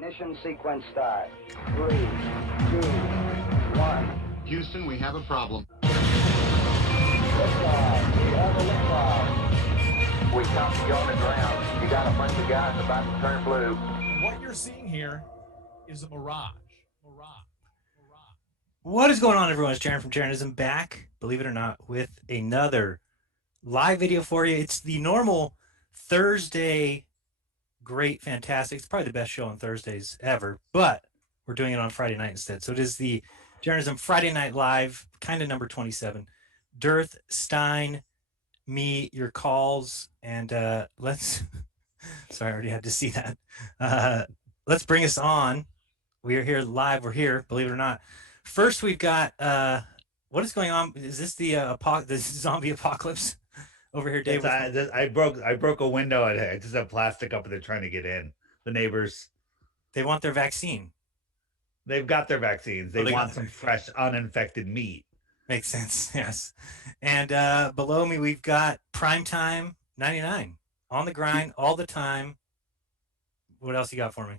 Ignition sequence start. 3, 2, 1. Houston, we have a problem. Liftoff. We have a liftoff. We copy you on the ground. You got a bunch of guys about to turn blue. What you're seeing here is a mirage. What is going on, everyone? It's Jeran from Jeranism back, believe it or not, with another live video for you. It's the normal Thursday, great, fantastic. It's probably the best show on Thursdays ever, but we're doing it on Friday night instead. So it is the Jeranism Friday Night Live, kind of number 27. Dirth, Stein, me, your calls, and let's... Sorry, I already had to see that. Let's bring us on. We are here live. We're here, believe it or not. First, we've got what is going on? Is this the zombie apocalypse over here, Dave? I broke a window. I just have plastic up, and they're trying to get in. The neighbors. They want their vaccine. They've got their vaccines. They want some fresh, uninfected meat. Makes sense. Yes. And below me, we've got Primetime 99 on the grind all the time. What else you got for me?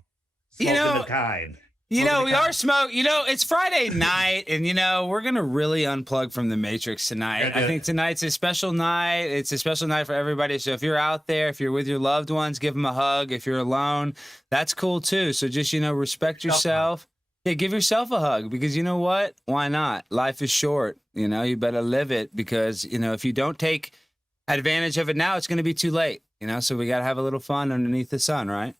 Smoking the kind. We are smoke. It's Friday night, and we're gonna really unplug from the Matrix tonight. I think tonight's a special night. It's a special night for everybody. So if you're out there, if you're with your loved ones, give them a hug. If you're alone, that's cool too. So just respect yourself. Yeah, give yourself a hug, because you know what? Why not? Life is short. You better live it, because if you don't take advantage of it now, it's gonna be too late. So we gotta have a little fun underneath the sun, right?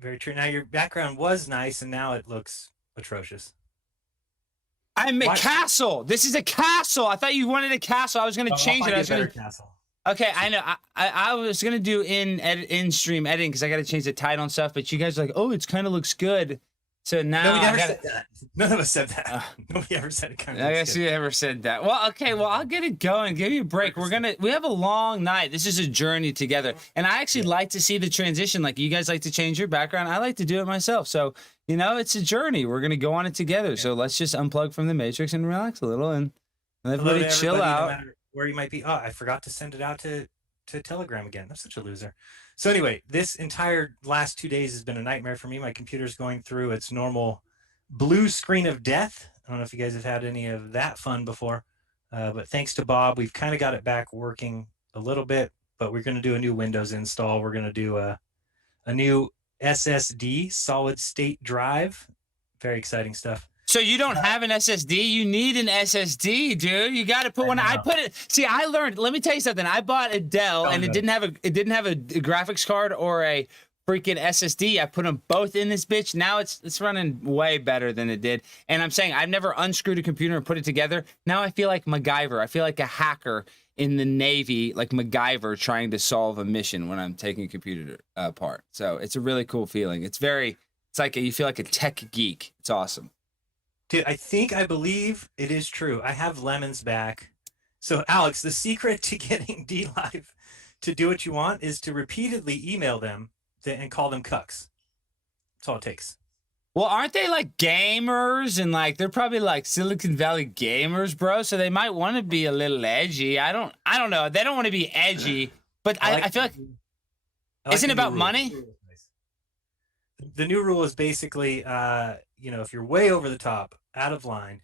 Very true. Now, your background was nice, and now it looks atrocious. I'm a castle. This is a castle. I thought you wanted a castle. I was going to change it. I was going to castle. Okay, I know. I was going to do in stream editing, because I got to change the title and stuff. But you guys are like, oh, it kind of looks good. So now no, we never said that. None of us said that. Nobody ever said it. I guess you ever said that. Well, okay. Well, I'll get it going. Give you a break. We have a long night. This is a journey together, and I actually like to see the transition. Like, you guys like to change your background. I like to do it myself. So it's a journey. We're gonna go on it together. Yeah. So let's just unplug from the Matrix and relax a little, and everybody chill out. No matter where you might be. Oh, I forgot to send it out to Telegram again. I'm such a loser. So anyway, this entire last 2 days has been a nightmare for me. My computer's going through its normal blue screen of death. I don't know if you guys have had any of that fun before, but thanks to Bob, we've kind of got it back working a little bit, but we're going to do a new Windows install. We're going to do a new SSD, solid state drive. Very exciting stuff. So you don't have an SSD? You need an SSD, dude. You got to put one. I put it. See, I learned. Let me tell you something. I bought a Dell, and it didn't have a graphics card or a freaking SSD. I put them both in this bitch. Now it's running way better than it did. And I'm saying, I've never unscrewed a computer and put it together. Now I feel like MacGyver. I feel like a hacker in the Navy, like MacGyver, trying to solve a mission when I'm taking a computer apart. So it's a really cool feeling. It's like you feel like a tech geek. It's awesome. Dude, I believe it is true. I have Lemon's back. So, Alex, the secret to getting DLive to do what you want is to repeatedly email them and call them cucks. That's all it takes. Well, aren't they like gamers, and like they're probably like Silicon Valley gamers, bro? So they might want to be a little edgy. I don't know. They don't want to be edgy, but I feel like isn't it about money? The new rule is basically, if you're way over the top, out of line,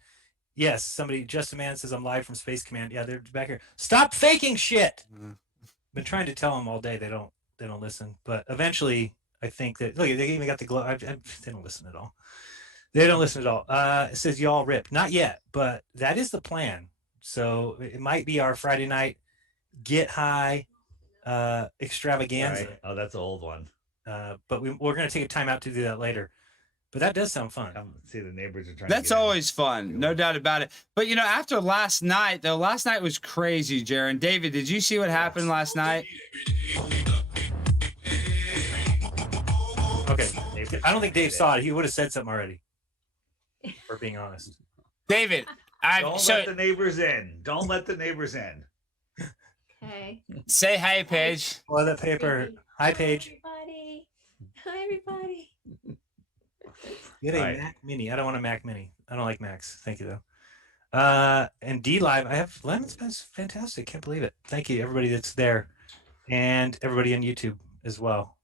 yes, just a man says, I'm live from Space Command. Yeah, they're back here. Stop faking shit. Been trying to tell them all day. They don't listen. But eventually, I think that, look, they even got the glow. They don't listen at all. They don't listen at all. It says y'all rip. Not yet, but that is the plan. So it might be our Friday night get high extravaganza. Right. Oh, that's an old one. But we're going to take a time out to do that later. But that does sound fun. See, the neighbors are trying. That's always fun, no doubt about it. But after last night, though, last night was crazy, Jeran. David, did you see what happened last night? Okay, I don't think Dave saw it. He would have said something already. For being honest, David, don't let the neighbors in. Don't let the neighbors in. Okay. Say hi, Paige. Toilet paper. Hi, Paige. Everybody. Hi, everybody. Get a Mac Mini. I don't want a Mac Mini. I don't like Macs. Thank you, though. And DLive, I have Lemon's been fantastic. Can't believe it. Thank you, everybody that's there, and everybody on YouTube as well.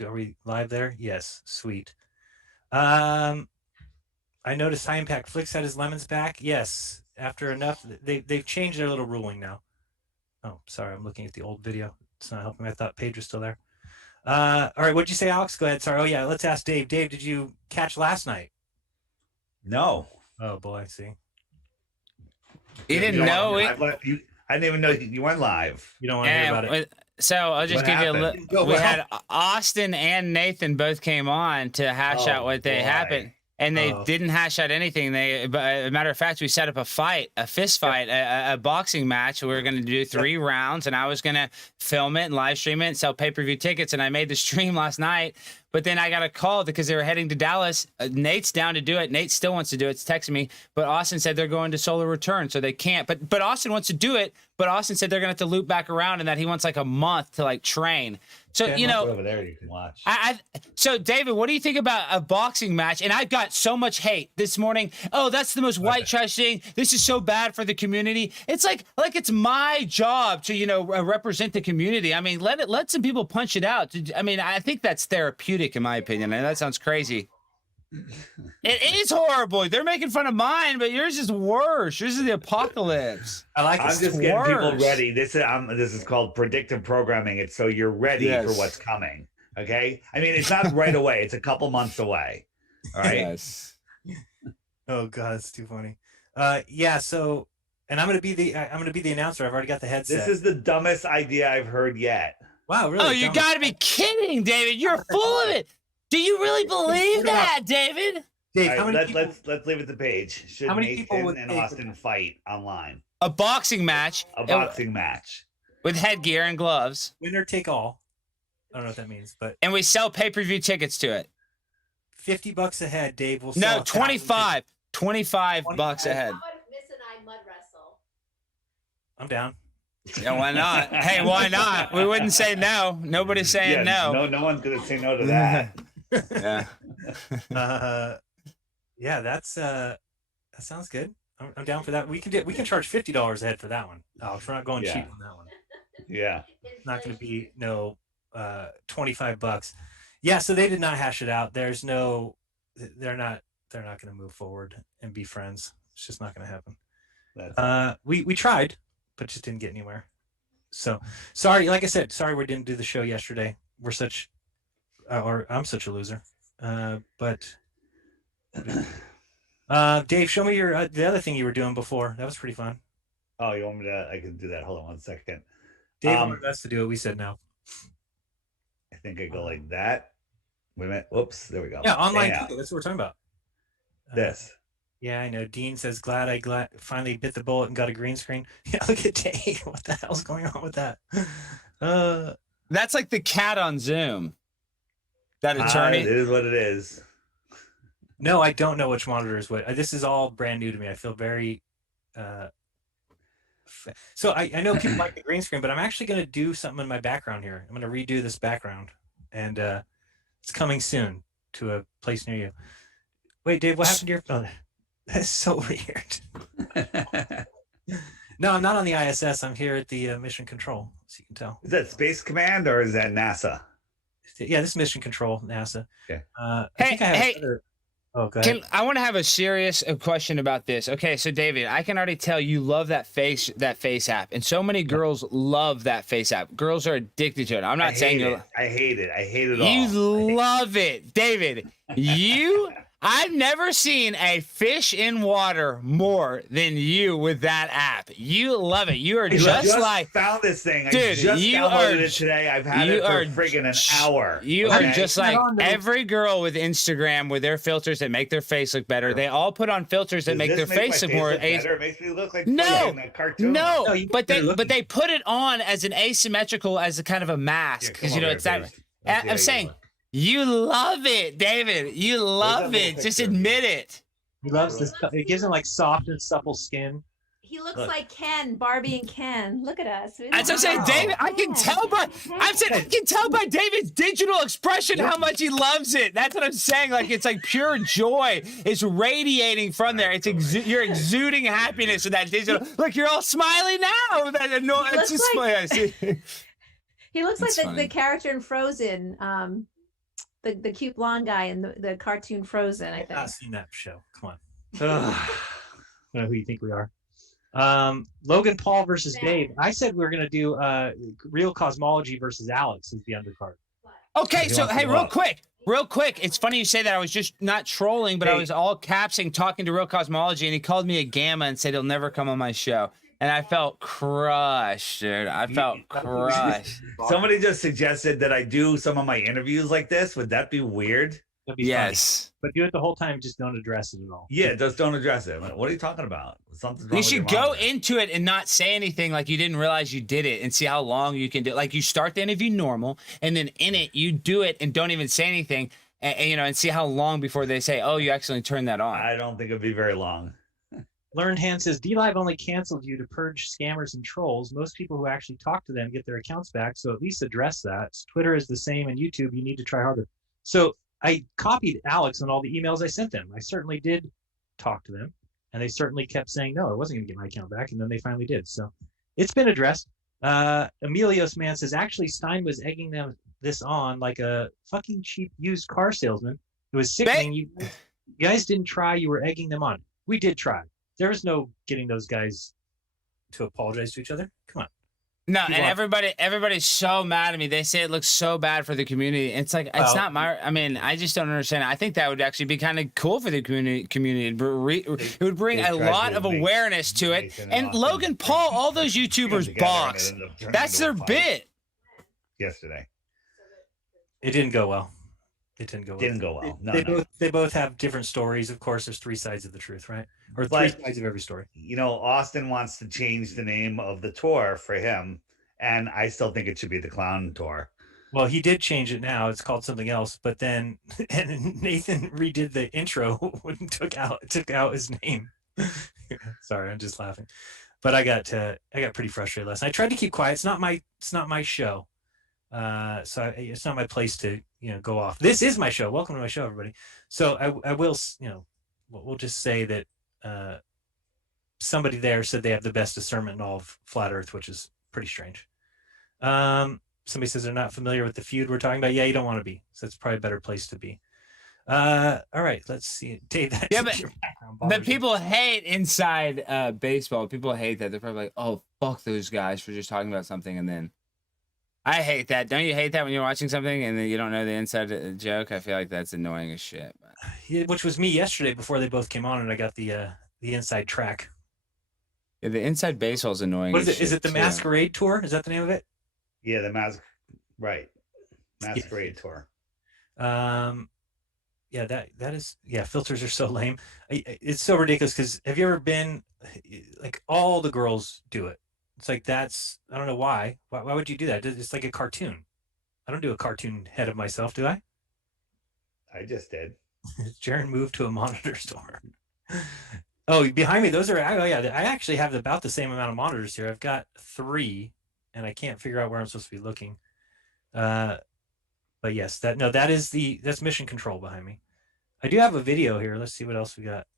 Are we live there? Yes. Sweet. I noticed High Impact Flicks had his lemons back. Yes, after enough, they've changed their little ruling now. Oh, sorry, I'm looking at the old video. It's not helping me. I thought Paige was still there. All right, what'd you say, Alex? Go ahead. Sorry. Oh yeah, let's ask Dave. Dave, did you catch last night? No. Oh boy, I see. You didn't know it. I didn't even know you went live. You don't want to hear about it. So I'll just What give you a happened? look. Go, We well. had Austin and Nathan both came on to hash Oh, out what they boy. happened. And they Oh. didn't hash out anything. But a matter of fact, we set up a fight, a fist fight, a boxing match. We were going to do 3 rounds, and I was going to film it and live stream it and sell pay-per-view tickets. And I made the stream last night. But then I got a call because they were heading to Dallas. Nate's down to do it. Nate still wants to do it. It's texting me. But Austin said they're going to Solar Return, so they can't. But Austin wants to do it. But Austin said they're going to have to loop back around and that he wants like a month to like train. So, Okay, you know, Over there, you can watch. So David, what do you think about a boxing match? And I got so much hate this morning. Oh, that's the most white trash thing. This is so bad for the community. It's like it's my job to, represent the community. I mean, let some people punch it out. I mean, I think that's therapeutic in my opinion. And that sounds crazy. It is horrible. They're making fun of mine, but yours is worse. Yours is the apocalypse. I like I'm it. just getting people worse. ready. This is called predictive programming. It's so you're ready Yes. for what's coming. Okay. I mean, it's not right away. It's a couple months away. All right. Yes. Oh god, it's too funny. Yeah. So, and I'm gonna be the announcer. I've already got the headset. This is the dumbest idea I've heard yet. Wow, really? Oh, you got to be kidding, David. You're full of it. Do you really believe that, David? Dave, All how right, many people? let's leave it to Paige. Should How many people Nathan would and take- Austin fight online? A boxing match. A boxing match. With headgear and gloves. Winner take all. I don't know what that means, but And we sell pay-per-view tickets to it. $50 a head, Dave. Will sell No, 1,000 25. 25 bucks a head. How about if Miss and I mud wrestle? I'm down. Yeah, why not? Hey, why not? We wouldn't say no. Nobody's saying no. No one's gonna say no to that. Yeah. Yeah, that sounds good. I'm down for that. We can charge $50 a head for that one. Oh, we're not going Yeah. cheap on that one. Yeah. Not going to be $25. Yeah, so they did not hash it out. They're not going to move forward and be friends. It's just not going to happen. We tried, but just didn't get anywhere. So sorry, like I said, sorry we didn't do the show yesterday. I'm such a loser. But Dave, show me your the other thing you were doing before. That was pretty fun. Oh, you want me to? I can do that. Hold on 1 second. Dave wanted us to do it. We said no. I think I go like that. Wait a minute. Whoops. There we go. Yeah, online. Yeah. That's what we're talking about. This. Yeah, I know. Dean says, glad finally bit the bullet and got a green screen. Yeah, look at Dave. What the hell's going on with that? That's like the cat on Zoom. That attorney. It is what it is. No, I don't know which monitor is what. This is all brand new to me. I feel very. So I know people like the green screen, but I'm actually going to do something in my background here. I'm going to redo this background, and it's coming soon to a place near you. Wait, Dave, what happened to your phone? That's so weird. No, I'm not on the ISS. I'm here at the Mission Control, so you can tell. Is that Space Command or is that NASA? Yeah, this is Mission Control, NASA. Okay. I think I have another... Oh, go ahead. I want to have a serious question about this. Okay, so David, I can already tell you love that face app, and so many girls love that face app. Girls are addicted to it. I'm not saying you're. I hate it. I hate it all. You love it, David. I've never seen a fish in water more than you with that app. You love it. You are I just like found this thing. Dude, I just you downloaded are- it today. I've had it for friggin' an hour. You okay? are just like every girl with Instagram with their filters that make their face look better. They all put on filters that Does make this their face my look more. better? It makes me look like No, friggin' a cartoon. no, No, you but better look- they put it on as an asymmetrical, as a kind of a mask, Here, because come over it's here, that. please. Let's see how I'm you saying look. you love it, David. You love little it. Just picture of admit it. He loves this. It gives him like soft and supple skin. He looks Look. like Ken, Barbie and Ken. Look at us. That's what I'm saying, David. I can tell by I can tell by David's digital expression how much he loves it. That's what I'm saying. Like it's like pure joy. It's radiating from there. It's you're exuding happiness with that digital. Look, you're all smiling now. That it's just looks funny. I see. He looks like That's funny. the character in Frozen. The cute blonde guy in the cartoon Frozen, I I've not think. seen that show. Come on. I don't know who you think we are. Logan Paul versus Dave. I said we were going to do Real Cosmology versus Alex as the undercard. Okay, He so wants to hey, go real quick. It's funny you say that. I was just not trolling, but I Hey. was all capsing talking to Real Cosmology, and he called me a gamma and said he'll never come on my show. And I felt crushed, dude. I felt crushed. Somebody just suggested that I do some of my interviews like this. Would that be weird? That'd be Yes. funny. But do it the whole time. Just don't address it at all. Yeah, just don't address it. Like, what are you talking about? Something's wrong You with should your go monitor. into it and not say anything like you didn't realize you did it and see how long you can do it. Like you start the interview normal and then in it you do it and don't even say anything and see how long before they say, oh, you actually turned that on. I don't think it'd be very long. Learned Hand says DLive only canceled you to purge scammers and trolls. Most people who actually talk to them get their accounts back, so at least address that. Twitter is the same, and YouTube, you need to try harder. So I copied Alex on all the emails I sent them. I certainly did talk to them, and they certainly kept saying, no, I wasn't going to get my account back, and then they finally did. So it's been addressed. Emilios Man says, actually, Stein was egging them this on like a fucking cheap used car salesman. It was sickening. You guys didn't try. You were egging them on. We did try. There was no getting those guys to apologize to each other. Come on. No, People and everybody's so mad at me. They say it looks so bad for the community. It's like it's not my. I mean, I just don't understand. I think that would actually be kind of cool for the community. It would bring a lot of awareness to it. And Logan Paul, all those YouTubers box. That's their bit. Yesterday. It didn't go well. It didn't go well. Didn't go well. No. They both have different stories. Of course, there's three sides of the truth, right? Or three sides of every story. You know, Austin wants to change the name of the tour for him, and I still think it should be the Clown Tour. Well, he did change it now. It's called something else. But then and Nathan redid the intro when took out his name. Sorry, I'm just laughing. But I got pretty frustrated last night. I tried to keep quiet. It's not my show. So it's not my place to go off. This is my show. Welcome to my show, everybody. So I will we'll just say that somebody there said they have the best discernment in all of flat Earth, which is pretty strange. Somebody says they're not familiar with the feud we're talking about. Yeah, you don't want to be. So that's probably a better place to be. All right, let's see. Dave, but people hate inside baseball. People hate that. They're probably like, oh, fuck those guys for just talking about something. And then I hate that. Don't you hate that when you're watching something and then you don't know the inside joke? I feel like that's annoying as shit. Yeah, which was me yesterday before they both came on, and I got the inside track. Yeah, the inside baseball is annoying. What is it? Is it the Masquerade Tour? Is that the name of it? Yeah, the Masquerade Tour. Yeah, that is. Yeah, filters are so lame. It's so ridiculous because have you ever been like all the girls do it? It's like I don't know why. Why would you do that? It's like a cartoon. I don't do a cartoon head of myself, do I? I just did. Jeran moved to a monitor store. Oh, behind me, those are. Oh yeah, I actually have about the same amount of monitors here. I've got 3, and I can't figure out where I'm supposed to be looking. But yes, that's Mission Control behind me. I do have a video here. Let's see what else we got.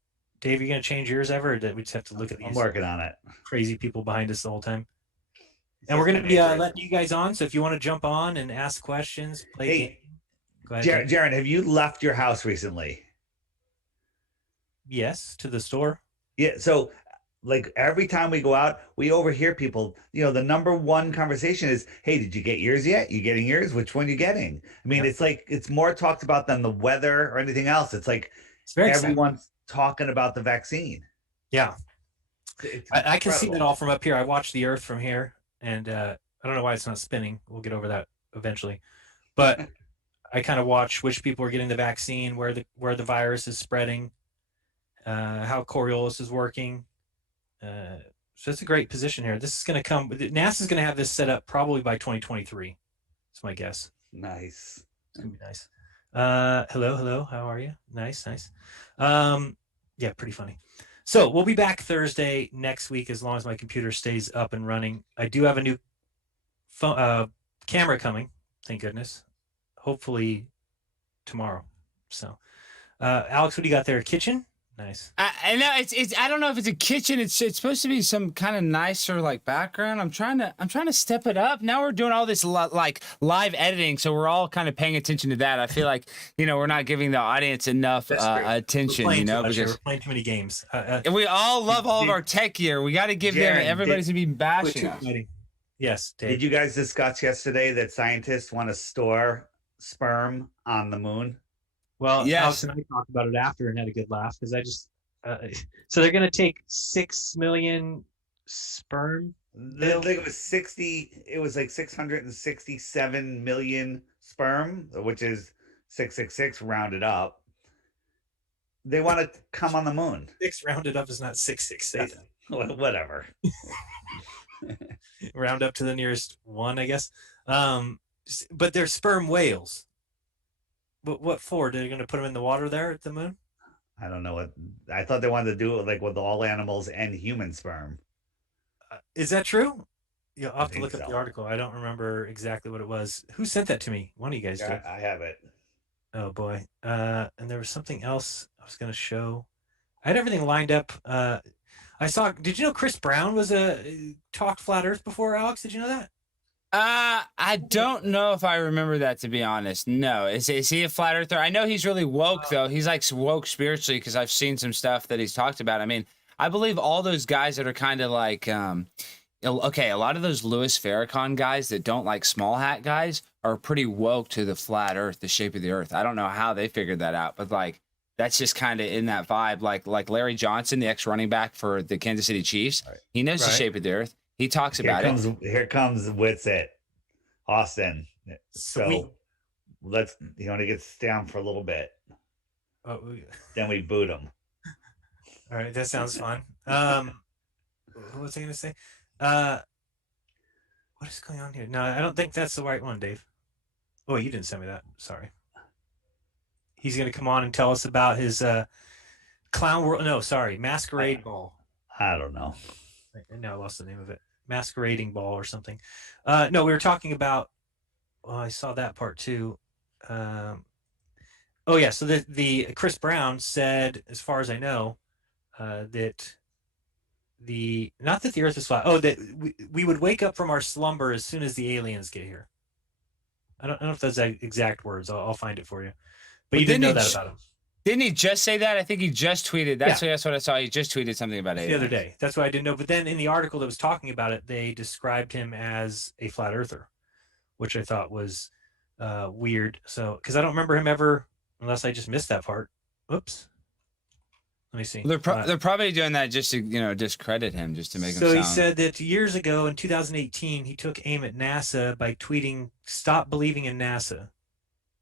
Dave, you gonna change yours ever, or did we just have to look at these? I'm working on it. Crazy people behind us the whole time. And we're gonna be letting you guys on. So if you want to jump on and ask questions, play. Hey, go ahead. Jeran, have you left your house recently? Yes, to the store. Yeah. So, like every time we go out, we overhear people. The number one conversation is, "Hey, did you get yours yet? You getting yours? Which one you getting?" I mean, It's like it's more talked about than the weather or anything else. It's like everyone's talking about the vaccine. Yeah, I can see that all from up here. I watch the Earth from here, and I don't know why it's not spinning. We'll get over that eventually, but I kind of watch which people are getting the vaccine, where the virus is spreading, how Coriolis is working. So it's a great position here. This is going to come. NASA's going to have this set up probably by 2023. That's my guess. Nice. It's going to be nice. Hello. How are you? Nice. Yeah, pretty funny. So we'll be back Thursday next week as long as my computer stays up and running. I do have a new camera coming. Thank goodness. Hopefully tomorrow. So, Alex, what do you got there? Kitchen? Nice. I know it's I don't know if it's a kitchen. It's supposed to be some kind of nicer like background. I'm trying to step it up. Now we're doing all this like live editing, so we're all kind of paying attention to that. I feel like we're not giving the audience enough attention. We're Because playing too many games. we all love all of our tech gear. We got to give them. Jeran, Everybody's gonna be bashing us. Yes, Dave. Did you guys discuss yesterday that scientists want to store sperm on the moon? Well, Yes. Alex and I talked about it after and had a good laugh because I just so they're going to take 6 million sperm. I think it was 60. It was like 667 million sperm, which is 666 rounded up. They want to come on the moon. 6 rounded up is not 666. Whatever. Round up to the nearest one, I guess. But they're sperm whales. But what for? They're going to put them in the water there at the moon? I don't know what. I thought they wanted to do it like with all animals and human sperm. Is that true? I'll have to think look up so. the article. I don't remember exactly what it was. Who sent that to me? One of you guys did. Yeah, I have it. Oh boy. And there was something else I was going to show. I had everything lined up. I saw. Did you know Chris Brown was talked flat Earth before? Alex, did you know that? I don't know if I remember that, to be honest. No, is he a flat earther? I know he's really woke though. He's like woke spiritually because I've seen some stuff that he's talked about. I mean, I believe all those guys that are kind of like, okay, a lot of those Louis Farrakhan guys that don't like small hat guys are pretty woke to the flat Earth, the shape of the Earth. I don't know how they figured that out, but like that's just kind of in that vibe. Like Larry Johnson, the ex running back for the Kansas City Chiefs, he knows the shape of the Earth. He talks about it. Here comes Witsit, Austin. So Sweet. let's he only gets down for a little bit. Oh, Then we boot him. all right, that sounds fun. What was I going to say? What is going on here? No, I don't think that's the right one, Dave. Oh, you didn't send me that. Sorry. He's going to come on and tell us about his clown world. No, sorry, masquerade ball. I don't know. Now I lost the name of it. Masquerading ball or something. No, we were talking about. Oh, I saw that part too. Oh yeah, so the Chris Brown said, as far as I know, that not that the Earth is flat. Oh, that we would wake up from our slumber as soon as the aliens get here. I don't know if those are exact words. I'll find it for you. But you didn't know that about him. Didn't he just say that? I think he just tweeted. That's what I saw. He just tweeted something about it the other day. That's why I didn't know. But then in the article that was talking about it, they described him as a flat earther, which I thought was weird. So, because I don't remember him ever, unless I just missed that part. Oops. Let me see. They're probably doing that just to discredit him, just to make him. So he said that years ago in 2018, he took aim at NASA by tweeting, "Stop believing in NASA,"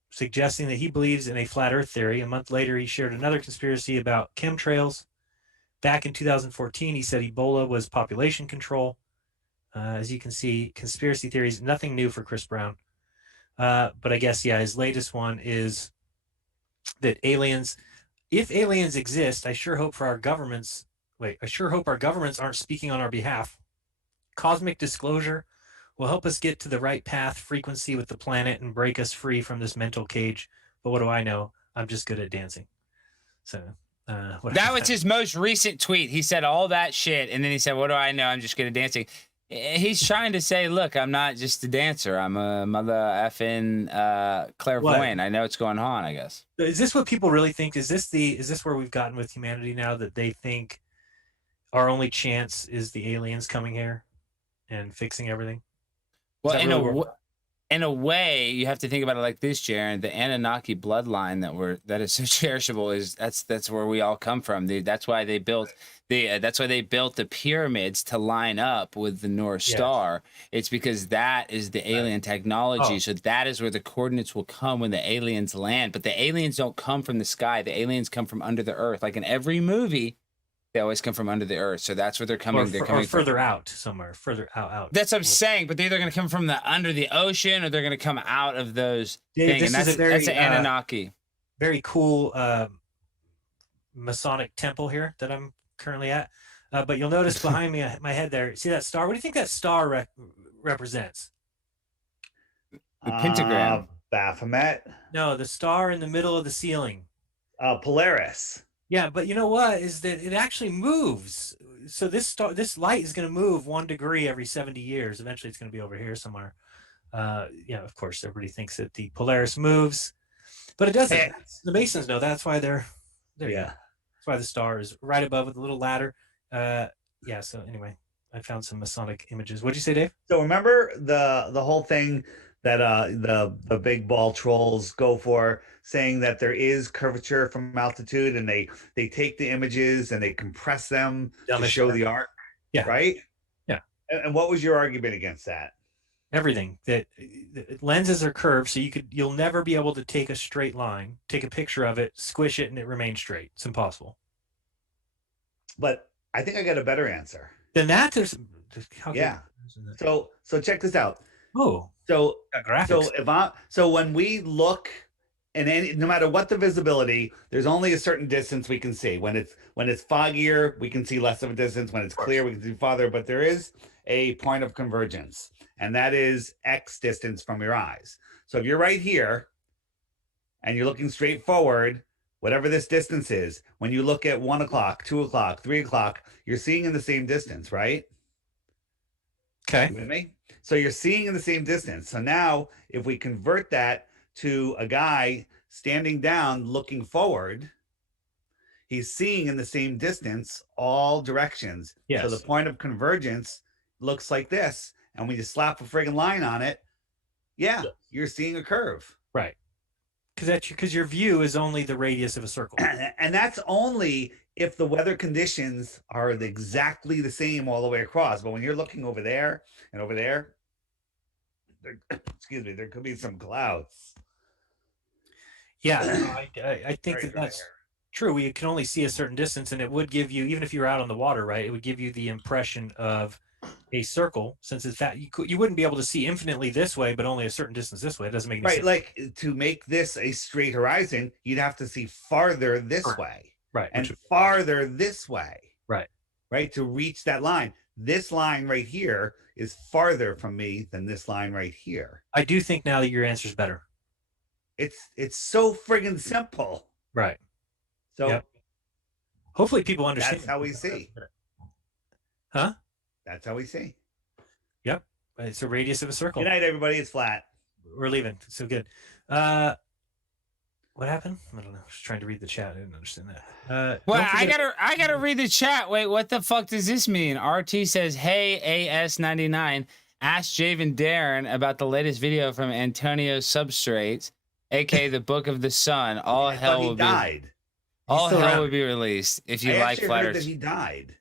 suggesting that he believes in a flat earth theory. A month later, he shared another conspiracy about chemtrails. Back in 2014, he said Ebola was population control. As you can see, conspiracy theories, nothing new for Chris Brown. But I guess, his latest one is that if aliens exist, I sure hope our governments aren't speaking on our behalf. Cosmic disclosure will help us get to the right path frequency with the planet and break us free from this mental cage. But what do I know? I'm just good at dancing. So that was his most recent tweet. He said all that shit, and then he said, "What do I know? I'm just good at dancing." He's trying to say, "Look, I'm not just a dancer. I'm a mother effing clairvoyant. I know what's going on." I guess. Is this what people really think? Is this where we've gotten with humanity now, that they think our only chance is the aliens coming here and fixing everything? Well, in a way, you have to think about it like this, Jeran. The Anunnaki bloodline that is so cherishable that's where we all come from. That's why they built the pyramids to line up with the North Star. It's because that is the alien technology. Oh. So that is where the coordinates will come when the aliens land. But the aliens don't come from the sky. The aliens come from under the earth. Like in every movie, they always come from under the earth. So that's where they're coming. They're coming further out somewhere, further out. That's what I'm saying. But they're either going to come from under the ocean, or they're going to come out of those things. And that's the Anunnaki. Very cool Masonic temple here that I'm currently at. But you'll notice behind me, my head there. See that star? What do you think that star represents? The pentagram. Baphomet. No, the star in the middle of the ceiling. Polaris. Yeah, but you know what is that it actually moves. So this light is going to move 1 degree every 70 years. Eventually, it's going to be over here somewhere. Of course, everybody thinks that the Polaris moves, but it doesn't. Hey, The Masons know that's why they're there. You go. yeah. That's why the star is right above with a little ladder. Yeah. So anyway, I found some Masonic images. What'd you say, Dave? So remember the whole thing that the big ball trolls go for, saying that there is curvature from altitude, and they take the images and they compress them Down to the show shaft. the arc, Yeah. right? Yeah. And what was your argument against that? Everything that lenses are curved, so you'll never be able to take a straight line, take a picture of it, squish it, and it remains straight. It's impossible. But I think I got a better answer. Then that there's Yeah. So check this out. Oh, So graphics. So when we look, and no matter what the visibility, there's only a certain distance we can see. When it's foggier, we can see less of a distance. When it's clear, we can see farther. But there is a point of convergence, and that is X distance from your eyes. So if you're right here and you're looking straight forward, whatever this distance is, when you look at 1 o'clock, 2 o'clock, 3 o'clock, you're seeing in the same distance, right? Okay. You with me? So you're seeing in the same distance. So now if we convert that to a guy standing down looking forward, he's seeing in the same distance all directions. Yes. So the point of convergence looks like this. And when you slap a friggin' line on it, yeah, you're seeing a curve. Right. Because your view is only the radius of a circle. And that's only if the weather conditions are exactly the same all the way across. But when you're looking over there and over there, excuse me, there could be some clouds. Yeah, I think that's true. We can only see a certain distance, and it would give you, even if you're out on the water, right, it would give you the impression of a circle, since it's that you wouldn't be able to see infinitely this way, but only a certain distance this way. It doesn't make any sense. Like to make this a straight horizon, you'd have to see farther this way, right, and farther this way, right, to reach that line. This line right here is farther from me than this line right here. I do think now that your answer is better. It's so friggin' simple, right? So yep. Hopefully people understand. That's how we see. Huh? That's how we see. Yep. It's a radius of a circle. Good night, everybody. It's flat. We're leaving. So good. What happened? I don't know. I was trying to read the chat. I didn't understand that. Well, I gotta read the chat. Wait, what the fuck does this mean? RT says, "Hey, AS99, ask Javen Darren about the latest video from Antonio Substrates, aka the Book of the Sun. All hell will died. All hell would be released if you like flat Earth." That he died.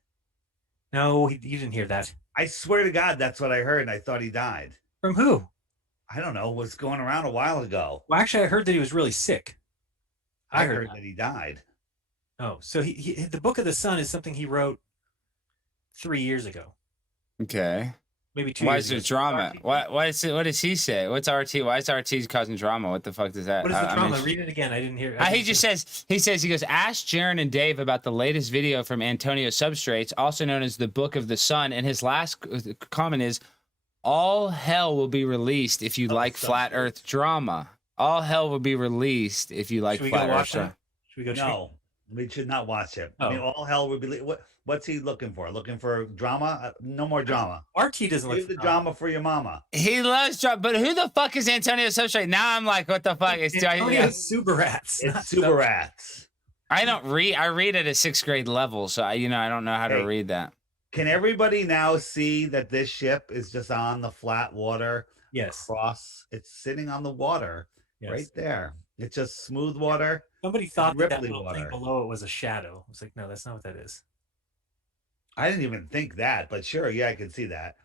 No, you didn't hear that. I swear to God, that's what I heard, and I thought he died. From who? I don't know. It was going around a while ago. Well, actually, I heard that he was really sick. I heard that he died. Oh, so the Book of the Sun is something he wrote 3 years ago. Okay. Maybe 2 Why years is there drama? What does he say? What's RT? Why is RT causing drama? What the fuck does that? What is the drama? Read it again. I didn't hear. He goes, ask Jeran and Dave about the latest video from Antonio Substrates, also known as the Book of the Sun. And his last comment is, all hell will be released if you like flat Earth drama. All hell will be released if you like flat Earth drama. Should we go? No, we should not watch it. Oh. I mean, all hell would be. What's he looking for? Looking for drama? No more drama. RT doesn't look for the drama for your mama. He loves drama, but who the fuck is Antonio Substrate? Now I'm like, what the fuck? It's Super Rats. It's Super Rats. I don't read. I read at a 6th grade level, so I don't know how to read that. Can everybody now see that this ship is just on the flat water? Yes. It's sitting on the water right there. It's just smooth water. Somebody thought that little thing below it was a shadow. I was like, no, that's not what that is. I didn't even think that, but sure, yeah, I can see that.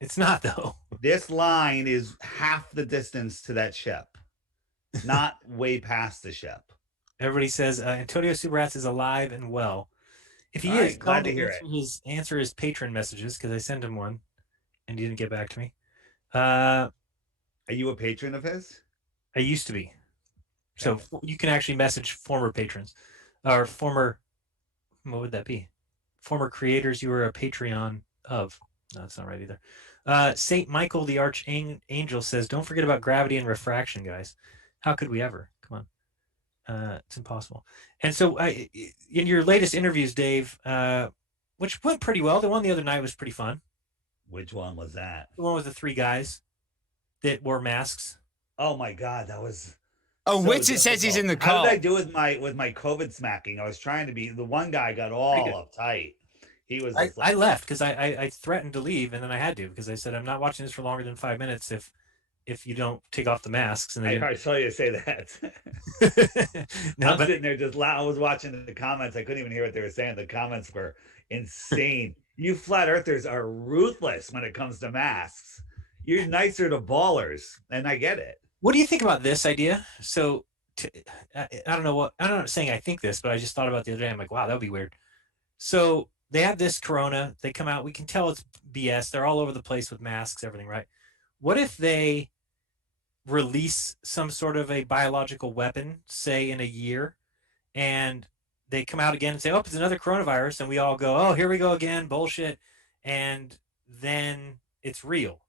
It's not, though. This line is half the distance to that ship, not way past the ship. Everybody says Antonio Subarats is alive and well. If he is, glad to hear it. Answer his patron messages, because I sent him one, and he didn't get back to me. Are you a patron of his? I used to be. So you can actually message former patrons, or former. What would that be? Former creators you were a Patreon of. No, that's not right either. Saint Michael the Archangel says, "Don't forget about gravity and refraction, guys. How could we ever? Come on." It's impossible. And so, in your latest interviews, Dave, which went pretty well, the one the other night was pretty fun. Which one was that? The one with the three guys that wore masks. Oh my God, that was Oh, so Witz, it says he's difficult. in the How call. did I do with my COVID smacking? I was trying to be the one guy got all uptight. He was just I left because I threatened to leave, and then I had to because I said I'm not watching this for longer than 5 minutes if you don't take off the masks. And I saw you say that. no, I'm but sitting there just loud. I was watching the comments. I couldn't even hear what they were saying. The comments were insane. You flat earthers are ruthless when it comes to masks. You're nicer to ballers, and I get it. what do you think about this idea? So I don't know what I'm not saying I think this, but I just thought about it the other day. I'm like, wow, that would be weird. So they have this corona. They come out. We can tell it's BS. They're all over the place with masks, everything, right? What if they release some sort of a biological weapon, say in a year, and they come out again and say, "Oh, it's another coronavirus," and we all go, "Oh, here we go again, bullshit," and then it's real.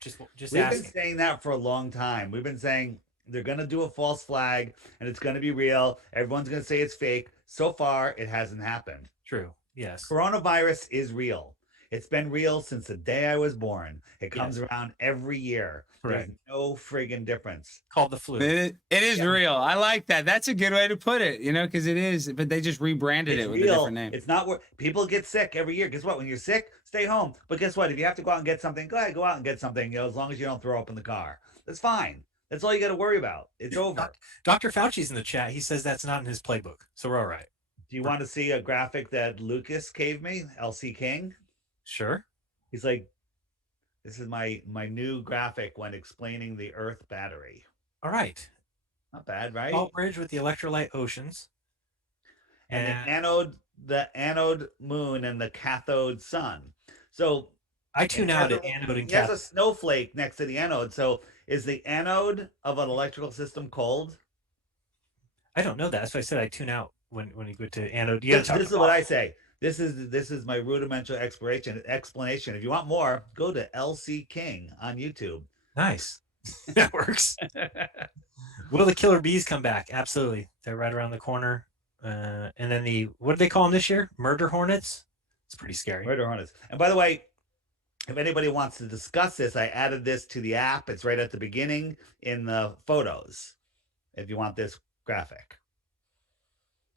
Just We've asking. been saying that for a long time. We've been saying they're going to do a false flag and it's going to be real. Everyone's going to say it's fake. So far, it hasn't happened. True. Yes. Coronavirus is real. It's been real since the day I was born. It comes around every year. Correct. There's no friggin' difference. Called the flu. It is real. I like that. That's a good way to put it, because it is, but they just rebranded It's it with real. a different name. It's not where people get sick every year. Guess what? When you're sick, stay home. But guess what? If you have to go out and get something, go ahead, go out and get something, as long as you don't throw up in the car. That's fine. That's all you got to worry about. It's over. Dr. Fauci's in the chat. He says that's not in his playbook. So we're all right. Do you want to see a graphic that Lucas gave me, LC King? Sure. He's like, this is my new graphic when explaining the Earth battery. All right. Not bad, right? Salt bridge with the electrolyte oceans. And the anode moon and the cathode sun. So I tune out at anode and he has a cathode. snowflake next to the anode. So is the anode of an electrical system cold? I don't know that. That's why I said I tune out when you go to anode. This is what I say. This is my rudimental explanation. If you want more, go to LC King on YouTube. Nice. That works. Will the killer bees come back? Absolutely. They're right around the corner. And then what do they call them this year? Murder hornets. It's pretty scary. Murder hornets. And by the way, if anybody wants to discuss this, I added this to the app. It's right at the beginning in the photos. If you want this graphic.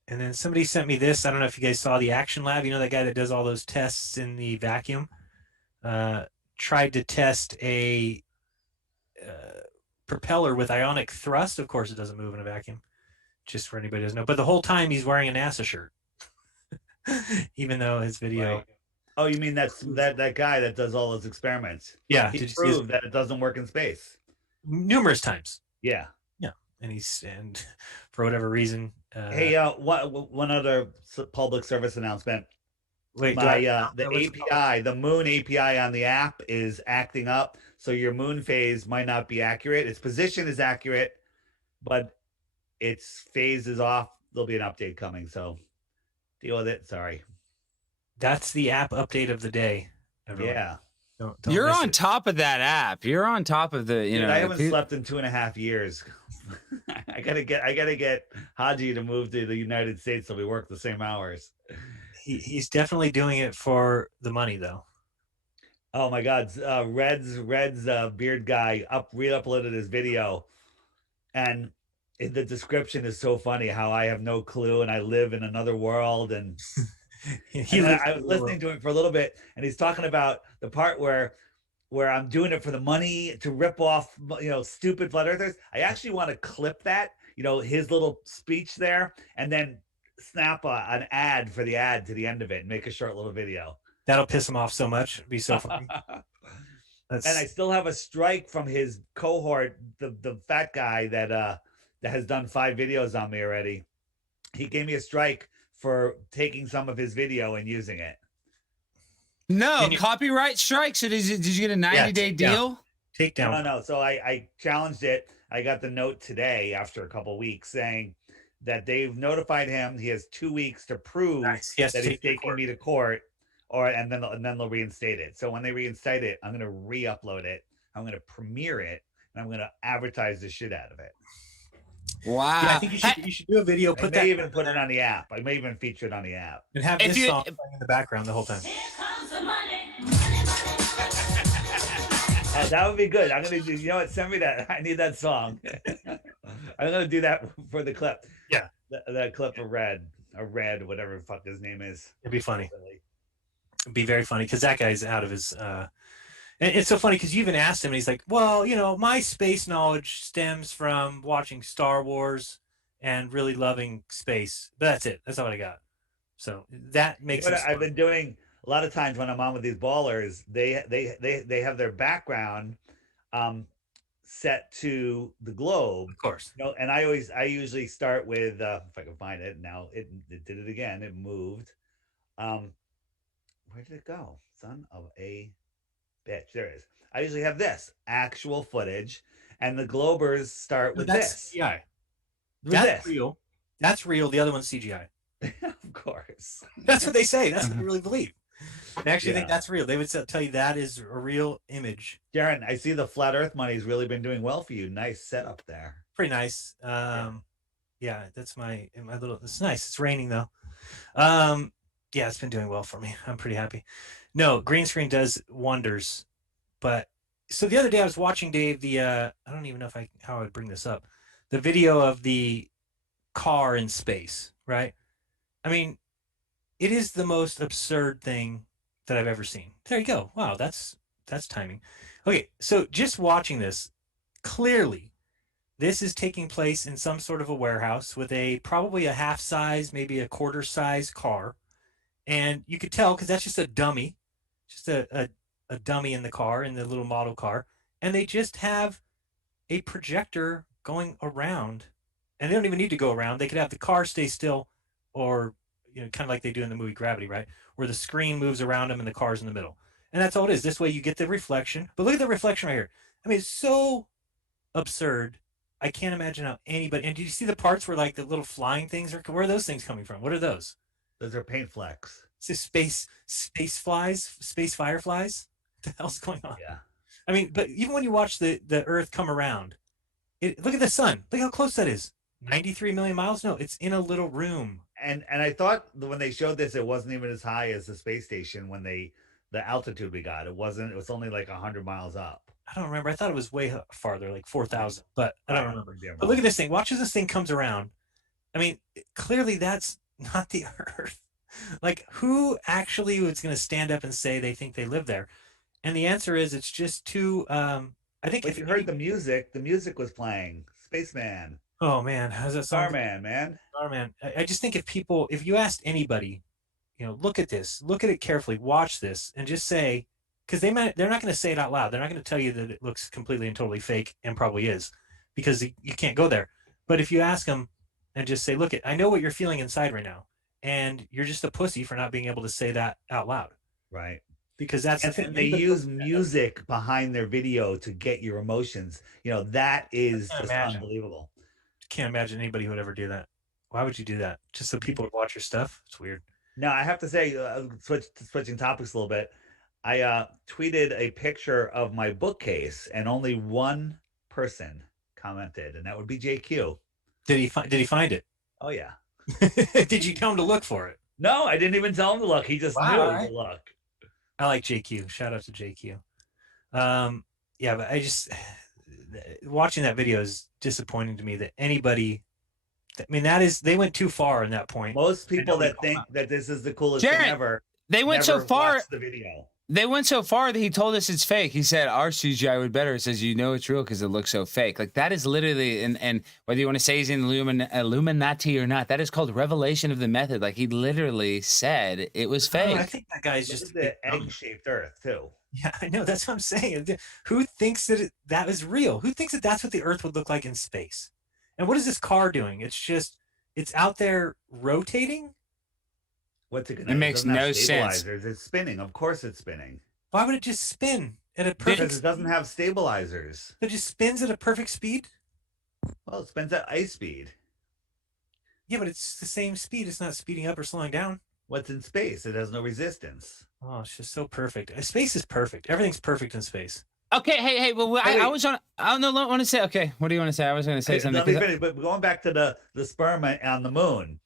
And then somebody sent me this. I don't know if you guys saw the Action Lab. You know that guy that does all those tests in the vacuum? Tried to test a propeller with ionic thrust. Of course, it doesn't move in a vacuum. Just for anybody who doesn't know. But the whole time he's wearing a NASA shirt. Even though his video... Right. Oh, you mean that guy that does all those experiments? Yeah. He proved that it doesn't work in space. Numerous times. Yeah. Yeah. And for whatever reason... Hey, one other public service announcement. Wait, the API, the Moon API on the app is acting up, so your moon phase might not be accurate. Its position is accurate, but its phase is off. There'll be an update coming, so deal with it. Sorry. That's the app update of the day. Everyone. Yeah. Don't You're miss on it. top of that app. You're on top of the, Dude, I haven't slept in 2.5 years. I gotta get Haji to move to the United States so we work the same hours. He's definitely doing it for the money, though. Oh my God, Red's beard guy re-uploaded his video, and the description is so funny. How I have no clue and I live in another world, and I was listening to it for a little bit, and he's talking about the part where I'm doing it for the money to rip off, stupid flat earthers. I actually want to clip that, his little speech there, and then snap an ad for the ad to the end of it and make a short little video. That'll piss him off so much. It'd be so funny. And I still have a strike from his cohort, the fat guy that has done 5 videos on me already. He gave me a strike for taking some of his video and using it. No, copyright strike. So did you get a 90-day deal? Take down. No. So I challenged it. I got the note today after a couple of weeks saying that they've notified him. He has 2 weeks to prove that he's taking me to court, and then they'll reinstate it. So when they reinstate it, I'm going to re-upload it. I'm going to premiere it, and I'm going to advertise the shit out of it. Wow. Yeah, I think you should do a video. I Put may that even put it on the app. I may even feature it on the app. and have If this you- song playing in the background the whole time. That would be good. I'm gonna do. You know what? Send me that. I need that song. I'm gonna do that for the clip. Yeah. That clip of Red, whatever the fuck his name is. It'd be funny. It'd be very funny because that guy's out of his. And it's so funny because you even asked him, and he's like, "Well, my space knowledge stems from watching Star Wars and really loving space. But that's it. That's all I got." So that makes What it. I've been doing a lot of times when I'm on with these ballers, they have their background set to the globe, Of course. and I usually start with if I can find it now. It did it again. It moved. Where did it go? Son of a bitch. There it is. I usually have this actual footage, and the Globers start with That's this. CGI. With That's this. real. That's real. The other one's CGI. Of course. That's what they say. That's what they really believe. They actually think Yeah. that's real. They would tell you that is a real image. Jeran, I see the flat Earth money's really been doing well for you. Nice setup there. Pretty nice. Yeah, that's my little. It's nice. It's raining though. Yeah, it's been doing well for me. I'm pretty happy. No, green screen does wonders. But so the other day I was watching Dave I don't even know how I would bring this up. The video of the car in space, right? I mean, it is the most absurd thing that I've ever seen. There you go. Wow, that's timing. Okay, so just watching this, clearly this is taking place in some sort of a warehouse with probably a half size, maybe a quarter size car. And you could tell because that's just a dummy, just a dummy in the car, in the little model car. And they just have a projector going around. And they don't even need to go around. They could have the car stay still, or kind of like they do in the movie Gravity, right? Where the screen moves around them and the car's in the middle. And that's all it is. This way you get the reflection. But look at the reflection right here. I mean, it's so absurd. I can't imagine how anybody. And did you see the parts where like the little flying things are? Where are those things coming from? What are those? Those are paint flecks. It's just space flies, space fireflies. What the hell's going on? Yeah. I mean, but even when you watch the Earth come around, look at the sun. Look how close that is. 93 million miles? No, it's in a little room. And I thought when they showed this, it wasn't even as high as the space station when the altitude we got. It wasn't. It was only like 100 miles up. I don't remember. I thought it was way farther, like 4,000, but I don't remember. Yeah, But look at this thing. Watch as this thing comes around. I mean, clearly that's not the Earth. Like, who actually is going to stand up and say they think they live there? And the answer is it's just too. I think If you heard the music was playing. Spaceman. Oh man, how's that song? Starman, man. Starman. I just think if you asked anybody, look at this, look at it carefully, watch this, and just say, because they're not going to say it out loud. They're not going to tell you that it looks completely and totally fake, and probably is, because you can't go there. But if you ask them and just say, look, I know what you're feeling inside right now, and you're just a pussy for not being able to say that out loud. Right. Because that's the thing. And they use music behind their video to get your emotions. That is just unbelievable. Can't imagine anybody who would ever do that. Why would you do that? Just so people would watch your stuff? It's weird. Now, I have to say, switching topics a little bit, I tweeted a picture of my bookcase, and only one person commented, and that would be JQ. Did he find it? Oh, yeah. Did you tell him to look for it? No, I didn't even tell him to look. He just knew to look. I like JQ. Shout out to JQ. Yeah, but I just watching that video is disappointing to me that anybody. I mean, they went too far in that point. Most people that think that this is the coolest thing ever. They went so far. The video. They went so far that he told us it's fake. He said our CGI would better. It says it's real because it looks so fake. Like that is literally, and whether you want to say he's in Illuminati or not, that is called revelation of the method. Like he literally said it was fake. I think that guy's just the egg-shaped Earth too. Yeah, I know. That's what I'm saying. Who thinks that is real? Who thinks that that's what the Earth would look like in space? And what is this car doing? It's out there rotating. What's it going to? It makes no sense. It's spinning. Of course, it's spinning. Why would it just spin at a perfect? Because it doesn't have stabilizers. It just spins at a perfect speed. Well, it spins at ice speed. Yeah, but it's the same speed. It's not speeding up or slowing down. What's in space? It has no resistance. Oh, it's just so perfect. Space is perfect. Everything's perfect in space. Okay, hey, well, Hey, I wait. was on. I don't know. Want to say? Okay, what do you want to say? I was going to say something. Let me finish. But going back to the sperm on the moon,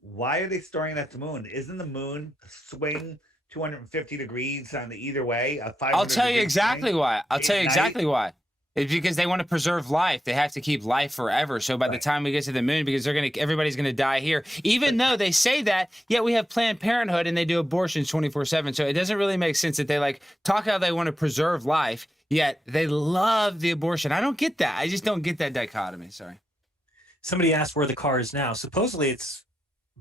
why are they storing it at the moon? Isn't the moon swing 250 degrees on the either way? A I'll 500 tell you degree exactly swing, why. I'll day tell you and night? exactly why. It's because they want to preserve life. They have to keep life forever. So by the Right. time we get to the moon, because everybody's gonna die here. Even though they say that, yet we have Planned Parenthood and they do abortions 24/7. So it doesn't really make sense that they like talk how they want to preserve life, yet they love the abortion. I don't get that. I just don't get that dichotomy. Sorry. Somebody asked where the car is now. Supposedly it's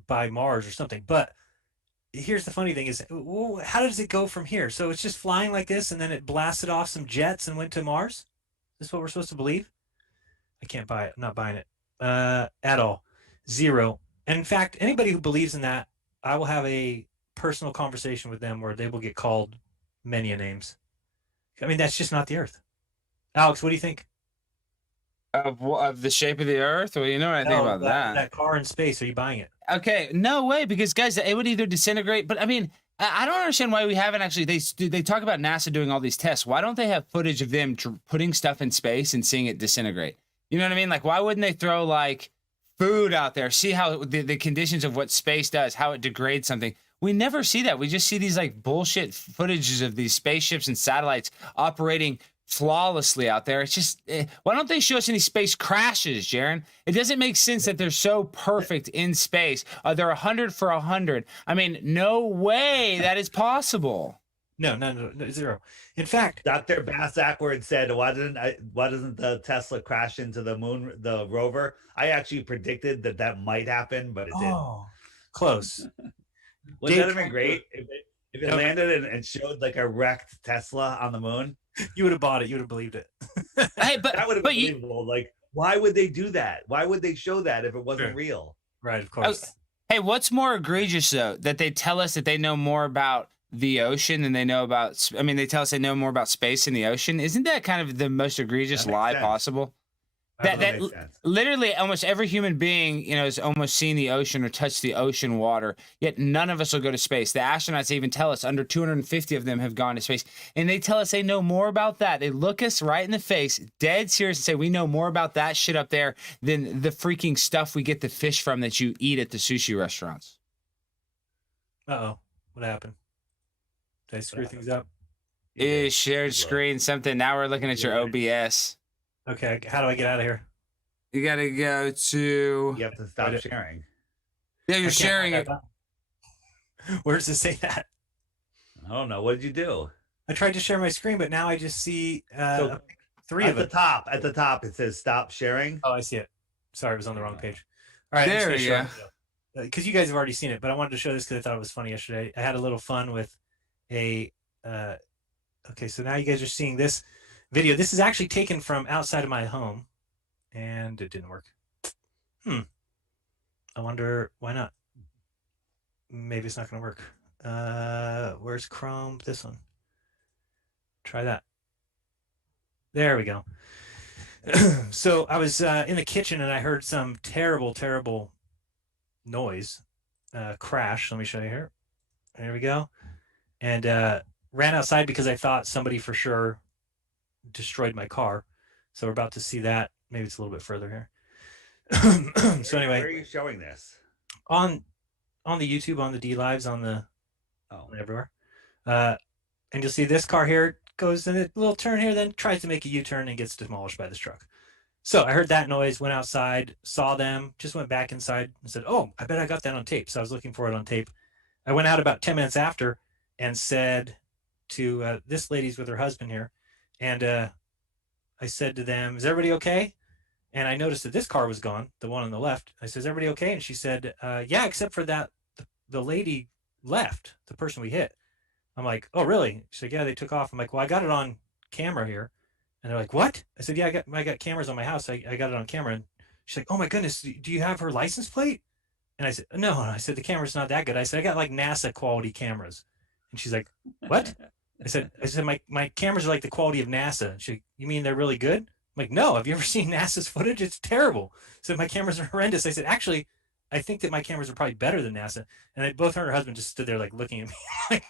by Mars or something. But here's the funny thing: is how does it go from here? So it's just flying like this, and then it blasted off some jets and went to Mars. Is this what we're supposed to believe? I can't buy it. I'm not buying it at all. Zero. And in fact, anybody who believes in that, I will have a personal conversation with them where they will get called many a names. I mean, that's just not the Earth. Alex, what do you think? Of the shape of the Earth? Well, you know what I think No, about that. that car in space. Are you buying it? Okay, no way, because guys, it would either disintegrate. But I mean, I don't understand why we haven't actually. They talk about NASA doing all these tests. Why don't they have footage of them putting stuff in space and seeing it disintegrate? You know what I mean? Like, why wouldn't they throw like food out there, see how the conditions of what space does, how it degrades something? We never see that. We just see these like bullshit footages of these spaceships and satellites operating flawlessly out there. It's just why don't they show us any space crashes, Jeran? It doesn't make sense that they're so perfect in space. They're 100 for 100. I mean, no way that is possible. No, zero. In fact, Dr. Bass Ackward said, why doesn't the Tesla crash into the moon, the rover? I actually predicted that might happen, but it didn't. oh, close. Wouldn't that Dave- have been great if it landed and showed like a wrecked Tesla on the moon? You would have bought it. You would have believed it. Hey, That would have but been believable. Like, why would they do that? Why would they show that if it wasn't Sure. real? Right, of course. Hey, what's more egregious though? That they tell us that they know more about the ocean than they know about. I mean, they tell us they know more about space in the ocean. Isn't that kind of the most egregious That makes lie sense. possible? That That makes sense. literally almost every human being, has almost seen the ocean or touched the ocean water. Yet none of us will go to space. The astronauts even tell us under 250 of them have gone to space, and they tell us they know more about that. They look us right in the face, dead serious, and say we know more about that shit up there than the freaking stuff we get the fish from that you eat at the sushi restaurants. Uh-oh. What happened? Did I screw things up? Shared screen something. Now we're looking at your OBS. Okay, how do I get out of here? You gotta go to. You have to stop sharing. Yeah, I you're can't sharing find it. that. Where does it say that? I don't know. What did you do? I tried to share my screen, but now I just see So, three at of the them. top, it says stop sharing. Oh, I see it. Sorry, it was on the wrong page. All right, There you go. Because you guys have already seen it, but I wanted to show this because I thought it was funny yesterday. I had a little fun with a. Okay, so now you guys are seeing this video. This is actually taken from outside of my home, and it didn't work. I wonder why not. Maybe it's not going to work. Where's Chrome? This one. Try that. There we go. So I was in the kitchen and I heard some terrible, terrible noise, crash. Let me show you here. There we go. And ran outside because I thought somebody for sure destroyed my car. So we're about to see that. Maybe it's a little bit further here. So anyway, where are you showing this? on the YouTube, on the D Lives, on the everywhere. And you'll see this car here goes in a little turn here, then tries to make a U-turn and gets demolished by this truck. So I heard that noise, went outside, saw them, just went back inside and said, oh, I bet I got that on tape. So I was looking for it on tape. I went out about 10 minutes after and said to this lady's with her husband here. And I said to them, is everybody okay? And I noticed that this car was gone, the one on the left. I said, is everybody okay? And she said, yeah, except for that the lady left, the person we hit. I'm like, oh, really? She's like, yeah, they took off. I'm like, well, I got it on camera here. And they're like, what? I said, yeah, I got cameras on my house. I got it on camera. And she's like, oh my goodness, do you have her license plate? And I said, no. And I said, the camera's not that good. I said, I got like NASA quality cameras. And she's like, what? I said, my cameras are like the quality of NASA. She's like, you mean they're really good? I'm like, no, have you ever seen NASA's footage? It's terrible. So my cameras are horrendous. I said, actually, I think that my cameras are probably better than NASA. And they, both her and her husband just stood there like looking at me like,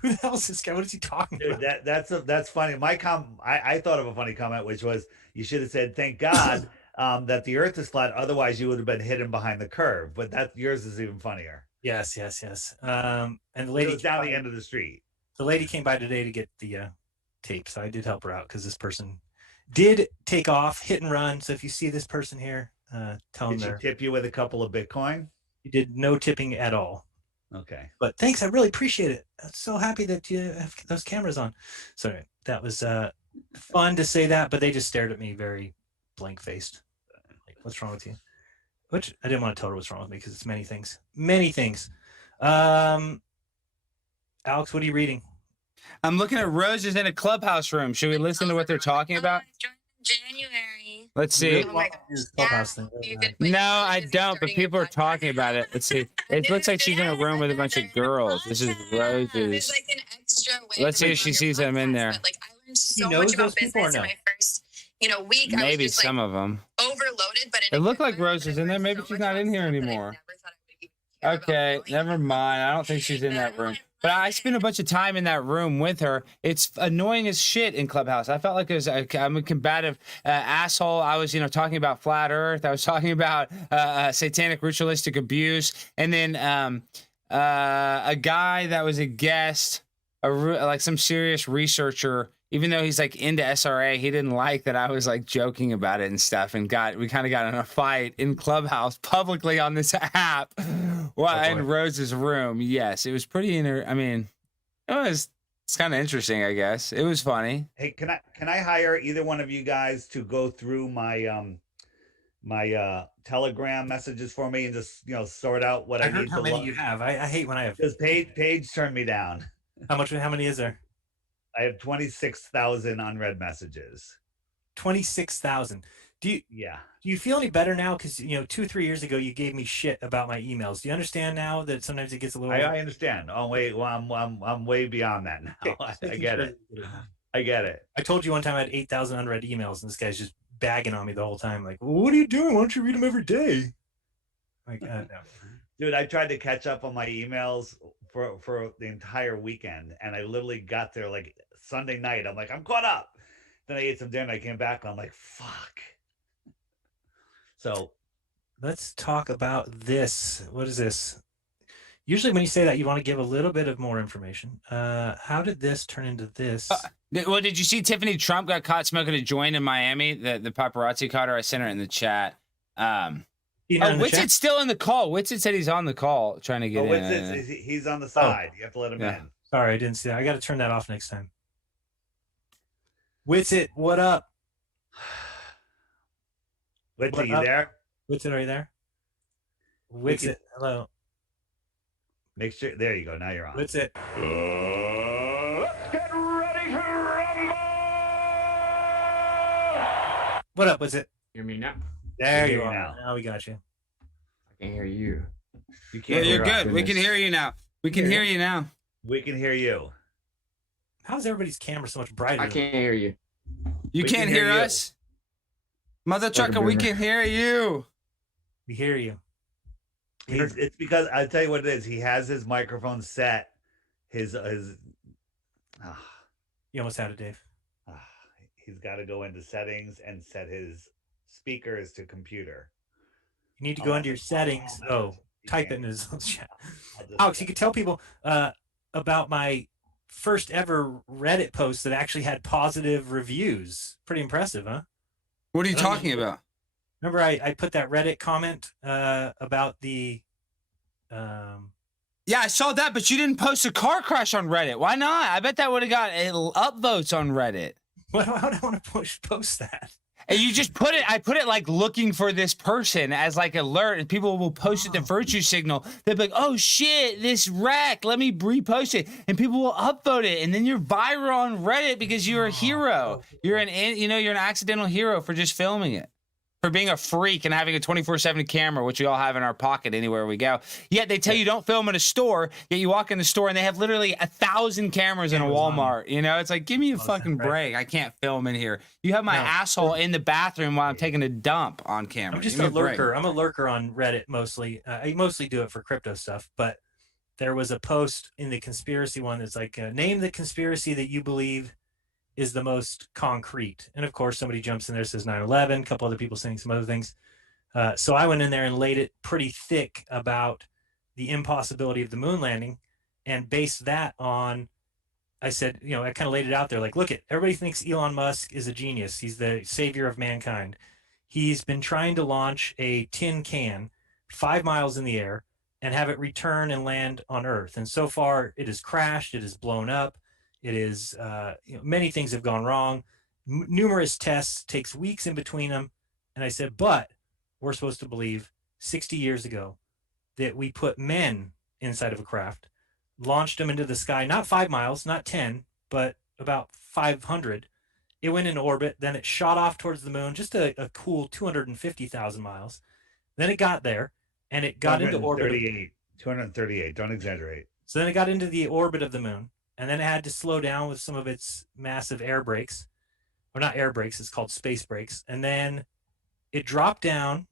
who the hell is this guy? What is he talking Dude, about? that's funny. I thought of a funny comment, which was you should have said, "Thank God that the Earth is flat. Otherwise, you would have been hidden behind the curve." But that yours is even funnier. Yes. And the It lady was down the end of the street. the lady came by today to get the tape, so I did help her out because this person did take off, hit and run. So if you see this person here, tell them Did she there. tip you with a couple of Bitcoin? You did no tipping at all. Okay. But thanks, I really appreciate it. I'm so happy that you have those cameras on. So that was fun to say that, but they just stared at me very blank faced. Like, what's wrong with you? Which I didn't want to tell her what's wrong with me because it's many things. Many things. Alex, what are you reading? I'm looking at Roses in a clubhouse room. Should we listen to what they're talking about? January. Let's see. Oh my This gosh. clubhouse thing. No, I don't, but people are talking about it. Let's see. It looks like she's in a room with a bunch of girls. This is There's Roses. like an extra way. Let's see if she sees them in there. But, like, I learned so knows much about those people or business in no? my first, week. I Maybe was just, some like, of them. overloaded, but in It a looked good like way. Roses in there. Maybe So she's much not in about here stuff that I anymore. never thought I would even care about Okay, knowing. never mind. I don't think she's in that room. But I spent a bunch of time in that room with her. It's annoying as shit in Clubhouse. I felt like I'm a combative asshole. I was, talking about flat Earth. I was talking about satanic ritualistic abuse, and then a guy that was a guest, like some serious researcher. Even though he's like into SRA, he didn't like that I was like joking about it and stuff, and we kind of got in a fight in Clubhouse publicly on this app. Well, in Rose's room. Yes, it was pretty. It's kind of interesting, I guess. It was funny. Hey, can I hire either one of you guys to go through my Telegram messages for me and just sort out what I heard need how to many look? you have. I hate when I have. Because Paige turned me down. How many is there? I have 26,000 unread messages. 26,000. Do you feel any better now? Because 2 or 3 years ago you gave me shit about my emails. Do you understand now that sometimes it gets a little? I understand. Oh wait, well I'm way beyond that now. I get it. I get it. I told you one time I had 8,000 unread emails, and this guy's just bagging on me the whole time. Like, well, what are you doing? Why don't you read them every day? Like, no. Dude, I tried to catch up on my emails for the entire weekend, and I literally got there like Sunday night. I'm like, I'm caught up. Then I ate some dinner. I came back. And I'm like, fuck. So Let's talk about this. What is this? Usually when you say that, you want to give a little bit of more information. How did this turn into this? Well, did you see Tiffany Trump got caught smoking a joint in Miami? The paparazzi caught her. I sent her in the chat. Witset's still in the call. Witset said he's on the call trying to get in. He's on the side. You have to let him in. Sorry, I didn't see that. I got to turn that off next time. Witset, what up? Witset, are you there? Witset, are you there? Witset, hello. Make sure. There you go. Now you're on. Witset. Let's get ready to rumble! What up, Witset? Hear me now? There you you are. now. Now we got you. I can hear you. You Yeah, can't you're hear us. good. We can hear you now. We can hear you now. We can hear you. How's everybody's camera so much brighter? I can't hear you. You We can't can hear hear you. us? Mother trucker, we can hear you. We hear you. It's because I'll tell you what it is. He has his microphone set. He's You almost had it, Dave. got to go into settings and set his speakers to computer. You need to go into your settings. Type it in his chat. I'll just- Alex, you could tell people about my first ever Reddit post that actually had positive reviews. Pretty impressive, huh? What are you talking about? Remember I put that Reddit comment about the Yeah, I saw that, but you didn't post a car crash on Reddit. Why not? I bet that would have got upvotes on Reddit. Why would I want to post that? And you just put it, I put it like looking for this person as like alert, and people will post it to virtue signal. They'll be like, oh shit, this wreck, let me repost it. And people will upvote it. And then you're viral on Reddit because you're a hero. You're an accidental hero for just filming it. for being a freak and having a 24/7 camera, which we all have in our pocket anywhere we go. Yet they tell you don't film in a store, yet you walk in the store and they have literally 1,000 cameras in a Walmart. You know, it's like, give me a fucking break. I can't film in here. You have my asshole in the bathroom while I'm taking a dump on camera. I'm just a lurker. I'm a lurker on Reddit mostly. I mostly do it for crypto stuff, but there was a post in the conspiracy one that's like, name the conspiracy that you believe is the most concrete. And of course, somebody jumps in there, says 9/11, a couple other people saying some other things. So I went in there and laid it pretty thick about the impossibility of the moon landing and based that on, I said, you know, I kind of laid it out there like, look, everybody thinks Elon Musk is a genius. He's the savior of mankind. He's been trying to launch a tin can 5 miles in the air and have it return and land on Earth. And so far it has crashed, it has blown up. It is, many things have gone wrong. Numerous tests, takes weeks in between them. And I said, but we're supposed to believe 60 years ago that we put men inside of a craft, launched them into the sky, not 5 miles, not 10, but about 500. It went into orbit. Then it shot off towards the moon, just a cool 250,000 miles. Then it got there and it got into orbit. 238. Don't exaggerate. So then it got into the orbit of the moon. And then it had to slow down with some of its massive air brakes, or not air brakes, it's called space brakes. And then it dropped down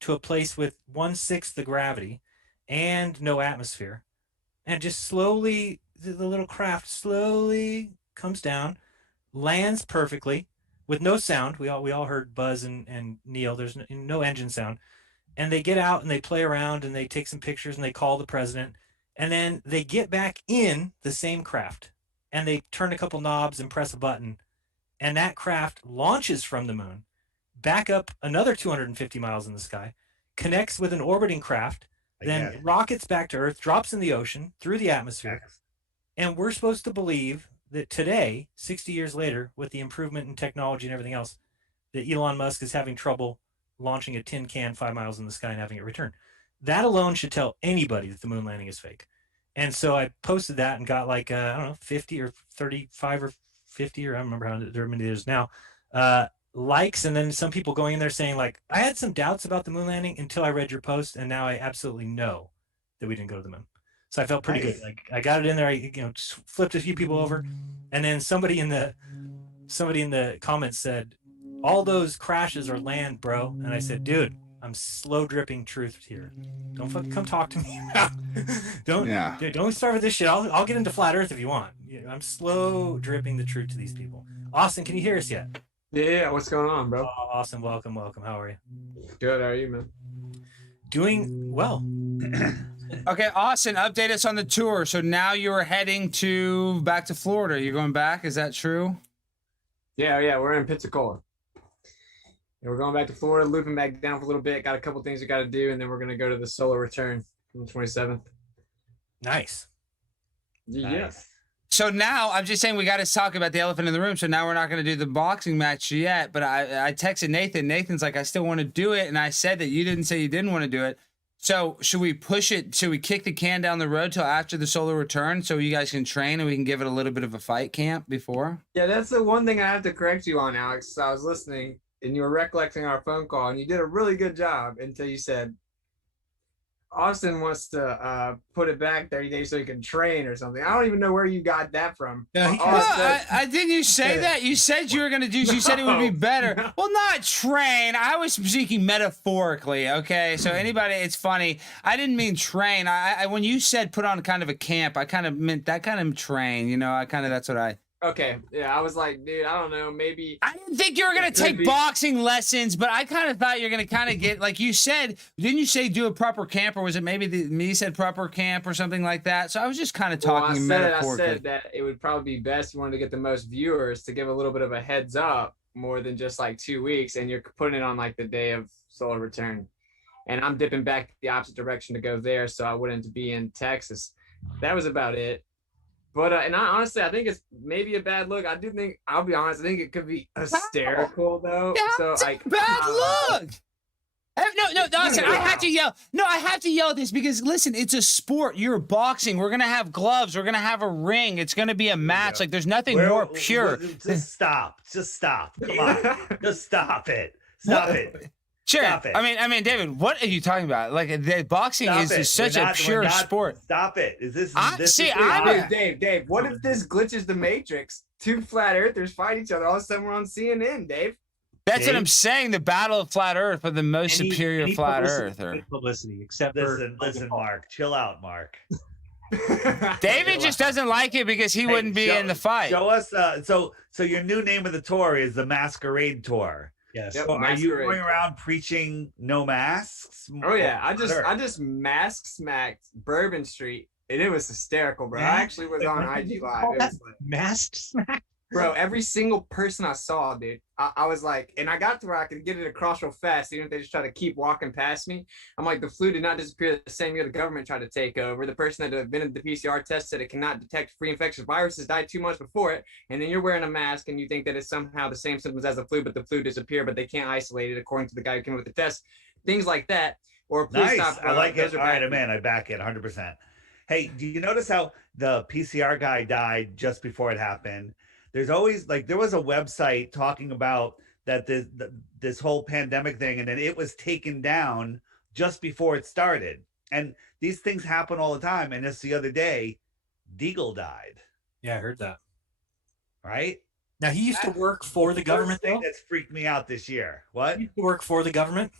to a place with 1/6 the gravity and no atmosphere. And just slowly, the little craft slowly comes down, lands perfectly with no sound. We all heard Buzz and Neil. There's no engine sound. And they get out and they play around and they take some pictures and they call the president. And then they get back in the same craft and they turn a couple knobs and press a button. And that craft launches from the moon, back up another 250 miles in the sky, connects with an orbiting craft, then rockets back to Earth, drops in the ocean through the atmosphere. And we're supposed to believe that today, 60 years later, with the improvement in technology and everything else, that Elon Musk is having trouble launching a tin can 5 miles in the sky and having it return. That alone should tell anybody that the moon landing is fake. And so I posted that and got like, I don't know, 50 or 35 or 50, or I don't remember how many it is now, likes. And then some people going in there saying like, I had some doubts about the moon landing until I read your post. And now I absolutely know that we didn't go to the moon. So I felt pretty good. Like I got it in there. I flipped a few people over. And then somebody in the comments said, all those crashes are land, bro. And I said, dude, I'm slow dripping truth here. Don't fucking come talk to me. Don't start with this shit. I'll get into flat Earth if you want. I'm slow dripping the truth to these people. Austin, can you hear us yet? Yeah. What's going on, bro? Oh, Austin, welcome. How are you? Good. How are you, man? Doing well. Okay, Austin, update us on the tour. So now you're heading back to Florida. You're going back. Is that true? Yeah. We're in Pensacola. And we're going back to Florida, looping back down for a little bit. Got a couple things we got to do, and then we're going to go to the solar return on the 27th. Nice. Yeah. So now I'm just saying we got to talk about the elephant in the room. So now we're not going to do the boxing match yet. But I texted Nathan. Nathan's like, I still want to do it. And I said that you didn't say you didn't want to do it. So should we push it? Should we kick the can down the road till after the solar return so you guys can train and we can give it a little bit of a fight camp before? Yeah, that's the one thing I have to correct you on, Alex. So I was listening and you were recollecting our phone call and you did a really good job until you said Austin wants to put it back 30 days so he can train or something. I don't even know where you got that from. I didn't you say that? You said you were going to do, you said it would be better. No. Well, not train. I was speaking metaphorically, okay? So anybody, it's funny. I didn't mean train. I when you said put on kind of a camp, I kind of meant that kind of train, you know, that's what I... Okay, yeah, I was like, dude, I don't know, maybe... I didn't think you were going to take boxing lessons, but I kind of thought you were going to kind of get, like you said, didn't you say do a proper camp, or was it maybe me said proper camp or something like that? So I was just kind of talking metaphorically. I said that it would probably be best, you wanted to get the most viewers, to give a little bit of a heads up more than just like 2 weeks, and you're putting it on like the day of solar return. And I'm dipping back the opposite direction to go there, so I wouldn't be in Texas. That was about it. But and honestly, I think it's maybe a bad look. I do think, I'll be honest, I think it could be hysterical though. Yeah, so it's a bad look. No, I have to yell. No, I have to yell this because listen, it's a sport. You're boxing. We're gonna have gloves. We're gonna have a ring. It's gonna be a match. Like there's nothing more pure. Just stop. Come on. Just stop it. Stop it. Sure. Stop it. I mean, David, what are you talking about? Like, the boxing Stop is it. such We're a not- pure we're not- sport. Stop it. Is this? I- this see, is I'm- Dave, what if this glitches the Matrix? Two flat earthers fight each other. All of a sudden, we're on CNN, Dave. That's what Dave? I'm saying. The battle of flat Earth for the most superior flat earther. Any publicity, except Listen, Mark. Chill out, Mark. David just doesn't like it because he wouldn't be in the fight. Show us. So your new name of the tour is the Masquerade Tour. Yes. Yep. So are you Masquerade. going around preaching no masks? Oh yeah, I Or- just mask smacked Bourbon Street, and it was hysterical, bro. I actually was on IG Live. It was like, Masked smack. bro, every single person I saw, dude, I was like, and I got to where I could get it across real fast, even if they just try to keep walking past me. I'm like, the flu did not disappear the same year the government tried to take over. The person that invented the PCR test said it cannot detect free infectious viruses, died 2 months before it. And then you're wearing a mask and you think that it's somehow the same symptoms as the flu, but the flu disappeared, but they can't isolate it according to the guy who came up with the test. Things like that. Or please Nice. stop. I like those it. are All right, bad. man. I back it 100%. Hey, do you notice how the PCR guy died just before it happened? There's always like there was a website talking about that this whole pandemic thing, and then it was taken down just before it started. And these things happen all the time. And just the other day, Deagle died. Yeah, I heard that. Right? Now he used to work for the government. Thing Though? that's freaked me out this year. What? He used to work for the government.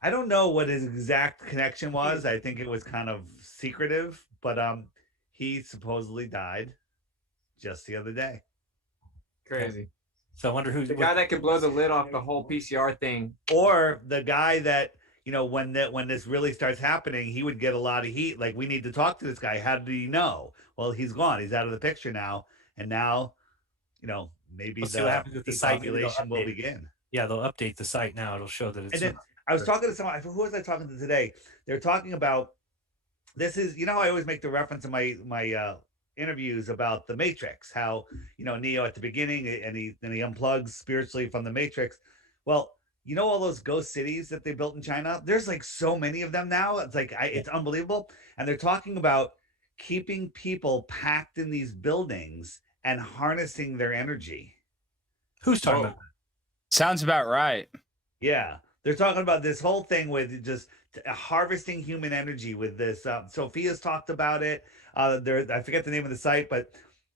I don't know what his exact connection was. I think it was kind of secretive, but he supposedly died just the other day. Crazy. So I wonder who The guy that could blow the lid off the whole PCR thing. Or the guy that, when this really starts happening, he would get a lot of heat. Like, we need to talk to this guy. How did he know? Well, he's gone. He's out of the picture now. And now, maybe We'll see what happens with the site. population will begin. Yeah, they'll update the site now. It'll show that it's. And then I was talking to someone. Who was I talking to today? They're talking about this is how I always make the reference in my interviews about the Matrix. How Neo at the beginning and he unplugs spiritually from the Matrix. Well, all those ghost cities that they built in China. There's like so many of them now. It's like it's unbelievable. And they're talking about keeping people packed in these buildings and harnessing their energy. Who's talking about that? Sounds about right. Yeah. They're talking about this whole thing with just harvesting human energy with this. Sophia's talked about it. I forget the name of the site, but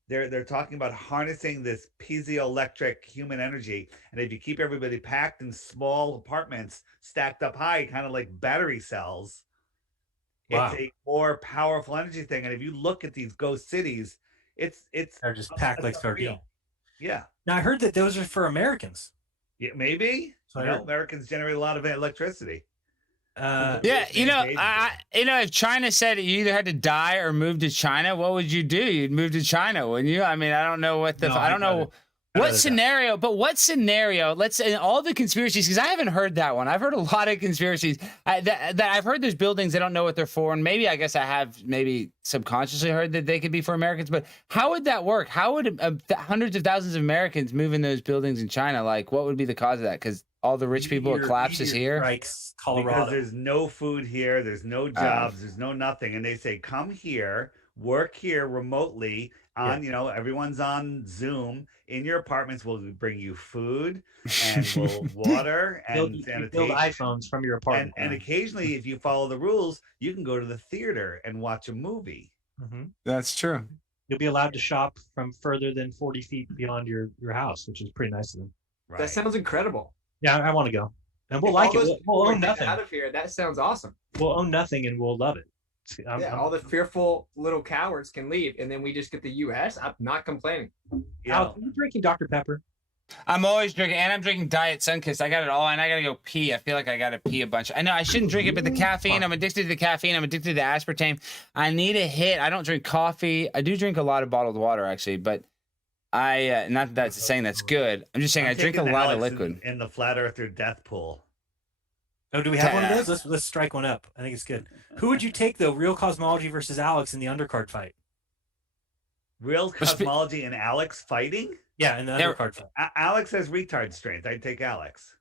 they're talking about harnessing this piezoelectric human energy. And if you keep everybody packed in small apartments stacked up high, kind of like battery cells, Wow. it's a more powerful energy thing. And if you look at these ghost cities, it's They're just packed like sardines. Yeah. Now I heard that those are for Americans. Yeah, maybe. So I heard- Americans generate a lot of electricity. Yeah, Engagement. if China said you either had to die or move to China, what would you do? You'd move to China, wouldn't you? I mean, I don't know what the, No, I don't I'd know rather what die. scenario, but what scenario? Let's say all the conspiracies, because I haven't heard that one. I've heard a lot of conspiracies that I've heard. There's buildings I don't know what they're for, and maybe I guess I have maybe subconsciously heard that they could be for Americans. But how would that work? How would hundreds of thousands of Americans move in those buildings in China? Like, what would be the cause of that? Because all the rich people, it collapses here. Strikes Because Colorado. there's no food here, there's no jobs, there's no nothing, and they say come here, work here remotely on everyone's on Zoom in your apartments. We'll bring you food and we'll water and You build sanitation. iPhones from your apartment. And occasionally, if you follow the rules, you can go to the theater and watch a movie. Mhm. That's true. You'll be allowed to shop from further than 40 feet beyond your house, which is pretty nice of them. Right. That sounds incredible. Yeah, I want to go. And we'll If like all it. those We'll people own get nothing. Out of here. That sounds awesome. We'll own nothing and we'll love it. All the fearful little cowards can leave, and then we just get the U.S. I'm not complaining. Al, are you drinking Dr. Pepper? I'm always drinking, and I'm drinking Diet Sunkist. I got it all, and I gotta go pee. I feel like I gotta pee a bunch. I know I shouldn't drink it, but the caffeine, I'm addicted to the caffeine. I'm addicted to the aspartame. I need a hit. I don't drink coffee. I do drink a lot of bottled water, actually, but I not that that's saying that's good. I'm just saying I drink a taking lot of Alex liquid. in the flat earther death pool. Oh, do we have one of those? Let's strike one up. I think it's good. Who would you take though? Real Cosmology versus Alex in the undercard fight? Real cosmology and Alex fighting? Yeah, in the undercard fight. Alex has retard strength. I'd take Alex.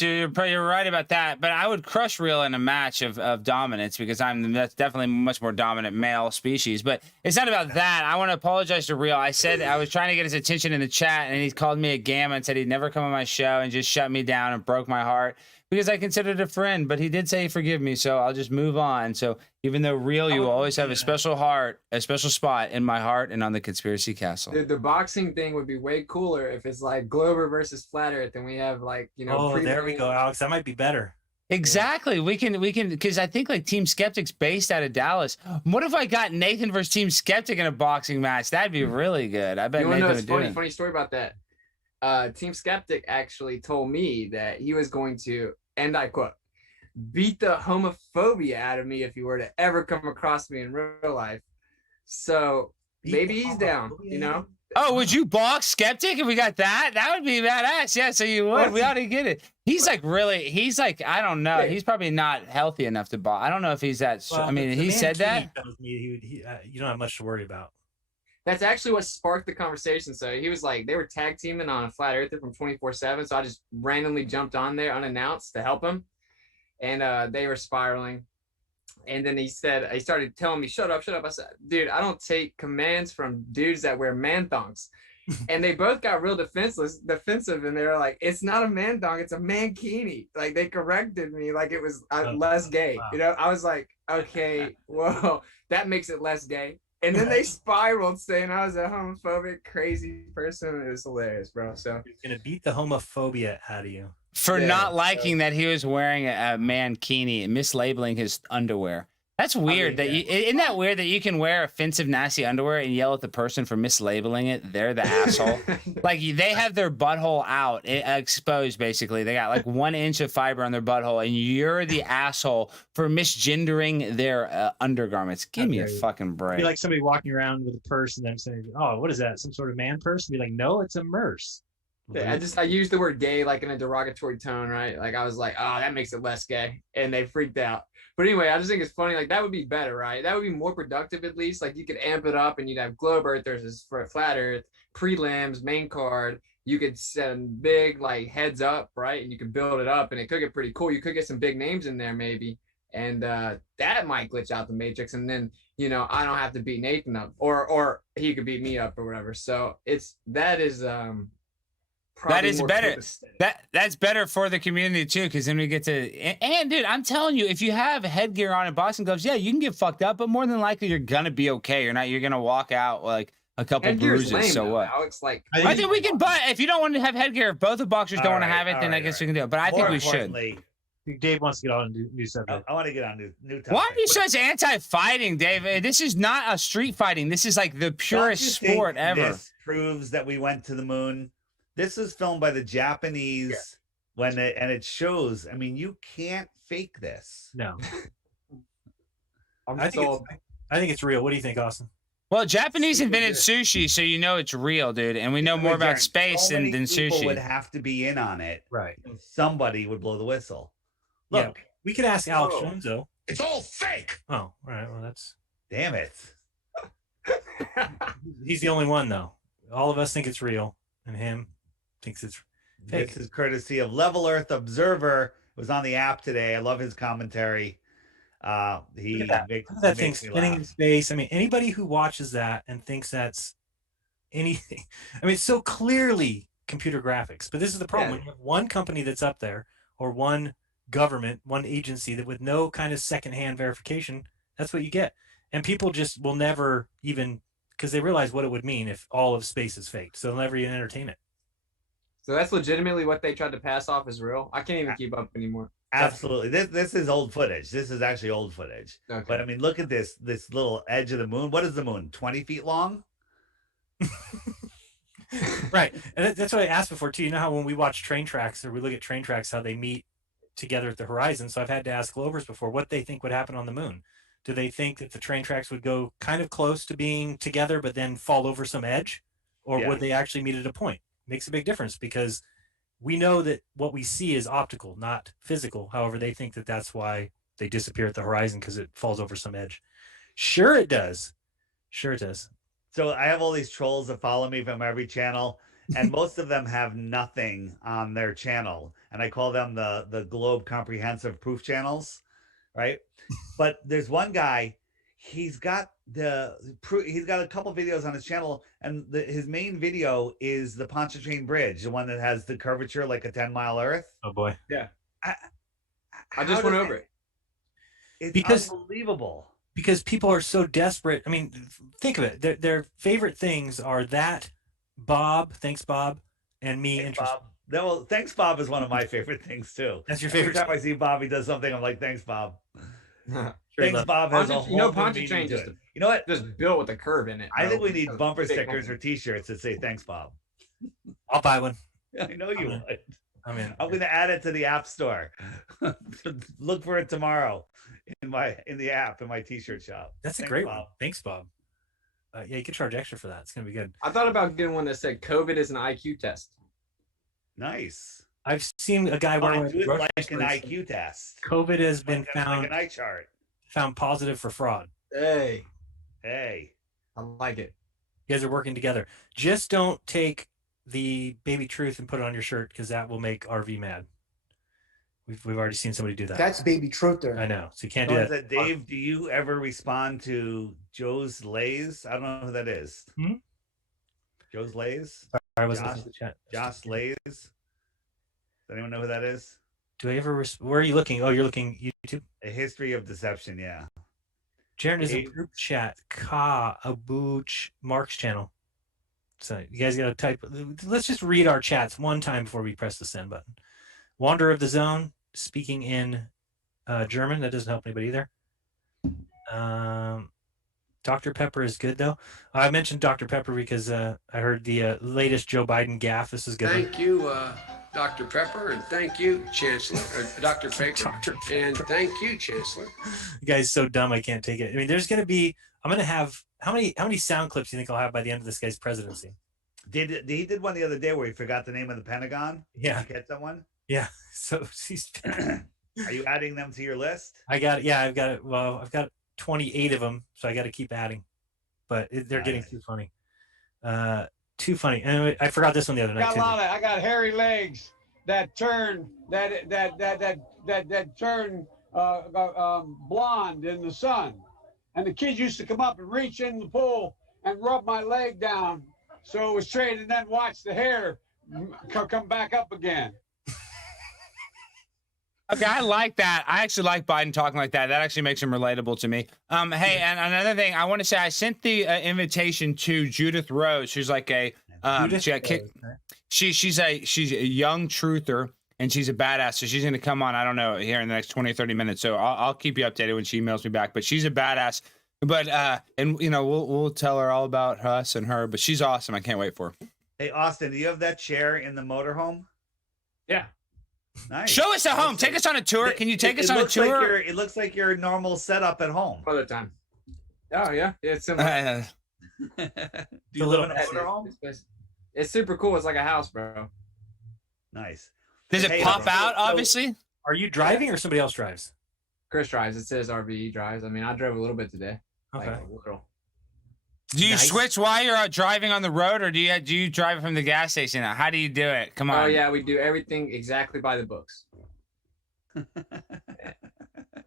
You're right about that, but I would crush Real in a match of dominance because that's definitely much more dominant male species. But it's not about that. I want to apologize to Real. I said I was trying to get his attention in the chat, and he called me a gamma and said he'd never come on my show and just shut me down and broke my heart because I considered a friend, but he did say forgive me, so I'll just move on. So even though real, you will always have a special spot in my heart and on the Conspiracy Castle. The boxing thing would be way cooler if it's like Glover versus Flat Earth, and we have like, you know. Oh, there we go, Alex. That might be better. Exactly. We can because I think like Team Skeptic's based out of Dallas. What if I got Nathan versus Team Skeptic in a boxing match? That'd be really good. I bet You Nathan know, would do it. funny story about that. Team Skeptic actually told me that he was going to, and I quote, beat the homophobia out of me if he were to ever come across me in real life. So maybe he's down, you know? Oh, would you box Skeptic if we got that? That would be badass. Yeah, so you would. We ought to get it. He's like, I don't know. He's probably not healthy enough to box. I don't know if he's that. Well, I mean, the he man said that. You don't have much to worry about. That's actually what sparked the conversation. So he was like, they were tag teaming on a Flat Earther from 24/7. So I just randomly jumped on there unannounced to help him. And they were spiraling. And then he started telling me, shut up. I said, dude, I don't take commands from dudes that wear man thongs. And they both got real defensive. And they were like, it's not a man thong, it's a mankini. Like they corrected me like it was less gay. Wow. You know, I was like, okay, whoa, that makes it less gay. And then they spiraled saying I was a homophobic, crazy person. It was hilarious, bro. So You're going to beat the homophobia out of you. For not liking that he was wearing a mankini, mislabeling his underwear. That's weird. Isn't that weird that you can wear offensive, nasty underwear and yell at the person for mislabeling it? They're the asshole. Like they have their butthole out, exposed. Basically, they got like 1 inch of fiber on their butthole, and you're the asshole for misgendering their undergarments. Give me a fucking break. It'd be like somebody walking around with a purse and them saying, "Oh, what is that? Some sort of man purse?" And be like, "No, it's a merce." I used the word gay like in a derogatory tone, right? Like I was like, oh, that makes it less gay, and they freaked out. But anyway, I just think it's funny. Like that would be better, right? That would be more productive at least. Like you could amp it up, and you'd have Globe Earth versus Flat Earth, prelims, main card. You could send big like heads up, right? And you could build it up, and it could get pretty cool. You could get some big names in there maybe, and that might glitch out the matrix, and then I don't have to beat Nathan up, or he could beat me up or whatever. So that is better. That's better for the community too, because then we get to and dude, I'm telling you, if you have headgear on and boxing gloves, yeah, you can get fucked up, but more than likely you're gonna be okay. You're gonna walk out like a couple bruises. Lame, so though, what? Alex, like I think we can buy if you don't want to have headgear. If both the boxers don't want to have it, then I guess we can do it. But I think we should. Dave wants to get on a new subject. I want to get on new topic. Why are you such anti-fighting, Dave? This is not a street fighting. This is like the purest sport ever. This proves that we went to the moon. This is filmed by the Japanese and it shows. I mean, you can't fake this. No. I think it's real. What do you think, Austin? Well, Japanese invented sushi, so you know it's real, dude. And we know more about space than sushi. People would have to be in on it. Right. Somebody would blow the whistle. Look. We could ask Alex Jones, though. It's all fake. Oh, all right. Well, that's... Damn it. He's the only one, though. All of us think it's real, and him thinks it's fake. This is courtesy of Level Earth Observer. It was on the app today. I love his commentary. That thing spinning in space. I mean, anybody who watches that and thinks that's anything, I mean, it's so clearly computer graphics. But this is the problem. When you have one company that's up there, or one government, one agency that with no kind of secondhand verification, that's what you get. And people just will never even, because they realize what it would mean if all of space is faked. So they'll never even entertain it. So that's legitimately what they tried to pass off as real. I can't even keep up anymore. Absolutely. This is old footage. This is actually old footage. Okay. But I mean, look at this little edge of the moon. What is the moon? 20 feet long? Right. And that's what I asked before too. You know how when we watch train tracks or we look at train tracks, how they meet together at the horizon. So I've had to ask Glovers before what they think would happen on the moon. Do they think that the train tracks would go kind of close to being together, but then fall over some edge? Or would they actually meet at a point? Makes a big difference because we know that what we see is optical, not physical. However, they think that that's why they disappear at the horizon because it falls over some edge. Sure it does. Sure it does. So I have all these trolls that follow me from every channel, and most of them have nothing on their channel. And I call them the Globe Comprehensive Proof channels, right? But there's one guy, he's got a couple videos on his channel, and his main video is the Pontchartrain Bridge, the one that has the curvature like a 10-mile Earth. Oh boy. Yeah. I just went over it. It's Because- unbelievable. Because people are so desperate. I mean, think of it. Their favorite things are that Bob, thanks Bob, and me. Thanks, Bob. No, well, thanks, Bob is one of my favorite things too. That's your Every favorite. time I see Bobby does something, I'm like, thanks, Bob. Sure, Thanks, love- Bob has a Poncha- whole you know, new Poncha meaning Train to just it. You know what? Just built with a curve in it. I think bro. we need That's bumper big stickers or company. T-shirts that say "Thanks, Bob." I'll buy one. I know you I'm in. would. I'm in. I'm going to add it to the App Store. Look for it tomorrow in the app in my T-shirt shop. That's a Thanks, great Bob. one. Thanks, Bob. Yeah, you can charge extra for that. It's gonna be good. I thought about getting one that said COVID is an IQ test. Nice. I've seen a guy wearing I do it grocery like an store. IQ test. COVID has been Like found an eye chart. positive for fraud. Hey, Hey. I like it. You guys are working together. Just don't take the baby truth and put it on your shirt because that will make RV mad. We've already seen somebody do that. That's baby truther. I know. So you can't do Someone that. said, Dave, do you ever respond to Joe's Lays? I don't know who that is. Hmm? Joe's Lays? I was Josh- looking at the chat. Josh Lays? Does anyone know who that is? Do I ever? Where are you looking? Oh, you're looking YouTube. A History of Deception, yeah. Jaron is in Dave- group chat. Ka Abuch Mark's channel. So you guys got to type. Let's just read our chats one time before we press the send button. Wanderer of the Zone speaking in German. That doesn't help anybody either. Dr. Pepper is good though. I mentioned Dr. Pepper because I heard the latest Joe Biden gaffe. This is good. Thank you, Dr. Pepper, and thank you, Chancellor, Dr. Baker, Dr. and thank you, Chancellor. You guys so dumb I can't take it. I mean, there's gonna be. I'm gonna have how many sound clips do you think I'll have by the end of this guy's presidency? He did one the other day where he forgot the name of the Pentagon? Yeah. Did you get that one? Yeah. So he's. Are you adding them to your list? I got it. Yeah, I've got it. Well, I've got 28 of them, so I got to keep adding. But they're getting Nice. too funny. Too funny. Anyway, I forgot this one the other night too. I got hairy legs that turn turn blonde in the sun, and the kids used to come up and reach in the pool and rub my leg down, so it was straight, and then watch the hair come back up again. Okay, I like that. I actually like Biden talking like that. That actually makes him relatable to me. Hey, and another thing, I want to say, I sent the invitation to Judith Rose, who's like a she's a young truther, and she's a badass. So she's going to come on, I don't know, here in the next 20 or 30 minutes. So I'll keep you updated when she emails me back. But she's a badass. But and you know, we'll tell her all about us and her. But she's awesome. I can't wait for her. Hey, Austin, do you have that chair in the motorhome? Yeah. Nice. Show us at home. Take us on a tour. Can you take us on a looks like tour? it looks like your normal setup at home. Other time. Oh yeah, it's similar. Do you live in a It's- motorhome? It's super cool. It's like a house, bro. Nice. Does it Hey, pop so- out? Obviously. Are you driving or somebody else drives? Chris drives. It says RVE drives. I mean, I drove a little bit today. Okay. Like a little. Do you Nice. switch while you're out driving on the road, or do you drive from the gas station? How do you do it? Come on. Oh yeah, we do everything exactly by the books.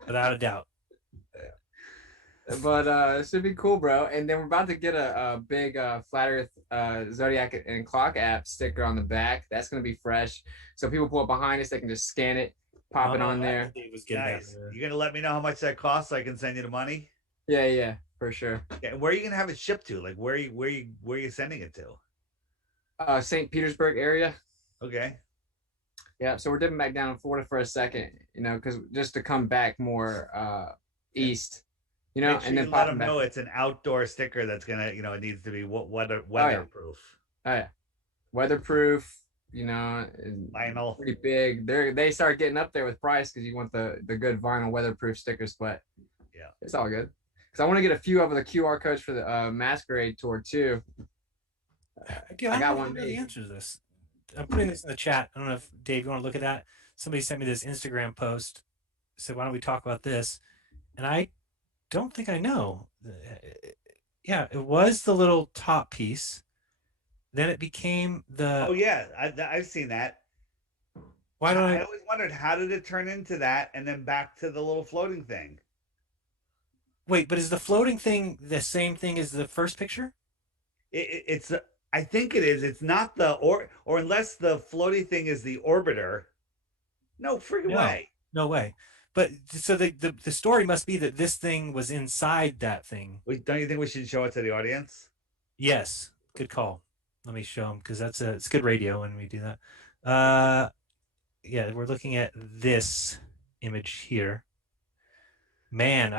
Without a doubt. But it should be cool, bro. And then we're about to get a big flat Earth Zodiac and clock app sticker on the back. That's gonna be fresh. So people pull up behind us, they can just scan it, pop it on there. Dave was getting Nice. that. You gonna let me know how much that costs so I can send you the money? Yeah, for sure. Yeah. Where are you gonna have it shipped to? Like where are you sending it to? St. Petersburg area. Okay. Yeah, so we're dipping back down in Florida for a second, you know, because just to come back more east, you know, Make sure and then you pop let them them back. know it's an outdoor sticker that's gonna, it needs to be weatherproof. Oh yeah, weatherproof. You know, and Vinyl. pretty big. They start getting up there with price because you want the good vinyl weatherproof stickers, but Yeah. it's all good. Because I want to get a few of the QR codes for the Masquerade tour too. Dude, I got don't one know the made. answer to this. I'm putting this in the chat. I don't know if Dave, you want to look at that? Somebody sent me this Instagram post. Said, "Why don't we talk about this?" And I don't think I know. Yeah, it was the little top piece. Then it became the. Oh yeah, I've seen that. Why don't I I? always wondered how did it turn into that and then back to the little floating thing? Wait, but is the floating thing the same thing as the first picture? It's I think it is. It's not the or unless the floaty thing is the orbiter. No freaking No. way. No way. But so the story must be that this thing was inside that thing. Don't you think we should show it to the audience? Yes, good call. Let me show them because it's good radio when we do that. Yeah, we're looking at this image here. Man,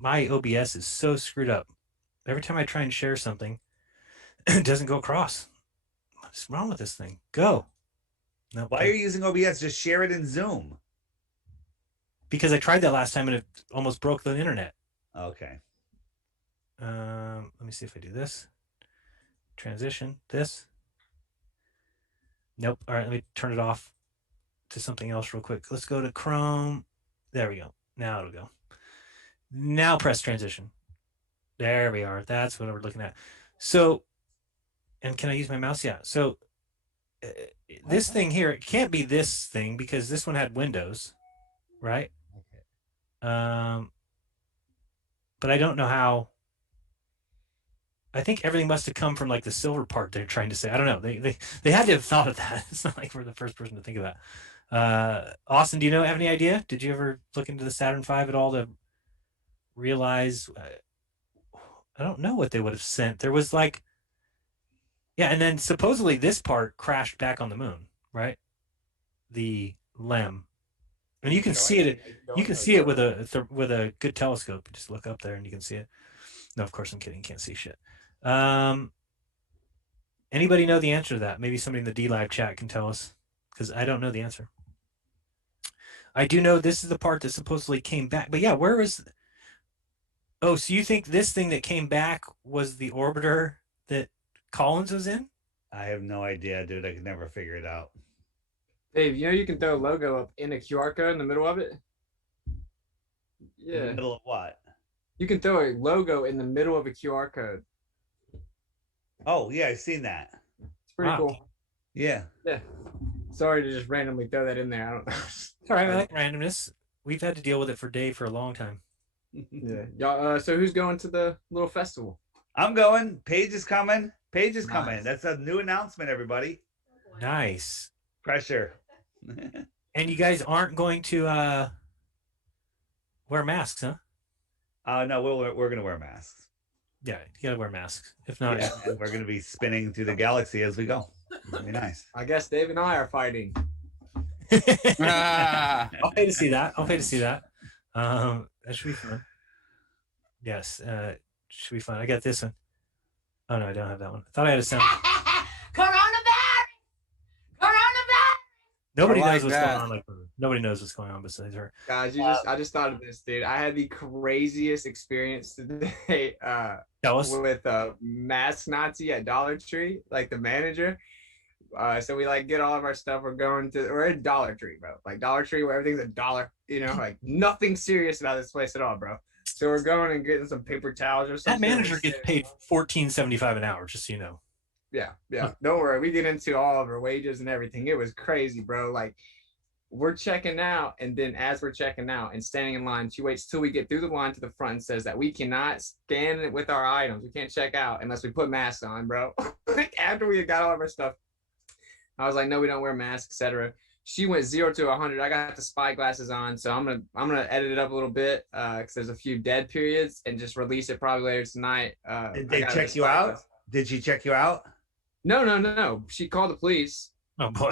my OBS is so screwed up. Every time I try and share something, it doesn't go across. What's wrong with this thing? Go. Nope. Why are you using OBS? Just share it in Zoom. Because I tried that last time and it almost broke the internet. Okay. Let me see if I do this. Transition, this. Nope. All right, let me turn it off to something else real quick. Let's go to Chrome. There we go. Now it'll go. Now press transition. There we are. That's what we're looking at. So, and can I use my mouse? Yeah. So this thing here, it can't be this thing because this one had Windows, right? Okay. But I don't know how. I think everything must have come from like the silver part they're trying to say. I don't know. They had to have thought of that. It's not like we're the first person to think of that. Austin, do you have any idea? Did you ever look into the Saturn V at all to realize? I don't know what they would have sent. There was like, yeah, and then supposedly this part crashed back on the moon, right? The LEM, and you can see it. You can see it with a good telescope. Just look up there and you can see it. No, of course I'm kidding. Can't see shit. Anybody know the answer to that? Maybe somebody in the D-Live chat can tell us, because I don't know the answer. I do know this is the part that supposedly came back. But yeah, where was... Oh, so you think this thing that came back was the orbiter that Collins was in? I have no idea, dude. I could never figure it out. Dave, you can throw a logo up in a QR code in the middle of it? Yeah. In the middle of what? You can throw a logo in the middle of a QR code. Oh, yeah, I've seen that. It's pretty cool. Yeah. Yeah. Sorry to just randomly throw that in there. I don't know. All right, I like randomness. We've had to deal with it for Dave for a long time. Yeah. Y'all, so who's going to the little festival? I'm going. Paige is coming. Paige is coming. Nice. That's a new announcement, everybody. Nice. Pressure. And you guys aren't going to wear masks, huh? No, we're going to wear masks. Yeah, you gotta wear masks. If not, yeah, and we're going to be spinning through the galaxy as we go. It'll be nice. I guess Dave and I are fighting. I'll pay to see that. That should be fun. Yes, should be fun. I got this one. Oh no, I don't have that one. I thought I had a sound. Nobody knows what's going on. Nobody knows what's going on besides her. Guys, I just thought of this, dude. I had the craziest experience today. Tell us. With Mask Nazi at Dollar Tree, like the manager. So we like get all of our stuff. We're at Dollar Tree, bro. Like Dollar Tree where everything's $1. Like nothing serious about this place at all, bro. So we're going and getting some paper towels or something. That manager gets paid $14.75 an hour, just so you know. Yeah. Don't worry. We get into all of our wages and everything. It was crazy, bro. Like we're checking out, and then as we're checking out and standing in line, she waits till we get through the line to the front and says that we cannot scan it with our items. We can't check out unless we put masks on, bro. Like after we got all of our stuff, I was like, no, we don't wear masks, etc. She went 0 to 100. I got the spy glasses on, so I'm gonna edit it up a little bit because there's a few dead periods and just release it probably later tonight. Did they check you out? Did she check you out? No. She called the police. Oh boy.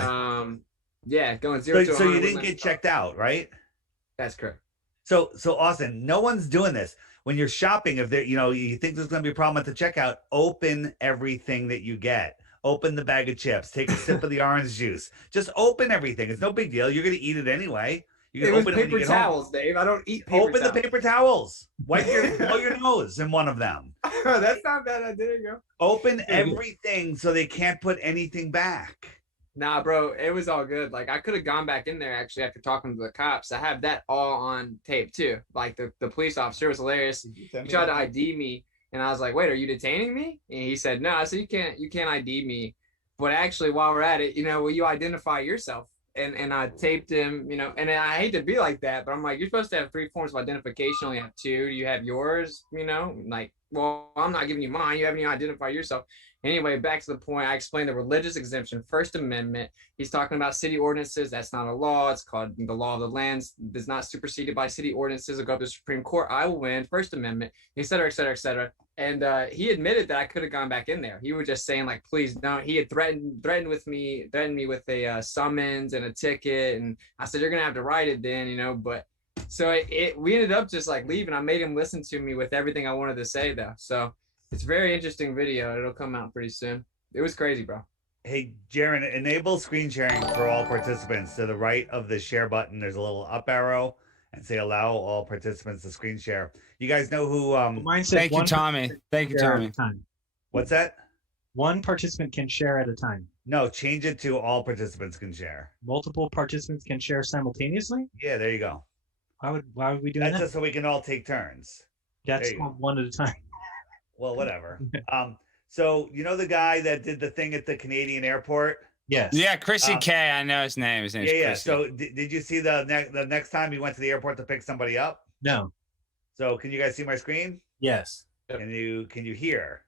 Yeah, going 0 to 100. So you didn't get checked out, right? That's correct. So Austin, no one's doing this. When you're shopping, if there, you think there's going to be a problem at the checkout, open everything that you get. Open the bag of chips. Take a sip of the orange juice. Just open everything. It's no big deal. You're going to eat it anyway. You can open paper towels, Dave. I don't eat paper towels. Open the paper towels. Blow your nose in one of them. That's not bad. There you go. Open everything so they can't put anything back. Nah, bro, it was all good. Like I could have gone back in there actually after talking to the cops. I have that all on tape too. Like the police officer was hilarious. He tried to ID me, and I was like, "Wait, are you detaining me?" And he said, "No." I said, "You can't ID me." But actually, while we're at it, will you identify yourself? And I taped him, and I hate to be like that, but I'm like, you're supposed to have 3 forms of identification, only have 2. Do you have yours? Like, well, I'm not giving you mine. You haven't even identified yourself. Anyway, back to the point. I explained the religious exemption, First Amendment. He's talking about city ordinances. That's not a law. It's called the law of the lands. It's not superseded by city ordinances. It'll go up to the Supreme Court. I will win. First Amendment, et cetera, et cetera, et cetera. And he admitted that I could have gone back in there. He was just saying like, please don't. He had threatened me with a summons and a ticket. And I said, you're gonna have to write it then, you know. But so we ended up just like leaving. I made him listen to me with everything I wanted to say though. So it's a very interesting video. It'll come out pretty soon. It was crazy, bro. Hey, Jeran, enable screen sharing for all participants. To the right of the share button, there's a little up arrow and say allow all participants to screen share. You guys know who Mine says Thank you, Tommy. Thank you, share at Tommy. a time. what's that? One participant can share at a time. No, change it to all participants can share. Multiple participants can share simultaneously. Yeah, there you go. Why would we do That's that? just so we can all take turns. That's there you go. one at a time. Well, whatever. So you know the guy that did the thing at the Canadian airport? Yes. Yeah, Chrissy K. I know his name. His name's Yeah. Chrissy. So did you see the next time he went to the airport to pick somebody up? No. So can you guys see my screen? Yes. Can you hear?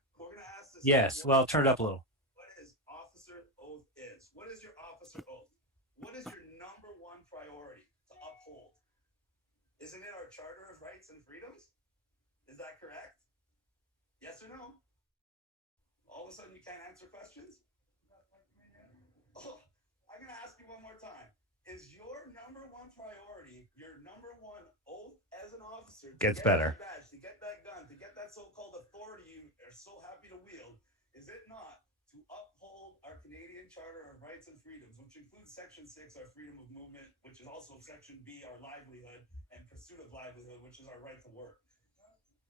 Yes. Well, turn it up a little. What is officer oath is? What is your officer oath? What is your number one priority to uphold? Isn't it our Charter of Rights and Freedoms? Is that correct? Yes or no? All of a sudden you can't answer questions? Oh, I'm going to ask you one more time. Is your number one priority, your number one oath as an officer, Gets to get better. that badge, to get that gun, to get that so-called authority you are so happy to wield, is it not to uphold our Canadian Charter of Rights and Freedoms, which includes Section 6, our freedom of movement, which is also Section B, our livelihood, and pursuit of livelihood, which is our right to work?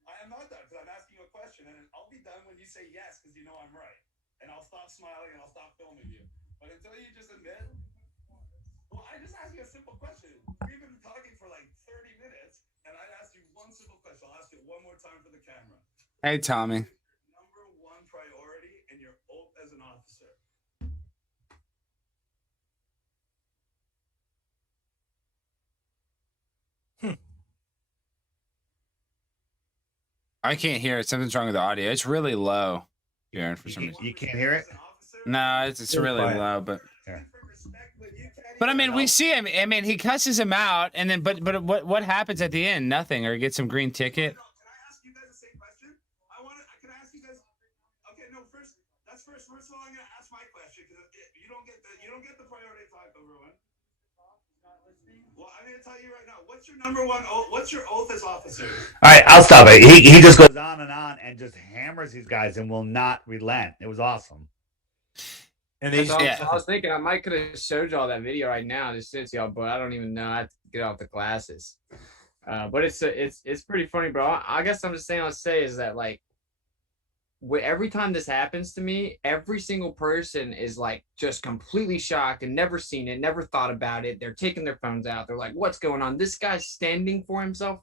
I am not done because I'm asking you a question, and I'll be done when you say yes because you know I'm right. And I'll stop smiling and I'll stop filming you. But until you just admit, well, I just asked you a simple question. We've been talking for like 30 minutes, and I asked you one simple question. I'll ask it one more time for the camera. Hey, Tommy. Number one priority in your oath as an officer. I can't hear it. Something's wrong with the audio. It's really low, Jeran, for some reason. You can't hear it? No, it's really quiet. low, but Here. I mean, we see him. I mean, he cusses him out, and then but what happens at the end? Nothing, or he gets some green ticket. Can I ask you guys the same question? Can I ask you guys? Okay, no. First of all, I'm gonna ask my question because you don't get the priority time, everyone. Well, I'm gonna tell you right now. What's your number one oath? What's your oath as officer? All right, I'll stop it. He just goes on and just hammers these guys and will not relent. It was awesome. And they, I was thinking I might could have showed y'all that video right now just since y'all, but I don't even know. I have to get off the glasses. But it's pretty funny, bro. I guess I'm just saying I'll say is that like every time this happens to me, every single person is like just completely shocked and never seen it, never thought about it. They're taking their phones out. They're like, what's going on? This guy's standing for himself.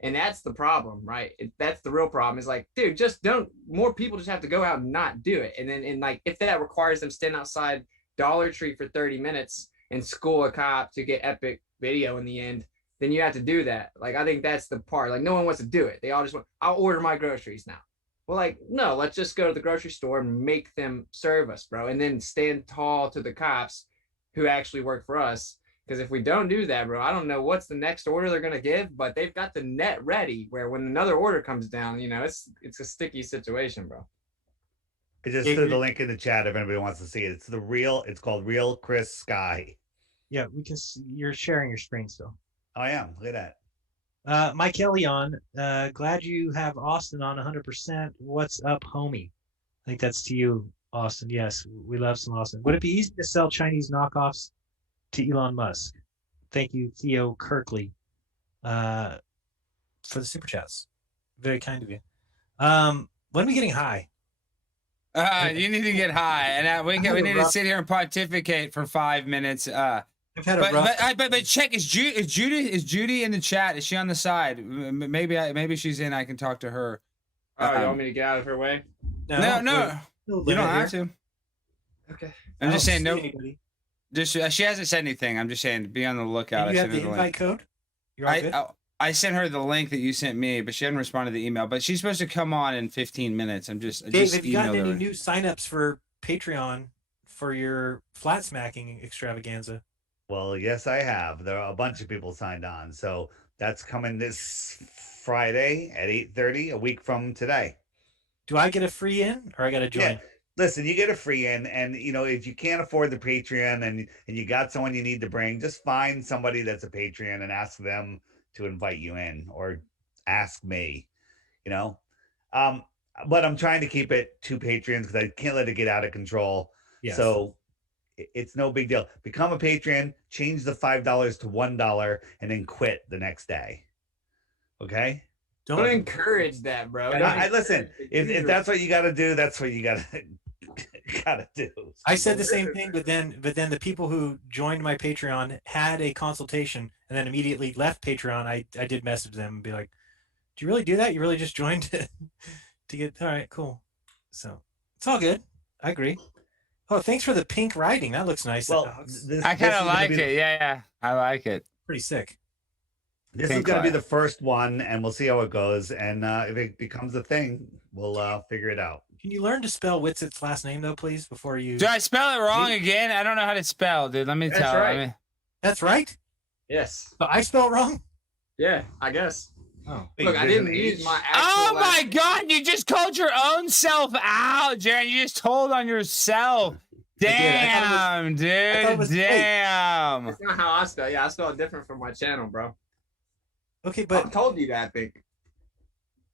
And that's the problem, right? That's the real problem. Is like, dude, just don't. More people just have to go out and not do it. And then, like, if that requires them stand outside Dollar Tree for 30 minutes and school a cop to get epic video in the end, then you have to do that. Like, I think that's the part. Like, no one wants to do it. They all just want, I'll order my groceries now. Well, like, no, let's just go to the grocery store and make them serve us, bro. And then stand tall to the cops who actually work for us. Because if we don't do that, bro, I don't know what's the next order they're gonna give, but they've got the net ready where when another order comes down, you know, it's a sticky situation, bro. I just threw the link in the chat if anybody wants to see it. It's called Real Chris Sky. Yeah, we can see you're sharing your screen still. I am. Look at that. Mike Elion, glad you have Austin on 100%. What's up, homie? I think that's to you, Austin. Yes, we love some Austin. Would it be easy to sell Chinese knockoffs to Elon Musk? Thank you, Theo Kirkley, for the super chats. Very kind of you. When are we getting high? You need to get high, and we need to sit here and pontificate for 5 minutes. I've had a rough. But check, is Judy in the chat? Is she on the side? Maybe she's in. I can talk to her. Oh, you want me to get out of her way? No. You don't have to. Okay. I'm just saying no. Anybody. Just she hasn't said anything. I'm just saying be on the lookout. You have the invite code. You're all good? I sent her the link that you sent me, but she hadn't responded to the email. But she's supposed to come on in 15 minutes. I Dave, just have you gotten emailed any her. new signups for Patreon for your flat smacking extravaganza? Well, yes, I have. There are a bunch of people signed on, so that's coming this Friday at 8:30, a week from today. Do I get a free in, or I got to join? Yeah. Listen, you get a free in, and if you can't afford the Patreon and you got someone you need to bring, just find somebody that's a Patreon and ask them to invite you in, or ask me, but I'm trying to keep it 2 Patreons because I can't let it get out of control. Yes. So it's no big deal. Become a Patreon, change the $5 to $1, and then quit the next day. Okay. Don't encourage that, bro. I listen. If that's what you got to do, that's what you got to do. I said the same thing, but then the people who joined my Patreon had a consultation and then immediately left Patreon. I did message them and be like, "Do you really do that? You really just joined to get? All right, cool." So it's all good. I agree. Oh, thanks for the pink writing. That looks nice. Well, I kind of like it. Yeah, I like it. Pretty sick. This is going to be the first one, and we'll see how it goes. And if it becomes a thing, we'll figure it out. Can you learn to spell Witsit's last name though, please, before you? Do I spell it wrong again? I don't know how to spell, dude. Let me tell you. Right. That's right. Yes. But I spell it wrong. Yeah, I guess. Oh, look, I didn't use my actual. Oh my God! You just called your own self out, Jeran. You just told on yourself. Damn, dude. Damn. That's not how I spell. Yeah, I spell it different from my channel, bro. Okay, but I told you that. I think.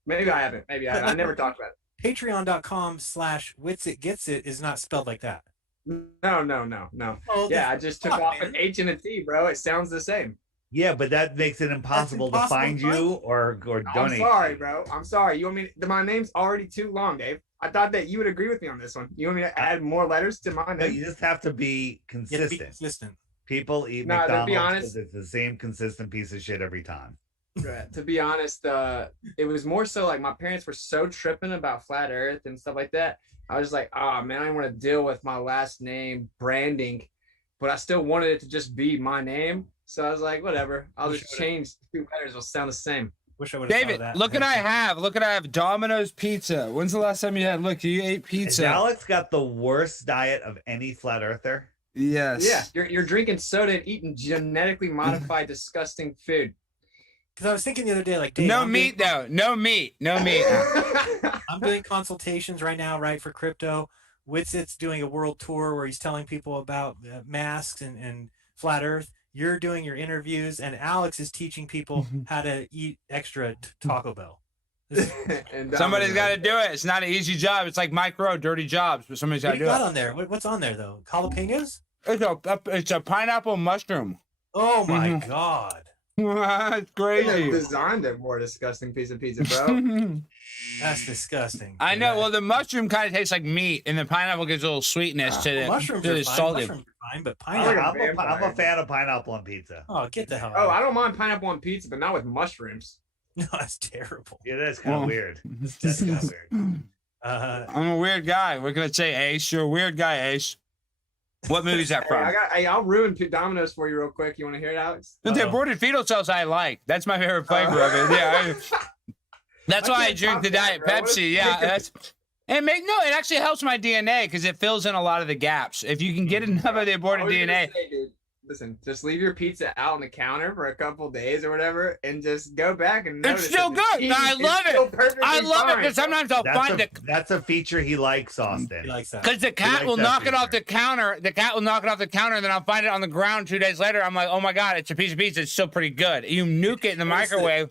Maybe I haven't. Maybe I haven't. I never talked about it. Patreon.com/witsitgetsit is not spelled like that. No. Oh, Yeah, I just took off an H and a T, bro. It sounds the same. Yeah, but that makes it impossible to find you or donate. I'm sorry, bro. I'm sorry. You want me? My name's already too long, Dave. I thought that you would agree with me on this one. You want me to add more letters to my No, name? you just have to be consistent. People eat No, to McDonald's be honest- because it's the same consistent piece of shit every time. Right. To be honest, it was more so like my parents were so tripping about flat Earth and stuff like that. I was like, oh man, I didn't want to deal with my last name branding, but I still wanted it to just be my name. So I was like, whatever. I'll just change 2 letters. It'll sound the same. Wish I would David, look what I have. Look what I have. Domino's pizza. When's the last time you had? Look, you ate pizza. Alex got the worst diet of any flat earther. Yes. Yeah, you're drinking soda and eating genetically modified, disgusting food. Because I was thinking the other day, like, Dave, No meat though. No meat. No meat. I'm doing consultations right now, right, for crypto. Witsit's doing a world tour where he's telling people about masks and flat Earth. You're doing your interviews, and Alex is teaching people how to eat extra Taco Bell. Somebody's got to do it. It's not an easy job. It's like micro dirty jobs, but somebody's got to do What it. on there? What's on there though? Jalapenos? It's a pineapple mushroom. Oh my God. That's crazy. They designed a more disgusting piece of pizza, bro. That's disgusting. I know. Well, the mushroom kind of tastes like meat, and the pineapple gives a little sweetness to the mushrooms to are the fine. salty. Mushrooms are fine, but pineapple. I'm a fan of pineapple on pizza. Oh, get the hell out. Oh, I don't mind pineapple on pizza, but not with mushrooms. No, that's terrible. Yeah, that's kind of weird. That's kind of weird. I'm a weird guy. What can I say, Ace? You're a weird guy, Ace. What movie is that from? I'll ruin Domino's for you real quick. You want to hear it, Alex? The aborted fetal cells I like. That's my favorite flavor of it. Yeah. That's why I drink the Diet Pepsi. Yeah. It actually helps my DNA because it fills in a lot of the gaps. If you can get enough of the aborted DNA. Say, dude, listen, just leave your pizza out on the counter for a couple days or whatever, and just go back and notice it's still good. I love it. I love it because sometimes I'll find it. That's a feature he likes, Austin. He likes that. Because the cat will knock it off the counter. The cat will knock it off the counter, and then I'll find it on the ground 2 days later. I'm like, oh my God, it's a piece of pizza. It's still pretty good. You nuke it in the microwave.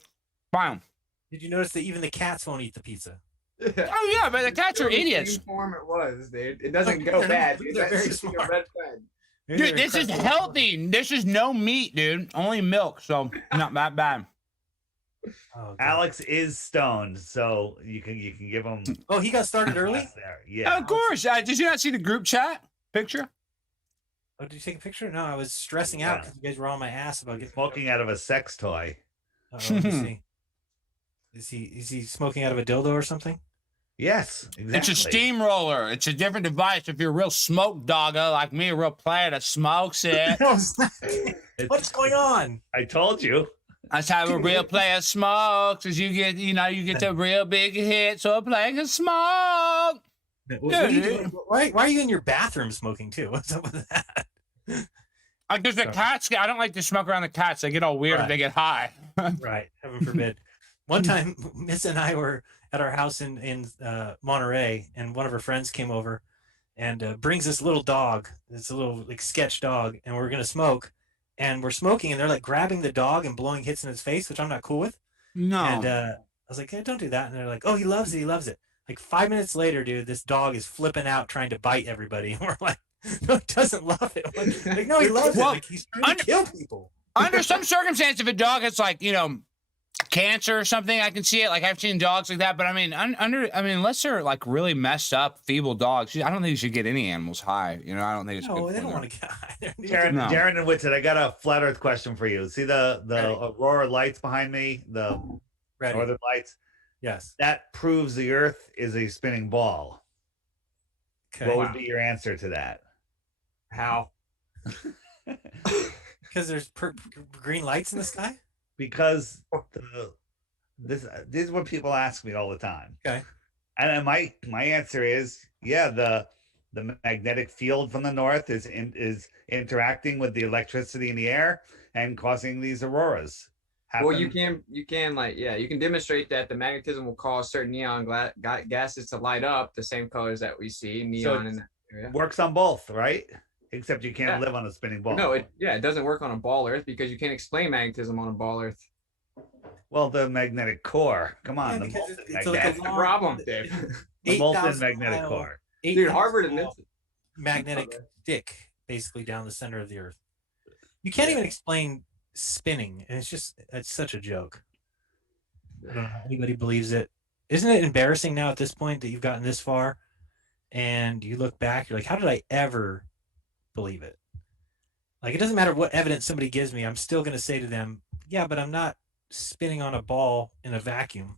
Fine. Did you notice that even the cats won't eat the pizza? Oh yeah, but the cats are idiots. Form it was, dude. It doesn't go bad. Dude. They're very That's smart. a red flag. Dude, this is healthy. This is no meat, dude. Only milk, so not that bad. Oh, Alex is stoned, so you can give him. Oh, he got started early? There. Yeah. Of course. Did you not see the group chat picture? Oh, did you take a picture? No, I was stressing out because you guys were on my ass about getting Smoking out of a sex toy. Uh-oh, let me see. Is he smoking out of a dildo or something? Yes, exactly. It's a steamroller. It's a different device. If you're a real smoke dogger like me, a real player that smokes it. What's going on? I told you. That's how a real player smokes. Is you get the real big hit. So a player can smoke. What are you doing? Why are you in your bathroom smoking too? What's up with that? Because the cats, I don't like to smoke around the cats. They get all weird if they get high. Right. Heaven forbid. One time, Miss and I were at our house in Monterey, and one of her friends came over and brings this little dog. It's a little like sketch dog, and we're gonna smoke, and we're smoking, and they're like grabbing the dog and blowing hits in its face, which I'm not cool with. No. And I was like, hey, don't do that. And they're like, oh, he loves it. He loves it. Like 5 minutes later, dude, this dog is flipping out trying to bite everybody. And we're like, no, he doesn't love it. Like, no, he loves it. Like, he's trying to kill people. Under some circumstance, if a dog has like, cancer or something, I can see it. Like I've seen dogs like that, but I mean, unless they're like really messed up, feeble dogs, I don't think you should get any animals high. I don't think it's good. No, they for don't them. want to get high. Jeran and Whitsett, I got a flat Earth question for you. See the aurora lights behind me, the northern lights. Yes. That proves the Earth is a spinning ball. Okay. What would be your answer to that? How? Because there's green lights in the sky. Because this is what people ask me all the time. Okay. And my answer is, yeah, the magnetic field from the north is interacting with the electricity in the air and causing these auroras. Well, you can you can demonstrate that the magnetism will cause certain neon gases to light up the same colors that we see neon in that area. Works on both, right? Except you can't live on a spinning ball. No, it doesn't work on a ball Earth because you can't explain magnetism on a ball Earth. Well, the magnetic core. Come on, the molten magnetic. That's the problem, Dave. The molten magnetic core. Dude, Harvard admits it. Magnetic stick basically down the center of the Earth. You can't even explain spinning, and it's such a joke. I don't know if anybody believes it. Isn't it embarrassing now at this point that you've gotten this far and you look back, you're like, how did I ever believe it? Like, it doesn't matter what evidence somebody gives me, I'm still going to say to them, yeah, but I'm not spinning on a ball in a vacuum.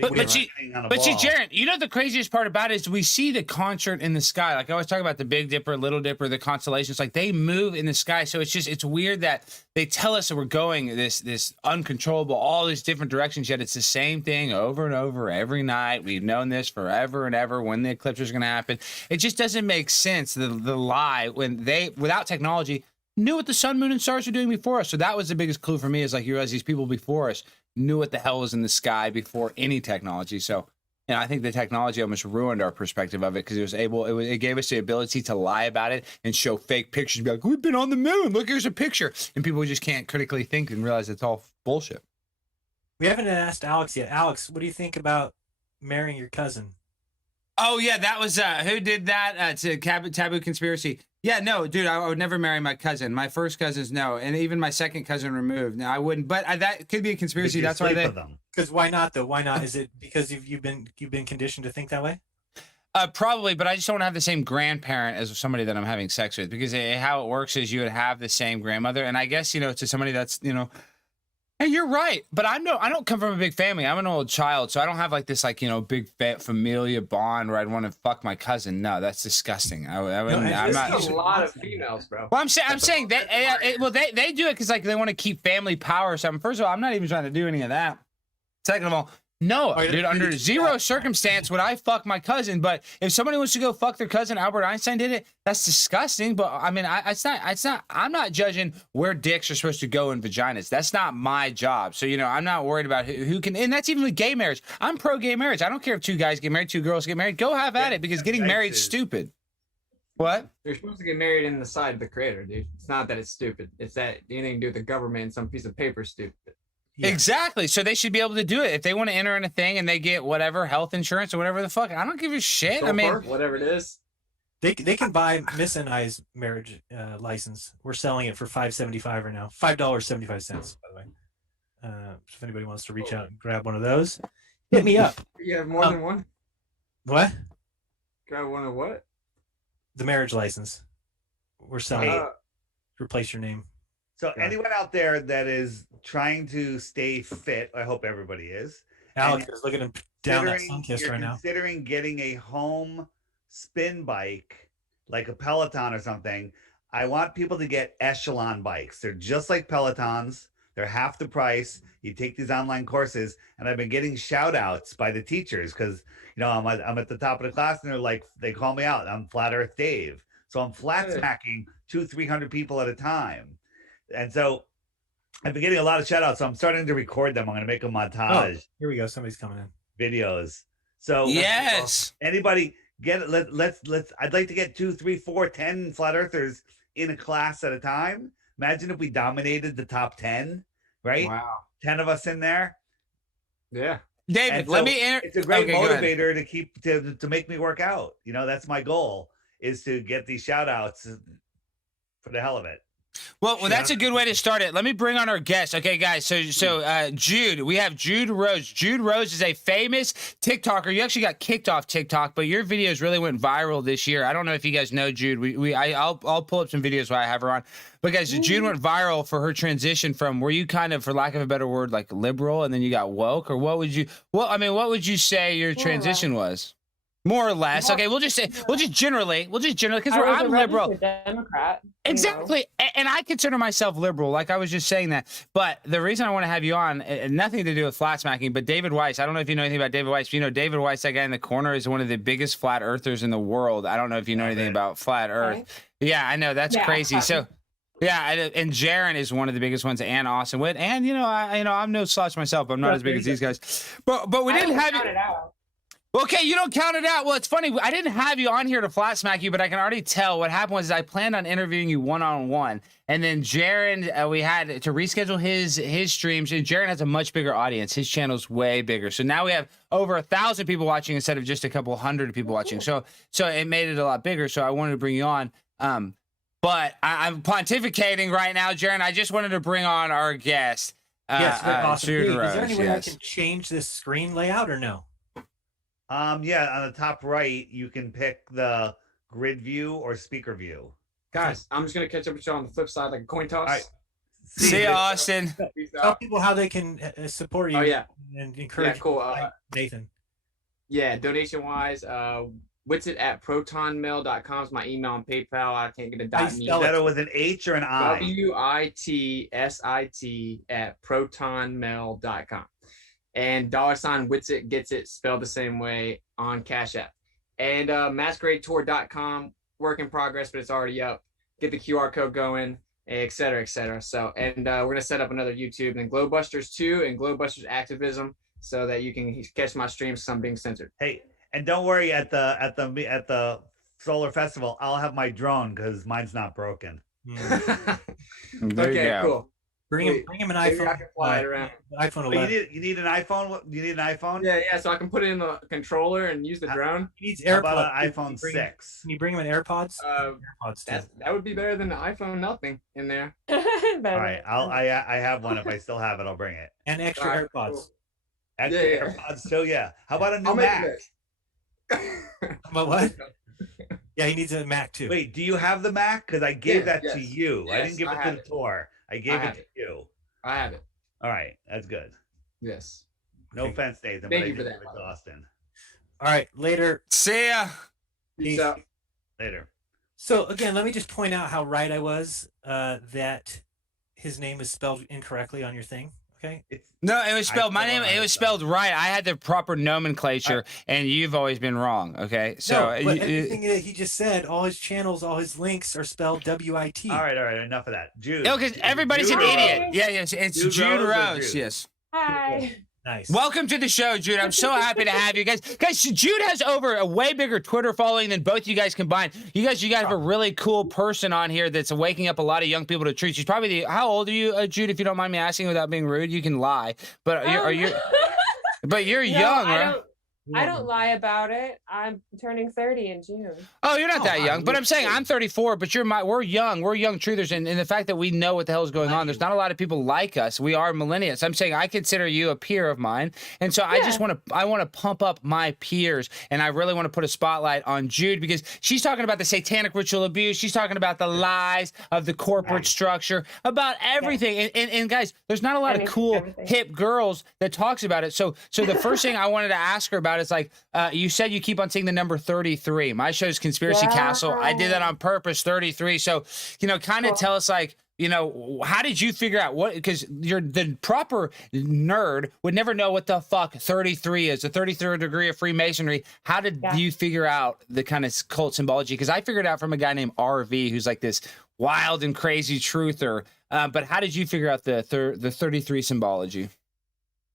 But see, Jeran, the craziest part about it is we see the concert in the sky. Like I always talk about the Big Dipper, Little Dipper, the constellations. Like they move in the sky, so it's weird that they tell us that we're going this uncontrollable, all these different directions. Yet it's the same thing over and over every night. We've known this forever and ever. When the eclipse is going to happen, it just doesn't make sense. The lie when they without technology knew what the sun, moon, and stars were doing before us. So that was the biggest clue for me. Is like you realize these people before us knew what the hell was in the sky before any technology. So, I think the technology almost ruined our perspective of it because it gave us the ability to lie about it and show fake pictures and be like, we've been on the moon. Look, here's a picture. And people just can't critically think and realize it's all bullshit. We haven't asked Alex yet. Alex, what do you think about marrying your cousin? Oh, yeah, that was, who did that? It's a taboo conspiracy. Yeah, no, dude, I would never marry my cousin. My first cousins, no. And even my second cousin removed. No, I wouldn't. But that could be a conspiracy. That's why they... Because why not, though? Why not? Is it because you've been conditioned to think that way? Probably, but I just don't have the same grandparent as somebody that I'm having sex with. Because how it works is you would have the same grandmother. And I guess, to somebody that's, hey, you're right, but I don't come from a big family. I'm an old child, so I don't have like this big familia bond where I'd want to fuck my cousin. No, that's disgusting. I'm not. There's a lot of females, bro. Well, I'm saying that. They do it because they want to keep family power or something. First of all, I'm not even trying to do any of that. Second of all, no, dude. Under zero circumstance would I fuck my cousin. But if somebody wants to go fuck their cousin, Albert Einstein did it. That's disgusting. But I mean, it's not. I'm not judging where dicks are supposed to go in vaginas. That's not my job. So I'm not worried about who can. And that's even with gay marriage. I'm pro gay marriage. I don't care if two guys get married, two girls get married. Go have at it because getting married is stupid. What? You're supposed to get married in the side of the creator, dude. It's not that it's stupid. It's that anything to do with the government and some piece of paper is stupid. Yeah. Exactly. So they should be able to do it. If they want to enter in a thing and they get whatever health insurance or whatever the fuck, I don't give a shit. So whatever it is. They can buy Miss and I's marriage license. We're selling it for $5.75 right now. $5.75, by the way. If anybody wants to reach out and grab one of those, hit me up. You have more than one? What? Grab one of what? The marriage license. We're selling replace your name. So anyone out there that is trying to stay fit, I hope everybody is. Alex is looking down that sun kiss right now. Considering getting a home spin bike, like a Peloton or something, I want people to get Echelon bikes. They're just like Pelotons, They're half the price. You take these online courses, and I've been getting shout outs by the teachers because, I'm at the top of the class, and they're like, they call me out. I'm Flat Earth Dave. So I'm flat smacking 200-300 people at a time. And so I've been getting a lot of shout outs. So I'm starting to record them. I'm going to make a montage. Oh, here we go. Somebody's coming in. Videos. So yes, anybody get it? Let's. I'd like to get 2, 3, 4, 10 flat earthers in a class at a time. Imagine if we dominated the top 10, right? Wow. 10 of us in there. Yeah. David, So let me. It's a great Okay, go ahead. motivator to keep to make me work out. That's my goal, is to get these shout outs for the hell of it. Well, that's a good way to start it. Let me bring on our guest. Okay, guys. So Jude, we have Jude Rose. Jude Rose is a famous TikToker. You actually got kicked off TikTok, but your videos really went viral this year. I don't know if you guys know Jude. I'll pull up some videos while I have her on. But guys, Jude went viral for her transition from, were you kind of, for lack of a better word, like liberal, and then you got woke, or what would you say your transition was? More or less. Okay, we'll just generally, because I'm liberal. Democrat. Exactly. And I consider myself liberal, like I was just saying that. But the reason I want to have you on, nothing to do with flat smacking, but David Weiss. I don't know if you know anything about David Weiss. David Weiss, that guy in the corner, is one of the biggest flat earthers in the world. I don't know if you know anything about flat earth. Okay. Yeah, I know. That's crazy. So, yeah, and Jeran is one of the biggest ones, and Austin Witt. And, I'm no slouch myself. I'm not as big as these guys. But we didn't have you. Okay, you don't count it out. Well, it's funny. I didn't have you on here to flat smack you, but I can already tell what happened was I planned on interviewing you one-on-one. And then Jeran, we had to reschedule his streams. And Jeran has a much bigger audience. His channel's way bigger. So now we have over 1,000 people watching instead of just a couple hundred people watching. So it made it a lot bigger. So I wanted to bring you on. But I'm pontificating right now, Jeran. I just wanted to bring on our guest. Yes, awesome. Jude Is there Rose, any way I can change this screen layout or no? Yeah, on the top right, you can pick the grid view or speaker view. Guys, I'm just gonna catch up with you on the flip side, like a coin toss. All right. See you, Austin. Tell people how they can support you. Oh, yeah. And encourage. Yeah, cool. Nathan. Yeah, donation wise, what's it at protonmail.com is my email and PayPal. I can't get a dot. Is that with an H or an I? WITSIT at protonmail.com. And $ Witsit gets it spelled the same way on Cash App. And masqueradetour.com, work in progress, but it's already up. Get the QR code going, et cetera, et cetera. So, and we're going to set up another YouTube, and Glowbusters 2 and Glowbusters Activism, so that you can catch my streams because I'm being censored. Hey, and don't worry, at the Solar Festival, I'll have my drone because mine's not broken. Okay, cool. Bring him an iPhone. I can fly it around. iPhone 11. You need an iPhone? You need an iPhone? Yeah, so I can put it in the controller and use the drone. He needs How AirPods. about an iPhone 6? Can you bring him an AirPods? AirPods that would be better than the iPhone nothing in there. All right, I have one. If I still have it, I'll bring it. And extra AirPods. Cool. Extra AirPods, so yeah. How about a new I'll make Mac? About what? Yeah, he needs a Mac too. Wait, do you have the Mac? Because I gave that to yes. you. I Yes, didn't give I it to have the it. tour. I gave it to you. I have it. All right, that's good. Yes. No offense, Nathan, Thank but you I for did that, it by with the way. Austin. All right, later. See ya. Peace out. Later. So again, let me just point out how right I was that his name is spelled incorrectly on your thing. Okay. No, it was spelled. My name. It was spelled right. I had the proper nomenclature, and you've always been wrong. Okay, so no, but everything that he just said, all his channels, all his links are spelled WIT. All right, enough of that. Jude. No, because everybody's an idiot. Yeah, yes, it's Jude Rose. Yes. Hi. Nice. Welcome to the show, Jude. I'm so happy to have you guys. Guys, Jude has over a way bigger Twitter following than both you guys combined. You guys have a really cool person on here that's waking up a lot of young people to truth. She's probably how old are you, Jude? If you don't mind me asking, without being rude, you can lie. But are you? But you're young, right? I don't lie about it. I'm turning 30 in June. Oh, you're not that young. But I'm saying I'm 34, but we're young. We're young truthers. And the fact that we know what the hell is going on, there's not a lot of people like us. We are millennials. I'm saying I consider you a peer of mine. And so I just want to pump up my peers. And I really want to put a spotlight on Jude because she's talking about the satanic ritual abuse. She's talking about the lies of the corporate structure, about everything. And guys, there's not a lot of cool, hip girls that talks about it. So the first thing I wanted to ask her about out is like, you said you keep on seeing the number 33. My show's Conspiracy Castle. I did that on purpose, 33. So, kind of tell us like, how did you figure out what, because you're the proper nerd would never know what the fuck 33 is, the 33rd degree of Freemasonry. How did you figure out the kind of cult symbology? Because I figured out from a guy named RV, who's like this wild and crazy truther. But how did you figure out the 33 symbology?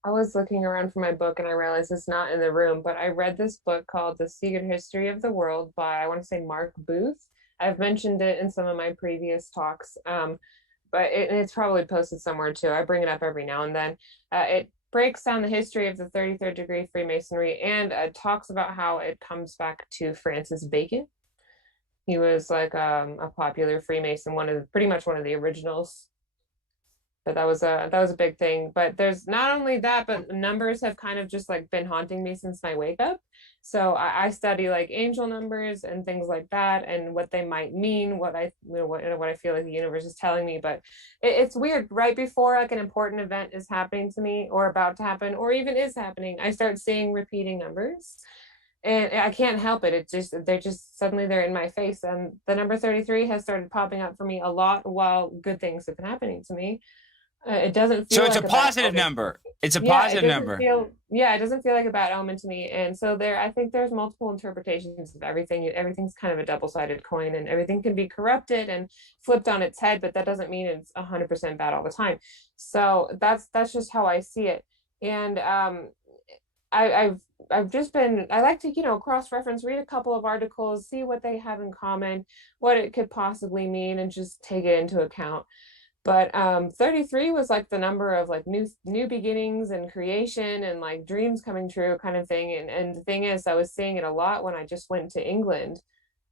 I was looking around for my book and I realized it's not in the room, but I read this book called The Secret History of the World by, I want to say, Mark Booth. I've mentioned it in some of my previous talks, but it's probably posted somewhere too. I bring it up every now and then. It breaks down the history of the 33rd degree Freemasonry and talks about how it comes back to Francis Bacon. He was like a popular Freemason, pretty much one of the originals. But that was a big thing. But there's not only that, but numbers have kind of just like been haunting me since my wake up. So I study like angel numbers and things like that, and what they might mean, what I feel like the universe is telling me. But it's weird. Right before like an important event is happening to me, or about to happen, or even is happening, I start seeing repeating numbers, and I can't help it. They're just suddenly they're in my face, and the number 33 has started popping up for me a lot while good things have been happening to me. It doesn't feel so it's like a positive number. It's a positive number. It doesn't feel like a bad element to me. And so I think there's multiple interpretations of everything. Everything's kind of a double-sided coin, and everything can be corrupted and flipped on its head, but that doesn't mean it's 100% bad all the time. So that's just how I see it. And I've just been, I like to, cross-reference, read a couple of articles, see what they have in common, what it could possibly mean, and just take it into account. But 33 was like the number of like new beginnings and creation and like dreams coming true kind of thing. And the thing is, I was seeing it a lot when I just went to England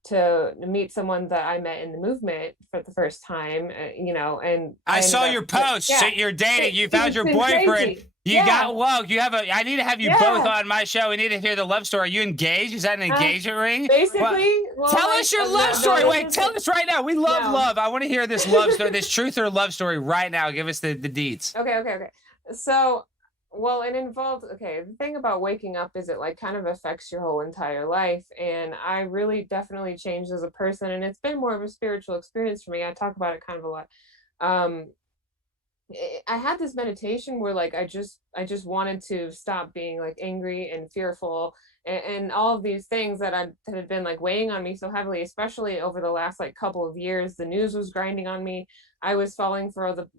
to meet someone that I met in the movement for the first time, and I saw your post. So you're dating. You found your boyfriend. Crazy. You got woke. I need to have you both on my show. We need to hear the love story. Are you engaged? Is that an engagement ring? Basically. Tell us your love story. Wait, tell us right now. We love love. I want to hear this love story, this truth or love story right now. Give us the deets. Okay. So, it involved, the thing about waking up is it like kind of affects your whole entire life. And I really definitely changed as a person, and it's been more of a spiritual experience for me. I talk about it kind of a lot. I had this meditation where like I just wanted to stop being like angry and fearful and all of these things that had been like weighing on me so heavily, especially over the last like couple of years. The news was grinding on me. I was falling for the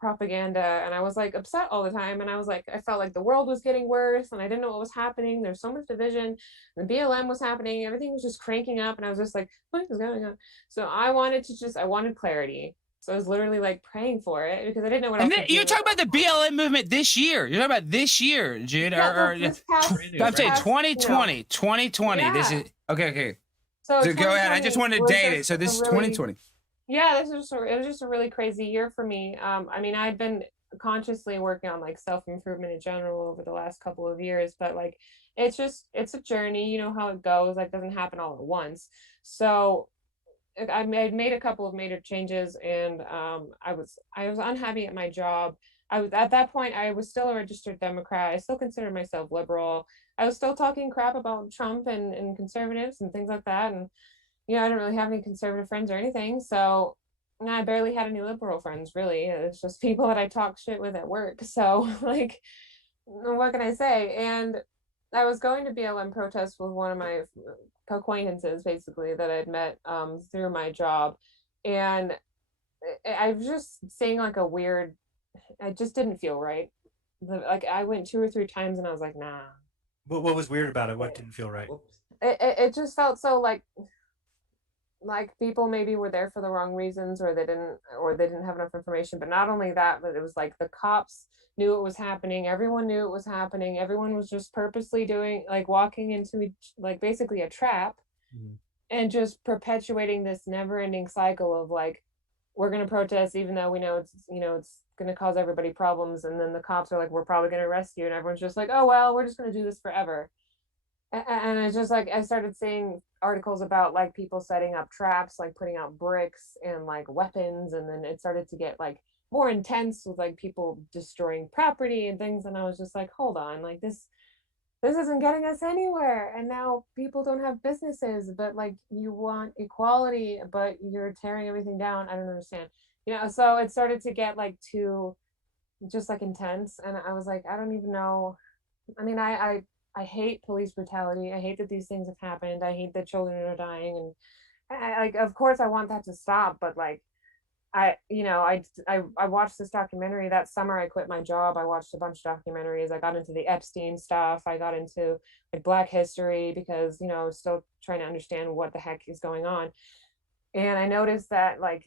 propaganda, and I was like upset all the time, and I felt like the world was getting worse, and I didn't know what was happening. There's so much division. The BLM was happening, everything was just cranking up, and I was just like, what is going on? So I wanted clarity. So I was literally like praying for it because I didn't know what else to do. You're talking about the BLM movement this year. You're talking about this year, Jude. I'm saying 2020. 2020. Yeah. This is okay. So go ahead. I just wanted to date it. So this is 2020. Yeah, it was just a really crazy year for me. I'd been consciously working on like self-improvement in general over the last couple of years, but like it's a journey. You know how it goes. Like, doesn't happen all at once. So I made a couple of major changes, and I was unhappy at my job. At that point I was still a registered Democrat. I still considered myself liberal. I was still talking crap about Trump and conservatives and things like that. And I didn't really have any conservative friends or anything. So I barely had any liberal friends, really. It's just people that I talk shit with at work. So like, what can I say? And I was going to BLM protests with one of my acquaintances, basically, that I'd met through my job, and I was just seeing like I just didn't feel right. Like I went 2 or 3 times, and I was like, nah. What was weird about it? What didn't feel right? It just felt so like people maybe were there for the wrong reasons, or they didn't have enough information. But not only that, but it was like the cops knew it was happening. Everyone knew it was happening. Everyone was just purposely walking into basically a trap, and just perpetuating this never-ending cycle of like, we're going to protest even though we know it's going to cause everybody problems. And then the cops are like, we're probably going to arrest you. And everyone's just like, oh, well, we're just going to do this forever. And it's just like, I started seeing articles about like people setting up traps, like putting out bricks and like weapons. And then it started to get like more intense with like people destroying property and things. And I was just like, hold on, like this this isn't getting us anywhere. And now people don't have businesses, but like you want equality, but you're tearing everything down. I don't understand. So it started to get like too just like intense. And I was like, I don't even know. I mean, I hate police brutality. I hate that these things have happened. I hate that children are dying. And like, of course I want that to stop, but like, I watched this documentary that summer. I quit my job. I watched a bunch of documentaries. I got into the Epstein stuff. I got into like Black history because, I was still trying to understand what the heck is going on. And I noticed that like,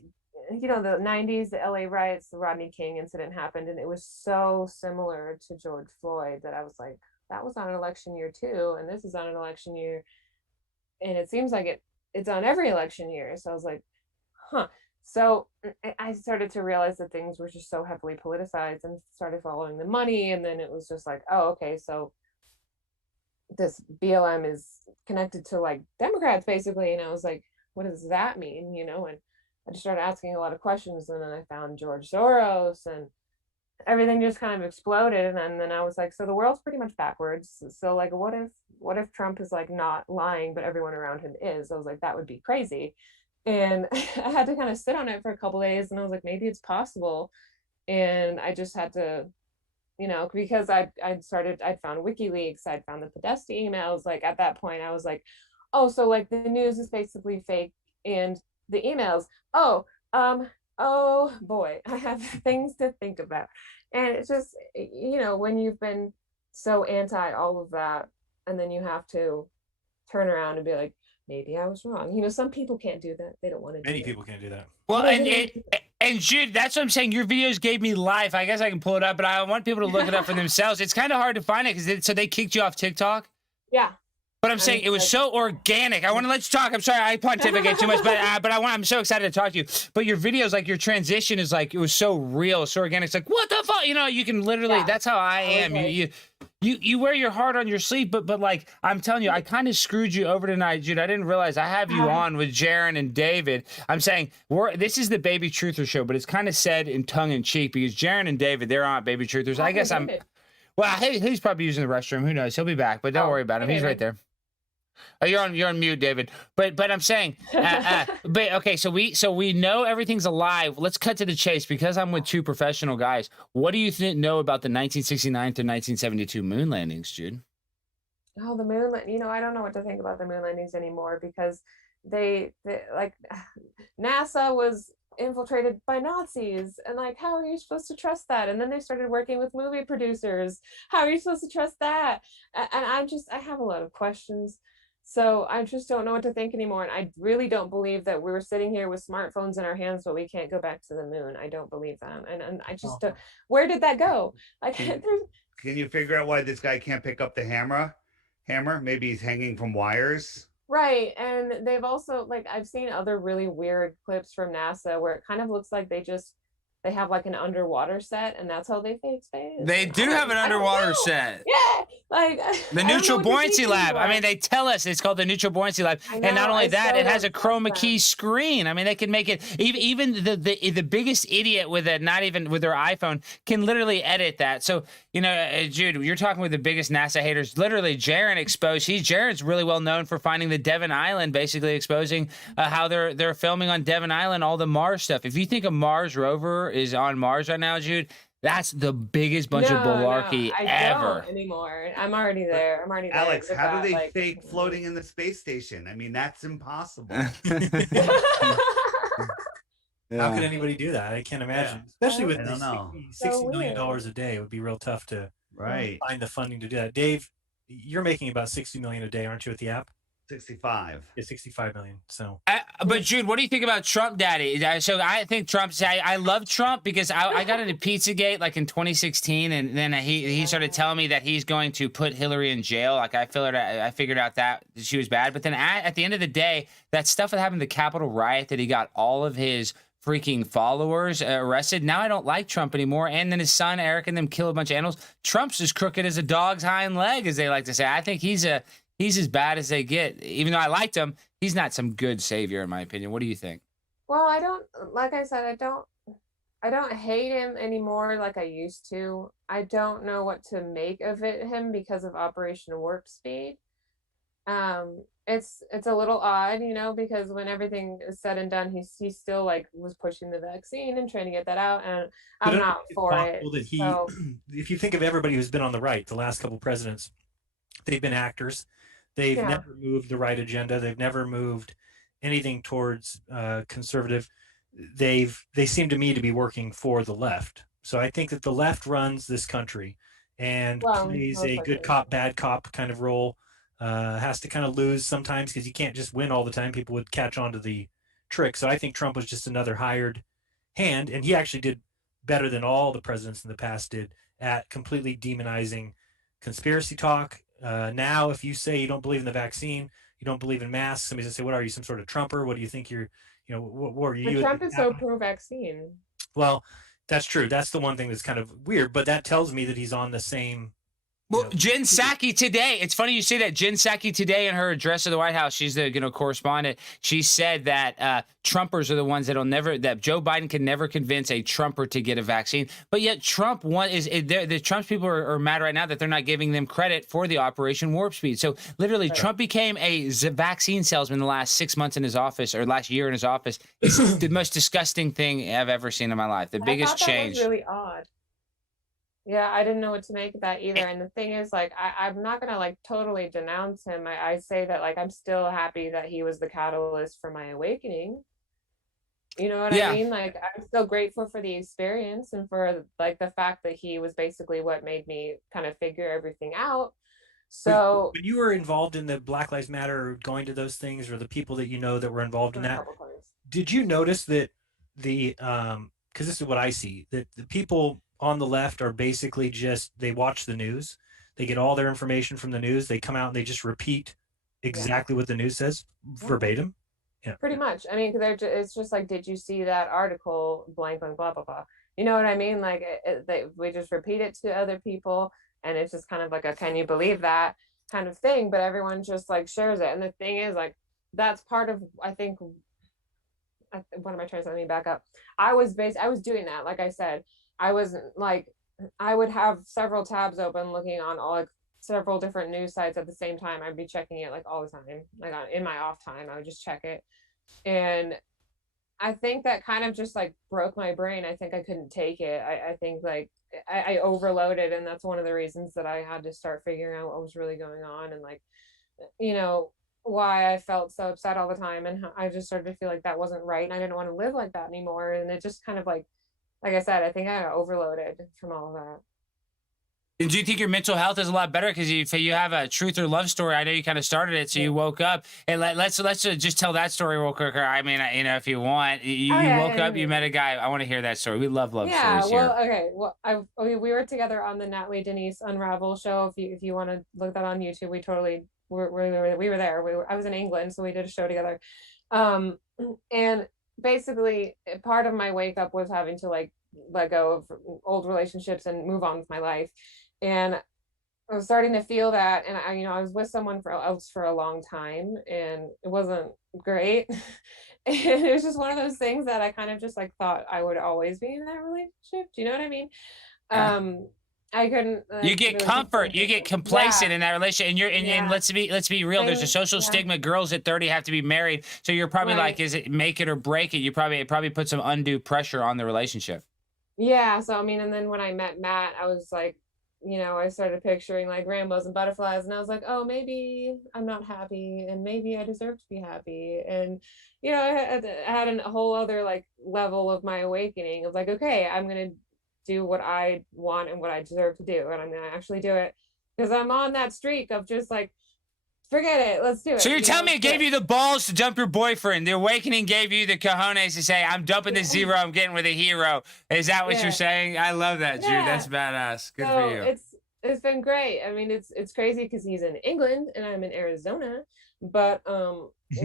the 90s, the LA riots, the Rodney King incident happened. And it was so similar to George Floyd that I was like, that was on an election year too. And this is on an election year. And it seems like it's on every election year. So I was like, huh. So I started to realize that things were just so heavily politicized and started following the money. And then it was just like, oh, okay, so this BLM is connected to like Democrats basically. And I was like, what does that mean? And I just started asking a lot of questions. And then I found George Soros and everything just kind of exploded. And then I was like, so the world's pretty much backwards. So like, what if Trump is like not lying, but everyone around him is? I was like, that would be crazy. And I had to kind of sit on it for a couple of days, and I was like, maybe it's possible. And I just had to, because I'd found WikiLeaks, I'd found the Podesta emails. Like at that point, I was like, oh, so like the news is basically fake, and the emails, oh boy, I have things to think about. And it's just, when you've been so anti all of that, and then you have to turn around and be like, maybe I was wrong. Some people can't do that. They don't want to do Many that. people can't do that. Well, and Jude, that's what I'm saying. Your videos gave me life. I guess I can pull it up, but I want people to look it up for themselves. It's kind of hard to find it because they kicked you off TikTok. Yeah. But I'm saying it was so organic. I want to let you talk. I'm sorry, I pontificate too much, but I'm so excited to talk to you. But your videos, like your transition is like, it was so real, so organic. It's like, what the fuck? You can literally, that's how I am. Okay. You wear your heart on your sleeve, but like, I'm telling you, I kind of screwed you over tonight, Jude. I didn't realize I have you on with Jeran and David. I'm saying, this is the Baby Truther show, but it's kind of said in tongue in cheek because Jeran and David, they're on Baby Truthers. I guess he's probably using the restroom. Who knows? He'll be back, but don't worry about him. He's right there. Oh, you're on mute, David. But I'm saying, but okay. So we know everything's alive. Let's cut to the chase because I'm with two professional guys. What do you know about the 1969 to 1972 moon landings, Jude? Oh, the moon. I don't know what to think about the moon landings anymore because they like NASA was infiltrated by Nazis, and like, how are you supposed to trust that? And then they started working with movie producers. How are you supposed to trust that? And I have a lot of questions. So I just don't know what to think anymore. And I really don't believe that we're sitting here with smartphones in our hands, but we can't go back to the moon. I don't believe that. And I just don't, where did that go? Like, can you figure out why this guy can't pick up the hammer? Maybe he's hanging from wires. Right. And they've also, like, I've seen other really weird clips from NASA where it kind of looks like they have like an underwater set, and that's how they fake space. They do have an underwater set. Yeah, like the neutral buoyancy lab. I mean, they tell us it's called the neutral buoyancy lab, and not only that, it has a chroma key screen. I mean, they can make it. Even the biggest idiot with it, not even with their iPhone, can literally edit that. So Jude, you're talking with the biggest NASA haters. Literally, Jeran exposed. Jeran's really well known for finding the Devon Island, basically exposing how they're filming on Devon Island all the Mars stuff. If you think a Mars rover is on Mars right now, Jude, that's the biggest bunch of malarkey ever. Don't anymore. I'm already there. Alex, how do they fake floating in the space station? I mean, that's impossible. How could anybody do that? I can't imagine. Especially with $60 million a day, it would be real tough to find the funding to do that. Dave, you're making about $60 million a day, aren't you, with the app? 65. Yeah, 65 million. So, but Jude, what do you think about Trump, Daddy? So I think I love Trump because I got into Pizzagate like in 2016, and then he started telling me that he's going to put Hillary in jail. Like I figured out that she was bad. But then at the end of the day, that stuff that happened, the Capitol riot, that he got all of his freaking followers arrested. Now I don't like Trump anymore. And then his son Eric and them kill a bunch of animals. Trump's as crooked as a dog's hind leg, as they like to say. I think he's as bad as they get. Even though I liked him, he's not some good savior in my opinion. What do you think? Well, I don't I don't hate him anymore like I used to. I don't know what to make of him because of Operation Warp Speed. It's a little odd, because when everything is said and done, he still like was pushing the vaccine and trying to get that out, and But I'm I not think it's for it. possible that he, So if you think of everybody who's been on the right, the last couple presidents, they've been actors. They've yeah, never moved the right agenda. They've never moved anything towards conservative. They seem to me to be working for the left. So I think that the left runs this country and well, plays most a good likely. cop, bad cop kind of role. Has to kind of lose sometimes because you can't just win all the time. People would catch on to the trick. So I think Trump was just another hired hand, and he actually did better than all the presidents in the past did at completely demonizing conspiracy talk. Now, if you say you don't believe in the vaccine, you don't believe in masks, somebody's gonna say, "What are you, some sort of Trumper? What do you think you're? What are But you?" Trump is so pro-vaccine. Well, that's true. That's the one thing that's kind of weird, but that tells me that he's on the same. Well, Jen Psaki today, it's funny you say that. Jen Psaki today in her address to the White House, she's the correspondent. She said that Trumpers are the ones that Joe Biden can never convince a Trumper to get a vaccine. But yet Trump the Trump's people are mad right now that they're not giving them credit for the Operation Warp Speed. So literally Trump became a vaccine salesman the last 6 months in his office, or last year in his office. It's the most disgusting thing I've ever seen in my life. The biggest I thought that change. was really odd. Yeah, I didn't know what to make of that either. And the thing is, like, I'm not gonna like totally denounce him. I say that like I'm still happy that he was the catalyst for my awakening. You know what Yeah. I mean? Like, I'm still grateful for the experience and for like the fact that he was basically what made me kind of figure everything out. So when you were involved in the Black Lives Matter, or going to those things, or the people that you know that were involved in a that, couple times. did you notice that because this is what I see, that the people on the left are basically just, they watch the news, they get all their information from the news, they come out and they just repeat exactly what the news says verbatim. Yeah, Pretty much. I mean, it's just like, did you see that article? Blank, blank, blah, blah, blah. You know what I mean? Like, we just repeat it to other people, and it's just kind of like a "can you believe that" kind of thing. But everyone just like shares it. And the thing is, like, that's part of, I think. What am I trying to say? Let me back up. I was doing that. Like I said, I was like, I would have several tabs open, looking on all like several different news sites at the same time. I'd be checking it like all the time. Like in my off time, I would just check it. And I think that kind of just like broke my brain. I think I couldn't take it. I think like I overloaded, and that's one of the reasons that I had to start figuring out what was really going on, and like, why I felt so upset all the time. And I just started to feel like that wasn't right, and I didn't want to live like that anymore. And it just kind of like I said, I think I got overloaded from all of that. And do you think your mental health is a lot better because you have a truth or love story? I know you kind of started it, so you woke up, and let's just tell that story real quick. I mean, if you want, you woke up, you met a guy. I want to hear that story. We love stories here. Okay. Well, we were together on the Natalie Denise Unravel show. If you want to look that on YouTube, we were there. I was in England, so we did a show together. And basically, part of my wake up was having to like let go of old relationships and move on with my life. And I was starting to feel that, and I was with someone else for a long time, and it wasn't great. And it was just one of those things that I kind of just like thought I would always be in that relationship. Do you know what I mean? I couldn't. You get really comfort, you get complacent in that relationship, and let's be real. There's a social stigma. Girls at 30 have to be married, so you're probably like, is it make it or break it? It probably put some undue pressure on the relationship. Yeah. So I mean, and then when I met Matt, I was like, I started picturing like rainbows and butterflies, and I was like, oh, maybe I'm not happy, and maybe I deserve to be happy. And I had a whole other like level of my awakening. I was like, okay, I'm gonna do what I want and what I deserve to do, and I'm gonna actually do it, because I'm on that streak of just like, forget it, let's do it. So you're telling me it gave you the balls to dump your boyfriend? The awakening gave you the cojones to say, I'm dumping the zero, I'm getting with a hero. Is that what you're saying? I love that, Jude. That's badass. Good for you. It's been great. I mean, it's crazy because he's in England and I'm in Arizona, but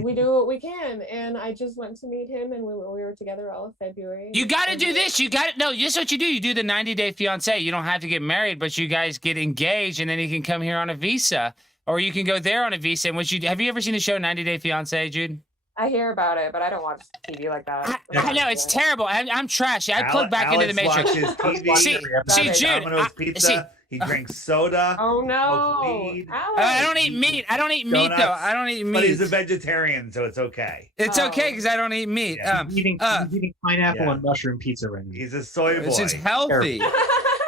we do what we can. And I just went to meet him, and we were together all of February. You got to do this. No, this is what you do. You do the 90-day fiance. You don't have to get married, but you guys get engaged, and then you can come here on a visa, or you can go there on a visa. And have you ever seen the show 90 Day Fiance, Jude? I hear about it, but I don't watch TV like that. I know it's terrible. I'm trashy. I plug back into the Alex Matrix. watches TV, See, Jude. Domino's Pizza. He drinks soda. Oh smokes no! weed. I don't eat meat. I don't eat meat Donuts, though. I don't eat meat. But he's a vegetarian, so it's okay. It's okay because I don't eat meat. Yeah. He's eating pineapple and mushroom pizza right now. He's a soy boy. This is healthy.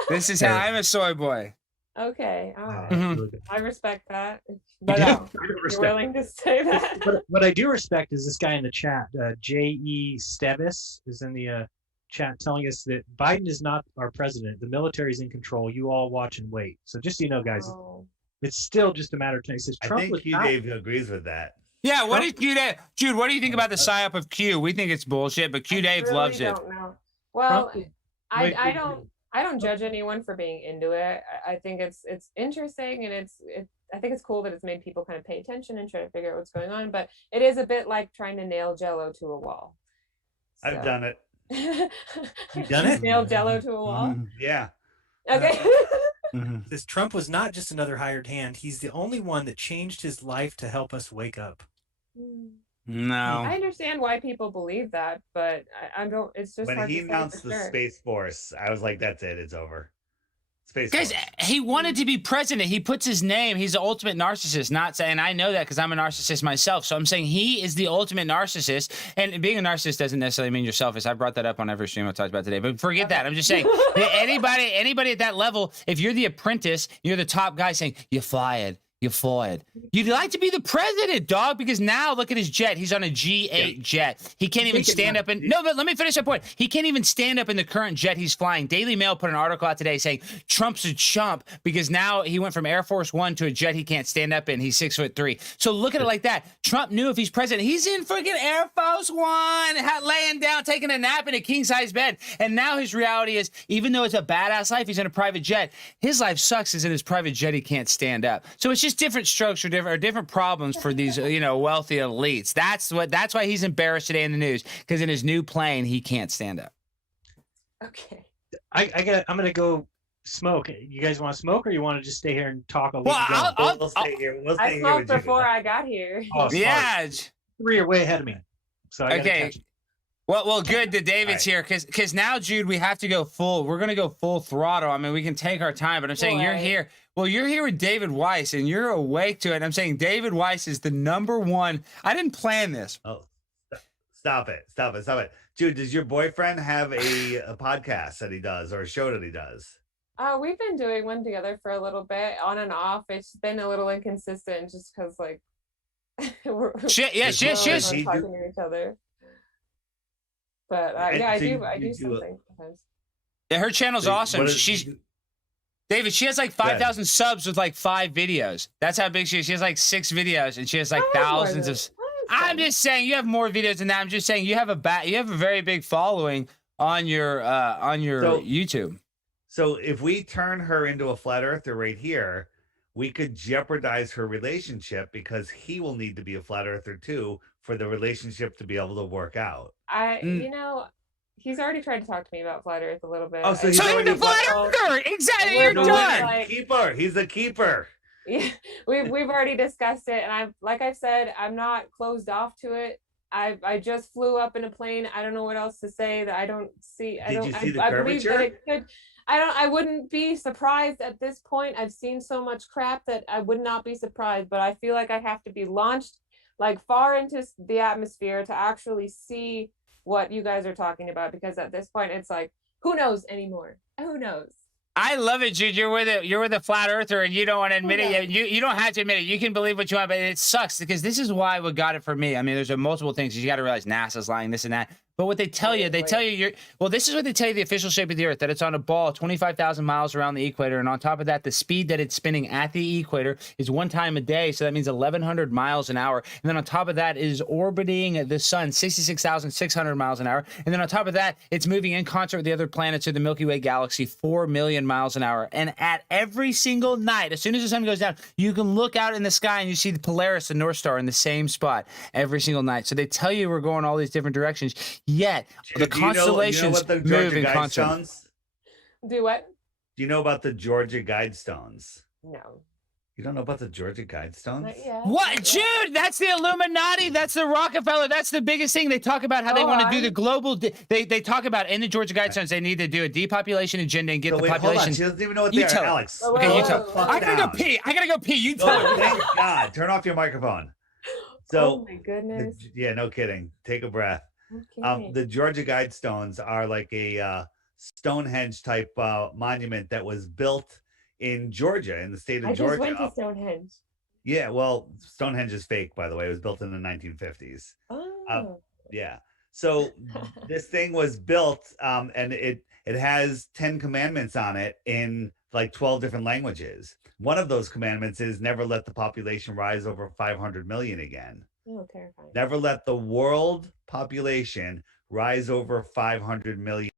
This is how I'm a soy boy. Okay, all right. Mhm. I respect that. But you're willing to say that. What I do respect is this guy in the chat, J.E. Stevis, is in the chat telling us that Biden is not our president. The military is in control. You all watch and wait. So just so you know, guys, it's still just a matter of time. He says Trump I think was Q not. Dave agrees with that. Yeah, what is Q Dave? Jude, what do you think about the psyop of Q? We think it's bullshit, but Q Dave really loves it. don't know. Well, Trump- I don't judge anyone for being into it. I think it's interesting, and I think it's cool that it's made people kind of pay attention and try to figure out what's going on. But it is a bit like trying to nail Jello to a wall. I've done it. You done it? Nail Jello to a wall. Yeah. Okay. This Trump was not just another hired hand. He's the only one that changed his life to help us wake up. No. I understand why people believe that, but I don't. It's just When hard he to say announced for the sure. Space Force, I was like, that's it. It's over. Space Guys, Force. he wanted to be president. He puts his name. He's the ultimate narcissist. Not saying I know that because I'm a narcissist myself. So I'm saying he is the ultimate narcissist. And being a narcissist doesn't necessarily mean you're selfish. I brought that up on every stream I talked about today. But forget that. I'm just saying that anybody at that level, if you're the apprentice, you're the top guy saying you're fired. You're fired. You'd like to be the president, dog, because now look at his jet. He's on a G8 jet. He can't even stand up in. No, but let me finish that point. He can't even stand up in the current jet he's flying. Daily Mail put an article out today saying Trump's a chump because now he went from Air Force One to a jet he can't stand up in. He's 6'3". So look at it like that. Trump knew if he's president, he's in freaking Air Force One, laying down, taking a nap in a king size bed. And now his reality is, even though it's a badass life, he's in a private jet. His life sucks. Is in his private jet he can't stand up. So it's just different strokes or different problems for these wealthy elites. That's why he's embarrassed today in the news, because in his new plane he can't stand up. Okay. I'm gonna go smoke. You guys want to smoke, or you want to just stay here and talk? Well, We'll stay here. We'll stay I here smoked with you. before I got here. Oh, smart. Yeah. 3 are way ahead of me. So I gotta Okay. catch you. Well, good that David's here, because now, Jude, we have to go full. We're gonna go full throttle. I mean, we can take our time, but I'm saying you're here. Well, you're here with David Weiss, and you're awake to it. I'm saying David Weiss is the #1. I didn't plan this. Oh, stop it. Jude, does your boyfriend have a podcast that he does or a show that he does? We've been doing one together for a little bit, on and off. It's been a little inconsistent, just because we're Shit. not talking to each other. But I do something sometimes. Yeah, her channel's awesome. David, she has like 5,000 subs with like 5 videos. That's how big she is. She has like 6 videos, and she has like thousands of. I'm just saying you have more videos than that. I'm just saying you have a very big following on your YouTube. So if we turn her into a flat earther right here, we could jeopardize her relationship, because he will need to be a flat earther too for the relationship to be able to work out. He's already tried to talk to me about flat earth a little bit. Oh, so he's the flat earther. Exactly. You're done. Keeper. He's the keeper. Yeah, we've already discussed it, and I've said, I'm not closed off to it. I just flew up in a plane. I don't know what else to say that I don't see. I believe that it could. I wouldn't be surprised at this point. I've seen so much crap that I would not be surprised, but I feel like I have to be launched like far into the atmosphere to actually see what you guys are talking about, because at this point it's like, who knows anymore? Who knows? I love it, Jude. You're with a flat earther, and you don't want to admit it. You don't have to admit it. You can believe what you want, but it sucks, because this is why what got it for me. I mean, there's multiple things. You got to realize NASA's lying, this and that. But what they tell you, this is what they tell you, the official shape of the Earth, that it's on a ball 25,000 miles around the equator. And on top of that, the speed that it's spinning at the equator is 1 time a day. So that means 1,100 miles an hour. And then on top of that, it is orbiting the sun 66,600 miles an hour. And then on top of that, it's moving in concert with the other planets of the Milky Way galaxy 4 million miles an hour. And at every single night, as soon as the sun goes down, you can look out in the sky and you see the Polaris, the North Star, in the same spot every single night. So they tell you we're going all these different directions. Yet the constellations move in concert. Do what? Do you know about the Georgia Guidestones? No. You don't know about the Georgia Guidestones? What, Jude? That's the Illuminati. That's the Rockefeller. That's the biggest thing. They talk about how they want to do the global. They talk about in the Georgia Guidestones they need to do a depopulation agenda and get the Hold population. on. She doesn't even know what they are, Alex. Okay, you tell. I gotta go pee. I gotta go pee. You tell. Thank God. Turn off your microphone. So, oh my goodness. yeah, no kidding. Take a breath. Okay. The Georgia Guidestones are like a Stonehenge type monument that was built in Georgia, in the state of I Georgia. just went to Stonehenge. Yeah, well, Stonehenge is fake, by the way. It was built in the 1950s. Oh. Yeah. So this thing was built, and it has 10 commandments on it in like 12 different languages. One of those commandments is never let the population rise over 500 million again. Oh, terrifying. Never let the world population rise over 500 million.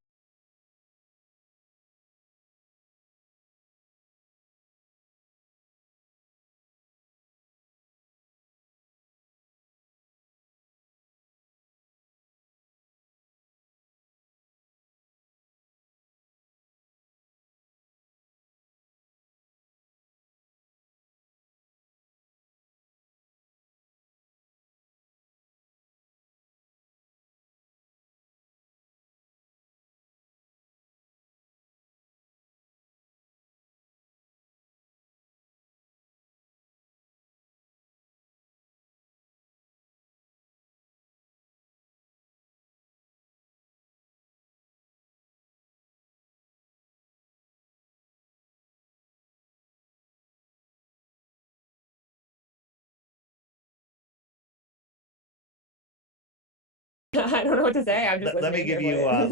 I don't know what to say. I'm just Let me listening give to you it.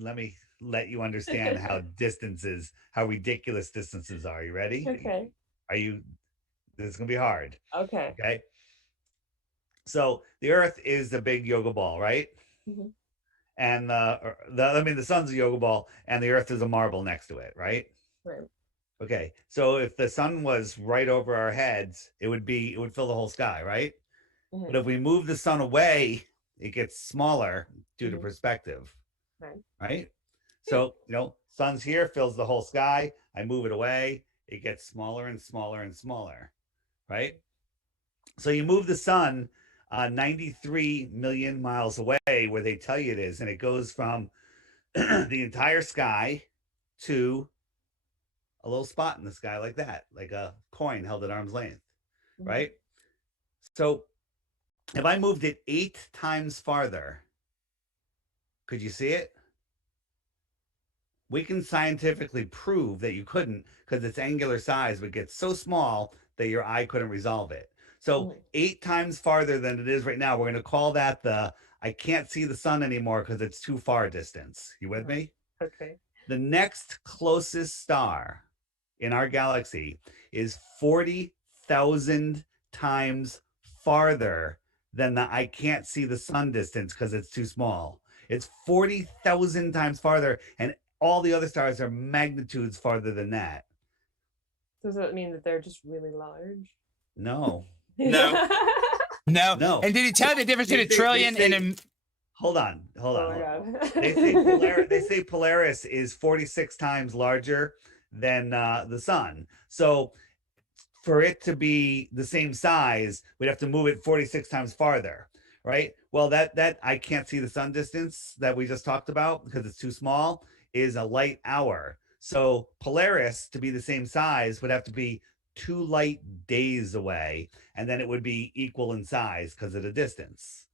let me let you understand how ridiculous distances are. You ready? Okay. Are you this is gonna be hard. Okay. Okay. So the earth is the big yoga ball, right? Mhm. And the sun's a yoga ball and the earth is a marble next to it, right? Right. Okay. So if the sun was right over our heads, it would fill the whole sky, right? Mhm. But if we move the sun away, it gets smaller due to perspective. Right. Right? So, sun's here, fills the whole sky. I move it away, it gets smaller and smaller and smaller. Right? So you move the sun 93 million miles away where they tell you it is, and it goes from the entire sky to a little spot in the sky like that, like a coin held at arm's length. Right? So if I moved it 8 times farther, could you see it? We can scientifically prove that you couldn't because its angular size would get so small that your eye couldn't resolve it. So 8 times farther than it is right now, we're going to call that the I can't see the sun anymore because it's too far distance. You with me? Okay. The next closest star in our galaxy is 40,000 times farther than the I can't see the sun distance because it's too small. It's 40,000 times farther, and all the other stars are magnitudes farther than that. Does that mean that they're just really large? No. No. No. And did he tell you the difference between a trillion and a... Hold on. Oh my God. They say Polaris is 46 times larger than the sun. So for it to be the same size, we'd have to move it 46 times farther, right? Well, that I can't see the sun distance that we just talked about because it's too small is a light hour. So Polaris, to be the same size, would have to be 2 light days away, and then it would be equal in size because of the distance,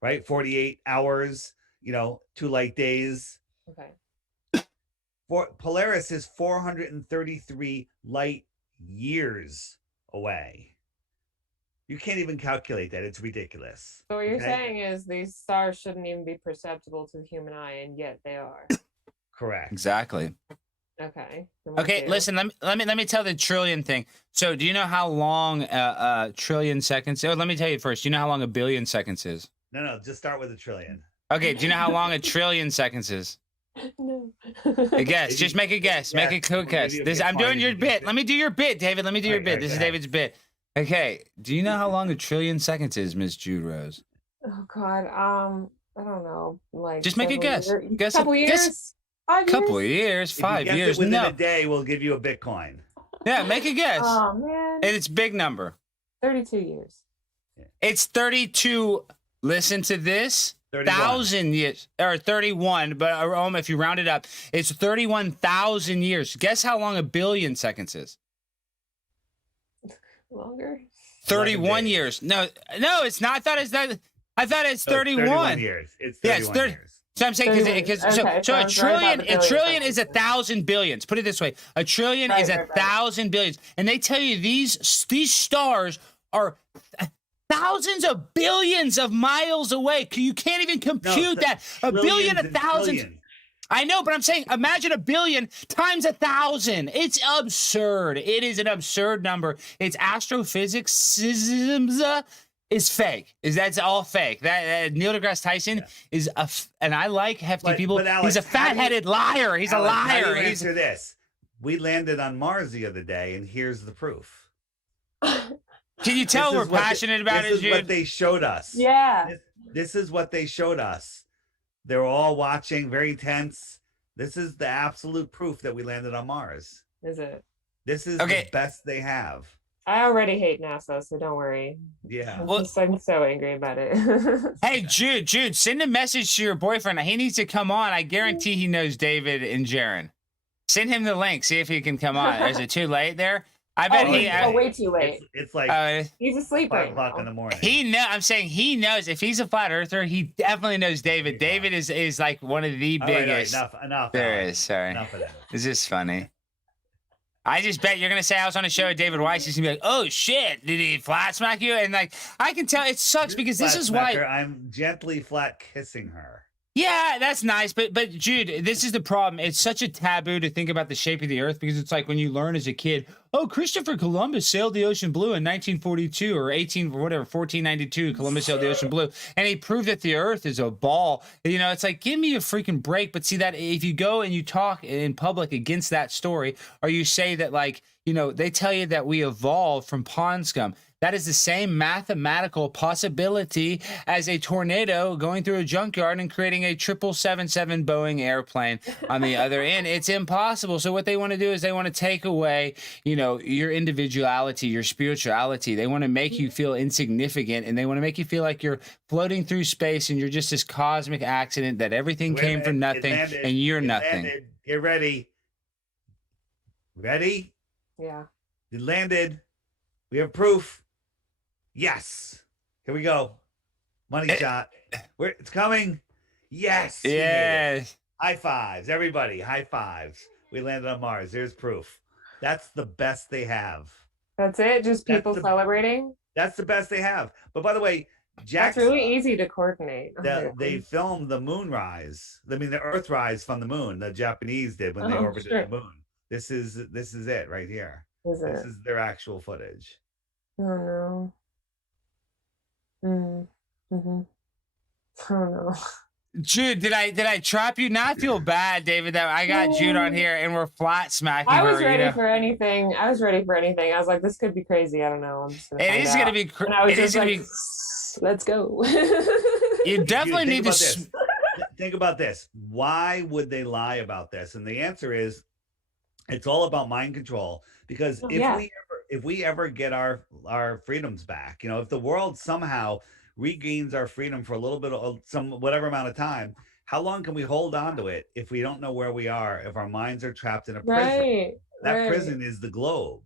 right? 48 hours, 2 light days. Okay. Polaris is 433 light years away. You can't even calculate that. It's ridiculous. So what you're saying is these stars shouldn't even be perceptible to the human eye, and yet they are. Correct. Exactly. Okay. Okay, listen, let me tell the trillion thing. So do you know how long a trillion seconds? Oh, let me tell you first. Do you know how long a billion seconds is? No, just start with a trillion. Okay, do you know how long a trillion seconds is? No. A guess. Just make a guess. Make a quick guess. I'm doing your bit. Let me do your bit, David. Let me do your bit. This is David's bit. Okay. Do you know how long a trillion seconds is, Miss Jude Rose? Oh God. I don't know. Like just make a guess. Couple years. 5 years? Couple years. 5 if you years. Within No. a day, we'll give you a Bitcoin. Yeah, make a guess. Oh man. And it's big number. 32 years. It's 32. Listen to this. 1,000 years, or 31, but if you round it up, it's 31,000 years. Guess how long a billion seconds is? Longer. 31 years. No, it's not. I thought it's 31. 31 years. It's 31 years. So I'm saying because Okay, so a I was right about the trillion billions. is 1,000 billions. Put it this way: a trillion is 1,000 billions, and they tell you these stars are thousands of billions of miles away. You can't even compute that. A billion, 1,000. I know, but I'm saying, imagine a billion times 1,000. It's absurd. It is an absurd number. It's astrophysics is fake. That's all fake. That Neil deGrasse Tyson is and I like hefty people. But Alex, he's a fat-headed liar. He's a liar. How do you answer this? We landed on Mars the other day, and here's the proof. Can you tell we're passionate about it, This is dude? what they showed us. Yeah. This is what they showed us. They were all watching, very tense. This is the absolute proof that we landed on Mars. Is it? This is the best they have. I already hate NASA, so don't worry. Yeah. I'm so angry about it. Hey, Jude, send a message to your boyfriend. He needs to come on. I guarantee he knows David and Jeran. Send him the link. See if he can come on. Is it too late there? I bet way too late. It's like he's asleep 5 right o'clock now. in the morning. I'm saying he knows. If he's a flat earther, he definitely knows David. David is like one of the All right, biggest. enough. There is. Sorry. Enough of that. It's just funny. I just bet you're gonna say I was on a show with David Weiss. He's gonna be like, "Oh shit, did he flat smack you?" And like, I can tell it sucks because this is why I'm gently flat kissing her. Yeah, that's nice, but Jude, this is the problem. It's such a taboo to think about the shape of the Earth because it's like when you learn as a kid, oh, Christopher Columbus sailed the ocean blue in 1942 or 1492. Columbus sailed the ocean blue, and he proved that the Earth is a ball. You know, it's like give me a freaking break. But see that if you go and you talk in public against that story, or you say that like they tell you that we evolved from pond scum. That is the same mathematical possibility as a tornado going through a junkyard and creating a 777 Boeing airplane on the other end. It's impossible. So what they want to do is they want to take away, your individuality, your spirituality. They want to make you feel insignificant, and they want to make you feel like you're floating through space and you're just this cosmic accident that everything came from nothing and you're nothing. Landed. Get ready. Ready? Yeah. It landed. We have proof. Yes. Here we go. Money shot. It's coming. Yes. Yeah. High fives, everybody. High fives. We landed on Mars. There's proof. That's the best they have. That's it? Just people celebrating? That's the best they have. But by the way, that's really easy to coordinate. They filmed the moonrise. I mean, the Earthrise from the moon. The Japanese did when they orbited the moon. This is it right here. This is their actual footage. Oh no. Mm-hmm. I don't know. Jude, did I trap you? Now I feel bad, David, that I got Jude on here and we're flat smacking her. I was ready for anything. I was like, this could be crazy. I don't know. I'm just gonna It is going to be crazy. I was just like, let's go. You definitely need to think about this. Why would they lie about this? And the answer is, it's all about mind control. Because if we ever get our freedoms back, if the world somehow regains our freedom for a little bit of whatever amount of time, how long can we hold on to it if we don't know where we are, if our minds are trapped in a prison? That prison is the globe,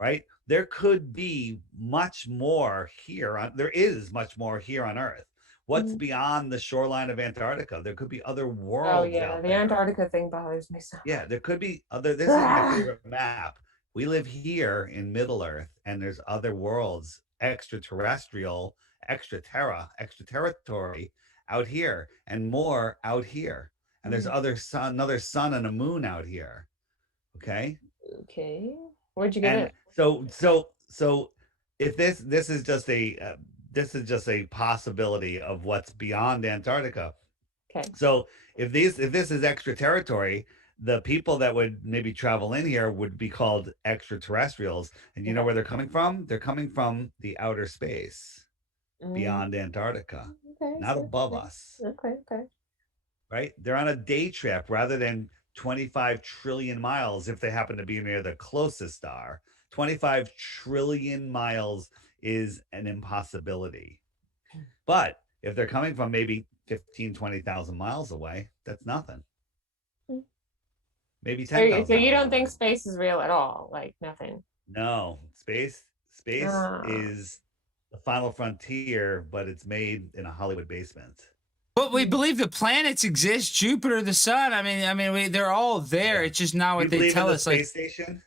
right? There could be much more here. There is much more here on Earth. What's beyond the shoreline of Antarctica? There could be other worlds. Oh yeah, the Antarctica thing bothers me so much. Yeah, there could be other. This is my favorite map. We live here in Middle Earth, and there's other worlds, extraterrestrial, extraterritory out here, and more out here. And there's another sun and a moon out here. Okay. Where'd you get it? So if this is just a possibility of what's beyond Antarctica. Okay. So if this is extra territory, the people that would maybe travel in here would be called extraterrestrials. And you know where they're coming from? They're coming from the outer space beyond Antarctica, not above us. Okay. Right? They're on a day trip rather than 25 trillion miles if they happen to be near the closest star. 25 trillion miles is an impossibility. But if they're coming from maybe 15, 20,000 miles away, that's nothing. Maybe 10,000. So you don't think space is real at all? Like nothing? No, space is the final frontier, but it's made in a Hollywood basement. But we believe the planets exist, Jupiter, the sun. They're all there. It's just not what they tell us. Space station?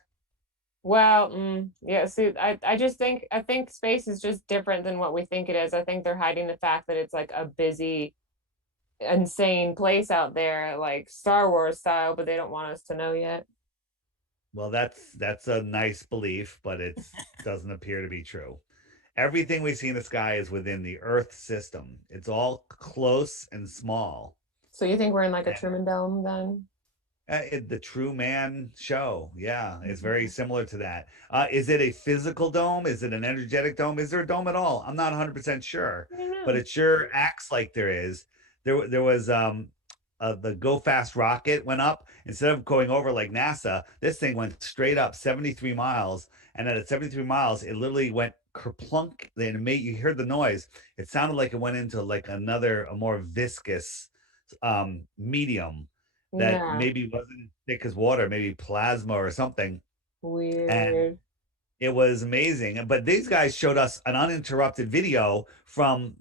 Well, yeah. See, I think space is just different than what we think it is. I think they're hiding the fact that it's like a busy, insane place out there, like Star Wars style, but they don't want us to know yet. Well, that's a nice belief, but it doesn't appear to be true. Everything we see in the sky is within the Earth system. It's all close and small. So you think we're in like a Truman Dome then? The True Man show, yeah, it's very similar to that. Is it a physical dome? Is it an energetic dome? Is there a dome at all? I'm not 100% sure, but it sure acts like there is. There was the Go Fast rocket went up. Instead of going over like NASA, this thing went straight up 73 miles, and at 73 miles, it literally went kerplunk. And you heard the noise. It sounded like it went into like a more viscous medium that maybe wasn't thick as water, maybe plasma or something. Weird. And it was amazing. But these guys showed us an uninterrupted video from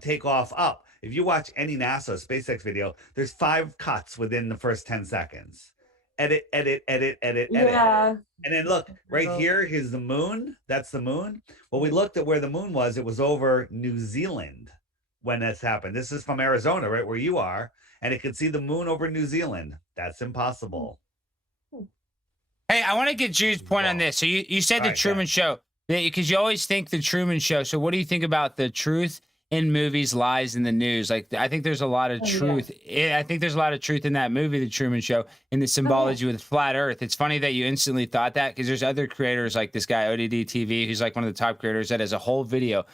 takeoff up. If you watch any NASA or SpaceX video, there's 5 cuts within the first 10 seconds. Edit. Yeah. And then look, right here, here's the moon. That's the moon. Well, we looked at where the moon was. It was over New Zealand when this happened. This is from Arizona, right where you are. And it could see the moon over New Zealand. That's impossible. Hey, I want to get Jude's point on this. So you said the Truman Show, because you always think the Truman Show. So what do you think about the truth in movies, lies in the news? Like, I think there's a lot of truth. I think there's a lot of truth in that movie, The Truman Show, in the symbology with flat Earth. It's funny that you instantly thought that, because there's other creators like this guy, ODD TV, who's like one of the top creators, that has a whole video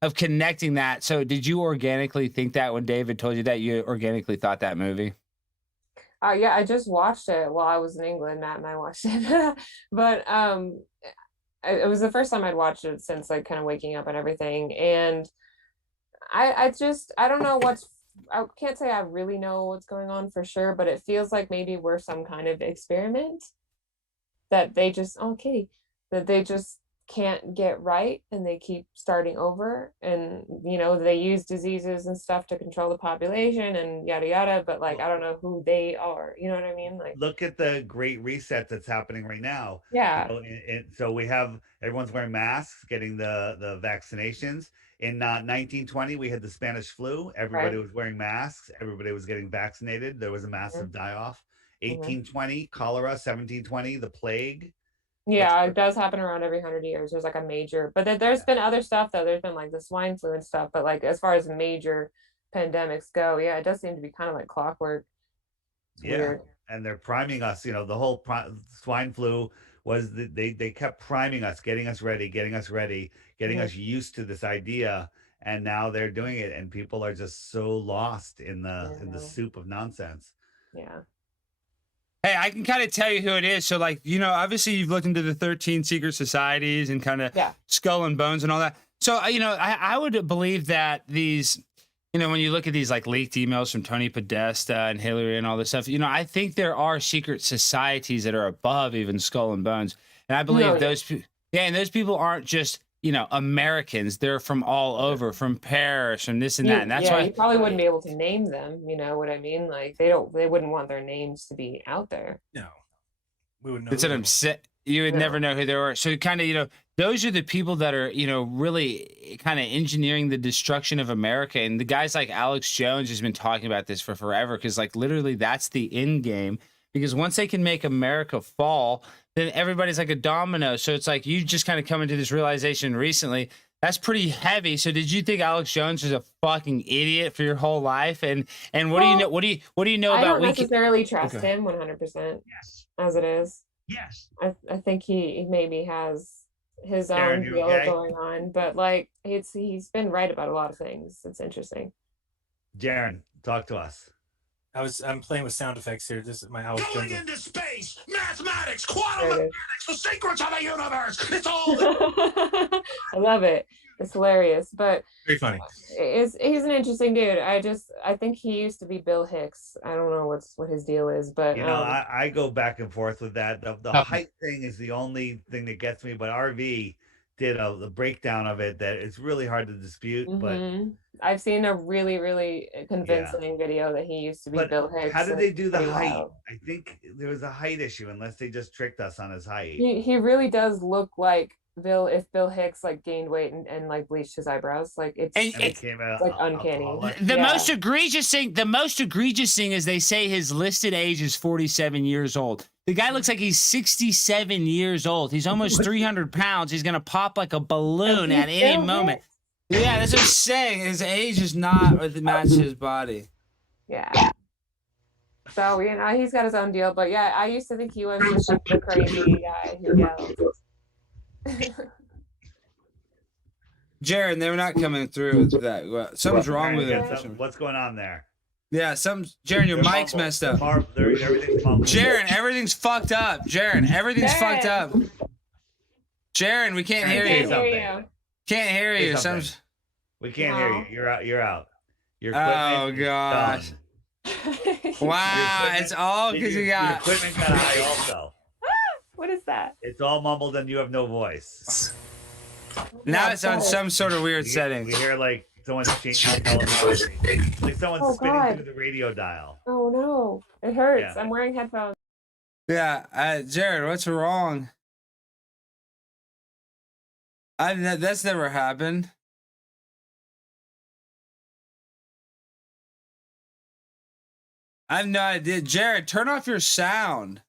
of connecting that. So did you organically think that when David told you that, you organically thought that movie? Yeah, I just watched it while I was in England. Matt and I watched it. But it was the first time I'd watched it since like kind of waking up and everything. And I don't know I can't say I really know what's going on for sure, but it feels like maybe we're some kind of experiment that they just can't get right, and they keep starting over, and they use diseases and stuff to control the population and yada yada, but like I don't know who they are, you know what I mean? Like, look at the great reset that's happening right now. Yeah. So we have everyone's wearing masks, getting the vaccinations. In 1920, we had the Spanish flu. Everybody was wearing masks. Everybody was getting vaccinated. There was a massive die-off. 1820, cholera. 1720, the plague. Yeah, it does happen around every 100 years. There's like a major, but there's been other stuff though. There's been like the swine flu and stuff, but like as far as major pandemics go, yeah, it does seem to be kind of like clockwork. It's weird. And they're priming us. The whole swine flu was they kept priming us, getting us ready, getting us used to this idea, and now they're doing it, and people are just so lost in the soup of nonsense. Yeah. Hey, I can kind of tell you who it is. So, like, obviously you've looked into the 13 secret societies and kind of Skull and Bones and all that. So, I would believe that these, when you look at these like leaked emails from Tony Podesta and Hillary and all this stuff, I think there are secret societies that are above even Skull and Bones. And I believe and those people aren't just, Americans. They're from all over, from Paris, from this and that. And that's why you probably wouldn't be able to name them. You know what I mean? Like they wouldn't want their names to be out there. No, we would know. That's what I'm saying. You would never know who they were. So kind of, those are the people that are, really kind of engineering the destruction of America. And the guys like Alex Jones has been talking about this for forever, because like literally that's the end game. Because once they can make America fall, then everybody's like a domino. So it's like you just kind of come into this realization recently. That's pretty heavy. So did you think Alex Jones was a fucking idiot for your whole life? And what do you know? What do you know about? I don't necessarily trust him 100%. Yes. As it is. Yes. I think he maybe has his own deal going on, but like he's been right about a lot of things. It's interesting. Jeran, talk to us. I'm playing with sound effects here. This is my Alex Going Jones. into space, mathematics, quantum There it is. mechanics, the secrets of the universe. It's all I love it. It's hilarious, but Very funny. he's an interesting dude. I think he used to be Bill Hicks. I don't know what his deal is, but You know, I go back and forth with that. The height thing is the only thing that gets me, but RV did the breakdown of it that it's really hard to dispute. But I've seen a really, really convincing video that he used to be Bill Hicks. how did they do the Pretty height? wild. I think there was a height issue, unless they just tricked us on his height. He really does look like if Bill Hicks like gained weight and like bleached his eyebrows. Like it's like uncanny. The most egregious thing is they say his listed age is 47 years old. The guy looks like he's 67 years old. He's almost 300 pounds. He's gonna pop like a balloon at any moment. Yeah, that's what I'm saying. His age is not what matches his body. Yeah. So he's got his own deal, but yeah, I used to think he was just like the crazy guy who yelled. Jeran, they were not coming through with that. Something's wrong with it. What's going on there? Yeah, Jeran, your mic's messed up. Everything's mumbled. Jeran, everything's fucked up. Jeran, everything's fucked up. Jeran, we can't hear you. Can't hear you. We can't hear you. You're out. You're out. Your Oh equipment is gosh. done. Wow, it's all because you Your got. equipment got high also. What is that? It's all mumbled and you have no voice. Now it's on some sort of weird setting. We hear like someone's changing television. Like someone's spinning through the radio dial. Oh no, it hurts. Yeah. I'm wearing headphones. Yeah, Jared, what's wrong? That's never happened. I have no idea. Jared, turn off your sound.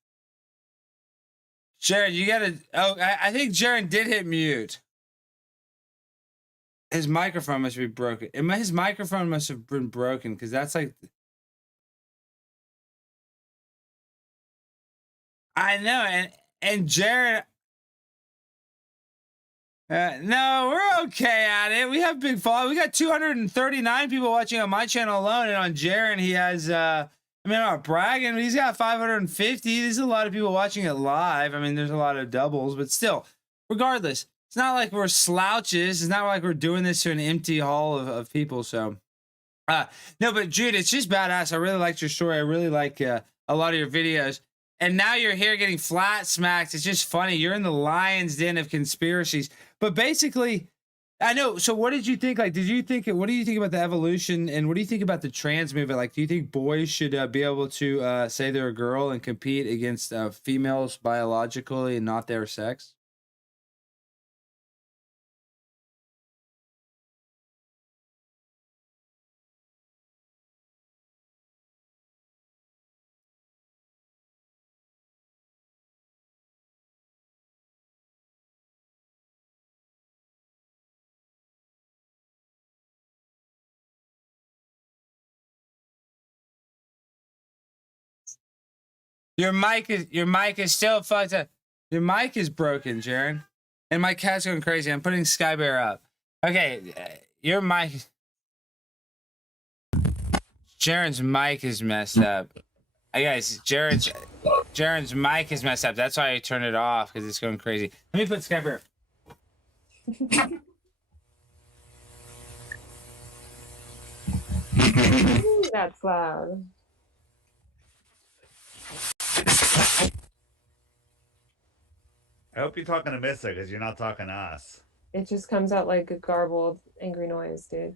Jared, you gotta. Oh, I think Jared did hit mute. His microphone must be broken. His microphone must have been broken because that's like. I know, and Jared. No, we're okay at it. We have big follow. We got 239 people watching on my channel alone, and on Jeran he has. I mean, I'm not bragging, but he's got 550. There's a lot of people watching it live. I mean, there's a lot of doubles, but still, regardless, it's not like we're slouches. It's not like we're doing this to an empty hall of people. So, no, but Judith, it's just badass. I really liked your story. I really like a lot of your videos. And now you're here getting flat smacked. It's just funny. You're in the lion's den of conspiracies. But basically, I know. So what did you think? Like, what do you think about the evolution? And what do you think about the trans movement? Like, do you think boys should be able to say they're a girl and compete against females biologically and not their sex? Your mic is still fucked up. Your mic is broken, Jeran. And my cat's going crazy. I'm putting Sky Bear up. Okay, your mic. Jeran's mic is messed up. Guys, Jeran's mic is messed up. That's why I turned it off because it's going crazy. Let me put Sky Bear. That's loud. I hope you're talking to Missa because you're not talking to us. It just comes out like a garbled, angry noise, dude.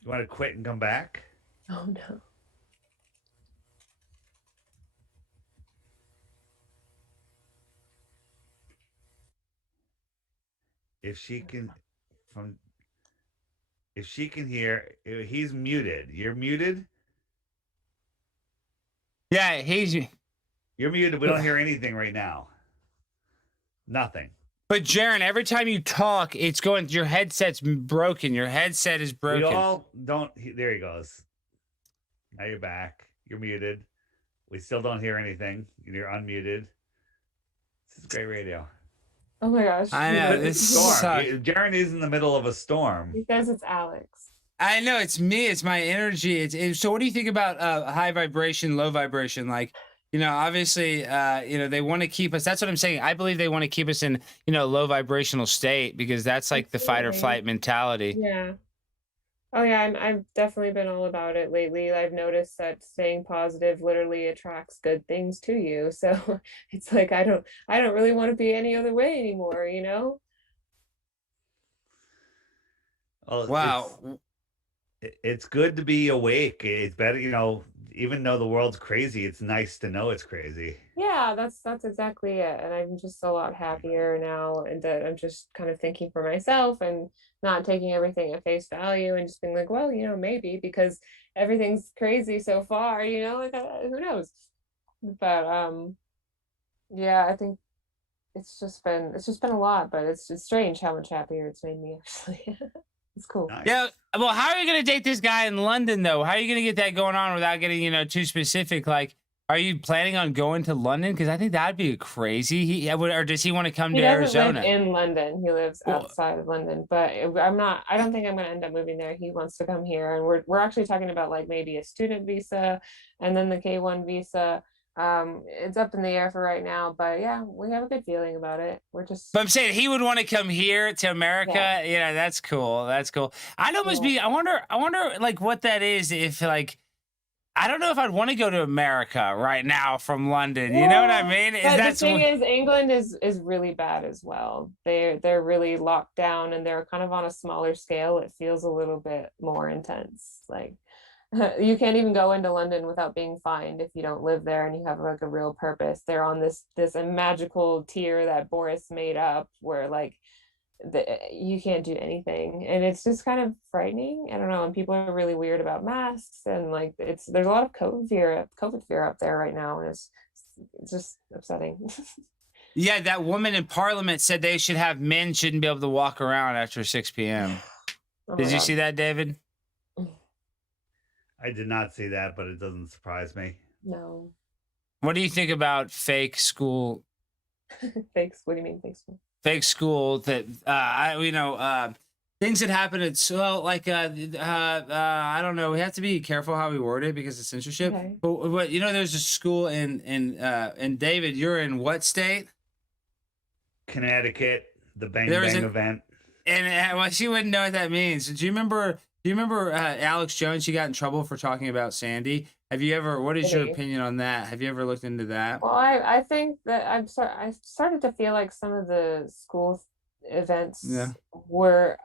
You want to quit and come back? Oh no. If she can hear, he's muted. You're muted? Yeah, You're muted. We don't hear anything right now. Nothing. But Jeran, every time you talk, it's going. Your headset's broken. Your headset is broken. We all don't. There he goes. Now you're back. You're muted. We still don't hear anything. You're unmuted. This is great radio. Oh my gosh. I know. This storm. sucks. Jeran is in the middle of a storm. Because it's Alex. I know it's me. It's my energy. So what do you think about high vibration, low vibration? Like, obviously, they want to keep us. That's what I'm saying. I believe they want to keep us in, low vibrational state because that's like the fight or Absolutely. flight mentality. Yeah. Oh yeah, I've definitely been all about it lately. I've noticed that staying positive literally attracts good things to you. So it's like I don't really want to be any other way anymore, you know? Well, Wow. it's good to be awake. It's better, even though the world's crazy, it's nice to know it's crazy. Yeah, that's exactly it. And I'm just a lot happier now and that I'm just kind of thinking for myself and not taking everything at face value and just being like, well, maybe because everything's crazy so far, like who knows? But yeah, I think it's just been a lot, but it's just strange how much happier it's made me actually. It's cool. Nice. Yeah. Well, how are you going to date this guy in London, though? How are you going to get that going on without getting, too specific? Like, are you planning on going to London? Because I think that'd be crazy. Or does he want to come He to doesn't Arizona? live in London. He lives Well- outside of London, but I don't think I'm going to end up moving there. He wants to come here, and we're actually talking about like maybe a student visa and then the K1 visa. It's up in the air for right now, but yeah, we have a good feeling about it. We're just But I'm saying he would want to come here to America. Yeah, that's cool. That's cool. I'd almost be. I wonder like what that is. If like, I don't know if I'd want to go to America right now from London. You know what I mean? But That's the thing what- is, England is really bad as well. They're really locked down and they're kind of on a smaller scale. It feels a little bit more intense. Like you can't even go into London without being fined if you don't live there and you have like a real purpose. They're on this magical tier that Boris made up where like you can't do anything and it's just kind of frightening. I don't know, and people are really weird about masks and like there's a lot of COVID fear up there right now, and it's just upsetting. Yeah, that woman in Parliament said they should have men shouldn't be able to walk around after 6 p.m. Oh my Did you God. see that, David? I did not see that, but it doesn't surprise me. No. What do you think about fake school? Fakes? What do you mean fake school? Fake school that things that happen at I don't know. We have to be careful how we word it because of censorship. Okay. But there's a school in David. You're in what state? Connecticut, the Bang There was Bang an- event. And well, she wouldn't know what that means. Do you remember? Alex Jones? She got in trouble for talking about Sandy. Have you ever? What is your Really? opinion on that? Have you ever looked into that? Well, I think that I started to feel like some of the school events Yeah. were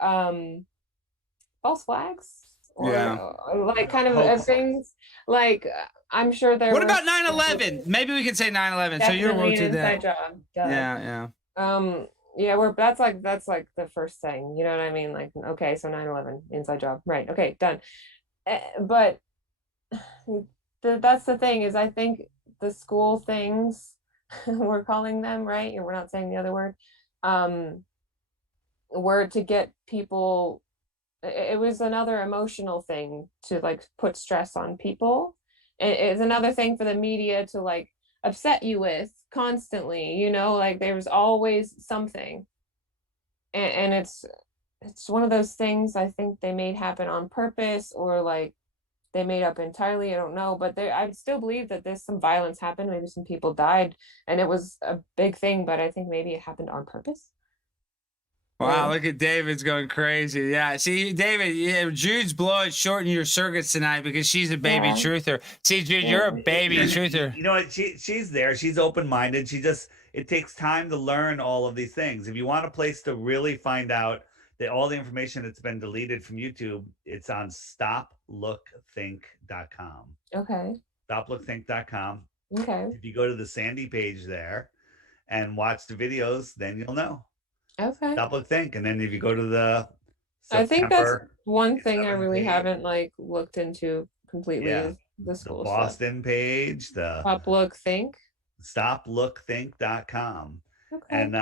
false flags or Yeah. like kind of Hoax. things like I'm sure there What were about 9/11? Maybe we can say 9/11. So you're definitely working an that. inside job. Duh. Yeah. Yeah, that's like the first thing, you know what I mean? Like, okay, so 9/11 inside job, right? Okay, done. But that's the thing is I think the school things we're calling them, right? And we're not saying the other word. Were to get people. It was another emotional thing to like put stress on people. It's another thing for the media to like upset you with constantly, like there's always something, and it's one of those things I think they made happen on purpose or like they made up entirely. I don't know, but I still believe that there's some violence happened, maybe some people died and it was a big thing, but I think maybe it happened on purpose. Wow, look at David's going crazy. Yeah, see, David, Jude's blowing short in your circuits tonight because she's a baby Yeah. truther. See, Jude, you're a baby truther. You know what? She's there. She's open minded. It takes time to learn all of these things. If you want a place to really find out that all the information that's been deleted from YouTube, it's on stoplookthink.com. Okay. Stoplookthink.com. Okay. If you go to the Sandy page there and watch the videos, then you'll know. Okay. Stop Look Think. And then if you go to the I think that's September, one thing I really page. haven't like looked into completely Yeah. is the school Boston page, the stuff. Look, think. stoplookthink.com. Okay. And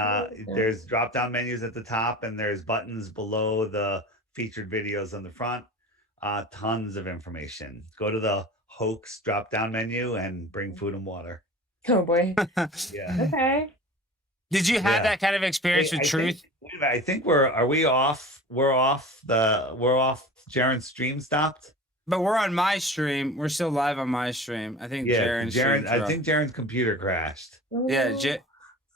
there's drop down menus at the top and there's buttons below the featured videos on the front. Tons of information. Go to the hoax drop down menu and bring food and water. Oh boy. Yeah. Okay. Did you have that kind of experience with Truth? I think are we off? We're off Jeran's stream stopped. But we're on my stream. We're still live on my stream. I think Jeran's computer crashed.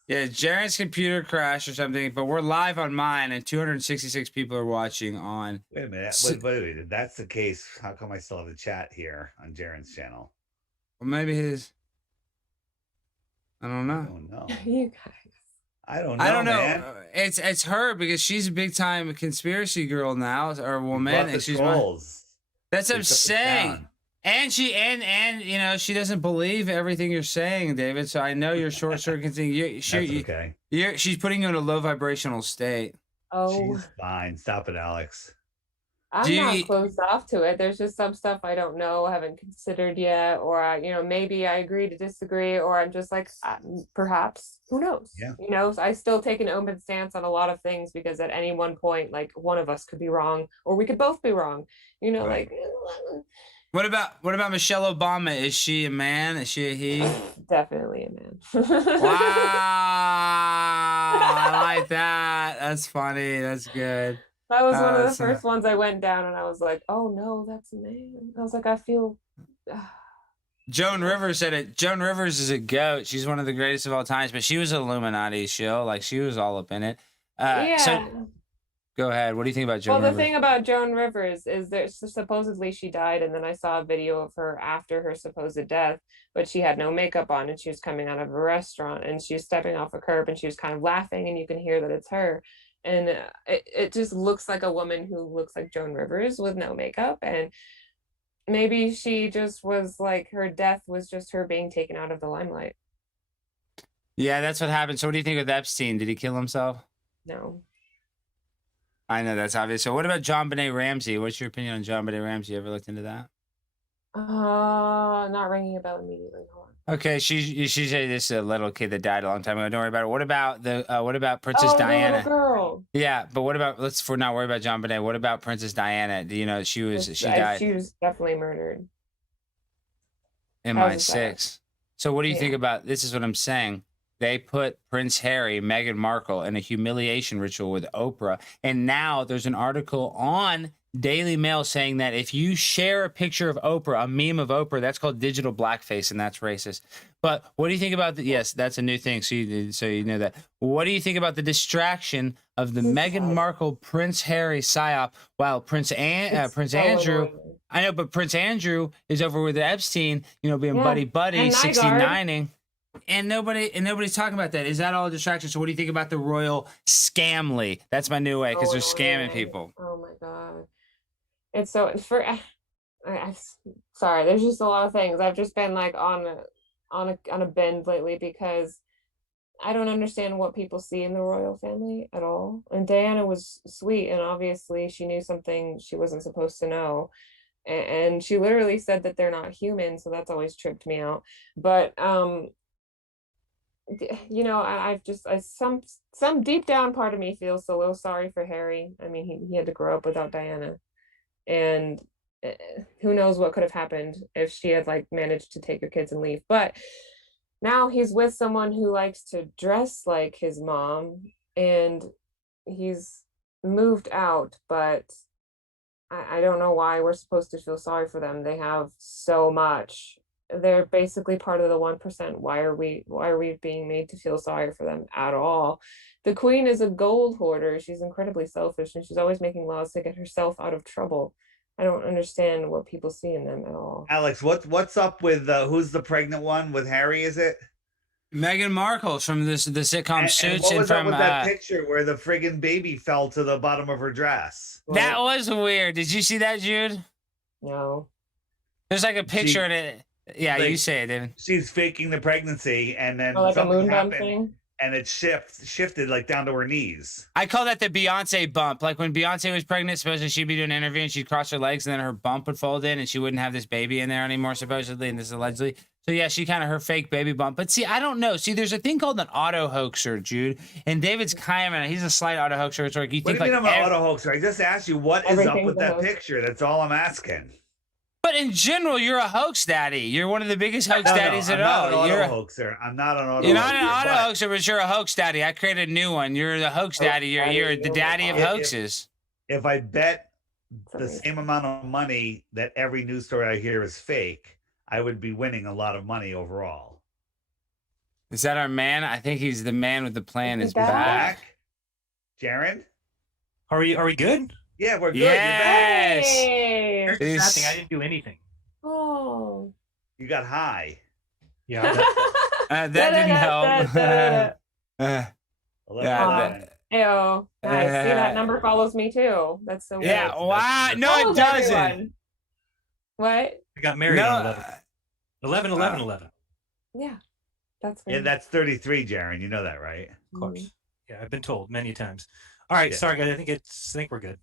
Yeah, Jeran's computer crashed or something. But we're live on mine, and 266 people are watching on. Wait a minute. Wait. If that's the case, how come I still have the chat here on Jeran's channel? Well, maybe his. I don't know. I don't know. You guys. I don't know. Man. It's her because she's a big time conspiracy girl now, or woman, and she's that's what I'm saying. And she you know she doesn't believe everything you're saying, David. So I know you're short circuiting. Okay. She's putting you in a low vibrational state. Oh, she's fine. Stop it, Alex. I'm not closed off to it. There's just some stuff I don't know, haven't considered yet, or maybe I agree to disagree, or I'm just like, perhaps, who knows? Yeah. I still take an open stance on a lot of things because at any one point, like one of us could be wrong, or we could both be wrong. Right. Like. What about Michelle Obama? Is she a man? Is she a he? Definitely a man. Wow, I like that. That's funny. That's good. That was one of the first ones I went down, and I was like, "Oh no, that's a man." I was like, "I feel." Joan Rivers said it. Joan Rivers is a goat. She's one of the greatest of all times, but she was an Illuminati show. Like she was all up in it. Yeah. So, go ahead. What do you think about Joan Rivers? Well, the thing about Joan Rivers is that supposedly she died, and then I saw a video of her after her supposed death, but she had no makeup on, and she was coming out of a restaurant, and she was stepping off a curb, and she was kind of laughing, and you can hear that it's her. And it just looks like a woman who looks like Joan Rivers with no makeup. And maybe she just was like, her death was just her being taken out of the limelight. Yeah, that's what happened. So what do you think with Epstein? Did he kill himself? No. I know that's obvious. So what about John Benet Ramsey? What's your opinion on John Benet Ramsey? You ever looked into that? Not ringing a bell immediately. Hold on. Okay, she said this is a little kid that died a long time ago. Don't worry about it. What about Princess Diana? The little girl. Yeah, but what about let's not worry about John Benet. What about Princess Diana? Do you know she died? She was definitely murdered. MI6. So what do you think about this? Is what I'm saying. They put Prince Harry, Meghan Markle in a humiliation ritual with Oprah, and now there's an article on Daily Mail saying that if you share a picture of Oprah, a meme of Oprah, that's called digital blackface, and that's racist. But what do you think about yes, that's a new thing. So you know that. What do you think about the distraction of the Meghan Markle Prince Harry psyop while Prince Andrew? I know, but Prince Andrew is over with Epstein, being buddy 69ing. And nobody's talking about that. Is that all a distraction? So what do you think about the royal scamly? That's my new way because they're scamming people. Oh my god, it's so sorry. There's just a lot of things. I've just been like on a bend lately because I don't understand what people see in the royal family at all. And Diana was sweet, and obviously she knew something she wasn't supposed to know. And she literally said that they're not human, so that's always tripped me out. But some deep down part of me feels a little sorry for Harry. I mean, he had to grow up without Diana, and who knows what could have happened if she had managed to take her kids and leave. But now he's with someone who likes to dress like his mom, and he's moved out, but I don't know why we're supposed to feel sorry for them. They have so much. They're basically part of the 1%. Why are we being made to feel sorry for them at all? The queen is a gold hoarder. She's incredibly selfish, and she's always making laws to get herself out of trouble. I don't understand what people see in them at all. Alex, what's up with who's the pregnant one with Harry? Is it Meghan Markle from the sitcom Suits? And what was up with that picture where the friggin' baby fell to the bottom of her dress? That was weird. Did you see that, Jude? No. There's a picture in it. Yeah, you say it, David. She's faking the pregnancy, and then something happened, and it shifted down to her knees. I call that the Beyonce bump. Like when Beyonce was pregnant, supposedly she'd be doing an interview and she'd cross her legs, and then her bump would fold in, and she wouldn't have this baby in there anymore, supposedly, and this is allegedly. So yeah, she kind of her fake baby bump. But see, I don't know. See, there's a thing called an auto hoaxer, Jude, and David's kind of he's a slight auto hoaxer. It's like you think what do you mean I'm an auto hoaxer? I just asked you what is up with that picture. That's all I'm asking. But in general, you're a hoax daddy. You're one of the biggest hoax No, daddies I'm at not all. an You're auto hoaxer. I'm not an auto You're not an hoaxer, auto but hoaxer, but you're a hoax daddy. I created a new one. You're the hoax daddy. You're the daddy of hoaxes. if I bet the same amount of money that every news story I hear is fake, I would be winning a lot of money overall. Is that our man? I think he's the man with the plan. Is back? back. Jaron? Are we good? Yeah, we're good. Yes. Here's the sad thing, I didn't do anything. Oh. You got high. Yeah. That didn't help. Ew. Nice. See, that number follows me too. That's so weird. Yeah. Wow. No, it Follows doesn't. everyone. What? I got married on 11. Yeah. That's Yeah, weird. that's 33, Jaron. You know that, right? Of course. Yeah, I've been told many times. All right, sorry guys. I think we're good.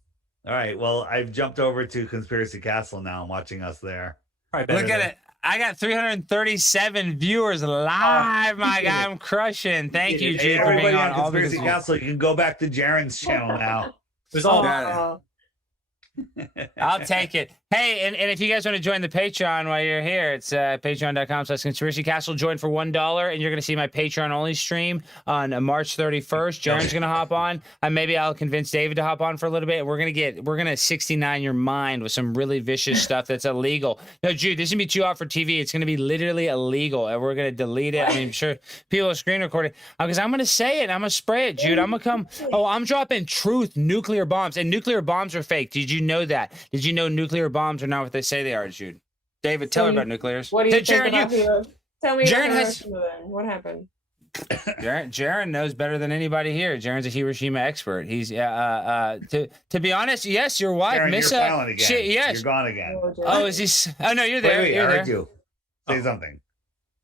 All right. Well, I've jumped over to Conspiracy Castle now. I'm watching us there. Look at it. I got 337 viewers live, my guy. I'm crushing. Thank you, Hey, Jude, for everybody being on on all Conspiracy these. Castle, you can go back to Jaron's channel now. It was all I'll take it. Hey, and if you guys want to join the Patreon while you're here, it's patreon.com/Conspiracy Castle. Join for $1, and you're going to see my Patreon only stream on March 31st. Jaren's going to hop on. Maybe I'll convince David to hop on for a little bit. And we're going to 69 your mind with some really vicious stuff that's illegal. No, Jude, this is going to be too hot for TV. It's going to be literally illegal, and we're going to delete it. I mean, I'm sure people are screen recording because I'm going to say it. I'm going to spray it, Jude. I'm going to come. Oh, I'm dropping truth nuclear bombs, and nuclear bombs are fake. Did you know that? Did you know nuclear bombs are not what they say they are, Jude? David, tell her about nuclears. What do you Hey, think Jaron, about Hilo? Tell me Jaron about has- Hiroshima then. What happened? Jaron knows better than anybody here. Jaron's a Hiroshima expert. He's to be honest, yes, your wife, Jaron, Miss you're silent again. yes. You're gone again. Oh, is he? Oh no, you're there. Wait, You're I there. heard you. Say something.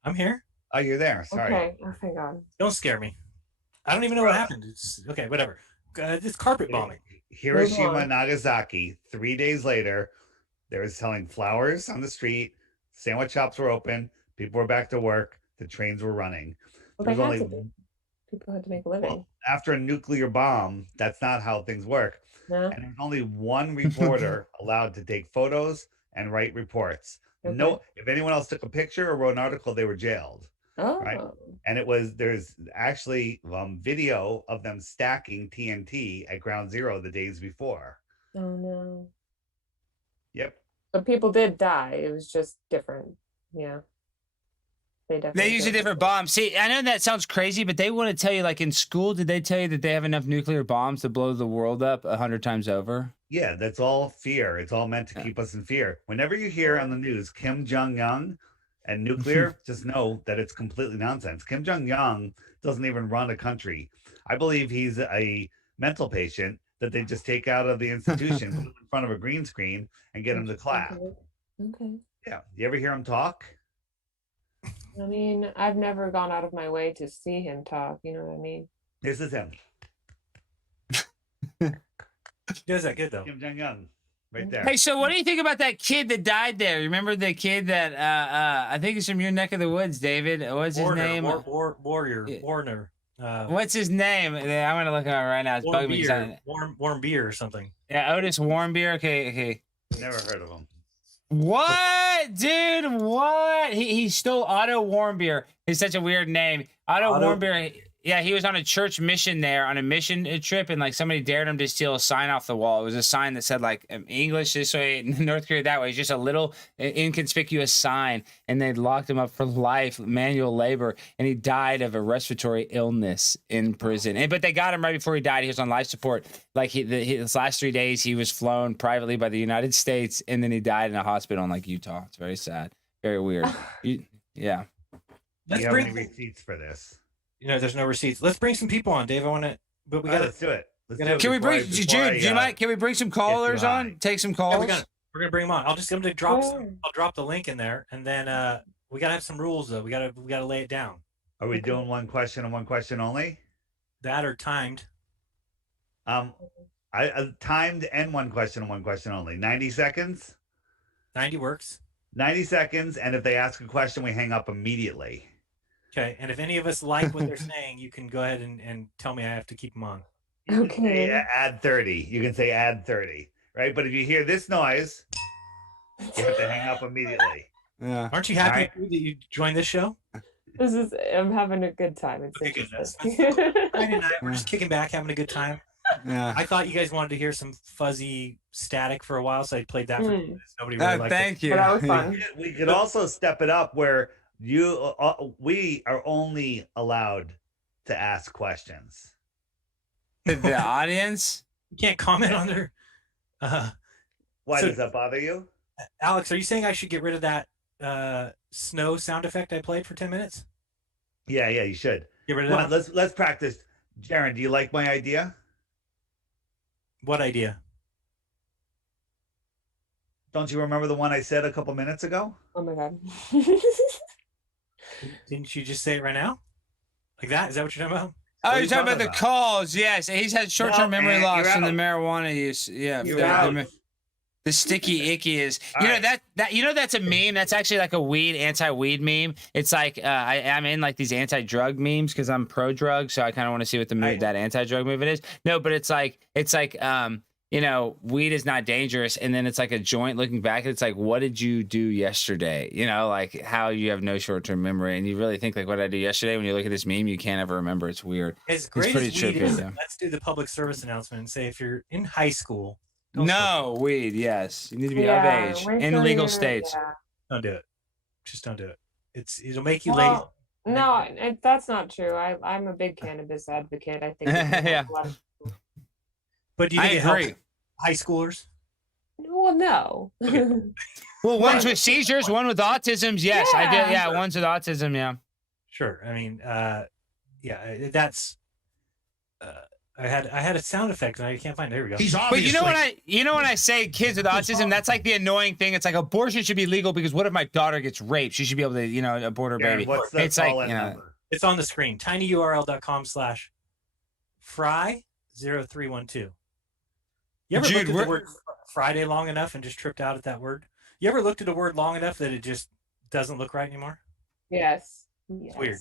I'm here. Oh, you're there. Sorry. Okay. Oh, thank God. Don't scare me. I don't even know what happened. It's okay, whatever. This carpet bombing. Hiroshima, Nagasaki. 3 days later, they were selling flowers on the street. Sandwich shops were open. People were back to work. The trains were running. Well, There they was had only to be. People had to make a living. well, after a nuclear bomb, that's not how things work. No. And there's only one reporter allowed to take photos and write reports. Okay. No, if anyone else took a picture or wrote an article, they were jailed. Oh. Right. And there's actually video of them stacking TNT at Ground Zero the days before. Oh no. Yep. But people did die. It was just different. Yeah. They definitely. They use a did. different bomb. See, I know that sounds crazy, but they want to tell you, like in school, did they tell you that they have enough nuclear bombs to blow the world up 100 times over? Yeah, that's all fear. It's all meant to keep us in fear. Whenever you hear on the news Kim Jong-un and nuclear, just know that it's completely nonsense. Kim Jong-un doesn't even run a country. I believe he's a mental patient that they just take out of the institution, put him in front of a green screen, and get him to clap. Okay. Yeah. You ever hear him talk? I mean, I've never gone out of my way to see him talk. You know what I mean? This is him. He does that good though. Kim Jong-un. Right there. Hey, so what do you think about that kid that died there? Remember the kid that I think he's from your neck of the woods, David? What's his name? Warner. What's his name? I'm gonna look it up right now. It's bugging me. 'Cause I- Warm beer or something. Yeah, Otis Warmbier. Okay. Never heard of him. What, dude? What? He stole Otto Warmbier. It's such a weird name. Otto Warmbier. Yeah, he was on a church mission there on a mission trip, and like somebody dared him to steal a sign off the wall. It was a sign that said like English this way, North Korea that way. It's just a little inconspicuous sign, and they locked him up for life, manual labor, and he died of a respiratory illness in prison. But they got him right before he died. He was on life support. Like his last 3 days, he was flown privately by the United States, and then he died in a hospital in like Utah. It's very sad, very weird. Yeah. Do you have any receipts for this? You know, there's no receipts. Let's bring some people on, Dave. I want to, but we got to let's do it. Can we bring Jude? Do you mind? Can we bring some callers on? Take some calls. We're gonna bring them on. I'm gonna drop. I'll drop the link in there, and then we gotta have some rules though. We gotta lay it down. Are we doing one question and one question only? That or timed. I timed and one question and one question only. 90 seconds. 90 works. 90 seconds, and if they ask a question, we hang up immediately. Okay, and if any of us like what they're saying, you can go ahead and tell me I have to keep them on. Okay. Add 30. You can say add 30, right? But if you hear this noise, You have to hang up immediately. Yeah. Aren't you happy All right. that you joined this show? I'm having a good time. It's Okay, good. interesting. Friday night, we're just kicking back, having a good time. Yeah. I thought you guys wanted to hear some fuzzy static for a while, so I played that for 2 minutes. Nobody really liked Thank it. you. But that was fun. We could also step it up where we are only allowed to ask questions. The audience? You can't comment on their. Why So- does that bother you? Alex, are you saying I should get rid of that snow sound effect I played for 10 minutes? Yeah, you should. Get rid of Come on, that? let's practice. Jeran, do you like my idea? What idea? Don't you remember the one I said a couple minutes ago? Oh my god. Didn't you just say it right now? Like that? Is that what you're talking about? Oh, What are you're you talking about talking the about? calls. Yes, he's had short-term No, memory man, loss you're from the out. marijuana use. Yeah, You're the- out. the sticky icky is. All You know right. that you know that's a meme. That's actually like a anti-weed meme. It's like I'm in like these anti-drug memes because I'm pro-drug, so I kind of want to see what the move that anti-drug movement is. No, but it's like you know, weed is not dangerous, and then it's like a joint looking back, and it's like, what did you do yesterday? You know, like how you have no short-term memory, and you really think like what I did yesterday. When you look at this meme, you can't ever remember. It's weird. As great pretty as weed trippy, is, yeah. let's do the public service announcement and say if you're in high school, No weed. Yes, you need to be Yeah, of age we're in doing legal it, states. yeah. don't do it. Just don't do it. It'll make you Well, no, that's not true. I'm a big cannabis advocate. I think it can help Yeah. a lot of- lazy. But do you I think it helps agree. high schoolers? well, no. Well, one's with seizures, one with autisms. Yes, I did. Yeah, one's with autism. Yeah. Sure. I mean, that's. I had a sound effect and I can't find it. There we go. He's But obviously. you know when I say kids with autism, that's like the annoying thing. It's like abortion should be legal because what if my daughter gets raped? She should be able to, abort her Jeran, baby. what's the It's like, call-in number? It's on the screen. tinyurl.com/fry0312. You ever Jude, looked at we're- the word Friday long enough and just tripped out at that word? You ever looked at a word long enough that it just doesn't look right anymore? Yes. It's weird.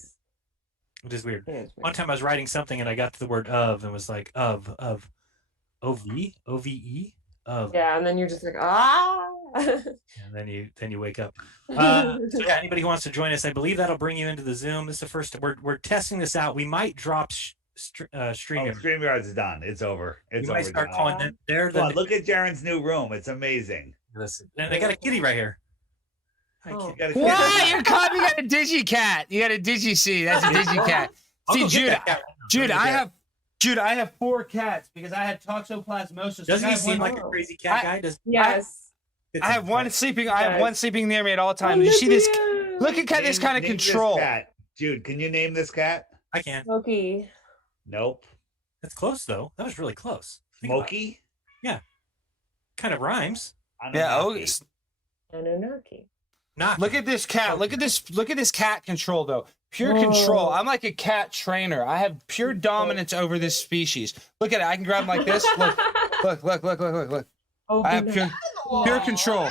It is weird. It is One weird. time I was writing something and I got to the word of and was like of ove ove of Yeah, and then you're just like, ah. and then you wake up. So yeah, anybody who wants to join us, I believe that'll bring you into the Zoom. This is the first. We're testing this out. We might drop StreamYard. StreamYard's done. It's over. It's We over. might start John. calling them. They're Come on, the look at Jaren's new room. It's amazing. listen. And they got a kitty right here. Hi, Oh. You gotta What? You got a DigiCat. You got a DigiC. That's a DigiCat. I'll See, go get Jude, that cat. Jude, Go I get that. have 4 cats because I had toxoplasmosis. Doesn't I he have seem one- like a crazy cat guy? Does Yes. I have one sleeping. I have Yes. one sleeping near me at all times. You see this? Look at this kind of Name this control. cat. Jude, can you name this cat? I can't. Smokey. Nope. That's close though. That was really close. Think about it. Smokey? Kind of rhymes. Yeah. Oh, Anunnaki. Anunnaki. Not look at this cat. Look at this. Look at this cat control though. Pure Whoa. control. I'm like a cat trainer. I have pure dominance over this species. Look at it. I can grab him like this. Look. I have pure control.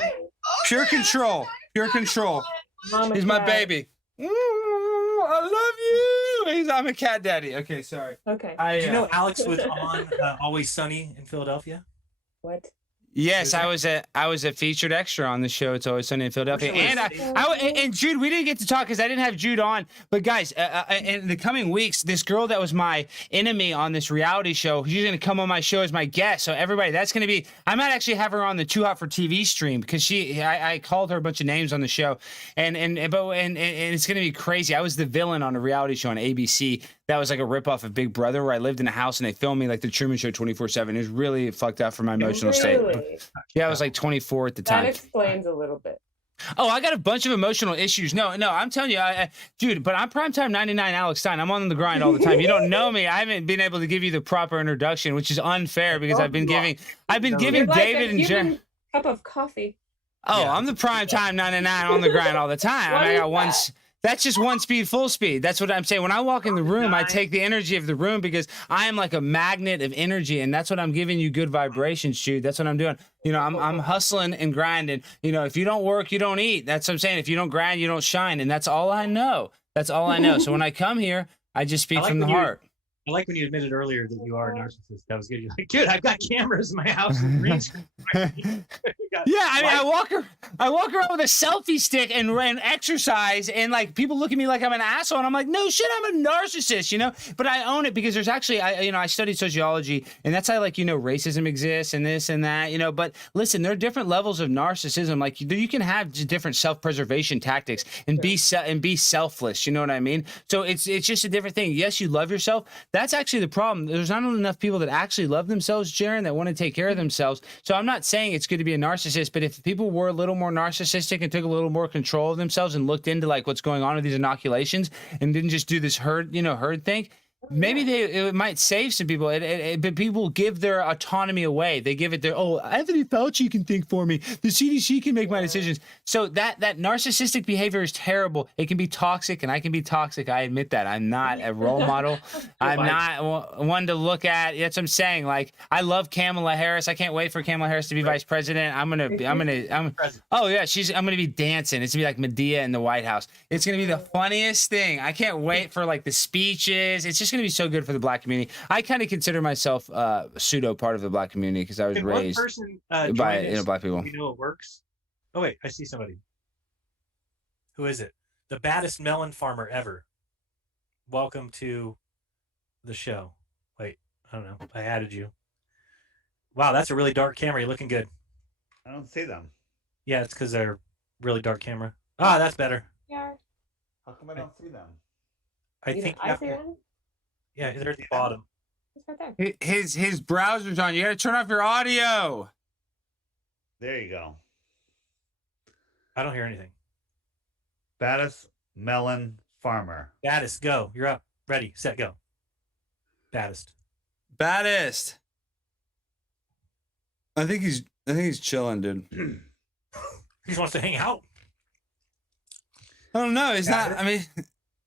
Pure control. Pure control. Mama He's my cat. baby. I love you. I'm a cat daddy. Okay, sorry. Okay. Do you know Alex was on Always Sunny in Philadelphia? What? Yes, I was a featured extra on the show. It's Always Sunny in Philadelphia, and and Jude, we didn't get to talk because I didn't have Jude on. But guys, in the coming weeks, this girl that was my enemy on this reality show, she's gonna come on my show as my guest. So everybody, that's gonna be. I might actually have her on the Too Hot for TV stream because I called her a bunch of names on the show, and it's gonna be crazy. I was the villain on a reality show on ABC. That was like a ripoff of Big Brother, where I lived in a house and they filmed me like the Truman Show 24/7. It was really fucked up for my emotional state. Really? Yeah, I was like 24 at the That time. explains a little bit. Oh, I got a bunch of emotional issues. No, I'm telling you, dude, but I'm primetime 99 Alex Stein. I'm on the grind all the time. You don't know me. I haven't been able to give you the proper introduction, which is unfair because I've been giving You're like David a and Jeran. human cup of coffee. Oh, I'm the primetime 99 on the grind all the time. What I is got one. that? That's just one speed, full speed. That's what I'm saying. When I walk in the room, I take the energy of the room because I am like a magnet of energy, and that's what I'm giving you good vibrations, Jude. That's what I'm doing. I'm hustling and grinding. If you don't work, you don't eat. That's what I'm saying. If you don't grind, you don't shine, and that's all I know. That's all I know. So when I come here, I just speak I like from the when you- heart. I like when you admitted earlier that you are a narcissist. That was good. You're like, dude, I've got cameras in my house and green screen. Yeah, I mean, I walk around with a selfie stick and exercise, and like people look at me like I'm an asshole, and I'm like, no shit, I'm a narcissist, you know. But I own it because there's actually, I studied sociology, and that's how racism exists and this and that, you know. But listen, there are different levels of narcissism. Like you can have different self-preservation tactics and be selfless. You know what I mean? So it's just a different thing. Yes, you love yourself. That's actually the problem. There's not enough people that actually love themselves, Jeran, that want to take care of themselves. So I'm not saying it's good to be a narcissist, but if people were a little more narcissistic and took a little more control of themselves and looked into like what's going on with these inoculations and didn't just do this herd thing, maybe it might save some people. But people give their autonomy away. They give it their, Anthony Fauci can think for me. The CDC can make my decisions. So that narcissistic behavior is terrible. It can be toxic, and I can be toxic. I admit that. I'm not a role model. I'm not one to look at. That's what I'm saying. Like, I love Kamala Harris. I can't wait for Kamala Harris to be vice president. I'm gonna be dancing. It's gonna be like Medea in the White House. It's gonna be the funniest thing. I can't wait for like the speeches. It's just going to be so good for the black community. I kind of consider myself pseudo part of the black community because I was raised by black people. You know it works. Oh wait, I see somebody. Who is it? The baddest melon farmer ever. Welcome to the show. Wait, I don't know. I added you. Wow, that's a really dark camera. You're looking good. I don't see them. Yeah, it's because they're really dark camera. Ah, that's better. Yeah. How come I don't see them? I think I see them. Yeah, they're at the bottom. It's right there. His browser's on. You got to turn off your audio. There you go. I don't hear anything. Baddest melon farmer. Baddest, go. You're up. Ready, set, go. Baddest. I think he's chilling, dude. He just wants to hang out. I don't know. He's not. I mean,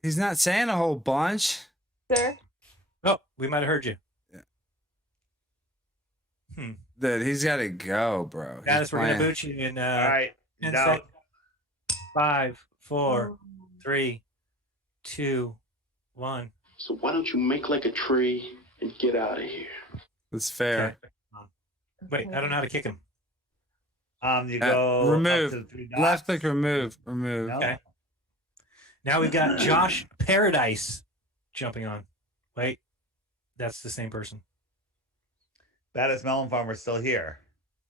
he's not saying a whole bunch. Sir. Oh, we might have heard you. Dude, he's got to go, bro. Baddest, we're gonna boot you in. All right. 10 No. seconds. 5, 4, 3, 2, 1. So why don't you make like a tree and get out of here? That's fair. Okay. Wait, I don't know how to kick him. You go remove. up to the 3 dots. Left click, remove. No. Okay. Now we've got Josh Paradise jumping on. Wait, that's the same person. Baddest melon farmer is still here.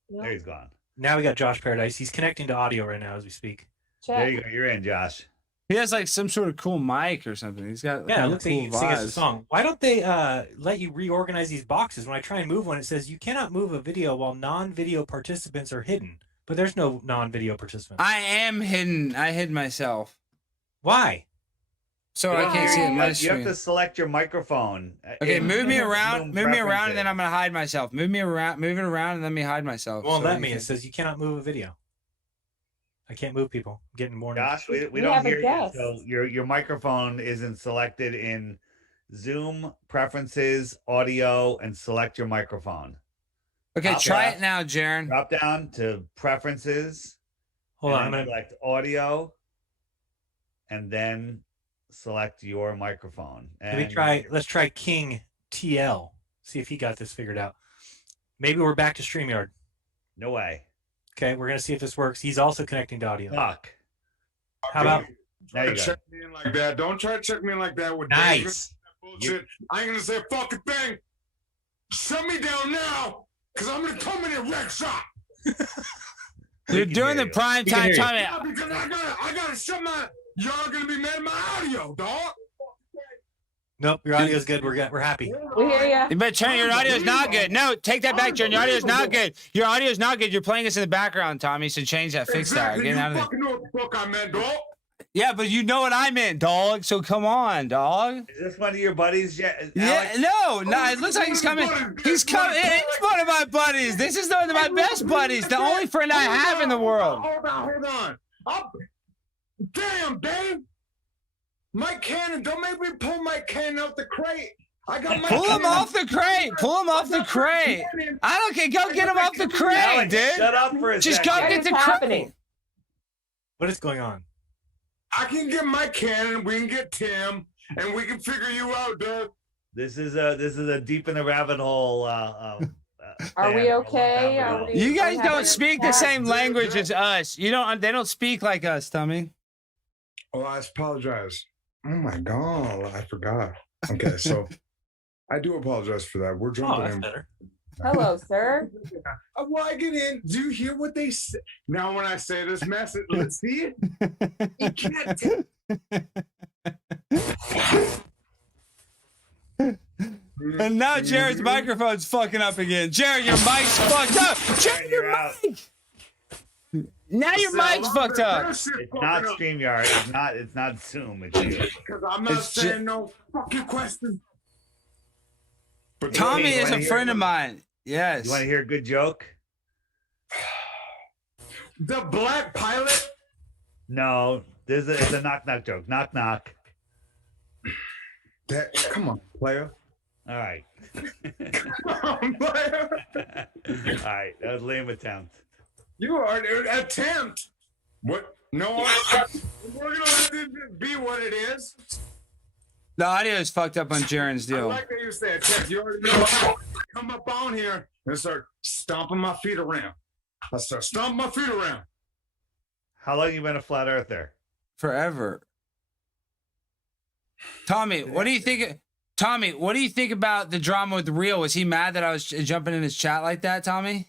Yeah. There he's gone. Now we got Josh Paradise. He's connecting to audio right now as we speak. Check. There you go. You're in, Josh. He has like some sort of cool mic or something. He's got Yeah, it looks cool like he can sing us a vibes. song. Why don't they let you reorganize these boxes? When I try and move one, it says you cannot move a video while non-video participants are hidden. But there's no non-video participants. I am hidden. I hid myself. Why? So I can't see it in my You screen. have to select your microphone. Okay, in move me Zoom around, and then preferences. I'm gonna hide myself. Move it around, and let me hide myself. It won't so let you me. can- It says you cannot move a video. I can't move people. I'm getting more. Josh, we We don't have a hear you. guest. So your microphone isn't selected in Zoom preferences, audio, and select your microphone. Okay, Drop try down- it now, Jeran. Drop down to preferences. Hold and on, I'm then gonna. select audio, and then select your microphone. Let me And try. Let's try King TL. See if he got this figured out. Maybe we're back to StreamYard. No way. Okay, we're gonna see if this works. He's also connecting to audio. Fuck. How about There you go. Check me in like that. Don't try to check me in like that with nice? bullshit. I ain't gonna say a fucking thing. Shut me down now, cause I'm gonna come in and wreck shop. You're doing the prime time time. Yeah, because I gotta shut my. Y'all gonna be mad at my audio, dog. Nope, your audio's good. We're happy. We hear ya. You better turn. Your audio's not good. No, take that back, Jeran. Your audio's not good. Your audio's not good. You're playing us in the background, Tommy. So change that. Fix that. Exactly. Get You out of there. fucking know what the fuck I meant, dog. Yeah, but you know what I meant, dog. So come on, dog. Is this one of your buddies? Yeah, Alex? no. It looks like he's coming. He's coming. It's one of my buddies. This is one of my best buddies. The only friend I have in the world. Hold on. Damn, Dave. Mike Cannon, don't make me pull Mike Cannon out the crate. I got Mike Pull him Cannon. off the crate. Pull him off the crate. I don't care. Go get him off the crate, Alex, dude. shut up for a Just second. go get the crate. What is going on? I can get Mike Cannon, we can get Tim, and we can figure you out, Doug. This is a deep in the rabbit hole. Are we okay? You guys don't speak the same language as us. You don't. They don't speak like us, Tommy. Oh, I apologize. Oh my God, I forgot. Okay, so I do apologize for that. We're jumping that's in. better. Hello, sir. Well, I get in. Do you hear what they say? Now, when I say this message, let's see it. You can't And now Jared's microphone's fucking up again. Jared, your mic's fucked up. Jared, your mic. Now your mic's fucked up. It's not StreamYard. It's not Zoom. It's you. Because I'm not saying no fucking question. But Tommy is a friend of mine. Yes. You want to hear a good joke? The black pilot? No. It's a knock knock joke. Knock knock. Come on, player. All right. Come on, player. All right. That was lame attempt. You are an attempt. What? No, we're gonna let this be what it is. The audio is fucked up on Jaren's deal. I like that you say attempt. You already know. Come up on here and start stomping my feet around. I start stomping my feet around. How long you been a flat earther? Forever. Tommy, what do you think? Tommy, what do you think about the drama with Real? Was he mad that I was jumping in his chat like that, Tommy?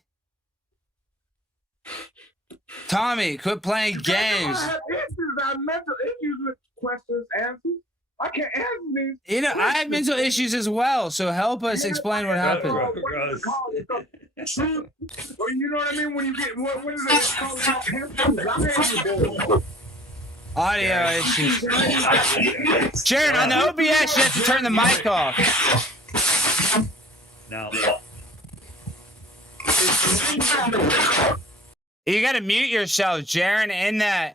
Tommy, quit playing games. I have issues. I have mental issues with questions, answers. I can't answer these. You know, I have mental issues as well, so help us explain what happened. Truth. Or you know what I mean? When you get, what is it? It's called Audio issues. Jared, on the OBS, you have to turn the mic off. No. You gotta mute yourself, Jared, in the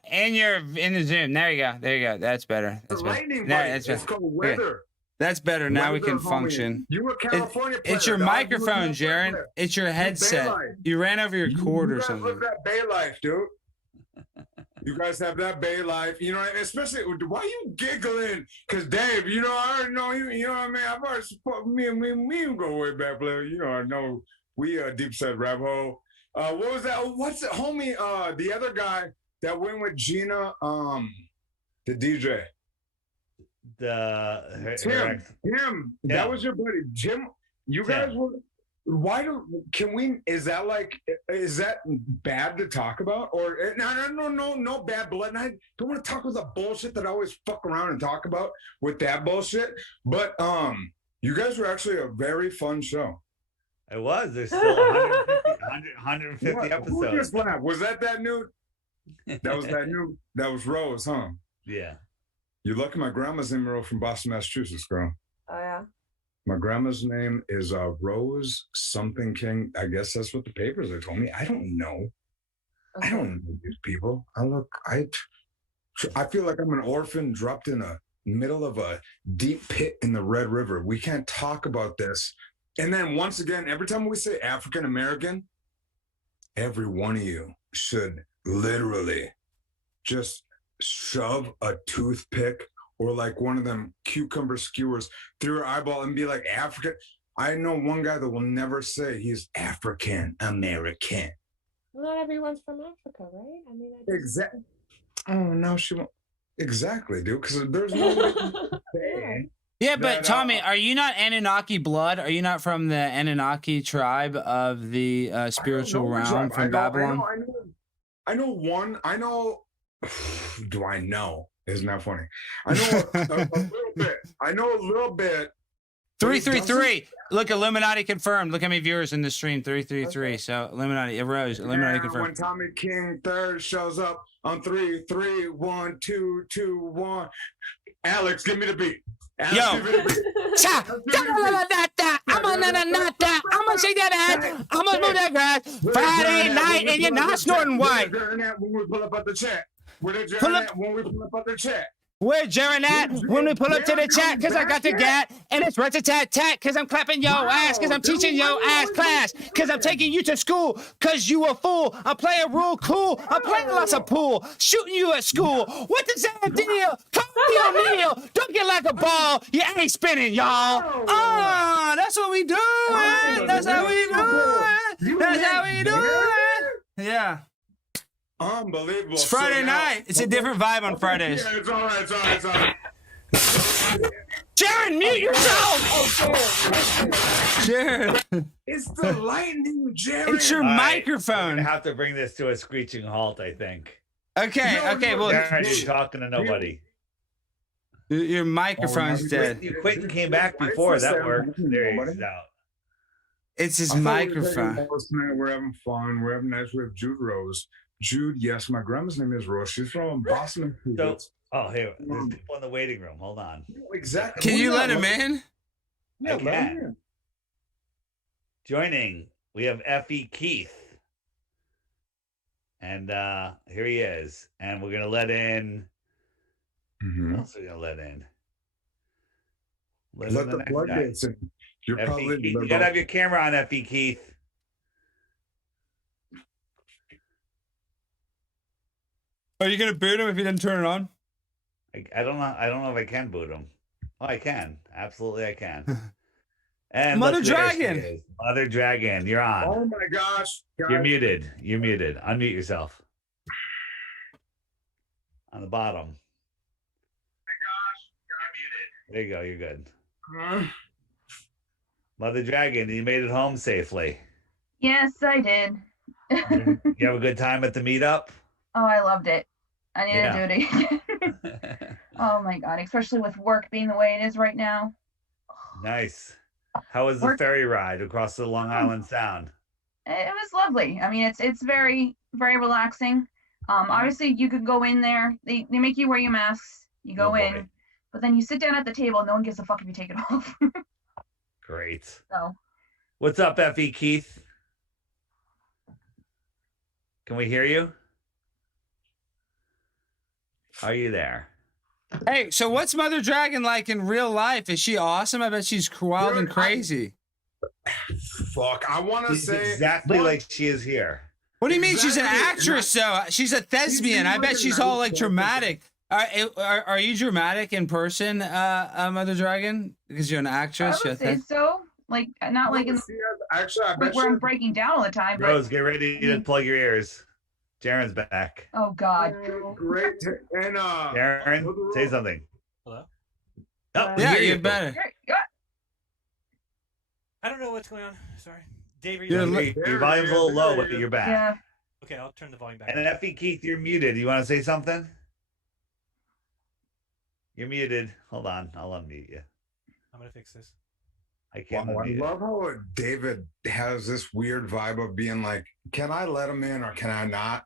Zoom. There you go. There you go. That's better. That's better. It's called weather. That's better. Now we can function. You were California player, it's your dog. microphone, Jared. It's your headset. You ran over your cord or something. You guys live that Bay life, dude. You guys have that Bay life, you know, especially, why are you giggling? Because Dave, you know, I already know you, you know what I mean? I've already supported me and go way back, player. You know, I know we deep set rap hole. What was that? What's it, homie? The other guy that went with Gina, the DJ. Tim. That was your buddy. Jim, you guys were, is that bad to talk about? Or no bad blood. And I don't want to talk about the bullshit that I always fuck around and talk about with that bullshit. But you guys were actually a very fun show. It was. There's still 150 episodes. Who just laughed? Was that nude? That was that nude? That was Rose, huh? Yeah. You're lucky my grandma's name is from Boston, Massachusetts, girl. Oh, yeah? My grandma's name is Rose something King. I guess that's what the papers are told me. I don't know. Okay. I don't know these people. I feel like I'm an orphan dropped in the middle of a deep pit in the Red River. We can't talk about this. And then once again, every time we say African American, every one of you should literally just shove a toothpick or like one of them cucumber skewers through your eyeball and be like African. I know one guy that will never say he's African American. Not everyone's from Africa, right? I mean, exactly. Oh, no, she won't. Exactly, dude. Because there's no way to say. Yeah, but Tommy, are you not Anunnaki blood? Are you not from the Anunnaki tribe of the spiritual realm from Babylon? I know one. I know. Do I know? Isn't that funny? I know a little bit. I know a little bit. 333. Look, Illuminati confirmed. Look how many viewers in the stream. 333. Okay. So Illuminati, it rose. Illuminati confirmed. When Tommy King III shows up on 3, 3, 1, 2, 2, 1. Alex, give me the beat. Alex, yo, give me the beat. I'm gonna shake that ass. I'm gonna move that grass. Friday night, and you're not snorting white. When we pull up at the chat. When we pull up at the chat. Where Jeran at when we pull up to the chat? Because I got the gat and it's rat-a-tat-tat. Because I'm clapping your ass. Because I'm teaching your ass class. Because I'm taking you to school. Because you a fool. I'm playing real cool. I'm playing lots of pool. Shooting you at school. What the damn deal? Call me O'Neal. Don't get like like a ball. You ain't spinning, y'all. Oh, that's what we do. That's how we do it. That's how we do it. Yeah. Unbelievable. It's Friday So now- night. It's a different vibe on Fridays. Yeah, it's all right. It's all right. It's all right. Jeran, mute yourself. Jeran. It's the lightning, Jeran. It's your All right, microphone. I have to bring this to a screeching halt, I think. Okay, okay. Well, Jared, you're talking to nobody. your microphone's dead. You quit and came back before. That worked. There he's out. It's his I thought we were taking microphone. notes tonight. We're having fun. We're having nice. We have Jude Rose. Jude, yes, my grandma's name is Rose. She's from Boston. So, oh, here, there's people in the waiting room. Hold on. Exactly. Can you let him in? Yeah, I let him can. in. Joining, we have Effie Keith. And here he is. And we're going to let in. What else are we going to let in? Let the next floodgates guy. in. You're Effie probably Keith. You got to have your camera on, Effie Keith. Are you gonna boot him if he didn't turn it on? I don't know. I don't know if I can boot him. Oh, I can. Absolutely, I can. And Mother look, there she Dragon. is. Mother Dragon, you're on. Oh my gosh. You're guys. muted. You're muted. Unmute yourself. On the bottom. There you go. You're good. Mother Dragon, you made it home safely. Yes, I did. You have a good time at the meetup? Oh, I loved it. I need Yeah. to do it again. Oh my god, especially with work being the way it is right now. Nice. How was the Work- ferry ride across the Long Island Sound? It was lovely. I mean, it's very relaxing. Obviously you could go in there. They make you wear your masks. You go Oh, in, boy. but then you sit down at the table. No one gives a fuck if you take it off. Great. So What's up, Effie Keith? Can we hear you? Are you there? Hey, so what's Mother Dragon like in real life? Is she awesome? I bet she's wild and crazy. Fuck. I want to She's say exactly like she is here. What do you mean? She's an Exactly. actress, though. She's a thespian. I bet she's all like dramatic. Are you dramatic in person, Mother Dragon? Because you're an I actress. would say so. Like not like in the Actually, I point bet where you. I'm breaking down all the time. But Rose, get ready to plug your ears. Jaren's back. oh god. Great. And Jaren, say something. Hello? Oh, Yeah, we hear you're you. better. I don't know what's going on. Sorry. Dave, are you You're ready? Your volume's a little low, but you're back. Yeah. Okay, I'll turn the volume back. And then Effie Keith, you're muted. You want to say something? You're muted. Hold on. I'll unmute you. I'm going to fix this. I can't Wow, I unmute you. love how David has this weird vibe of being like, can I let him in or can I not?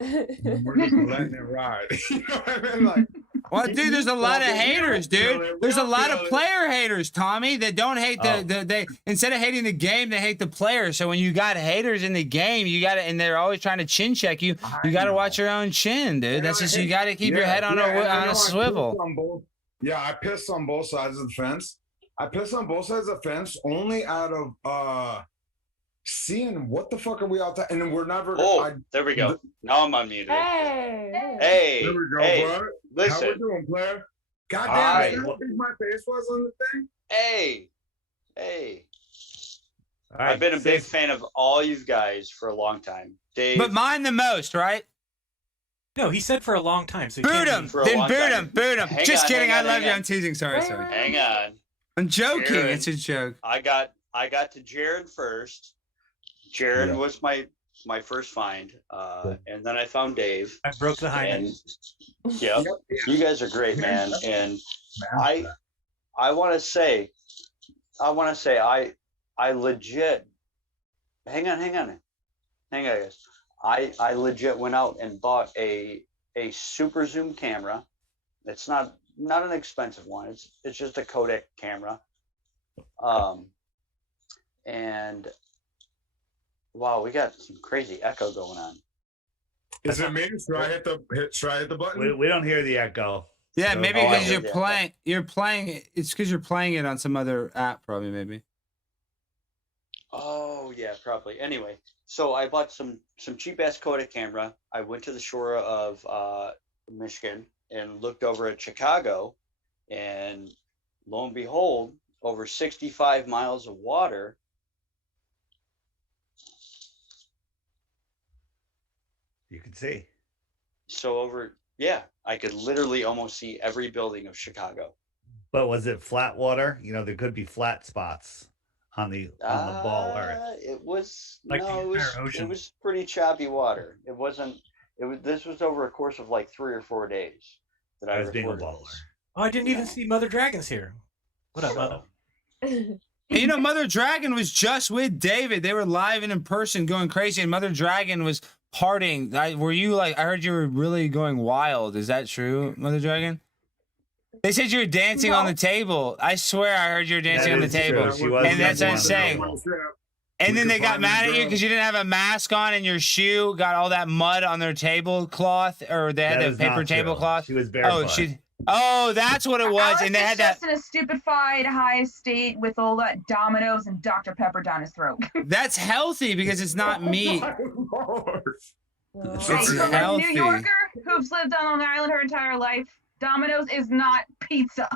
We're just letting it ride. You know what I mean? Like, Well, dude, there's a lot of haters, dude. There's a lot of player haters, Tommy, that don't hate they instead of hating the game, they hate the player. So when you got haters in the game, you got to, and they're always trying to chin check you. You got to watch your own chin, dude. That's just you got to keep your head on and I know I a pissed swivel. on I pissed on both sides of the fence. I pissed on both sides of the fence only out of seeing what the fuck are we out there, and we're never. There we go. Now I'm unmuted. Hey. Hey. There we go, Hey. bud. Listen. How we doing, player? God All damn, right. see how big my face was on the thing? Hey. Hey. All right, I've been a say- big fan of all you guys for a long time. Dave. But mine the most, right? No, he said for a long time. So he Boot can't him. be- For a Then long boot time. him. Boot him. Hang Just on, kidding. hang I on, love hang you. on. I'm teasing. Sorry. Hang on. I'm joking. Jared. It's a joke. I got to Jeran first. Jeran was my first find. And then I found Dave. I broke the hymen. And yep, you guys are great, man. And I want to say I legit. Hang on, guys. I legit went out and bought a super zoom camera. It's not an expensive one. It's just a Kodak camera. And wow, we got some crazy echo going on. Is it me? Should I hit the button? We don't hear the echo. Yeah, So- maybe Oh, I because heard that. you're playing. It's because you're playing it on some other app, probably. Maybe. Oh yeah, probably. Anyway, so I bought some cheap ass Kodak camera. I went to the shore of Michigan and looked over at Chicago, And lo and behold, over 65 miles of water. You can see. So I could literally almost see every building of Chicago. But was it flat water? You know, there could be flat spots on the ball earth. It was Like the no, entire ocean. it was pretty choppy water. It wasn't. It was. This was over a course of like 3 or 4 days that I I was being a recorded baller. this. Oh, I didn't even see Mother Dragon's here. What up, Mother? And you know, Mother Dragon was just with David. They were live and in person going crazy, and Mother Dragon was partying. Were you like, I heard you were really going wild. Is that true, Mother Dragon? They said you were dancing on the table. I swear I heard you were dancing on the table. And that's what I'm saying. And then they got mad at you because you didn't have a mask on and your shoe got all that mud on their tablecloth, or they had the paper tablecloth. She was barefoot. Oh, that's what it was. Alex And they is had that. just in a stupefied high state with all that Dominoes and Dr. Pepper down his throat. That's healthy because it's not meat. It's It's from a healthy. New Yorker who's lived on Long Island her entire life. Domino's is not pizza.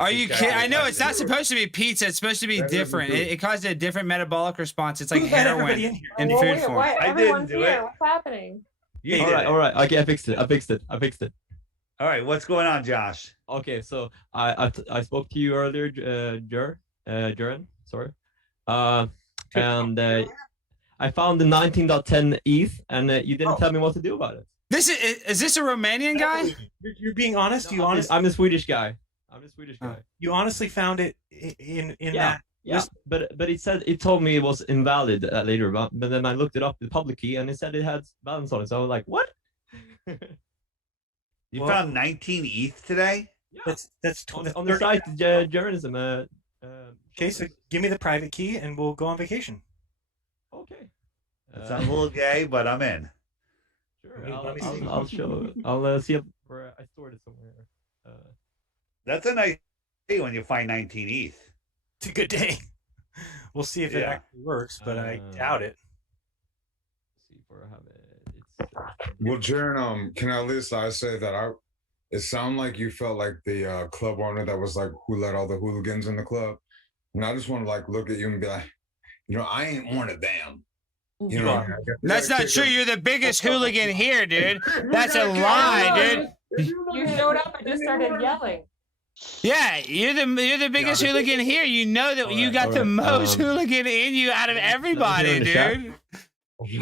Are you kidding? I know it's not supposed to be pizza. It's supposed to be different. It causes a different metabolic response. It's like Who let heroin everybody in here? in Well, food wait, form. why- I everyone's didn't do here. it. What's happening? You all did right, it. all right. Okay, I fixed it. All right, what's going on, Josh? Okay, so I spoke to you earlier, Jeran, sorry. And I found the 19.10 ETH, and you didn't tell me what to do about it. Is this a Romanian guy? You're being honest. No, I'm the Swedish guy. You honestly found it in that. Yeah, but it told me it was invalid later, but then I looked it up, the public key, and it said it had balance on it. So I was like, what? You found 19 ETH today? That's on the site, journalism. Okay, so give me the private key and we'll go on vacation. Okay. It sounds a little gay, but I'm in. Sure, I'll show. I'll see where I stored it somewhere. That's a nice day when you find 19 ETH. It's a good day. We'll see if it actually works, but I doubt it. See where I have it. Well, Jeran, can I at least say that it sounded like you felt like the club owner that was like, who let all the hooligans in the club. And I just want to like look at you and be like, I ain't one of them. You know, That's not true. You're the biggest hooligan here, dude. That's a lie, dude. You showed up and just started yelling. Yeah, you're the biggest hooligan here. You know that you got the most hooligan in you out of everybody, dude. What?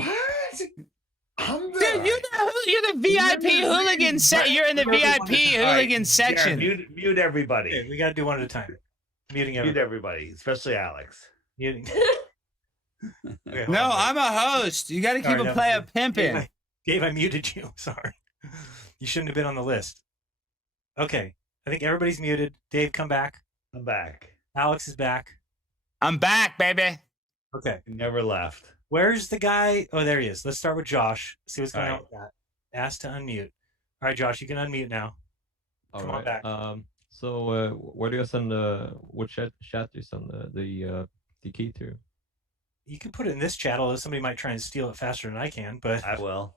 Dude, you're the VIP hooligan set. You're in the VIP hooligan section. Mute everybody. Okay, we got to do one at a time. Muting Mute everybody, especially Alex. Muting. Okay, No, I'm a host. You got to keep a play of pimping. Dave, I muted you. Sorry. You shouldn't have been on the list. Okay. I think everybody's muted. Dave, come back. I'm back. Alex is back. I'm back, baby. Okay. Never left. Where's the guy? Oh, there he is. Let's start with Josh. See what's going All on with that. Ask to unmute. All right, Josh, you can unmute now. Come on back. So where do you send what chat do you send the key to? You can put it in this chat, although somebody might try and steal it faster than I can. But I will.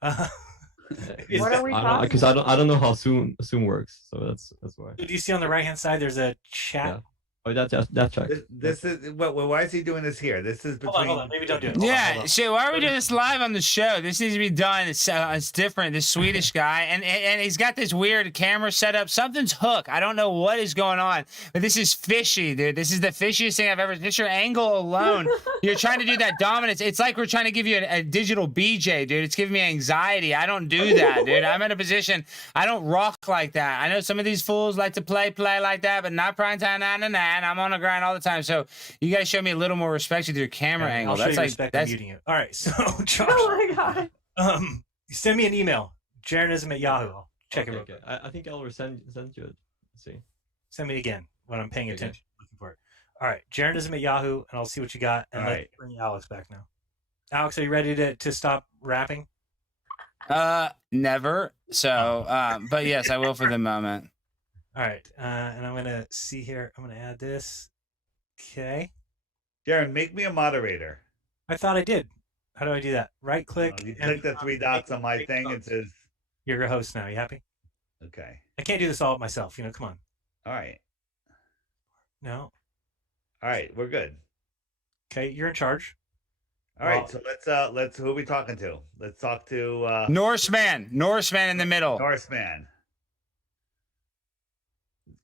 What are we talking? Because I don't know how Zoom works, so that's why. Do you see on the right hand side? There's a chat. Yeah. Oh, that check. This is why is he doing this here? This is between. Hold on. Maybe don't do it. Yeah, shit. Why are we doing this live on the show? This needs to be done. It's different. This Swedish guy, and he's got this weird camera setup. Something's hook. I don't know what is going on, but this is fishy, dude. This is the fishiest thing I've ever. Just your angle alone. You're trying to do that dominance. It's like we're trying to give you a digital BJ, dude. It's giving me anxiety. I don't do that, dude. I'm in a position. I don't rock like that. I know some of these fools like to play like that, but not prime time. And I'm on the grind all the time. So you got to show me a little more respect with your camera angle. I'll show That's you like respect that's. muting you. All right, so Josh. Oh my god. Send me an email. Jeranism at Yahoo. I'll check it real Okay. quick. I think I'll send you it. Let's see. Send me again when I'm paying Okay. attention. Looking for it. All right, Jeranism at Yahoo, and I'll see what you got. And All let's right. bring Alex back now. Alex, are you ready to stop rapping? Never. So, but yes, I will for the moment. All right, and I'm gonna see here. I'm gonna add this. Okay. Jeran, make me a moderator. I thought I did. How do I do that? Right click. You click the three dots on my thing. It says. You're a host now. You happy? Okay. I can't do this all myself. Come on. All right. No. All right, we're good. Okay, you're in charge. All right, so let's who are we talking to? Let's talk to Norseman in the middle. Norseman.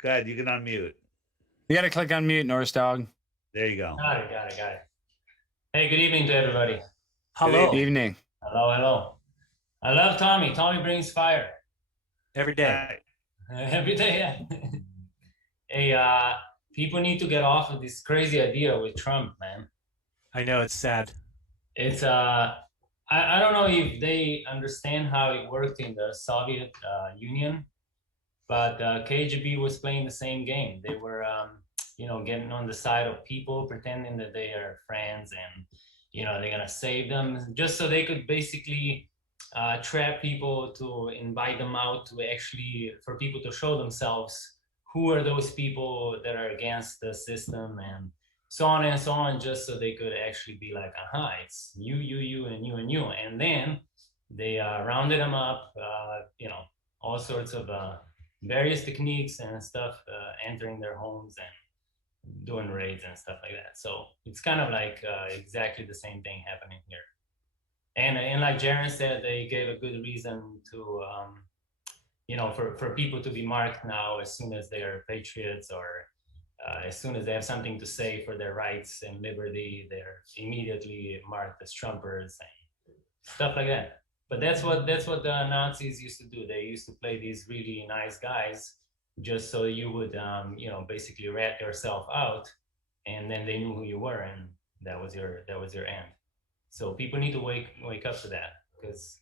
Go ahead, you can unmute. You got to click unmute, Norse dog. There you go. Got it. Hey, good evening to everybody. Hello. Good evening. Hello. I love Tommy. Tommy brings fire. Every day. Every day, yeah. Hey, people need to get off of this crazy idea with Trump, man. I know, it's sad. It's I don't know if they understand how it worked in the Soviet Union, but KGB was playing the same game. They were getting on the side of people, pretending that they are friends and they're gonna save them, just so they could basically trap people, to invite them out, to actually for people to show themselves who are those people that are against the system, and so on, just so they could actually be like, aha, it's you, and you, and you. And then they rounded them up, all sorts of various techniques and stuff, entering their homes and doing raids and stuff like that. So it's kind of like exactly the same thing happening here. And like Jeran said, they gave a good reason to, for people to be marked now as soon as they are patriots, or as soon as they have something to say for their rights and liberty, they're immediately marked as Trumpers and stuff like that. But that's what the Nazis used to do. They used to play these really nice guys just so you would, basically rat yourself out, and then they knew who you were, and that was your end. So people need to wake up to that, because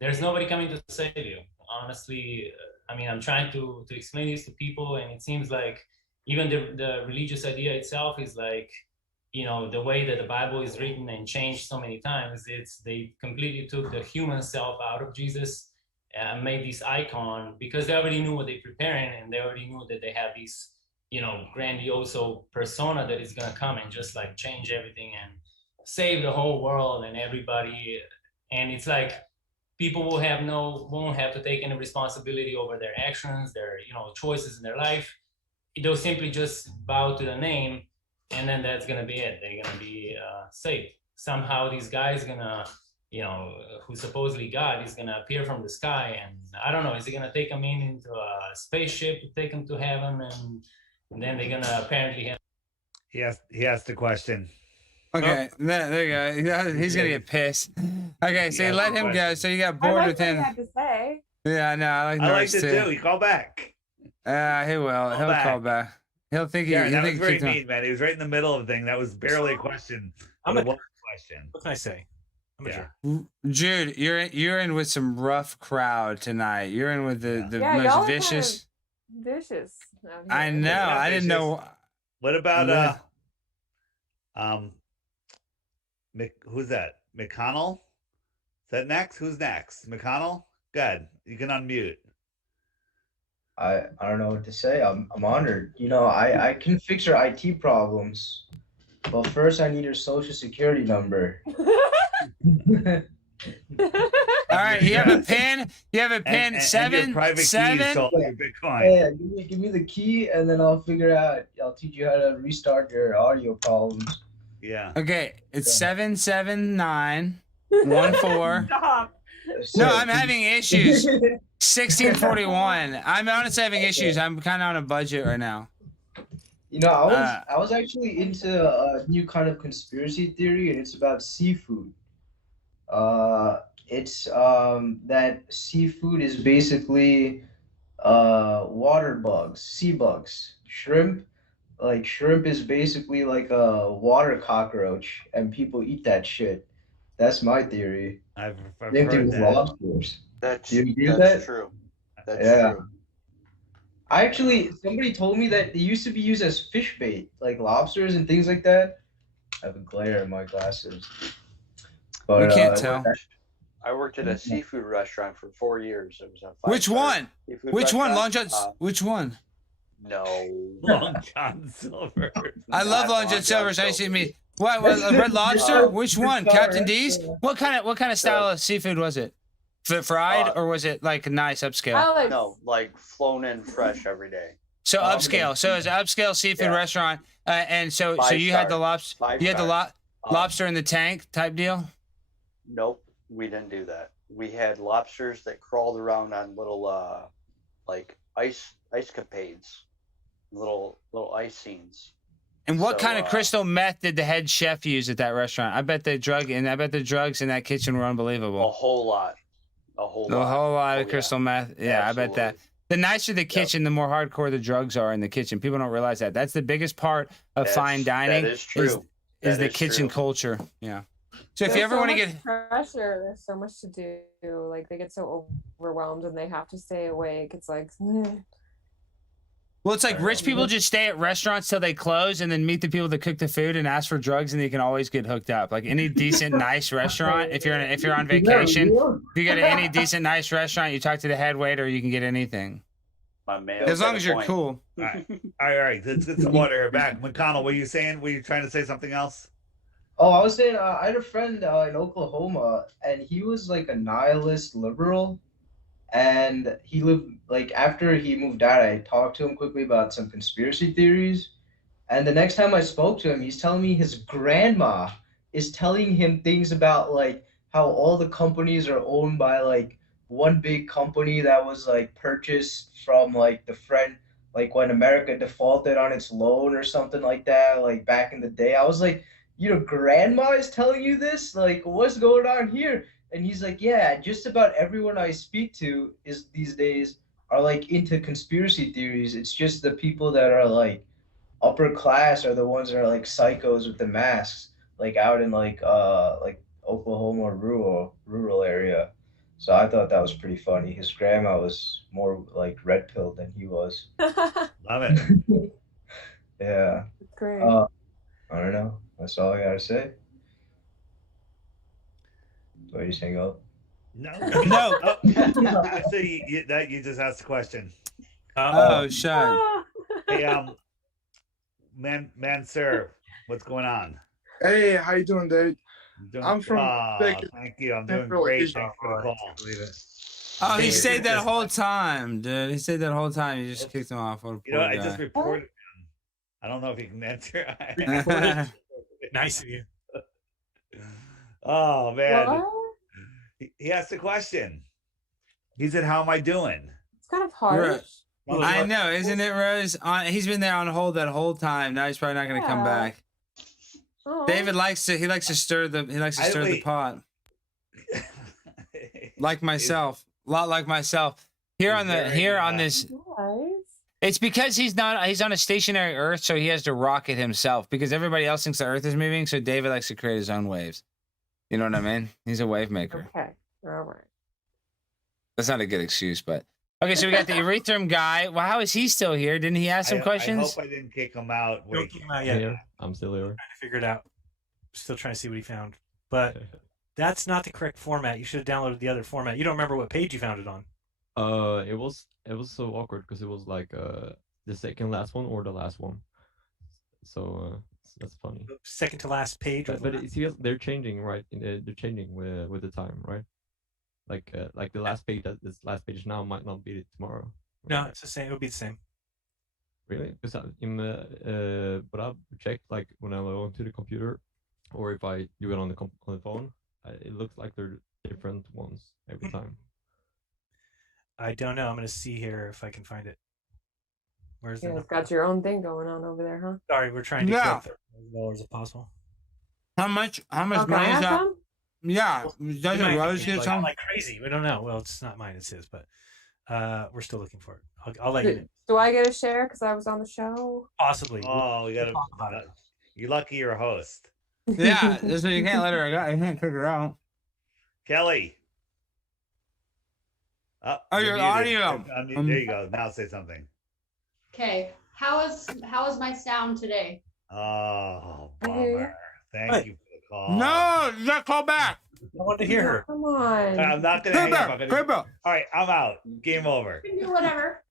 there's nobody coming to save you. Honestly, I'm trying to explain this to people, and it seems like even the religious idea itself is like, the way that the Bible is written and changed so many times, they completely took the human self out of Jesus and made this icon, because they already knew what they're preparing, and they already knew that they have this, grandioso persona that is going to come and just like change everything and save the whole world and everybody. And it's like, people won't have to take any responsibility over their actions, their choices in their life. They'll simply just bow to the name, and then that's gonna be it. They're gonna be saved. Somehow these guys gonna, who supposedly God is gonna appear from the sky, and I don't know, is he gonna take them into a spaceship to take them to heaven, and then they're gonna apparently have. He asked a question. Okay, there you go. He's gonna get pissed. Okay, so you let him go. So you got bored with him. I had to say. Yeah, I know. I like it too. He called back. He will. He'll call back. He'll think that he'll was think very mean, man. He was right in the middle of the thing. That was barely a question. But it was a question. What can I say? Jude, you're in with some rough crowd tonight. You're in with the y'all most vicious. Vicious. I know. I didn't know. What about who's that? McConnell? Is that next? Who's next? McConnell? Good. You can unmute. I don't know what to say. I'm honored. I can fix your IT problems, but first I need your social security number. All right, you have a pin. You have a pin. And 7 your private keys 7. to all your Bitcoin. Yeah, give me the key, and then I'll figure out. I'll teach you how to restart your audio problems. Yeah. Okay, it's 779 14. Stop. No, I'm having issues. 1641. I'm honestly having issues. I'm kind of on a budget right now. I was actually into a new kind of conspiracy theory, and it's about seafood. It's that seafood is basically water bugs, sea bugs, shrimp. Like shrimp is basically like a water cockroach, and people eat that shit. That's my theory. I've Same thing heard with that. lobsters. That's Do you agree with that? true. That's true. Somebody told me that they used to be used as fish bait, like lobsters and things like that. I have a glare in my glasses. But We can't tell. I worked at a seafood restaurant for 4 years. It was a Which one? seafood Which one? Long restaurant. John. Which one? No. Long John Silver. I love Long John Silver's. I used to meet. What? Red Lobster? Which one? Captain D's? What kind of style of seafood was it? Fried, or was it like nice upscale? No, like flown in fresh every day. So upscale. So it's an upscale seafood restaurant, and so you had the lobster. You had the lobster in the tank type deal. Nope, we didn't do that. We had lobsters that crawled around on little like ice capades, little ice scenes. And what kind of crystal meth did the head chef use at that restaurant? I bet the drugs in that kitchen were unbelievable. A whole lot. A whole lot of crystal meth. Yeah, I bet that. The nicer the kitchen, the more hardcore the drugs are in the kitchen. People don't realize that. That's the biggest part of fine dining. That is true. Is the kitchen culture. Yeah. So if you ever want to get pressure, there's so much to do. Like they get so overwhelmed and they have to stay awake. It's like. Well, it's like rich people just stay at restaurants till they close and then meet the people that cook the food and ask for drugs, and you can always get hooked up. Like any decent, nice restaurant, if you're on vacation, if you go to any decent, nice restaurant, you talk to the head waiter, you can get anything. My man. As long as you're cool. All right. Let's get some water here back. McConnell, what are you saying? Were you trying to say something else? Oh, I was saying I had a friend in Oklahoma, and he was like a nihilist liberal. And he lived, like, after he moved out, I talked to him quickly about some conspiracy theories. And the next time I spoke to him, he's telling me his grandma is telling him things about, like, how all the companies are owned by, like, one big company that was, like, purchased from, like, the friend, like, when America defaulted on its loan or something like that, like, back in the day. I was like, your grandma is telling you this? Like, what's going on here? And he's like, yeah, just about everyone I speak to is these days are like into conspiracy theories. It's just the people that are like upper class are the ones that are like psychos with the masks, like out in like Oklahoma rural area. So I thought that was pretty funny. His grandma was more like red pilled than he was. Love it. Yeah. Great. I don't know. That's all I gotta say. What are you saying, up? No. No. So you just asked a question. Oh, Sean. Hey, man, sir, what's going on? Hey, how you doing, Dave? I'm from. Thank you. I'm doing great. Thanks for the call. Oh, he stayed that whole time, dude. He stayed that whole time. You just kicked him off. What a You know, poor I guy. just reported him. I don't know if he can answer. Nice of you. Oh man. What? He asked a question. He said, "How am I doing?" It's kind of hard. I know, isn't it, Rose? He's been there on hold that whole time. Now he's probably not going to come back. Oh. David likes to stir the pot. Like myself, a lot like myself. On this. It's because he's on a stationary Earth, so he has to rocket himself because everybody else thinks the Earth is moving. So David likes to create his own waves. You know what I mean? He's a wave maker. Okay. All right. That's not a good excuse, but okay. So we got the Erythrum guy. Well, how is he still here? Didn't he ask some questions? I hope I didn't kick him out. Don't kick him out yet. Yeah, I'm still here. Trying to figure it out. Still trying to see what he found. But that's not the correct format. You should have downloaded the other format. You don't remember what page you found it on. It was so awkward because it was like the second last one or the last one. So that's funny. Second to last page. But it feels they're changing, right? They're changing with the time, right? Like the last page, this last page now might not be tomorrow. No, it's the same. It would be the same. Really? Because but I've checked like when I log onto the computer, or if I do it on the phone, it looks like they're different ones every time. I don't know. I'm gonna see here if I can find it. Where's You the guys number? got your own thing going on over there, huh? Sorry, we're trying to Yeah. get $30,000 if possible. How much Okay, money I is have that? some? Yeah, It doesn't might Rose be get some? like crazy. We don't know. Well, it's not mine. It's his, but we're still looking for it. I'll let you know. Do I get a share because I was on the show? Possibly. Oh, we gotta. talk about it. You're lucky you're a host. Yeah, so you can't let her go. You can't kick her out. Kelly. Oh, your muted. audio. There you go. Now say something. Okay. How is my sound today? Oh, bummer. Thank you for the call. No, you got to call back. I wanted to hear her. Come on. I'm not gonna hang up. All right, I'm out. Game over. You can do whatever.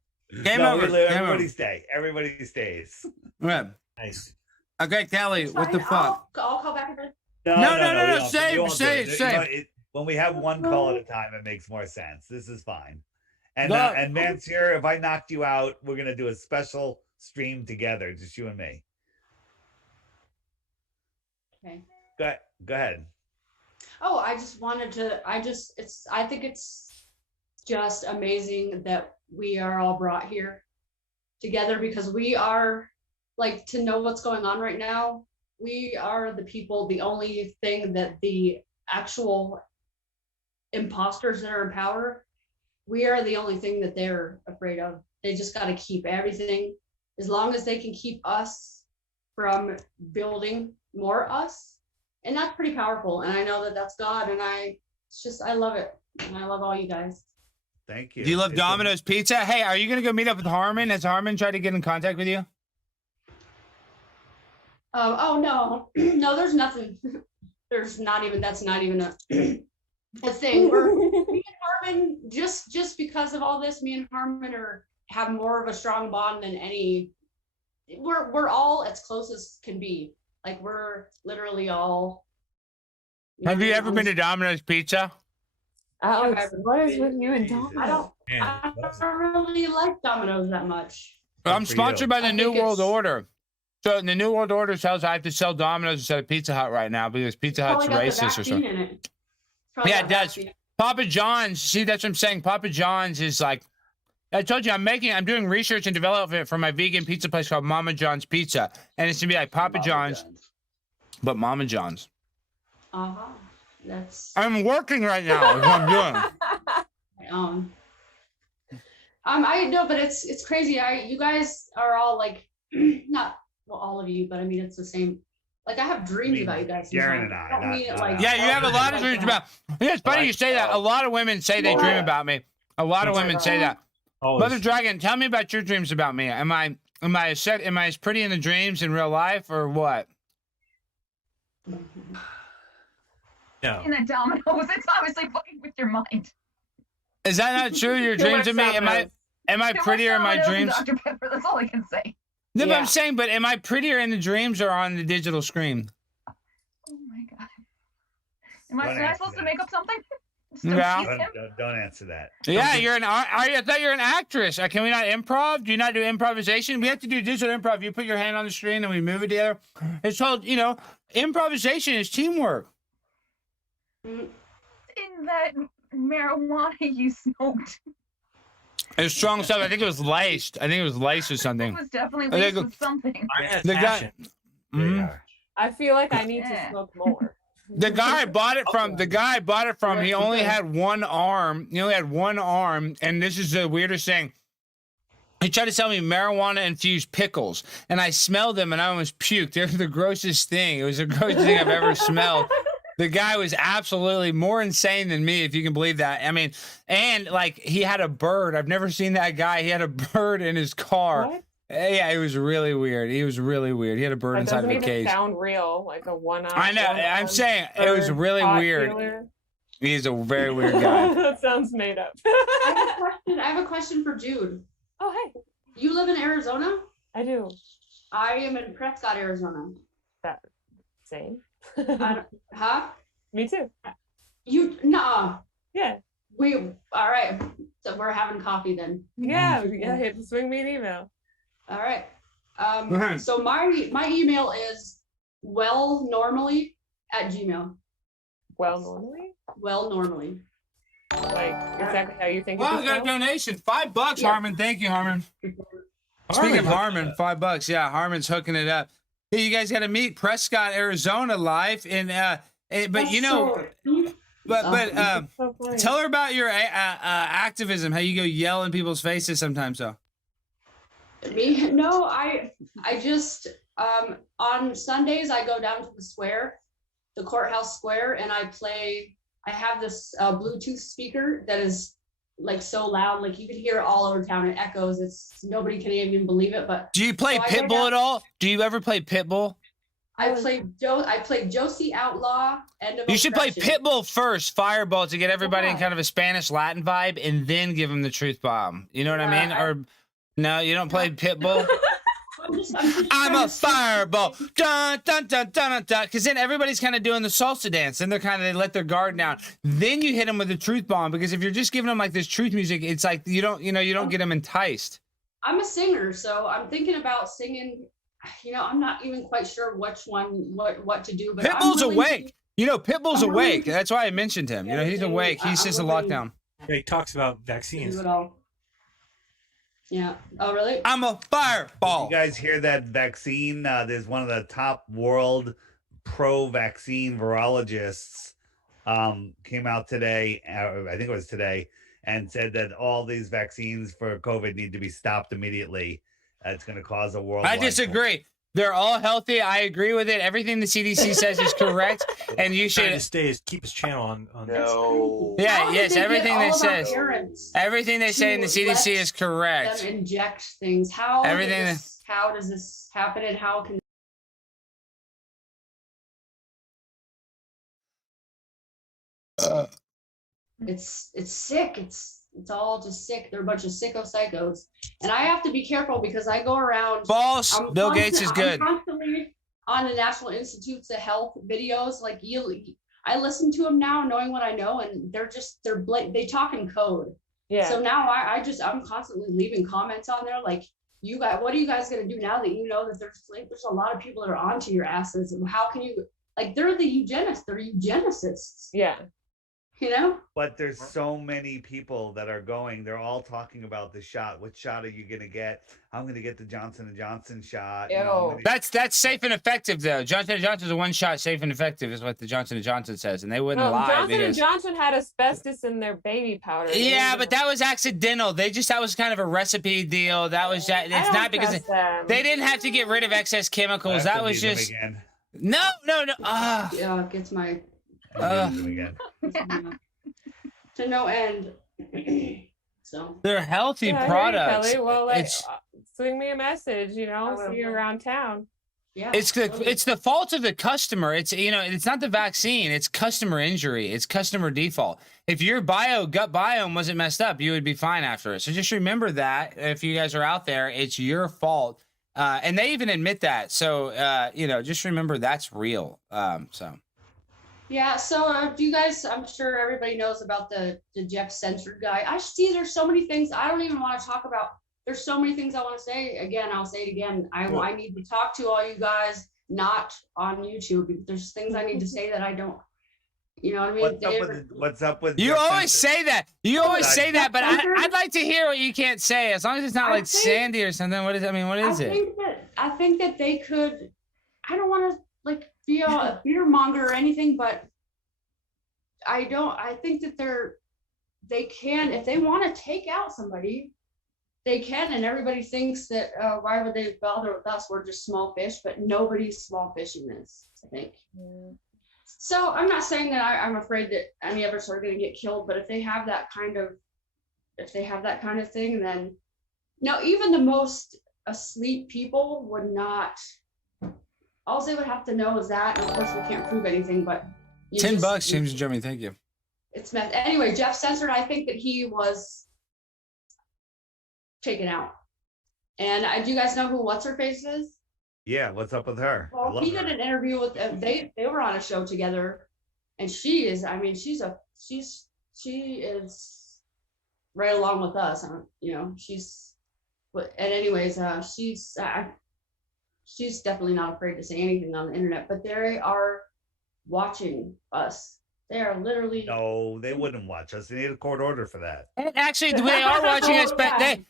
Game No, over. Everybody stay. Everybody stays. Right. Nice. Okay, Kelly, what the Fine, fuck? I'll call back again. No, we don't. say You it, won't say do it, say You know, it. when we have one call at a time, it makes more sense. This is fine. And No. and Mansur, if I knocked you out, we're gonna do a special stream together, just you and me. Okay. Go ahead. Oh, I just wanted to, I think it's just amazing that we are all brought here together because we are, like, to know what's going on right now. We are the people, the only thing that the actual imposters that are in power, we are the only thing that they're afraid of. They just got to keep everything. As long as they can keep us from building more us, and that's pretty powerful. And I know that that's God, and I love it. And I love all you guys. Thank you. Do you love Domino's Pizza? Hey, are you gonna go meet up with Harmon? Has Harmon tried to get in contact with you? Oh no, no, there's nothing. There's not even. That's not even a thing. Me and Harmon, just because of all this, me and Harmon have more of a strong bond than any. We're all as close as can be. Like, we're literally all. Have you ever been to Domino's Pizza? Alex, what is with you and Domino's? I don't really like Domino's that much. I'm sponsored by the I New think World it's- Order. So the New World Order says I have to sell Domino's instead of Pizza Hut right now because Pizza Hut's Probably got the racist or vaccine something. in it. Probably Yeah, got it does. vaccine. Papa John's, see, that's what I'm saying. Papa John's is like, I told you, I'm doing research and development for my vegan pizza place called Mama John's Pizza. And it's gonna be like Papa John's, but Mama John's. That's. I'm working right now, is what I'm doing. I know, but it's crazy. You guys are all like, not well, all of you, but I mean, it's the same. Like, I have dreams about you guys. Jeran sometimes. and I, don't mean it like. Yeah, you have a lot of dreams about. Yeah, it's funny you say that. A lot of women say they dream about me. A lot of women say that. Mother Dragon, tell me about your dreams about me. Am I as pretty in the dreams in real life or what? No. In the dominoes, it's obviously fucking with your mind. Is that not true? Your dreams of me? Am I prettier in my dreams? Dr. Pepper, that's all I can say. No, but I'm saying, but am I prettier in the dreams or on the digital screen? Oh my god. Am I supposed to make up something? Yeah. Don't answer that. Yeah, I thought you're an actress. Can we not improv? Do you not do improvisation? We have to do digital improv. You put your hand on the screen and we move it together. It's called, improvisation is teamwork. In that marijuana you smoked. It's strong stuff. I think it was laced. I think it was laced or something. It was definitely I think laced with something. The guy. I feel like I need to smoke more. The guy I bought it from. He only had one arm. And this is the weirdest thing. He tried to sell me marijuana infused pickles, and I smelled them, and I almost puked. They're the grossest thing. It was the grossest thing I've ever smelled. The guy was absolutely more insane than me, if you can believe that. I mean, and like he had a bird. I've never seen that guy. He had a bird in his car. What? Yeah, it was really weird. He was really weird. He had a bird That inside doesn't of a even cage. sound real, like a one-eye. I know. I'm saying it was really weird. He's a very weird guy. That sounds made up. I have a question for Jude. Oh, hey. You live in Arizona? I do. I am in Prescott, Arizona. That same. Huh? Me too. Nah. Yeah. All right. So we're having coffee then. Yeah. Swing me an email. All right. So my email is wellnormally@gmail. Wellnormally. Like exactly how you think. Well, we got a donation. $5, Yeah. Harmon. Thank you, Harmon. Speaking of Harmon, $5. Yeah, Harmon's hooking it up. Hey, you guys got to meet Prescott, Arizona, live. And but tell her about your activism. How you go yell in people's faces sometimes, though. Me? No, I just on Sundays I go down to the square, the courthouse square, and I have this Bluetooth speaker that is like so loud, like you can hear it all over town. It echoes. Nobody can even believe it. But do you play Pitbull at all? Do you ever play Pitbull? I played Josie Outlaw. You should play Pitbull first, Fireball, to get everybody in kind of a Spanish Latin vibe, and then give them the truth bomb. You know what I mean? Or no, you don't play Pitbull. I'm a fireball. Dun, dun, dun, dun, dun, dun. Because then everybody's kind of doing the salsa dance. And they let their guard down. Then you hit them with the truth bomb. Because if you're just giving them like this truth music, it's like you don't get them enticed. I'm a singer, so I'm thinking about singing. I'm not even quite sure which one, what to do. But Pitbull's awake. Pitbull's awake. That's why I mentioned him. He's awake. He's just a lockdown. Yeah, he talks about vaccines. Yeah. Oh, really? I'm a fireball. You guys hear that vaccine? There's one of the top world pro-vaccine virologists came out today. I think it was today, and said that all these vaccines for COVID need to be stopped immediately. It's going to cause a world. I disagree. They're all healthy. I agree with it. Everything the CDC says is correct, and you should keep his channel on. No. Yeah. Yes. Everything they say. Everything they say in the CDC is correct. Them inject things. How does this happen, and how can? It's sick. It's all just sick. They're a bunch of sicko psychos, and I have to be careful because I go around. False. Bill Gates is good. I'm constantly on the National Institutes of Health videos. Like I listen to them now, knowing what I know, and they talk in code. Yeah. So now I'm constantly leaving comments on there like, you guys, what are you guys gonna do now that you know that there's a lot of people that are onto your asses, and how can you they're the eugenists, they're eugenicists. Yeah. But there's so many people that are going. They're all talking about the shot. What shot are you gonna get? I'm gonna get the Johnson & Johnson shot. That's safe and effective though. Johnson & Johnson's a one shot, safe and effective is what the Johnson & Johnson says, and they wouldn't lie. Johnson & Johnson had asbestos in their baby powder. Yeah, but that was accidental. That was kind of a recipe deal. That was that. It's not because they didn't have to get rid of excess chemicals. That was just no. Yeah, it gets my. To no end. So they're healthy products. Kelly. Well, swing me a message. See you around town. Yeah, it's the fault of the customer. It's not the vaccine. It's customer injury. It's customer default. If your gut biome wasn't messed up, you would be fine after it. So just remember that if you guys are out there, it's your fault. And they even admit that. So just remember that's real. Yeah, so do you guys, I'm sure everybody knows about the Jeff censored guy. I see there's so many things I don't even want to talk about. There's so many things I want to say. Again, I'll say it again. I need to talk to all you guys, not on YouTube. There's things I need to say that I don't, you know what I mean? What's up with you always say that. You always say that, but I'd like to hear what you can't say. As long as it's not like Sandy or something. What is it? I think that they could, I don't want to be a fear monger or anything, but I think that they can, if they want to take out somebody, they can, and everybody thinks that why would they bother with us? We're just small fish, but nobody's small fish in this, I think. So I'm not saying that I'm afraid that any of us are going to get killed, but if they have that kind of thing, then no, even the most asleep people would not. All they would have to know is that, and of course we can't prove anything, but $10, James and Jeremy, thank you. It's meth. Anyway, Jeff censored. I think that he was taken out. And do you guys know who What's Her Face is? Yeah, what's up with her? Well, he did an interview with they were on a show together, and she is right along with us. And anyways, she's definitely not afraid to say anything on the internet, but they are watching us. They are literally. No, they wouldn't watch us. They need a court order for that. Actually, they are watching us, but they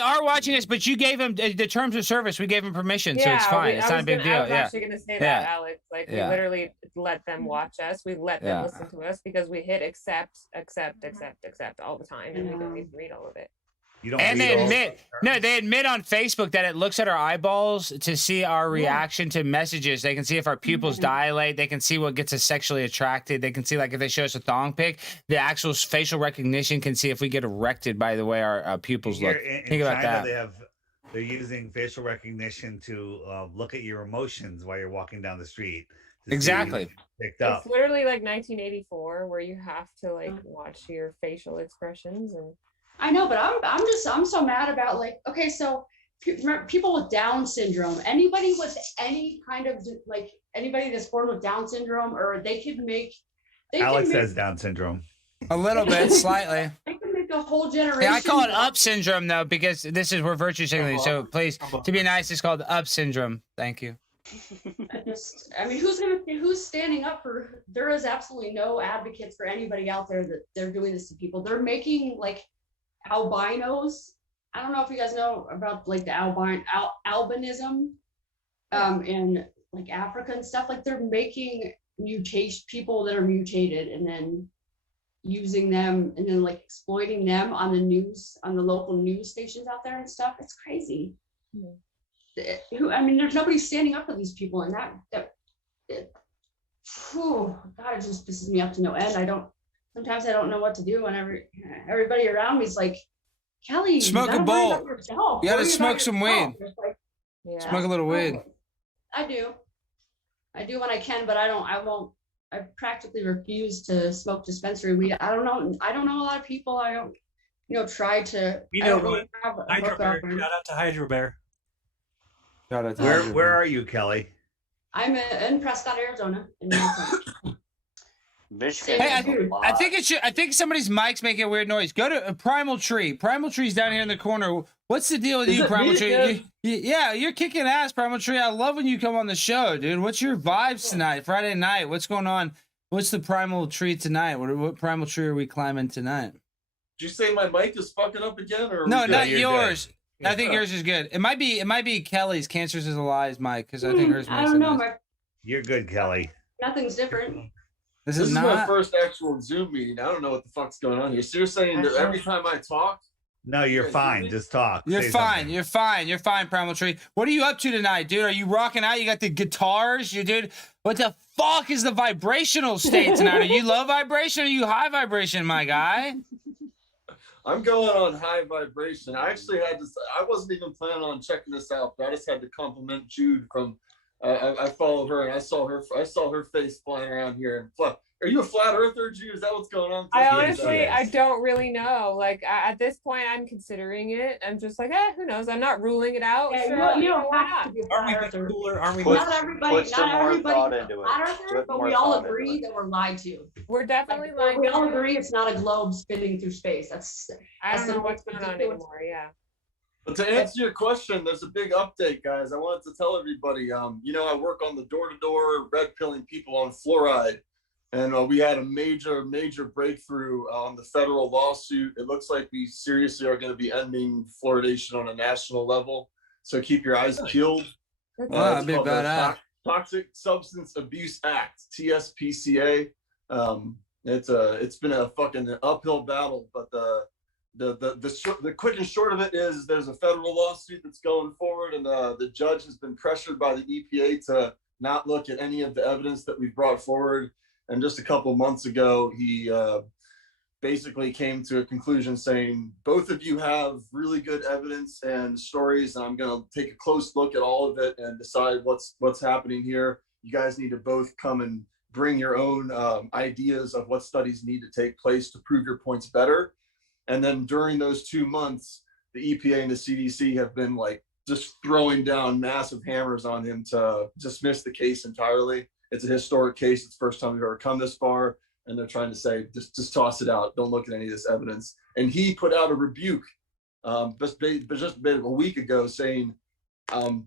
are watching us, but you gave them the terms of service. We gave them permission, so it's fine. It's not a big deal. I was actually going to say that, Alex. We literally let them watch us. We let them listen to us because we hit accept all the time, and we don't even read all of it. They admit on Facebook that it looks at our eyeballs to see our reaction to messages. They can see if our pupils dilate. They can see what gets us sexually attracted. They can see if they show us a thong pic, the actual facial recognition can see if we get erected by the way our pupils look. Think about that. They're using facial recognition to look at your emotions while you're walking down the street. Exactly. It's literally like 1984 where you have to watch your facial expressions and. I know, but I'm so mad about okay, so people with Down syndrome, anybody with any kind of like anybody that's born with Down syndrome, or they could make. Alex has Down syndrome. A little bit, slightly. They can make a whole generation. Yeah, I call it up syndrome though, because this is we're virtue signaling. So please, to be nice, it's called up syndrome. Thank you. I mean, who's standing up for? There is absolutely no advocates for anybody out there that they're doing this to people. They're making like albinos. I don't know if you guys know about like the albinism, in like Africa and stuff. Like they're making people that are mutated and then using them and then like exploiting them on the news, on the local news stations out there and stuff. It's crazy. I mean, there's nobody standing up for these people, and God, it just pisses me off to no end. Sometimes I don't know what to do whenever everybody around me is like, Kelly, smoke a bowl. You gotta smoke some weed. Like, smoke a little weed. I do when I can, but I won't. I practically refuse to smoke dispensary weed. I don't know a lot of people. I don't, try to. We know really Hydro Bear. Shout out to Hydro Bear. Where are you, Kelly? I'm in Prescott, Arizona. Michigan. Hey, I think somebody's mic's making a weird noise. Go to Primal Tree. Primal Tree's down here in the corner. What's the deal with you, Primal Tree? Yeah, you're kicking ass, Primal Tree. I love when you come on the show, dude. What's your vibes tonight? Friday night. What's going on? What's the Primal Tree tonight? What Primal Tree are we climbing tonight? Did you say my mic is fucking up again, or no? Not yours. Good. I think yours is good. It might be Kelly's. Cancers is a Lie's mic, because I think hers. I don't know. You're good, Kelly. Nothing's different. This is my first actual Zoom meeting. I don't know what the fuck's going on here. So you're saying that every time I talk? No, you're fine. Just talk. You're fine. You're fine. You're fine, Primal Tree. What are you up to tonight, dude? Are you rocking out? You got the guitars, you dude. What the fuck is the vibrational state tonight? Are you low vibration or are you high vibration, my guy? I'm going on high vibration. I actually had to. I wasn't even planning on checking this out, but I just had to compliment Jude from. I follow her and I saw her face flying around here. And are you a flat earther, Jude? Is that what's going on? I don't really know. Like at this point, I'm considering it. I'm just like, who knows? I'm not ruling it out. Yeah, sure, you don't have to be a flat earther. Not everybody, flat earther, but we all agree that we're lied to. We're definitely lied. We all agree it's not a globe spinning through space. I don't know what's going on anymore. Yeah. But to answer your question, there's a big update, guys. I wanted to tell everybody, I work on the door-to-door red pilling people on fluoride. And we had a major breakthrough on the federal lawsuit. It looks like we seriously are going to be ending fluoridation on a national level. So keep your eyes peeled. It's called the Toxic Substance Abuse Act, TSPCA. It's been a fucking uphill battle, but the quick and short of it is there's a federal lawsuit that's going forward, and the judge has been pressured by the EPA to not look at any of the evidence that we've brought forward. And just a couple of months ago, he basically came to a conclusion saying, both of you have really good evidence and stories, and I'm going to take a close look at all of it and decide what's happening here. You guys need to both come and bring your own ideas of what studies need to take place to prove your points better. And then during those 2 months, the EPA and the CDC have been like just throwing down massive hammers on him to dismiss the case entirely. It's a historic case. It's the first time we've ever come this far. And they're trying to say, just toss it out. Don't look at any of this evidence. And he put out a rebuke just a week ago saying,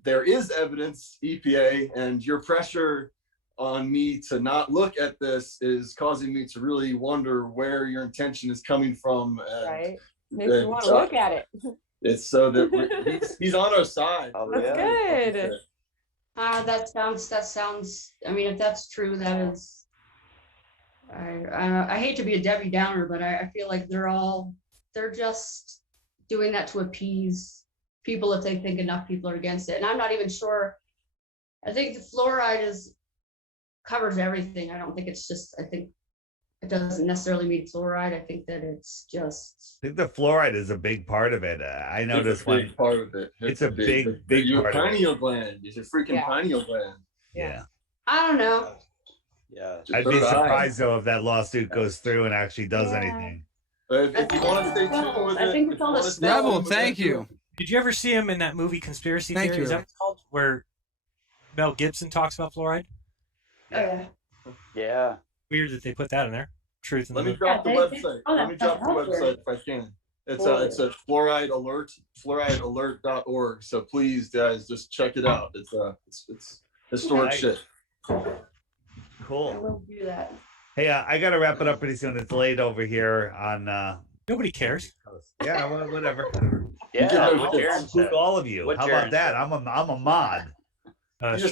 there is evidence, EPA, and your pressure on me to not look at this is causing me to really wonder where your intention is coming from. And, right. Makes you want to look at it. It's so that he's on our side. That's good. That sounds, I mean, if that's true, that is, I hate to be a Debbie Downer, but I feel like they're just doing that to appease people if they think enough people are against it. And I'm not even sure. I think the fluoride covers everything. I don't think it's just, I think it doesn't necessarily mean fluoride. I think that it's just. I think the fluoride is a big part of it. I noticed one part of it. It's a big your part of it. pineal gland. It's your freaking pineal gland. Yeah. I don't know. Yeah. I'd be surprised though if that lawsuit goes through and actually does anything. But if you want to stay tuned with I think it's all the Rebel, thank you. Did you ever see him in that movie Conspiracy Thank Theory? you. Is that what it's called? Where Mel Gibson talks about fluoride? Yeah. Yeah. Weird that they put that in there. Truth in Let the me movie. drop the they- website. oh, Let me that's drop the out there. website if I can. It's a fluoride alert, fluoridealert.org. So please, guys, just check it out. It's historic Nice. shit. I Cool. will do that. Hey, I got to wrap it up pretty soon. It's late over here on. Nobody cares. Yeah, whatever. Yeah. You What get Jeran I'll boot said. all of you. What How Jeran about that? said. I'm a mod.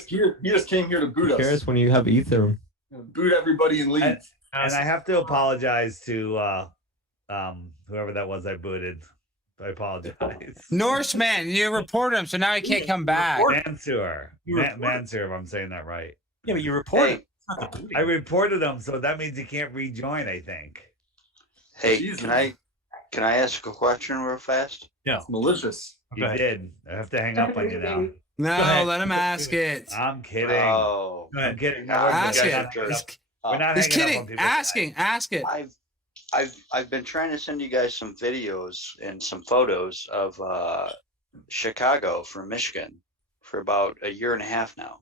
He just came here to boot Who us. cares when you have ether? Boot everybody and leave. And I have to apologize to whoever that was I booted. I apologize. Norseman, you reported him, so now he can't come back. Mansour. Mansour, if I'm saying that right. Yeah, but you reported. Hey, It's not the booting. I reported him, so that means he can't rejoin, I think. Hey, Jesus. can I ask a question real fast? Yeah. It's malicious. He did. I have to hang up on you now. No, let him ask it. I'm kidding. Oh, I'm kidding. No, Ask we're it. not hanging up. We're not He's hanging up kidding. on people. Ask it. I've been trying to send you guys some videos and some photos of Chicago from Michigan for about a year and a half now.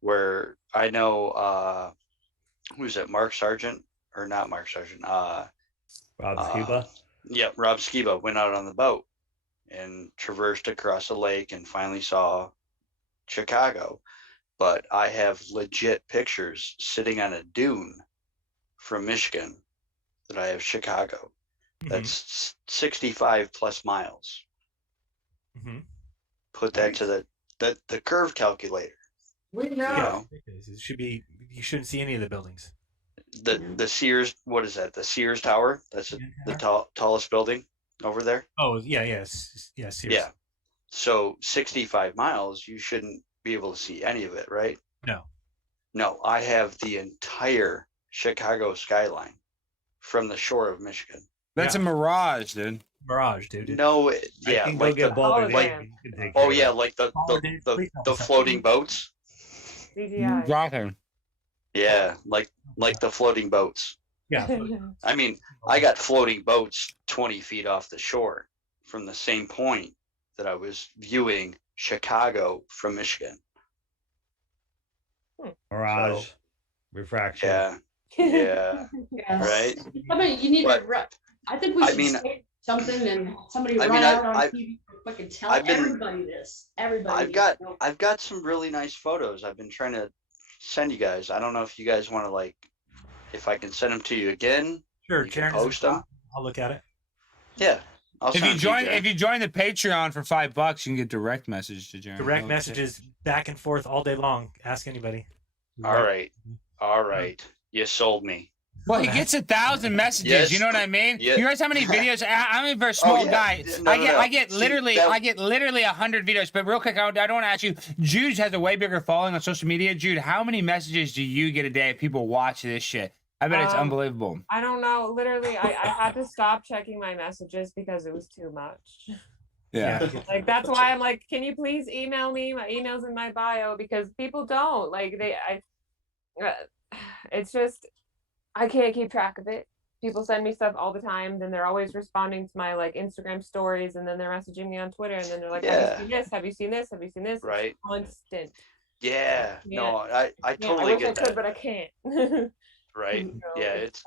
Where I know who's it, Mark Sargent or not Mark Sargent? Rob Skiba. Yep, Rob Skiba went out on the boat and traversed across the lake and finally saw Chicago. But I have legit pictures sitting on a dune from Michigan that I have Chicago. That's 65 plus miles. Mm-hmm. Put that to the curve calculator. We know. You know, It should be. You shouldn't see any of the buildings. the Sears, what is that? The Sears Tower? That's the tallest building over there. Oh yeah, yes, yes. Yeah. So 65 miles, you shouldn't be able to see any of it, right? No. No, I have the entire Chicago skyline from the shore of Michigan. That's a mirage, dude. Mirage, dude. No, I yeah, can go like get the, Boulder like, Dave. You can take oh care of yeah, it. like the floating boats. CGI. Rocking. Yeah, like the floating boats. Yeah. I mean, I got floating boats 20 feet off the shore from the same point that I was viewing Chicago from Michigan. Mirage. So, Refraction. yeah. Yes. Right? I mean, you need But- to. I think we I should mean- say something and somebody I run mean, out on I- TV and fucking tell I've been- everybody this. Everybody. I've got some really nice photos I've been trying to send you guys. I don't know if you guys want to if I can send them to you again. Sure, you can Jeran, post them. I'll look at it. Yeah. I'll If send you them join, to you, if you join the Patreon for $5, you can get direct message to Jeran. Direct messages back and forth all day long. Ask anybody. All right. You sold me. Well, he gets 1,000 messages. Yes. You know what I mean? Yeah. You realize how many videos? I'm a very small yeah. guy. No, I get See, literally that- I get literally 100 videos. But real quick, I don't want to ask you. Jude has a way bigger following on social media. Jude, how many messages do you get a day if people watch this shit? I bet it's unbelievable. I don't know. Literally, I had to stop checking my messages because it was too much. Yeah. Like that's why I'm like, can you please email me? My email's in my bio because people don't it's just I can't keep track of it. People send me stuff all the time, then they're always responding to my Instagram stories, and then they're messaging me on Twitter, and then they're like, have you seen this? Have you seen this? Have you seen this? Right. It's constant. Yeah. No, I Yeah, totally I wish get I could, that. but I can't. Right. So Yeah, it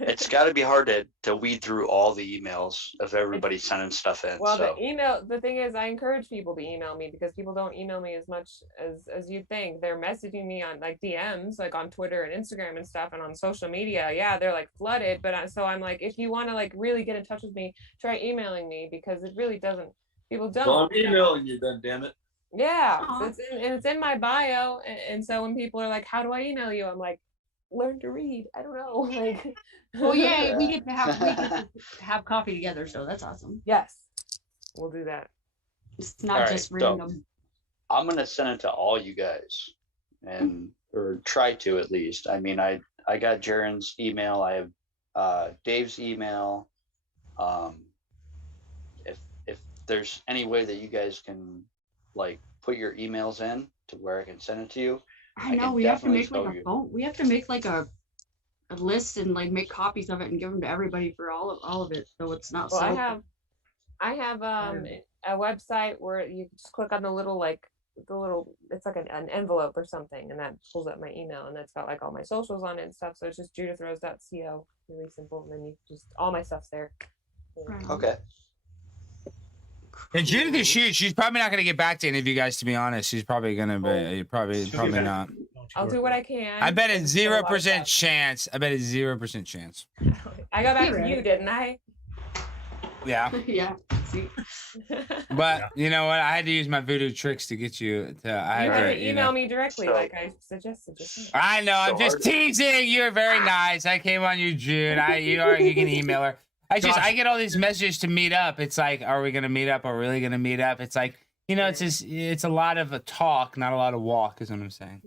it's got to be hard to weed through all the emails of everybody sending stuff in. Well, so the thing is, I encourage people to email me because people don't email me as much as you think. They're messaging me on DMs, on Twitter and Instagram and stuff, and on social media. Yeah, they're flooded. But so I'm like, if you want to really get in touch with me, try emailing me because it really doesn't. People don't. Well, I'm emailing you then, damn it. Yeah, so it's in my bio, and so when people are like, "How do I email you?" I'm like, learn to read. I don't know. Well, yay, we get to have coffee together, so that's awesome. Yes, we'll do that. It's not All just right, so random. I'm gonna send it to all you guys, or try to at least. I mean, I got Jeran's email. I have Dave's email. If there's any way that you guys can put your emails in to where I can send it to you. I know can we have to definitely make show a you. phone. We have to make a list and make copies of it and give them to everybody for all of it, so it's not. Well, I so have I have a website where you just click on the little it's like an envelope or something, and that pulls up my email, and that's got like all my socials on it and stuff. So it's just judithrose.co, really simple, and then you just all my stuff's there. Okay. And Judith is huge. She's probably not going to get back to any of you guys, to be honest. She's probably going to be probably not. I'll do what I can. I bet it's 0% chance. I bet it's 0% chance. I got back to you, didn't I? Yeah. Yeah. See? But you know what? I had to use my voodoo tricks to get you to. I You had had to, to you email know. me directly, like I suggested. I know. I'm just teasing. You're very nice. I came on you, June. You can email her. I get all these messages to meet up. It's like, are we gonna meet up? Are we really gonna meet up? It's like, it's a lot of a talk, not a lot of walk, is what I'm saying.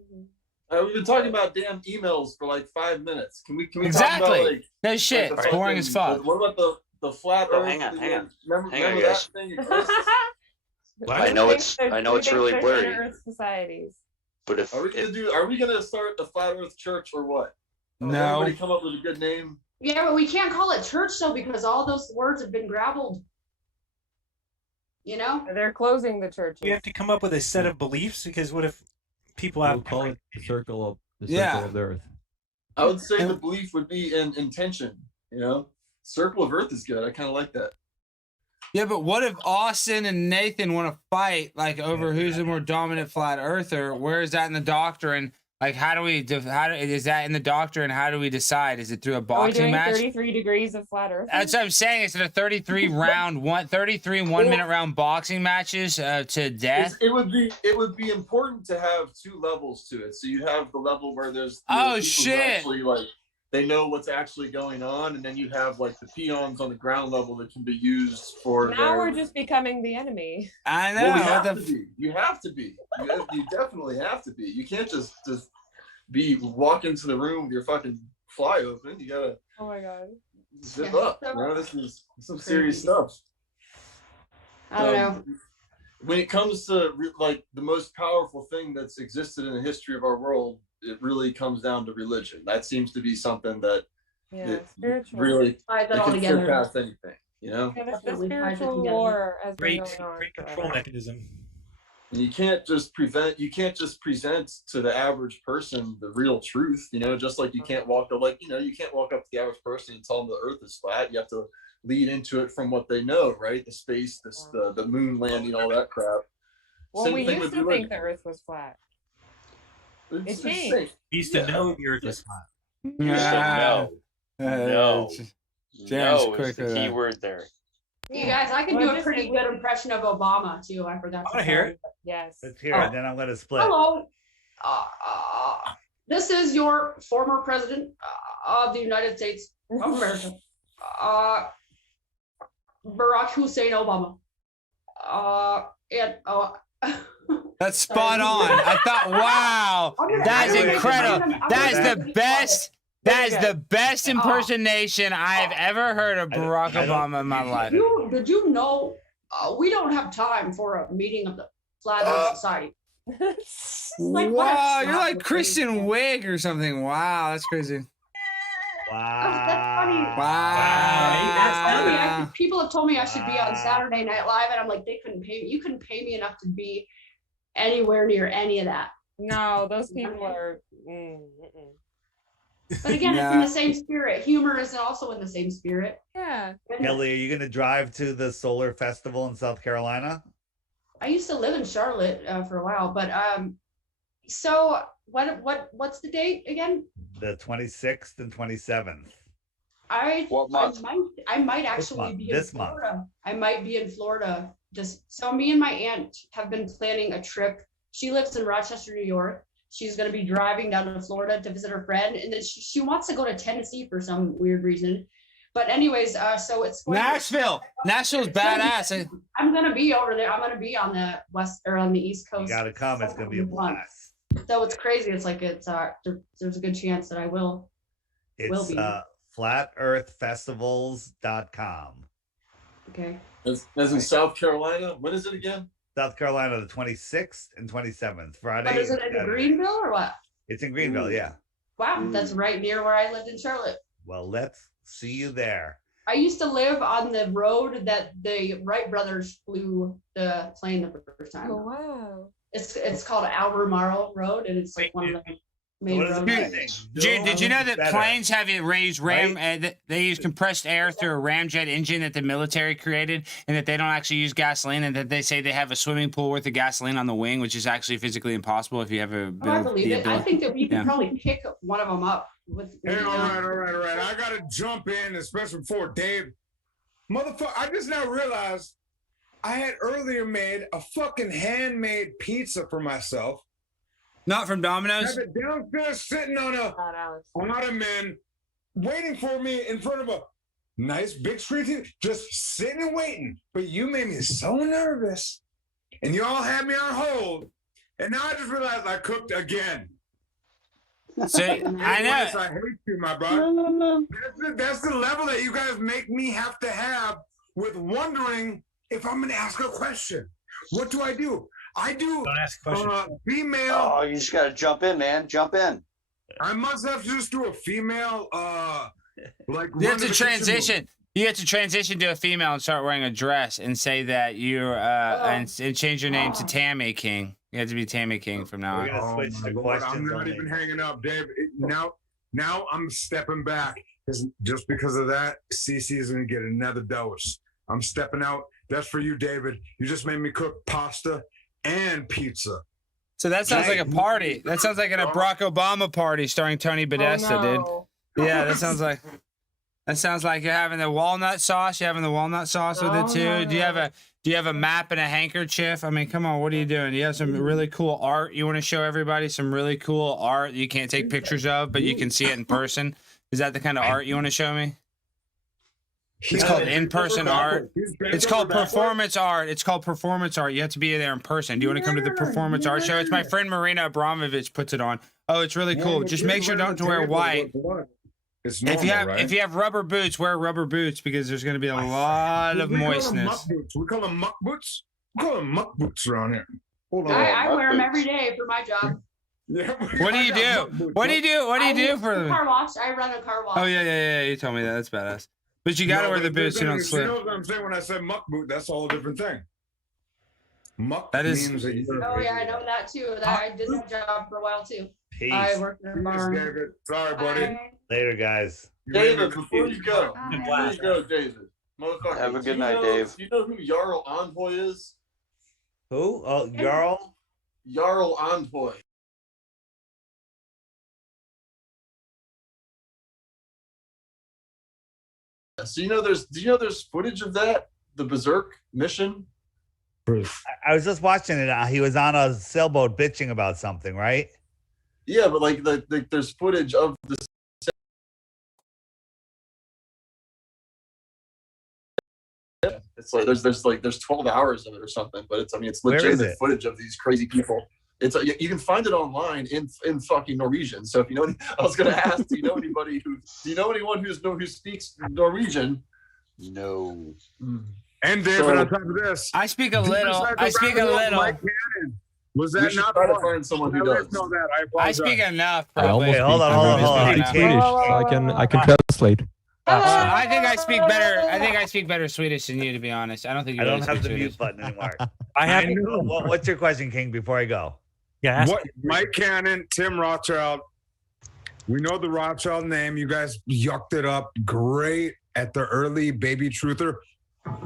We've been talking about damn emails for like 5 minutes. Can we Exactly. talk about like no shit? Like it's boring as fuck. What about the flat Earth? Hang on. Remember Hang on, that guys. thing exists? I know it's really blurry. Earth societies. But if are we gonna start a flat Earth church or what? No. Everybody come up with a good name. Yeah, but we can't call it church though because all those words have been graveled. You know? They're closing the church. You have to come up with a set of beliefs, because what if people We'll have call it the circle of the earth. I would say the belief would be in intention. Circle of Earth is good. I kind of like that. Yeah, but what if Austin and Nathan want to fight like over who's the more dominant flat earther? Where is that in the doctrine? Like, is that in the doctrine? How do we decide? Is it through a Are we boxing doing match? 33 degrees of flat Earth? That's what I'm saying. It's a 33 1-minute round boxing matches to death. It would be important to have two levels to it. So you have the level where there's people who actually, like, they know what's actually going on, and then you have like the peons on the ground level that can be used for. Now we're just becoming the enemy. I know. Well, you have to be. You definitely have to be. You can't just walk into the room with your fucking fly open. You gotta. Oh my god. Zip up. This is some serious stuff. I don't know. When it comes to like the most powerful thing that's existed in the history of our world, it really comes down to religion. That seems to be something that spiritual. really ties that all can together. surpass anything. Yeah, the Definitely ties it spiritual together. war has been Great going on. control mechanism. And you can't just present to the average person the real truth, just like you can't walk up to the average person and tell them the earth is flat. You have to lead into it from what they know, right? The space, the moon landing, all that crap. Well, Same we thing used with to think religion. the earth was flat. It's It the changed. same. We used to know the earth was flat. No. No quick is the with key that. word there. You guys, I can Well, do a just pretty say good impression of Obama too. I forgot. I want to hear it. Yes. Let's hear it. Then I'm going to split. Hello. This is your former president of the United States of America, Barack Hussein Obama. That's spot on. I thought, wow, that is incredible. That is the best. That is the best impersonation I have ever heard of Barack Obama in my life. Did you know we don't have time for a meeting of the Flat Earth Society? Wow, you're like Kristen Wiig or something. Wow, that's crazy. Wow. People have told me I should be on Saturday Night Live, and I'm like, they couldn't pay me. You couldn't pay me enough to be anywhere near any of that. No, those people are. But again, it's in the same spirit. Humor is also in the same spirit. Yeah. Kelly, are you going to drive to the Solar Festival in South Carolina? I used to live in Charlotte for a while, but so what's the date again? The 26th and 27th. I might actually be in This month. Florida. I might be in Florida. So me and my aunt have been planning a trip. She lives in Rochester, New York. She's going to be driving down to Florida to visit her friend, and then she wants to go to Tennessee for some weird reason. But anyways, so it's Nashville. Nashville's badass. I'm going to be over there. I'm going to be on the west or on the East Coast. You got to come. It's going to be a blast. So it's crazy. It's like there's a good chance that I will. It's be. flatearthfestivals.com. Okay. That's in South Carolina. When is it again? South Carolina, the 26th and 27th. Friday. But is it in Saturday. Greenville or what? It's in Greenville, yeah. Wow, that's right near where I lived in Charlotte. Well, let's see you there. I used to live on the road that the Wright brothers flew the plane the first time. Oh wow. It's called Albemarle Road, and it's like one of the main what is roads. it? Dude, did you know that Better. planes have it raised they use compressed air through a ramjet engine that the military created, and that they don't actually use gasoline, and that they say they have a swimming pool worth of gasoline on the wing, which is actually physically impossible if you have a. Oh, I believe it. I think that we can Yeah. probably pick one of them up with. Hey, all right. I gotta jump in, especially before Dave. Motherfucker, I just now realized I had earlier made a fucking handmade pizza for myself. Not from Domino's? Have it downstairs sitting on a ottoman, waiting for me in front of a nice big screen TV, just sitting and waiting. But you made me so nervous, and you all had me on hold, and now I just realized I cooked again. So, I know. Weiss, I hate you, my brother. That's the level that you guys make me have to have with wondering if I'm going to ask a question. What do? I do Don't ask a question. female. Oh, you just got to jump in, man. Jump in. I must have to just do a female, like. You have run to the kitchen transition. You have to transition to a female and start wearing a dress and say that you're and change your name to Tammy King. You have to be Tammy King from now We're on. gonna switch to Lord, questions. I'm not only. even hanging up, Dave. Now I'm stepping back just because of that. Cece's gonna get another dose. I'm stepping out. That's for you, David. You just made me cook pasta and pizza. So that sounds like a party. That sounds like a Barack Obama party starring Tony Podesta, dude. Yeah, that sounds like you're having the walnut sauce. You're having the walnut sauce with it too. Do you have a map and a handkerchief? I mean, come on, what are you doing? Do you have some really cool art you want to show everybody? Some really cool art you can't take pictures of, but you can see it in person. Is that the kind of art you want to show me? It's called in-person art. It's called performance art. It's called performance art. You have to be there in person. Do you want to come to the performance art show? It's my friend Marina Abramovich puts it on. Oh, it's really cool. Just make sure don't wear white. It's normal, right? If you have rubber boots, wear rubber boots because there's going to be a lot of moistness. We call them muck boots. We call them muck boots around here. Hold on. I wear them every day for my job. Yeah. What do you do? What do you do? What do you do for them? Car wash. I run a car wash. Oh yeah. You told me that. That's badass. But you got to wear the boots so you don't slip. You know what I'm saying when I say muck boot? That's a whole different thing. Muck That is- means that you're. Oh yeah, I know that too. I did that job for a while too. Peace. I worked in a barn. David. Sorry, buddy. Bye. Later, guys. David, before you go, David, motherfucker. Have a do good you night, know- Dave. Do you know who Jarl Envoy is? Who? Oh, Jarl. Jarl Envoy. So do you know there's footage of that, the Berserk mission? I was just watching it. He was on a sailboat bitching about something, right? Yeah, but like there's footage of the. It's like there's 12 hours of it or something, but it's Where is legitimate it? footage of these crazy people. It's you can find it online in fucking Norwegian. So if you know, I was gonna ask, do you know anyone who speaks Norwegian? No. And David, on top of this, I speak a little. I speak a little. Mike Cannon. Was We that should not try to fun? find someone who I always does. know that. I I apologize. speak enough. I Probably. almost Wait, hold on, hold on, hold on. speak Swedish, so I can translate. I think I speak better. I think I speak better Swedish than you, to be honest. I don't think you I don't really have speak the Swedish. mute button anymore. I have. What's your question, King? Before I go. Yeah. Ask What Mike Cannon, Tim Rothschild. We know the Rothschild name. You guys yucked it up great at the early Baby Truther,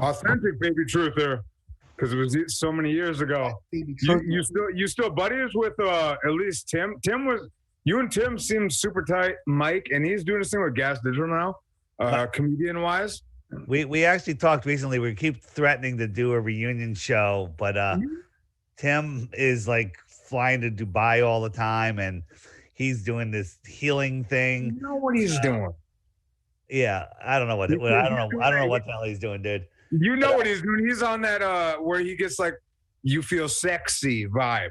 authentic Baby Truther, because it was so many years ago. You still buddies with at least Tim. You and Tim seem super tight. Mike, and he's doing this thing with Gas Digital now, comedian wise. We actually talked recently. We keep threatening to do a reunion show, but Tim is like flying to Dubai all the time, and he's doing this healing thing. You know what he's doing. Yeah, I don't know what I don't know what the hell he's doing, dude. You know what he's doing. He's on that where he gets like you feel sexy vibe.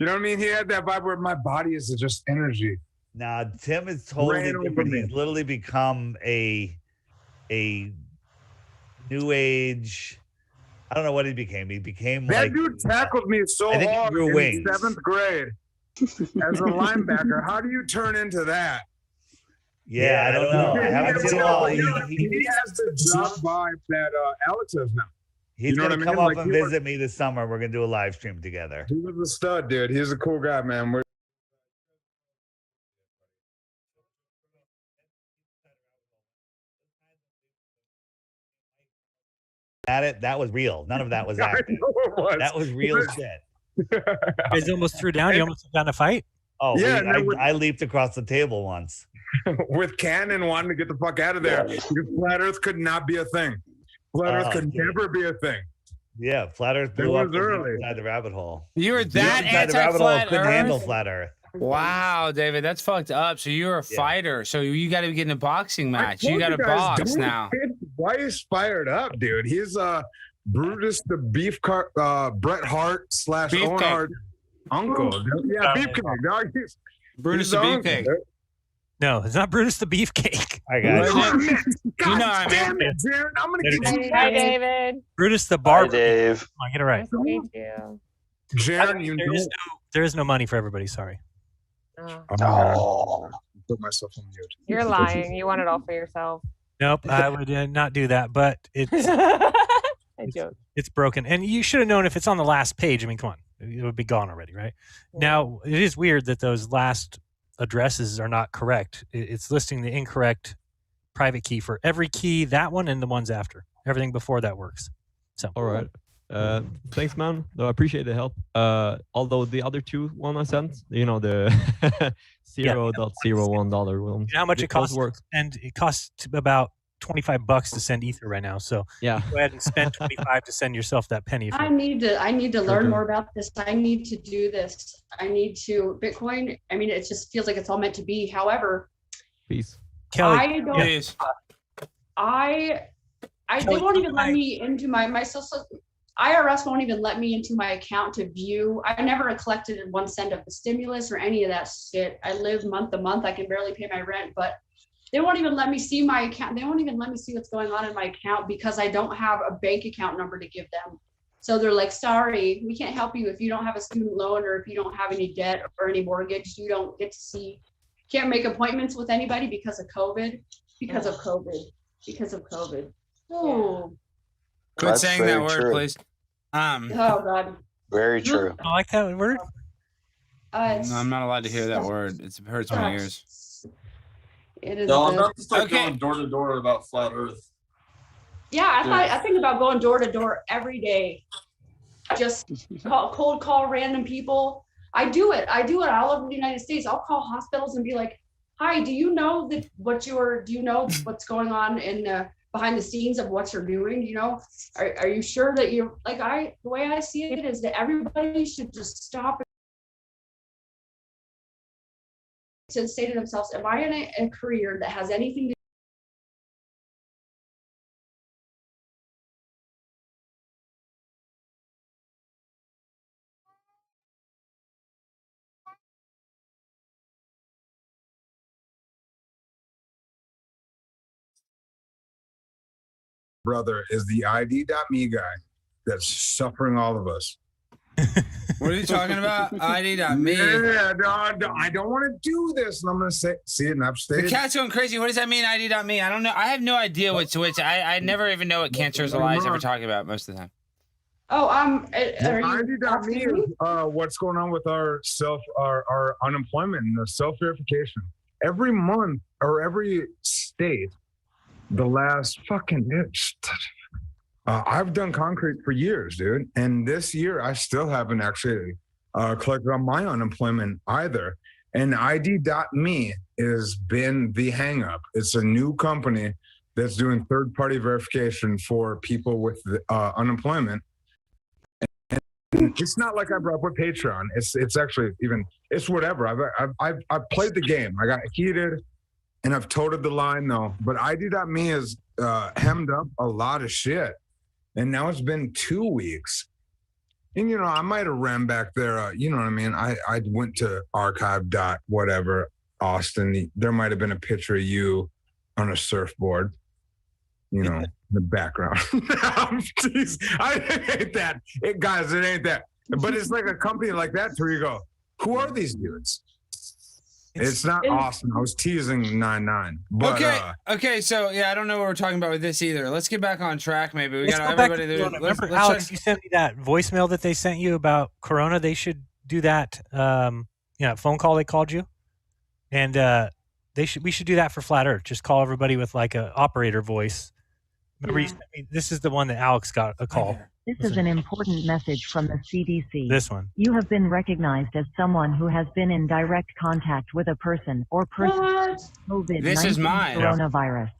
You know what I mean? He had that vibe where my body is just energy. Nah, Tim is totally Ran over different. me. He's literally become a new age. I don't know what he became. He became That like dude tackled me so I think he hard grew in wings. 7th grade as a linebacker. How do you turn into that? Yeah, I don't know. I haven't seen him all. He has to drop by that Alex has now. He's You know gonna what I come mean? up Like, and he was- visit me this summer. We're gonna do a live stream together. He was a stud, dude. He's a cool guy, man. At it, that was real. None of that was acting. That was real shit. You guys almost threw down. You almost got in a fight. Oh, Yeah, yeah. and then I leaped across the table once. with Cannon wanting to get the fuck out of there. Because Flat Earth could not be a thing. Flat Earth could never be a thing. Yeah, Flat Earth It blew up was early. inside the rabbit hole. You were that Inside the rabbit hole anti-flat couldn't handle Earth? Flat Earth. Wow, David, that's fucked up. So you're a fighter. So you got to get in a boxing match. I You got told to guys, box dude, now. Weiss fired up, dude. He's Brutus the Bret Hart / Owen Beefcake. Hart uncle. Yeah, Beefcake. Dog. Brutus he's the uncle, Beefcake. dude. No, it's not Brutus the Beefcake. I got God You know I damn mean. it, Jeran. I'm gonna get you. Hi, David. Brutus the Barber. Dave. Come on, get it right. Me too. Jeran, you There know. is there is no money for everybody. Sorry. Oh, Put myself on mute. you're lying. You want it all for yourself. Nope, I would not do that. But it's I joke. it's broken, and you should have known if it's on the last page. I mean, come on, it would be gone already, right? Now it is weird that those last addresses are not correct. It's listing the incorrect private key for every key, that one and the ones after. Everything before that works. So All right. Thanks, man. No, I appreciate the help. Although the other one I sent, the $0.01 one. You know how much it costs? Works. And it costs about $25 to send Ether right now. So yeah, go ahead and spend 25 to send yourself that penny. I need to learn more about this. I need to do this. I need to Bitcoin. I mean, it just feels like it's all meant to be. However, peace. Kelly, I don't. Yes. They won't even let me into my social. IRS won't even let me into my account to view. I never collected 1 cent of the stimulus or any of that shit. I live month to month. I can barely pay my rent, but they won't even let me see my account. They won't even let me see what's going on in my account because I don't have a bank account number to give them. So they're like, sorry, we can't help you if you don't have a student loan or if you don't have any debt or any mortgage. You don't get to see, can't make appointments with anybody because of COVID. Oh. Quit That's saying that very word, true. please. Oh God. Very true. I like that word. No, I'm not allowed to hear that word. It hurts my ears. It is. No, I'm the- about to start Okay. going door to door about flat Earth. Yeah, I think about going door to door every day. Just cold call random people. I do it all over the United States. I'll call hospitals and be like, "Hi, do you know what's going on in the behind the scenes of what you're doing? You know, are you sure that you're like the way I see it is that everybody should just stop and say to themselves, am I in a career that has anything to Brother is the ID.me guy that's suffering all of us. What are you talking about? ID.me. Yeah, no, I don't want to do this. And I'm going to see it, and I've The stated. cat's going crazy. What does that mean, ID.me? I don't know. I have no idea what's which. I never even know what Cancer's Alive is ever talking about most of the time. Oh, are you ID.me asking me? is what's going on with our unemployment and the self-verification. Every month or every state, the last fucking I've done concrete for years, dude. And this year I still haven't actually collected on my unemployment either. And ID.me has been the hang up. It's a new company that's doing third-party verification for people with unemployment. It's not like I brought up with Patreon. It's actually it's whatever. I've played the game. I got heated, and I've toted the line though. But ID.me has hemmed up a lot of shit, and now it's been 2 weeks. And I might have ran back there. You know what I mean? I went to archive.whatever Austin. There might have been a picture of you on a surfboard. In the background. Jeez, it ain't that. Guys, it ain't that. But it's like a company like that where you go, who are these dudes? It's not awesome. I was teasing 9-9. But, okay. So yeah, I don't know what we're talking about with this either. Let's get back on track. Maybe we Let's got go back to everybody. Corona. Remember, Alex, you sent me that voicemail that they sent you about Corona. They should do that. Phone call they called you, and we should do that for Flat Earth. Just call everybody with like a operator voice. Remember, you sent me, this is the one that Alex got a call. This is an important message from the CDC. This one. You have been recognized as someone who has been in direct contact with a person or person with COVID-19 This is mine. coronavirus.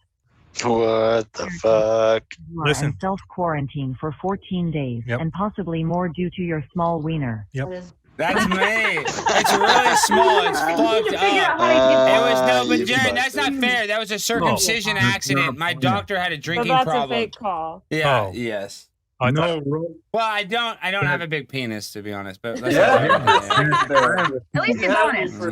What the fuck? You are in self-quarantine for 14 days and possibly more due to your small wiener. Yep. That's me. It's really small. It's fucked up. But Jared, that's not fair. That was a circumcision accident. My doctor had a drinking that's problem. a fake call. Yeah. Oh. Yes. No, well, I don't have a big penis, to be honest. But let's At least he's honest. You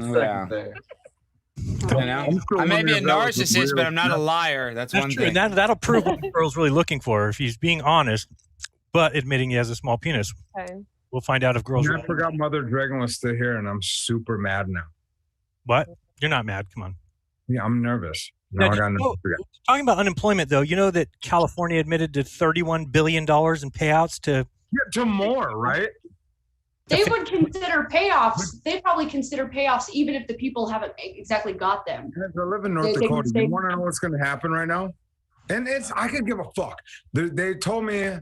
know, I may be a narcissist, but I'm not a liar. That's one true. thing. That'll prove what the girl's really looking for. If he's being honest, but admitting he has a small penis. Okay. We'll find out if girls. I forgot Mother Dragon was still here, and I'm super mad now. What? You're not mad. Come on. Yeah, I'm nervous. Now I got nothing to forget. Talking about unemployment, though, you know that California admitted to $31 billion in payouts to. Yeah, to more, right? They would consider payoffs. They probably consider payoffs even if the people haven't exactly got them. I live in North Dakota. You want to know what's going to happen right now? And I could give a fuck. They told me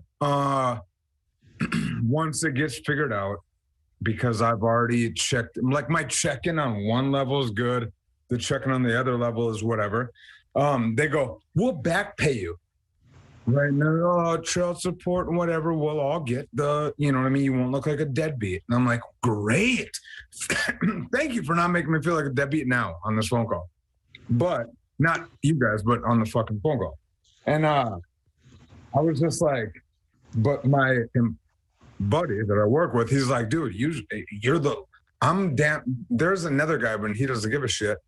once it gets figured out, because I've already checked, like my check-in on one level is good. The check-in on the other level is whatever. They go, we'll back pay you. Right now, child support and whatever, we'll all get the, you know what I mean? You won't look like a deadbeat. And I'm like, great. Thank you for not making me feel like a deadbeat now on this phone call. But not you guys, but on the fucking phone call. And I was just like, but my buddy that I work with, he's like, dude, there's another guy, but he doesn't give a shit,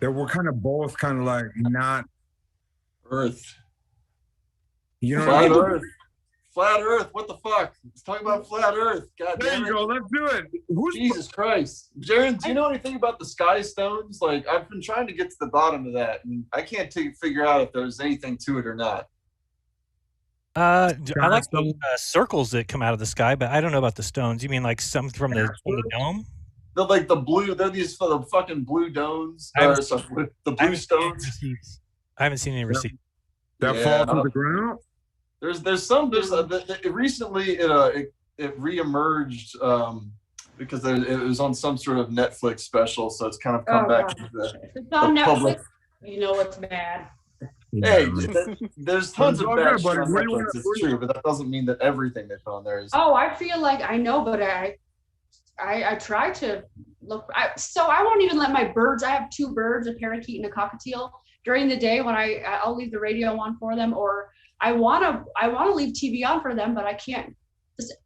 that we're kind of both kind of like not Earth. You know Flat what I mean? Earth. Flat Earth. What the fuck? Let's talk about Flat Earth. God There damn you it. go. Let's do it. Jesus Christ. Jaron, do you know anything about the sky stones? Like, I've been trying to get to the bottom of that, and I can't figure out if there's anything to it or not. I like the circles that come out of the sky, but I don't know about the stones. You mean like some from the dome? They're like the blue. They're these the fucking blue domes. The blue stones. I haven't seen any receipts. That fall to the ground. There's some. Recently it reemerged because it was on some sort of Netflix special, so it's kind of come back to It's on the Netflix. public. You know what's bad. Hey, there's tons of Well, bad good, shit buddy. on What do you Netflix. It's true, but that doesn't mean that everything they put on there is. Oh, I feel like I know, but I try to look. So I won't even let my birds. I have two birds, a parakeet and a cockatiel. During the day when I'll leave the radio on for them, or I wanna leave TV on for them, but I can't.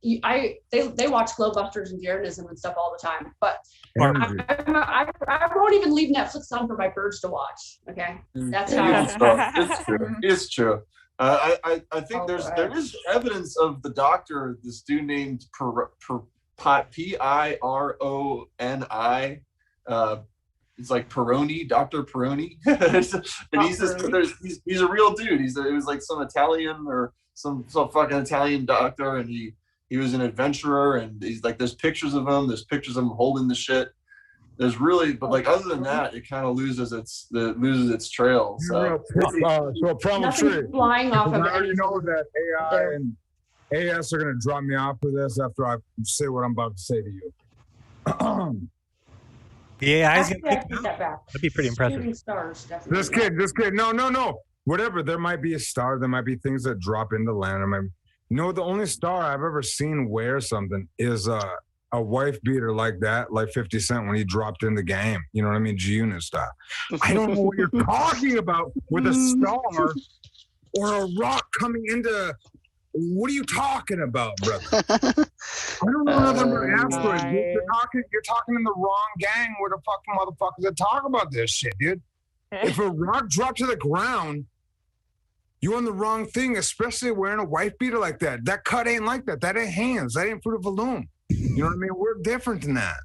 They watch Glowbusters and Jeranism and stuff all the time, but I won't even leave Netflix on for my birds to watch. Okay, that's how. It's true. It's true. I think there is evidence of the doctor, this dude named Pironi. It's like Pironi, Dr. Pironi, and he's a real dude. It was like some Italian or some fucking Italian doctor, and he was an adventurer, and he's like, there's pictures of him. There's pictures of him holding the shit. There's really, but like other than that, it kind of loses its trail. So a problem Nothing's tree. flying off of I already anything. know that AI and AS are going to drop me off for this after I say what I'm about to say to you. The AI is Actually, going I to take that back. That'd be pretty impressive. Shooting stars, definitely. This kid. No. Whatever. There might be a star. There might be things that drop into land. The only star I've ever seen wear something is a wife beater like that, like 50 Cent when he dropped in the game. You know what I mean? G-Unit style. I don't know what you're talking about with a star or a rock coming into. What are you talking about, brother? I don't know nothing about asteroids. You're talking in the wrong gang with the fucking motherfuckers that talk about this shit, dude. If a rock dropped to the ground, you're on the wrong thing, especially wearing a wife beater like that. That cut ain't like that. That ain't hands. That ain't Fruit of the Loom. You know what I mean? We're different than that.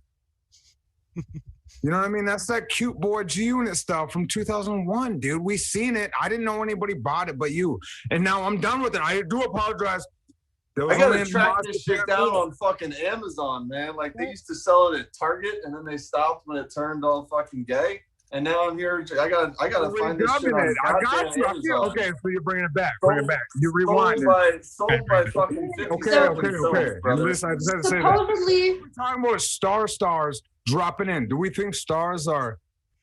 You know what I mean? That's that cute boy G-Unit stuff from 2001, dude. We seen it. I didn't know anybody bought it but you. And now I'm done with it. I do apologize. There was I only gotta in track Moscow, this shit down on fucking Amazon, man. Like they used to sell it at Target, and then they stopped when it turned all fucking gay. And now I'm here. I gotta find this shit on I got goddamn you. Amazon. Okay, so you're bringing it back. Bring it back. You rewind. Sold by fucking 50 Okay. films, brother. Listen, I just had to say that. Supposedly, We're talking about stars dropping in. Do we think stars are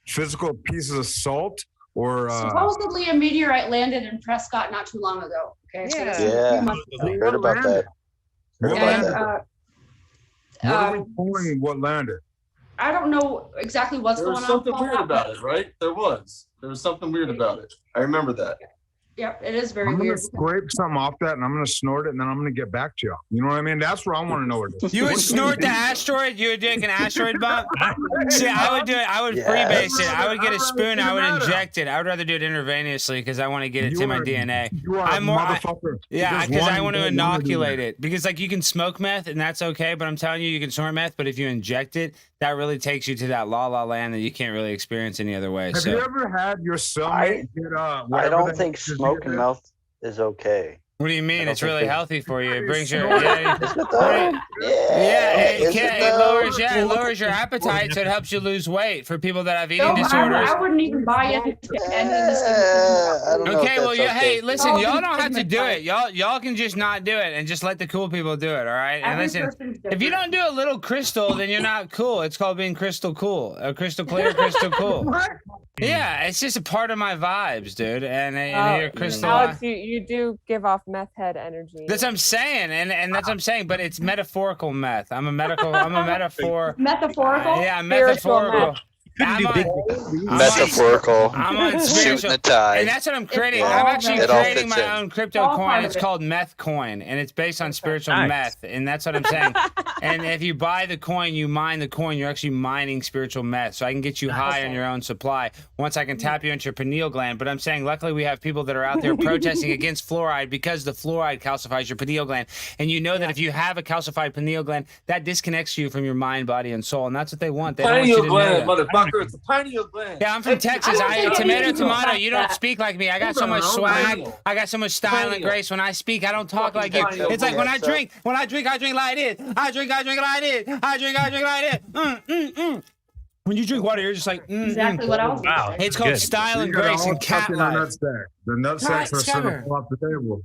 physical pieces of salt or? supposedly a meteorite landed in Prescott not too long ago. Okay. So this is a few Yeah, months ago. heard about that. Heard about And that. What are we pulling? What landed? I don't know exactly what's There going was on. something with all weird that, about but- it, right? There was something weird about it. I remember that. Yep, it is very I'm gonna weird. scrape something off that and I'm gonna snort it and then I'm gonna get back to you. You know what I mean? That's where I want to know what it is. You would snort the asteroid? You would do like an asteroid bump? See, I would do it. I would Yes. freebase it. I would get a spoon. I would inject it. I would rather do it intravenously because I want to get it to my DNA. You are a Yeah, motherfucker. There's because I one want to that wanna do inoculate that. it. Because like you can smoke meth and that's okay, but I'm telling you, you can snort meth. But if you inject it, that really takes you to that la la land that you can't really experience any other way. Have So you ever had your cellmate get I whatever don't that think disease smoking is? meth is okay. what do you I mean? don't It's think really they- healthy for you. It brings your Snort it. yeah. Is it though? It lowers your appetite, so it helps you lose weight for people that have eating No, disorders. I wouldn't even buy into any of this. I don't know Okay, if well, that's yeah. Hey, okay. listen, Oh, y'all it's don't have to different do type. it. Y'all can just not do it and just let the cool people do it. All right. And Every listen, person's if you different. don't do a little crystal, then you're not cool. It's called being crystal cool, crystal clear, crystal cool. Yeah, it's just a part of my vibes, dude. And you're crystal. Alex, you do give off meth head energy. That's what I'm saying, and that's what I'm saying. But it's metaphorical meth. I'm a metaphor. Metaphorical? Yeah, Spiritual metaphorical. meth. I'm Metaphorical. on Suit spiritual, and a tie. and that's what I'm creating. all I'm actually It all creating fits my in. own crypto All coin. part It's of it. called Meth Coin, and it's based on spiritual Nice. meth, and that's what I'm saying. And if you buy the coin, you mine the coin. You're actually mining spiritual meth, so I can get you high on your own supply. Once I can tap you into your pineal gland. But I'm saying, luckily, we have people that are out there protesting against fluoride because the fluoride calcifies your pineal gland, and you know that if you have a calcified pineal gland, that disconnects you from your mind, body, and soul, and that's what they want. They don't want you Pineal to know gland, that. motherfucker. It's a pineal gland. Yeah, I'm from Texas. I don't think Tomato, anything tomato. about You don't that. speak like me. I got Hold so much on, swag. pineal. I got so much style and Pineal. grace. When I speak, I don't talk like you. Pineal. It's like when I Yeah, so- drink. I drink like this. I drink like this. I drink like this. When you drink water, you're just like, Exactly what I was Wow. saying. It's called Good. style and You gotta grace all and cat tuck in the life. nutsack. The nutsacks Right, are starting Scudder. to fall off the table.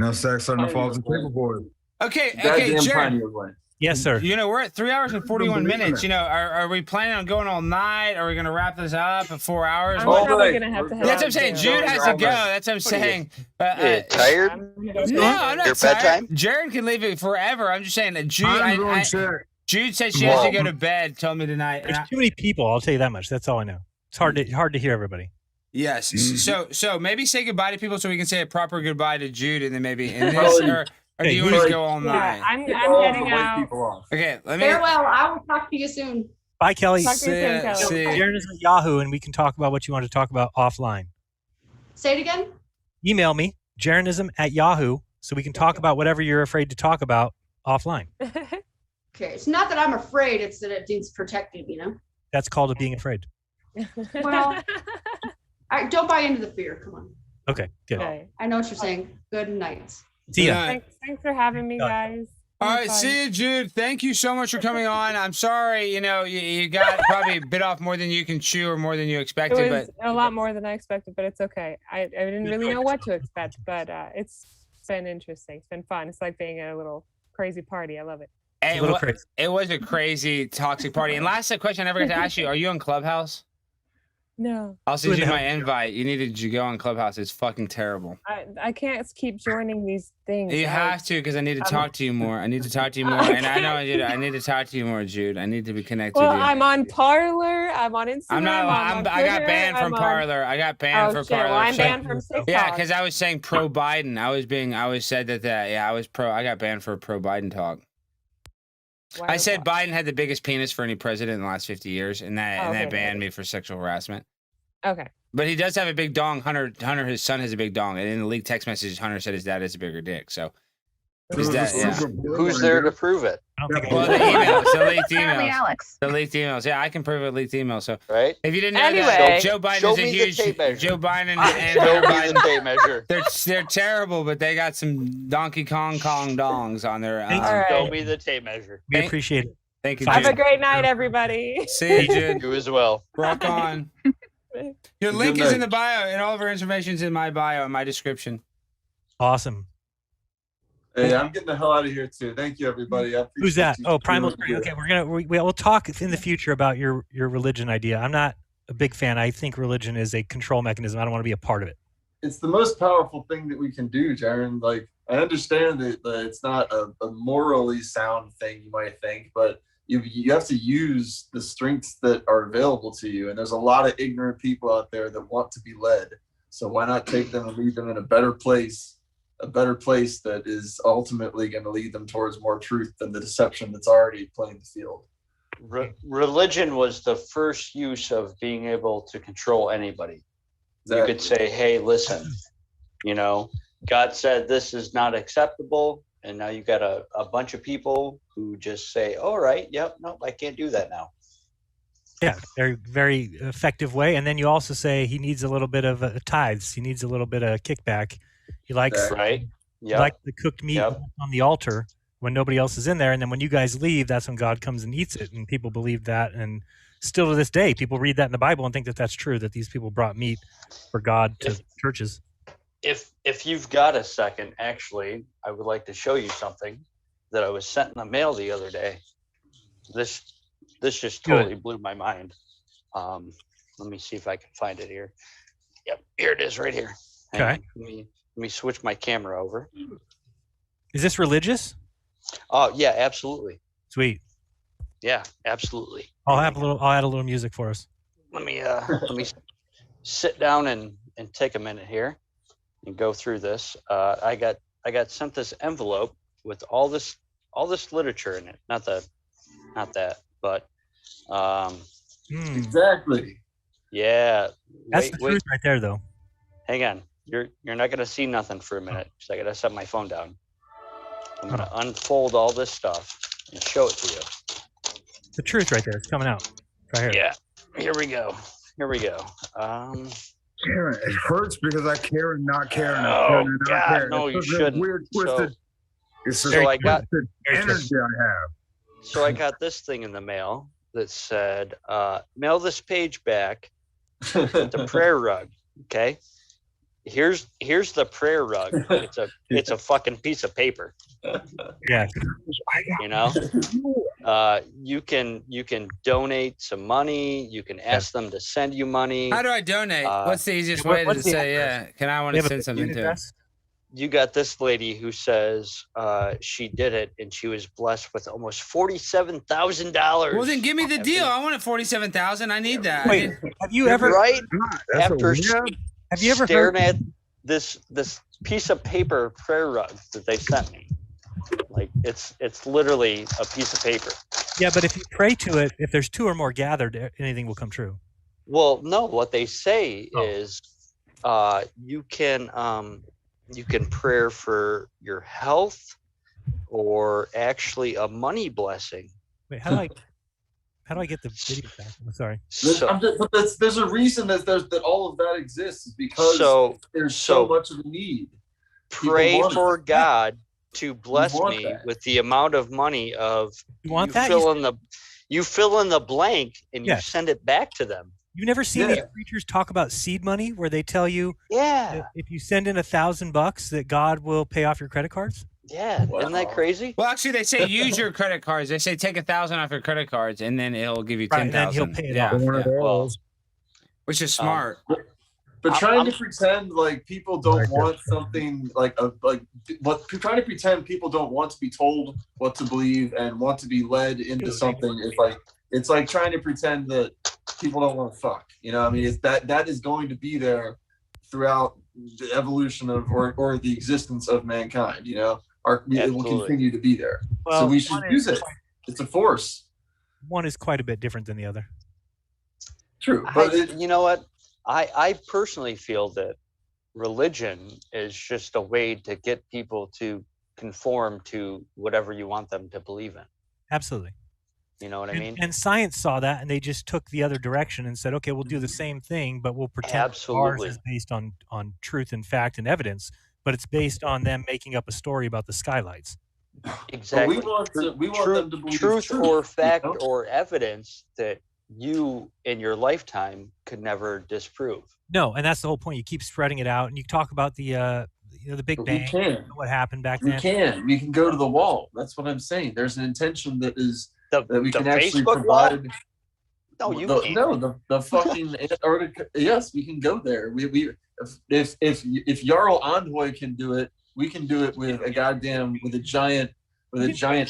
Nutsacks starting to fall off the table, boys. Okay, Goddamn Jared. pineal gland. Yes, sir. You know, we're at 3 hours and 41 believe in minutes. it. You know, are we planning on going all night? Are we going to wrap this up in 4 hours? I'm All probably day. gonna have to head That's what out I'm saying. soon. Jude has to go. That's what I'm What are you- saying. You tired? No, I'm not Your tired. bedtime? Jared can leave it forever. I'm just saying that Jude. I'm going to check. Jude said she has to Whoa. go to bed. Told me tonight. and There's I- too many people. I'll tell you that much. That's all I know. It's hard to hear everybody. yes. So maybe say goodbye to people so we can say a proper goodbye to Jude, and then maybe and then, Probably- or do Okay, you want to probably- go all Yeah, night? I'm All the heading white out. people off. Okay. Let me. Farewell. I will talk to you soon. Bye, Kelly. Talk to you soon, Kelly. See- Jeran is at Yahoo, and we can talk about what you want to talk about offline. Say it again. Email me, Jeranism at Yahoo, so we can talk about whatever you're afraid to talk about offline. Okay. It's not that I'm afraid. It's that it needs protected. You know. That's called being afraid. Well, I don't buy into the fear. Come on. Okay, good. Okay. I know what you're saying. Good night. See ya. Yeah. Thanks for having me, guys. All right, Fun. see you, Jude. Thank you so much for coming on. I'm sorry, you got probably bit off more than you can chew or more than you It expected, was but a lot more than I expected, but it's okay. I didn't really know what to expect, but it's been interesting. It's been fun. It's like being at a little crazy party. I love it. it, a little wa- crazy. it was a crazy, toxic party. And last question I never got to ask you: are you on Clubhouse? No, I'll send Who you the my hell- invite. You need to go on Clubhouse. It's fucking terrible. I can't keep joining these things. You have to because I need to talk to you more. I need to talk to you more, and I know I need to talk to you more, Jude. I need to be connected Well, to you. I'm on Parlor. I'm on Instagram. I'm not. on I got Twitter, banned from I'm on- Parlor. I got banned Oh, from shit. Parlor. Well, I'm So- banned from TikTok. Yeah, because I was saying pro Biden. I was said that. Yeah, I was pro. I got banned for a pro Biden talk. Why- I said Biden had the biggest penis for any president in the last 50 years, and that Oh, okay, banned me for sexual harassment. Okay. But he does have a big dong. Hunter, his son has a big dong, and in the leaked text message, Hunter said his dad has a bigger dick. So Is that- yeah. Who's there to prove it? Well, the emails, the leaked Apparently emails. Alex. The leaked emails. Yeah, I can prove it leaked emails. So right. if you didn't know Anyway. that, Joe Biden Show is a me the huge tape measure. Joe Biden and Show Joe me Biden. the tape measure. They're terrible, but they got some Donkey Kong dongs on their. All right. Show me the tape measure. We appreciate it. Thank you. Have a Jude. great night, everybody. See you, Jude. You as well. Rock on. Your link is in the bio, and all of our information is in my bio, in my description. Awesome. Hey, I'm getting the hell out of here too. Thank you, everybody. I Who's that? appreciate you Oh, Primal doing Spring. it. Okay, we'll talk in the future about your religion idea. I'm not a big fan. I think religion is a control mechanism. I don't want to be a part of it. It's the most powerful thing that we can do, Jeran. Like, I understand that it's not a morally sound thing, you might think, but you have to use the strengths that are available to you. And there's a lot of ignorant people out there that want to be led. So why not take them and lead them in a better place that is ultimately going to lead them towards more truth than the deception that's already playing the field. Religion was the first use of being able to control anybody. Exactly. You could say, hey, listen, God said this is not acceptable. And now you got a bunch of people who just say, all right, yep, nope, I can't do that now. Yeah, very effective way. And then you also say he needs a little bit of tithes. He needs a little bit of kickback. He likes right. He likes the cooked meat on the altar when nobody else is in there. And then when you guys leave, that's when God comes and eats it. And people believe that. And still to this day, people read that in the Bible and think that that's true, that these people brought meat for God to churches. If you've got a second, actually, I would like to show you something that I was sent in the mail the other day. This just totally blew my mind. Let me see if I can find it here. Yep, here it is right here. Okay. Let me switch my camera over. Is this religious? Oh yeah, absolutely. Sweet. Yeah, absolutely. I'll add a little music for us. Let me sit down and take a minute here and go through this. I got sent this envelope with all this literature in it. Not that, but exactly. Yeah. That's the truth right there, though. Hang on. You're not gonna see nothing for a minute because I gotta set my phone down. I'm gonna unfold all this stuff and show it to you. The truth right there. It's coming out. Right here. Yeah. Here we go. Jeran, it hurts because I care and not care and Oh, care and not God, care. no, It's you such a shouldn't. Weird, twisted. It's such So a I got- twisted energy I have. So I got this thing in the mail that said, mail this page back with the prayer rug. Okay. Here's the prayer rug. It's a fucking piece of paper. Yeah. You can donate some money. You can ask them to send you money. How do I donate? What's the easiest way to say, yeah, can I want to send something to? You got this lady who says she did it and she was blessed with almost $47,000. Well, then give me the deal. I want it 47,000. I need that. Wait, have you ever after have you ever staring heard at this piece of paper prayer rug that they sent me? Like it's literally a piece of paper. Yeah, but if you pray to it, if there's two or more gathered, anything will come true. Well, no, what they say is you can pray for your health or actually a money blessing. Wait, how do I get the video back? I'm sorry. There's a reason that all of that exists, is because there's so much of a need. Pray for God to bless me with the amount of money of you fill in the blank and you send it back to them. You've never seen these preachers talk about seed money, where they tell you, that if you send in $1,000, that God will pay off your credit cards? Yeah, isn't that crazy? Well, actually, they say use your credit cards. They say take 1,000 off your credit cards, and then it'll give you 10,000. Then he'll pay it off. Which is smart. But trying to pretend like people don't want something trying to pretend people don't want to be told what to believe and want to be led into something it's like trying to pretend that people don't want to fuck. I mean, it's that is going to be there throughout the evolution of or the existence of mankind. It will continue to be there. Well, so we should use it. It's a force. One is quite a bit different than the other. True, but you know what? I personally feel that religion is just a way to get people to conform to whatever you want them to believe in. Absolutely. You know what I mean? And science saw that, and they just took the other direction and said, okay, we'll do the same thing, but we'll pretend ours Absolutely. is based on truth and fact and evidence, but it's based on them making up a story about the skylights. Exactly. We want them to believe truth truth, or fact you know? or evidence that you in your lifetime could never disprove. No, and that's the whole point. You keep spreading it out, and you talk about the the Big But Bang, we can. what happened back We then. we can go to the wall. That's what I'm saying. There's an intention that is that we the can actually Facebook wall? provide. No, you the, can't. No, the fucking Antarctica. Yes, we can go there. We if Jarl Andhoy can do it, we can do it with a giant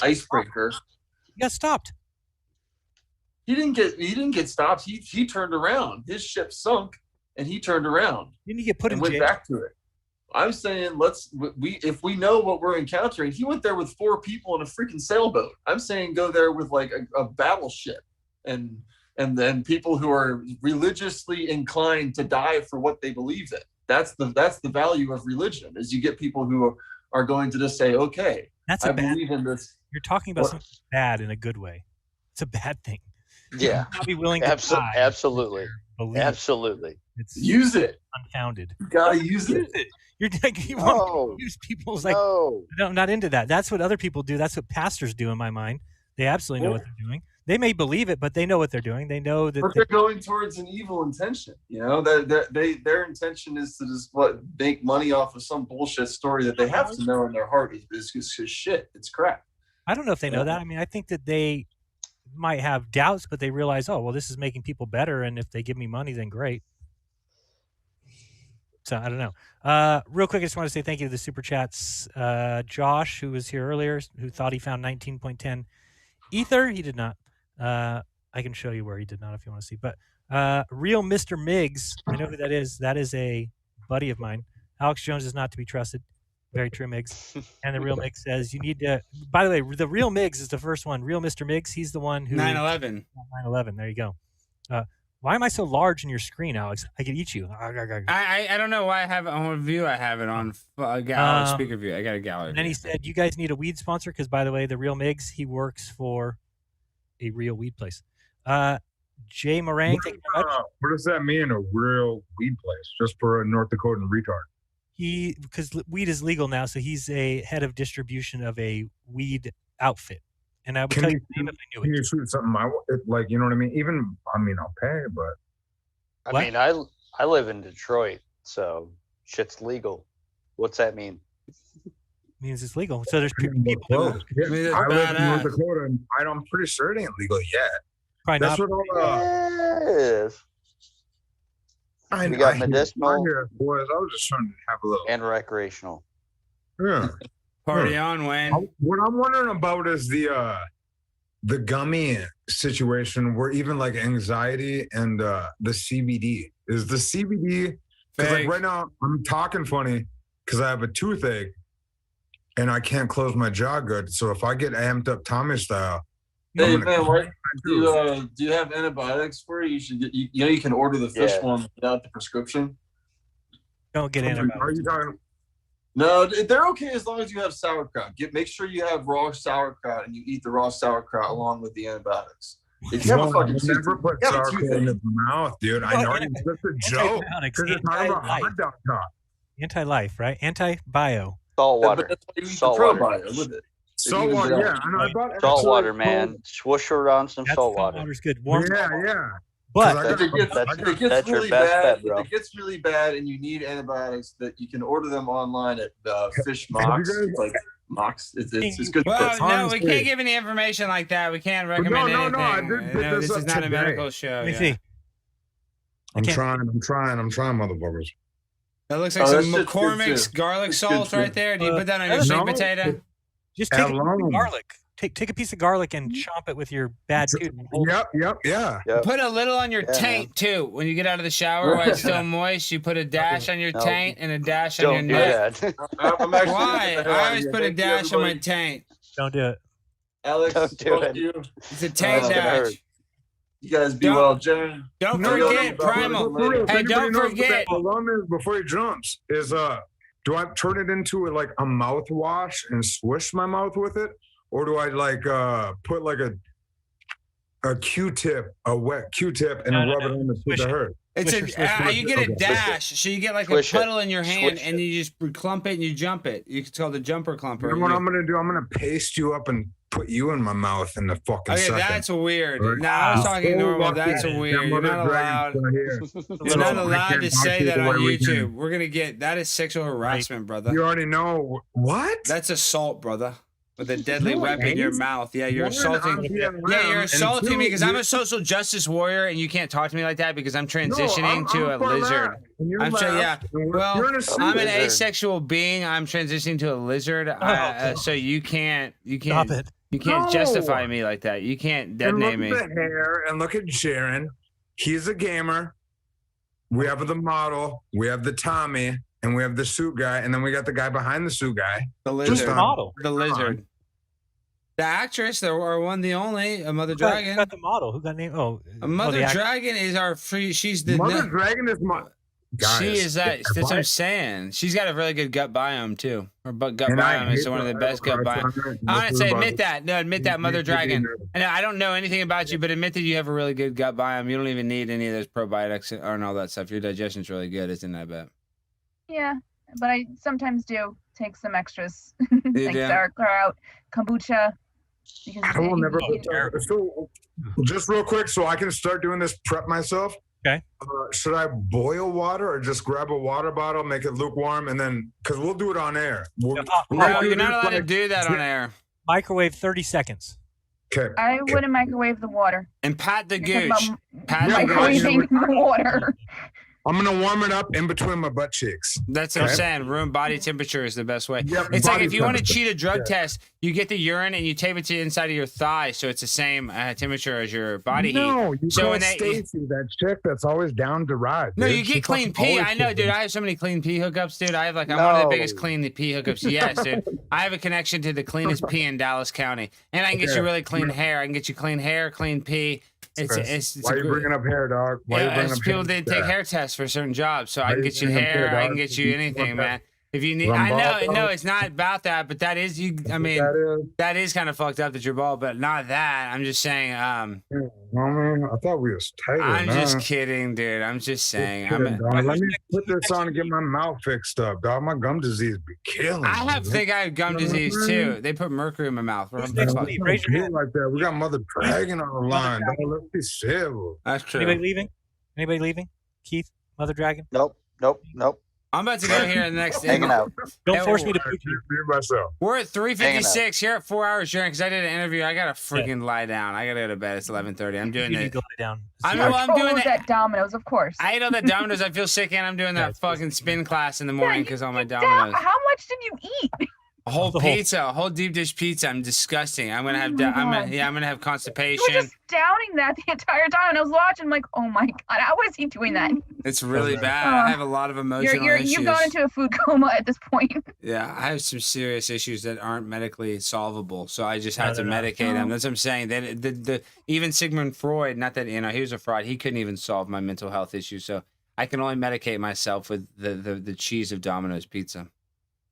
icebreaker. He got stopped. He didn't get stopped. He turned around. His ship sunk, and he turned around. Didn't he get put in went jail? back to it. I'm saying if we know what we're encountering. He went there with 4 people in a freaking sailboat. I'm saying go there with like a battleship and then people who are religiously inclined to die for what they believe in. That's the value of religion, is you get people who are going to just say, okay, I believe in this. You're talking about something bad in a good way. It's a bad thing. Yeah. I'll be willing to die. Absolutely. Believe Absolutely. It's use it. Unfounded. You gotta use it. You're like, you want to use people's like, no, I'm not into that. That's what other people do. That's what pastors do in my mind. They absolutely know what they're doing. They may believe it, but they know what they're doing. They know that. But they're going towards an evil intention. You know, their intention is to just make money off of some bullshit story that they have to know in their heart is shit. It's crap. I don't know if they know that. I mean, I think that they might have doubts, but they realize, oh, well, this is making people better, and if they give me money, then great. So I don't know. Real quick, I just want to say thank you to the super chats. Josh, who was here earlier, who thought he found 19.10 ether, he did not. I can show you where he did not if you want to see. But real Mr. Miggs, I know who that is. That is a buddy of mine. Alex Jones is not to be trusted. Very true, Miggs. And the real Miggs says you need to. By the way, the real Miggs is the first one. Real Mr. Miggs, he's the one who 9/11. 9/11. There you go. Why am I so large in your screen, Alex? I could eat you. I don't know why I have it on view. I have it on speaker view. I got a gallery. And then he said, "You guys need a weed sponsor because, by the way, the real Miggs, he works for a real weed place." Jay Morang, thank you very much. What does that mean, a real weed place? Just for a North Dakotan retard? Because weed is legal now, so he's a head of distribution of a weed outfit. And I would tell you the name if I knew it. Can you shoot something? Like, you know what I mean? Even, I mean, I'll pay, but. I mean, I live in Detroit, so shit's legal. What's that mean? Means it's legal. So there's people Yeah, I live in North Dakota, and I'm pretty sure it ain't legal yet. Probably That's not. what all We got medicinal, boys. I was just trying to have a little and recreational. Yeah. Party on, Wayne. What I'm wondering about is the gummy situation, where even like anxiety and the CBD is the CBD. Because like right now I'm talking funny because I have a toothache and I can't close my jaw good. So if I get amped up Tommy style, hey man, do you have antibiotics for it? You should get. You know, you can order the fish one without the prescription. Don't get antibiotics. Are you talking? No, they're okay as long as you have sauerkraut. Make sure you have raw sauerkraut and you eat the raw sauerkraut along with the antibiotics. If you have a fucking never put sauerkraut in his mouth, dude. I know it's just a joke. Because it's not about hot dog talk. Anti-life, right? Anti-bio. Salt water. Salt water. With it. Salt water, yeah. And I bought salt water, man. Swoosh around some salt water. Water's good. Yeah. But if it gets really bad, if it gets really bad and you need antibiotics, that you can order them online at Fish Mox. Like Mox, it's good. Well, no, we can't give any information like that. We can't recommend anything. No, this is not a medical show. Let me see. I'm trying, motherfuckers. That looks like some McCormick's garlic salt right there. Do you put that on your sweet potato? Just take a piece of garlic. Take a piece of garlic and chomp it with your bad tooth. Yep. Put a little on your taint too. When you get out of the shower while it's still moist, you put a dash on your taint and a dash on your neck. Why? I always put a dash on my taint. Don't do it. Alex, don't do it. It's a taint dash. You guys be well, Jeran. Don't forget, Primal. Hey, don't forget. Before he jumps is do I turn it into like a mouthwash and swish my mouth with it, or do I like put like a Q-tip, a wet Q-tip, and rub it on the tip of her? It's you get a dash, so you get like a puddle in your hand, and you just clump it and you jump it. It's called the jumper clumper. You know what I'm gonna do? I'm gonna paste you up and put you in my mouth in the fucking. Okay, second. that's weird. Right. No, I was talking So normal. lucky That's that weird. You're not allowed. You're not allowed to say that on YouTube. We're gonna get that is sexual harassment, brother. You already know what? That's assault, brother. With a deadly weapon in your mouth. Yeah, you're One, assaulting. I'm being Yeah, you're around, and assaulting two, me because I'm you- a social justice warrior, and you can't talk to me like that because I'm transitioning I'm to a for lizard. that, and you're I'm left, yeah. and Well, you're in a suit. I'm an Lizard. asexual being. I'm transitioning to a lizard. So you can't Stop it. you can't No. justify me like that. You can't And detonate look me. at the hair, and look at Jeran. He's a gamer. We have the model. We have the Tommy, and we have the suit guy, and then we got the guy behind the suit guy. The Just lizard. on- The lizard. The actress, the one, the only, a Mother Who got Dragon. the model? Who got named? Oh, A Mother the act- Dragon is our free. She's the Mother Dragon is my. Guys, she is that. if That's what I- I'm saying. She's got a really good gut biome too. Her gut And I biome is hate one of the that best gut crush on biome. her. I want to This say, is admit about- that. No, admit that, Mother Dragon. And I don't know anything about you, but admit that you have a really good gut biome. You don't even need any of those probiotics and all that stuff. Your digestion's really good, isn't it? I bet. Yeah, but I sometimes do take some extras, You like do? sauerkraut, kombucha. Because I will never. it- So, just real quick, so I can start doing this prep myself. Okay. Should I boil water or just grab a water bottle, make it lukewarm, and then because we'll do it on air. We'll, No, you're not allowed to do that on air. Microwave 30 seconds. Okay. I wouldn't microwave the water. And pat the You're talking gooch. about Pat the microwaving gooch. the water. I'm gonna warm it up in between my butt cheeks. That's what I'm Okay. saying. Room body temperature is the best way. Yep, It's like body if you want to temperature. cheat a drug Yeah. test, you get the urine and you tape it to the inside of your thigh, so it's the same temperature as your body No, heat. you So call when they, Stacy, that chick that's always down to ride. no, dude. you She get clean fucking pee. always I know, says dude. that. I have so many clean pee hookups, dude. I have like I'm one of the biggest No. clean pee hookups. Yes, dude. I have a connection to the cleanest pee in Dallas County, and I can get Okay. you really clean hair. I can get you clean hair, clean pee. It's Why a you gr- bringing up hair, dog? Why you yeah, bringing it's up people hair? didn't take hair tests for certain jobs, so I Why can you get you bringing up hair. hair, I can dog? get you anything, Want man. that If you need, I know, Rumble, no, dog? it's not about that, but that is you. I mean, that is kind of fucked up that you're bald, but not that. I'm just saying. I mean, I thought we was tighter. I'm nah. just kidding, dude. I'm just saying. I'm. Kidding, dog. Let me put this on and get my mouth fixed up, dog. My gum disease be killing me. I think I have gum disease too. They put mercury in my mouth. Raise your hand like that. We got Mother Dragon on the line. Dog. Let's be civil. That's true. Anybody leaving? Anybody leaving? Keith, Mother Dragon? Nope. I'm about to go here in the next. Hanging out. Don't force me to put you. myself. We're at 3:56 here at 4 hours, Jeran, because I did an interview. I gotta freaking lie down. I gotta go to bed. It's 11:30. I'm doing You it. need to lie down. I'm Oh, doing that. at Domino's, of course. I ate all that Domino's. I feel sick, and I'm doing that fucking spin class in the morning because all my How Domino's. much did you eat? A whole pizza, a whole deep dish pizza. I'm disgusting. I'm gonna have. Oh my I'm God. gonna, I'm gonna have You constipation. were just downing that the entire time, and I was watching. I'm like, oh my god, how is he doing that? It's really bad. I have a lot of emotional issues. You've gone into a food coma at this point. Yeah, I have some serious issues that aren't medically solvable, so I just had to No. medicate them. That's what I'm saying. That the even Sigmund Freud, not that he was a fraud, he couldn't even solve my mental health issues. So I can only medicate myself with the cheese of Domino's pizza.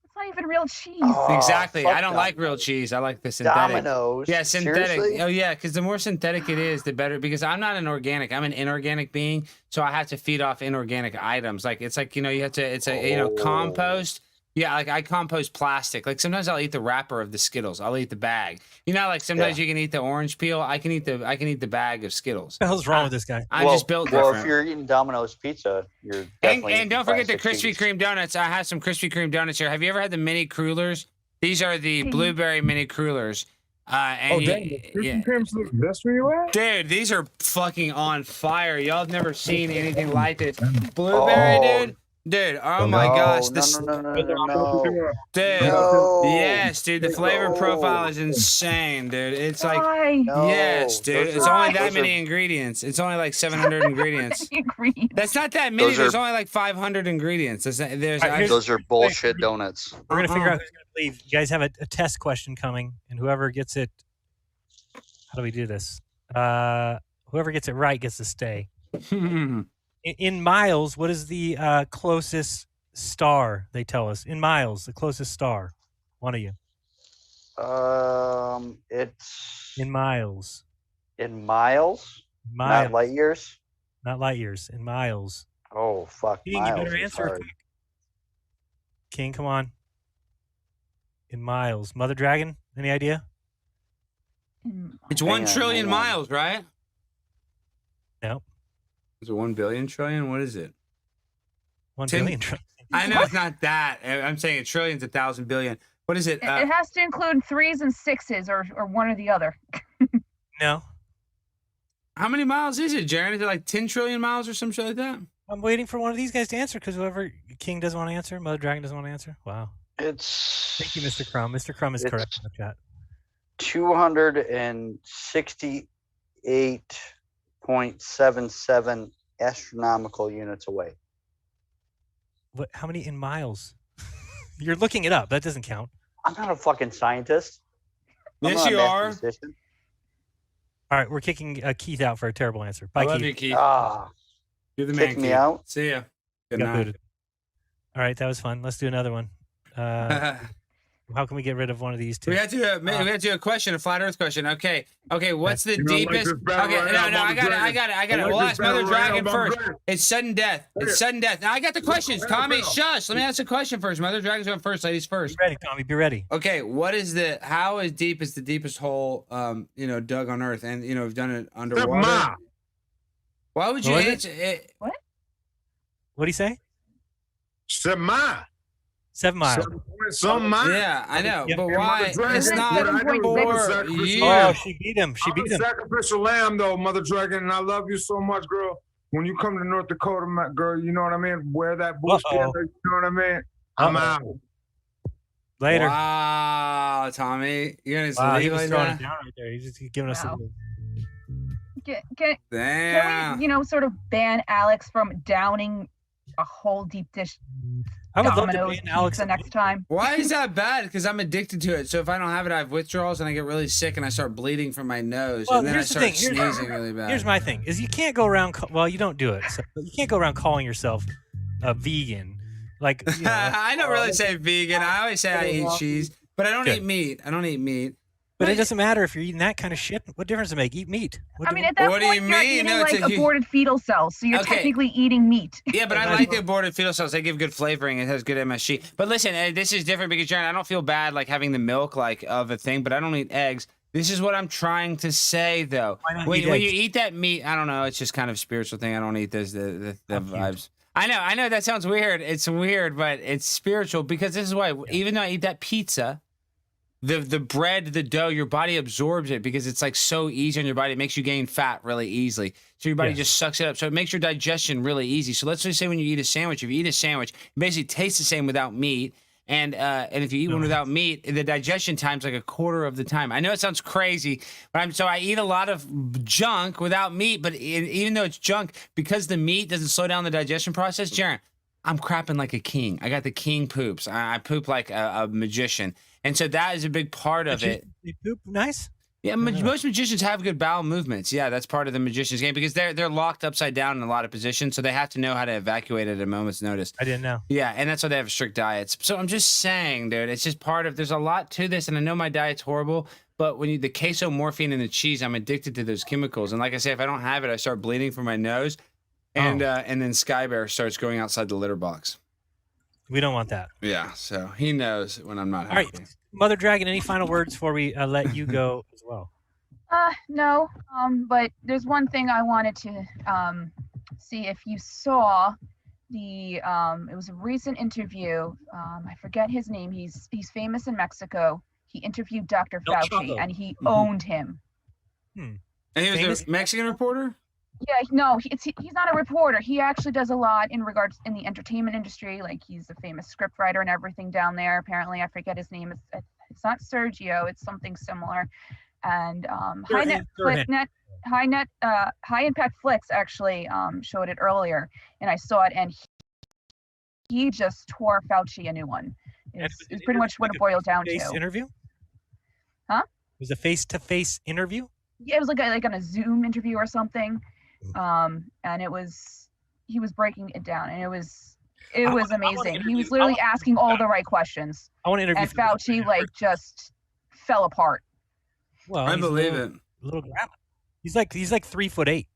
It's not even real cheese. Exactly. fuck I don't Dom- like real cheese. I like the synthetic. Domino's? Yeah, synthetic. Seriously? Oh yeah, because the more synthetic it is, the better. Because I'm not an organic. I'm an inorganic being, so I have to feed off inorganic items. Like it's like you have to. It's a compost. Yeah, like I compost plastic. Like sometimes I'll eat the wrapper of the Skittles. I'll eat the bag. Like sometimes you can eat the orange peel. I can eat the bag of Skittles. What the hell's wrong with this guy? I'm just built Well, different. if you're eating Domino's pizza, you're definitely And don't forget the plastic Krispy Kreme donuts. I have some Krispy Kreme donuts here. Have you ever had the mini crullers? These are the blueberry mini crullers. And Oh, dang. Krispy Kreme's the best where you at? dude, these are fucking on fire. Y'all have never seen anything like this. Blueberry, dude. Dude, oh my gosh. This, No. dude. No. Yes, dude. The flavor profile is insane, dude. It's like, Why? yes, dude. Those It's are- only that those are- many ingredients. It's only like 700 ingredients. Ingredients. That's not that many. Those There's are- only like 500 ingredients. There's Those are bullshit donuts. We're gonna figure out who's gonna leave. You guys have a test question coming, and whoever gets it. How do we do this? Whoever gets it right gets to stay. In miles, what is the closest star, they tell us. In miles, the closest star. One of you. It's in miles. In miles? Miles. Not light years? Not light years. In miles. Oh fuck! King, miles you better is answer hard. quick. King, come on. In miles. Mother Dragon, any idea? It's Hang 1 on, trillion hang on. miles, right? No. Is it 1 billion trillion? What is it? 1 10 billion trillion. I know it's not that. I'm saying a trillion's 1,000 billion. What is it? It has to include 3s and 6s or one or the other. No. How many miles is it, Jeran? Is it like 10 trillion miles or some shit like that? I'm waiting for one of these guys to answer because whoever King doesn't want to answer, Mother Dragon doesn't want to answer. Wow. It's. Thank you, Mr. Crumb. Mr. Crumb is correct in the chat. 268.77 astronomical units away. What? How many in miles? You're looking it up. That doesn't count. I'm not a fucking scientist. Yes, you are. All right, we're kicking Keith out for a terrible answer. Bye, I love Keith. you, Keith. Ah, You're the man, kick me Keith. out. See ya. Good Got night. booted. All right, that was fun. Let's do another one. How can we get rid of one of these two? We had to do a question, a flat Earth question. Okay, what's the You don't like deepest? this battle Okay, right no, now, I Mother got it. Dragon? We'll this ask Mother battle right Dragon now, Mother first. Dragon. It's sudden death. It's sudden death. Now I got the questions. Tommy, shush. Let me ask the question first. Mother Dragon's going first. Ladies first. Be ready, Tommy. Be ready. Okay, how is deep is the deepest hole dug on Earth, and we've done it underwater. Why would you What was answer it? What? What'd he say? 7 miles. 7 miles. Some miles. Yeah, I know, Yeah, but And why? Mother Dragon, It's not what I do is for I'm a sacrificial you. Oh, lamb. she beat him. She I'm beat a him. sacrificial lamb, though, Mother Dragon, and I love you so much, girl. When you come to North Dakota, girl, you know what I mean? Wear that bush Uh-oh. together, you know what I mean? I'm out. Later. Wow, Tommy, you're gonna Wow, he leave was like throwing that? it down right there. He's just giving us Wow. a. Can Damn. we, sort of ban Alex from downing a whole deep dish I would love to Domino's ban Alex. pizza next time? Why is that bad? Because I'm addicted to it. So if I don't have it, I have withdrawals and I get really sick and I start bleeding from my nose. Well, and then I here's the start thing. sneezing really bad. Here's my thing: is you can't go around. Well, you don't do it. So, but you can't go around calling yourself a vegan. Like I don't really say vegan. I always say I eat cheese, but I don't Good. eat meat. I don't eat meat. But it doesn't matter if you're eating that kind of shit. What difference does it make? Eat meat. What I do mean, you- at that What do point, you you're mean? eating No, it's like a hu- aborted fetal cells, so you're Okay. technically eating meat. Yeah, but I like the aborted fetal cells. They give good flavoring. It has good MSG. But listen, this is different because, Jeran, I don't feel bad like having the milk like of a thing, but I don't eat eggs. This is what I'm trying to say, though. Why not When eat you eggs? eat that meat, I don't know. It's just kind of a spiritual thing. I don't eat the vibes. I know that sounds weird. It's weird, but it's spiritual because this is why. Even though I eat that pizza, the bread, the dough, your body absorbs it because it's like so easy on your body. It makes you gain fat really easily. So your body Yeah. just sucks it up. So it makes your digestion really easy. So let's just say when you eat a sandwich, if you eat a sandwich, it basically tastes the same without meat. And if you eat one without meat, the digestion time's like a quarter of the time. I know it sounds crazy, but I eat a lot of junk without meat. But even though it's junk, because the meat doesn't slow down the digestion process, Jeran, I'm crapping like a king. I got the king poops. I poop like a magician. And so that is a big part of it. They poop nice. Yeah, most magicians have good bowel movements. Yeah, that's part of the magician's game because they're locked upside down in a lot of positions, so they have to know how to evacuate at a moment's notice. I didn't know. Yeah, and that's why they have strict diets. So I'm just saying, dude, it's just part of. There's a lot to this, and I know my diet's horrible, but when the queso, morphine, and the cheese, I'm addicted to those chemicals. And like I say, if I don't have it, I start bleeding from my nose, and then Sky Bear starts going outside the litter box. We don't want that. Yeah, so he knows when I'm not All happy. right, Mother Dragon. Any final words before we let you go as well? No. But there's one thing I wanted to see if you saw the it was a recent interview. I forget his name. He's famous in Mexico. He interviewed Dr. El Fauci Chapo. and he owned him. And he was a Mexican reporter? Yeah, no, he's not a reporter. He actually does a lot in regards in the entertainment industry. Like he's a famous scriptwriter and everything down there. Apparently, I forget his name. It's not Sergio. It's something similar. And High Impact Flicks actually showed it earlier, and I saw it, and he just tore Fauci a new one. It's pretty much what it boiled down Face to. interview? Huh? It was a face-to-face interview? Yeah, it was like on a Zoom interview or something. And he was breaking it down, and it was It was amazing. He was literally asking all the right questions. I want to interview. And Fauci like just fell apart. Well, I he's a believe little- it. Little grandma. He's like 3'8",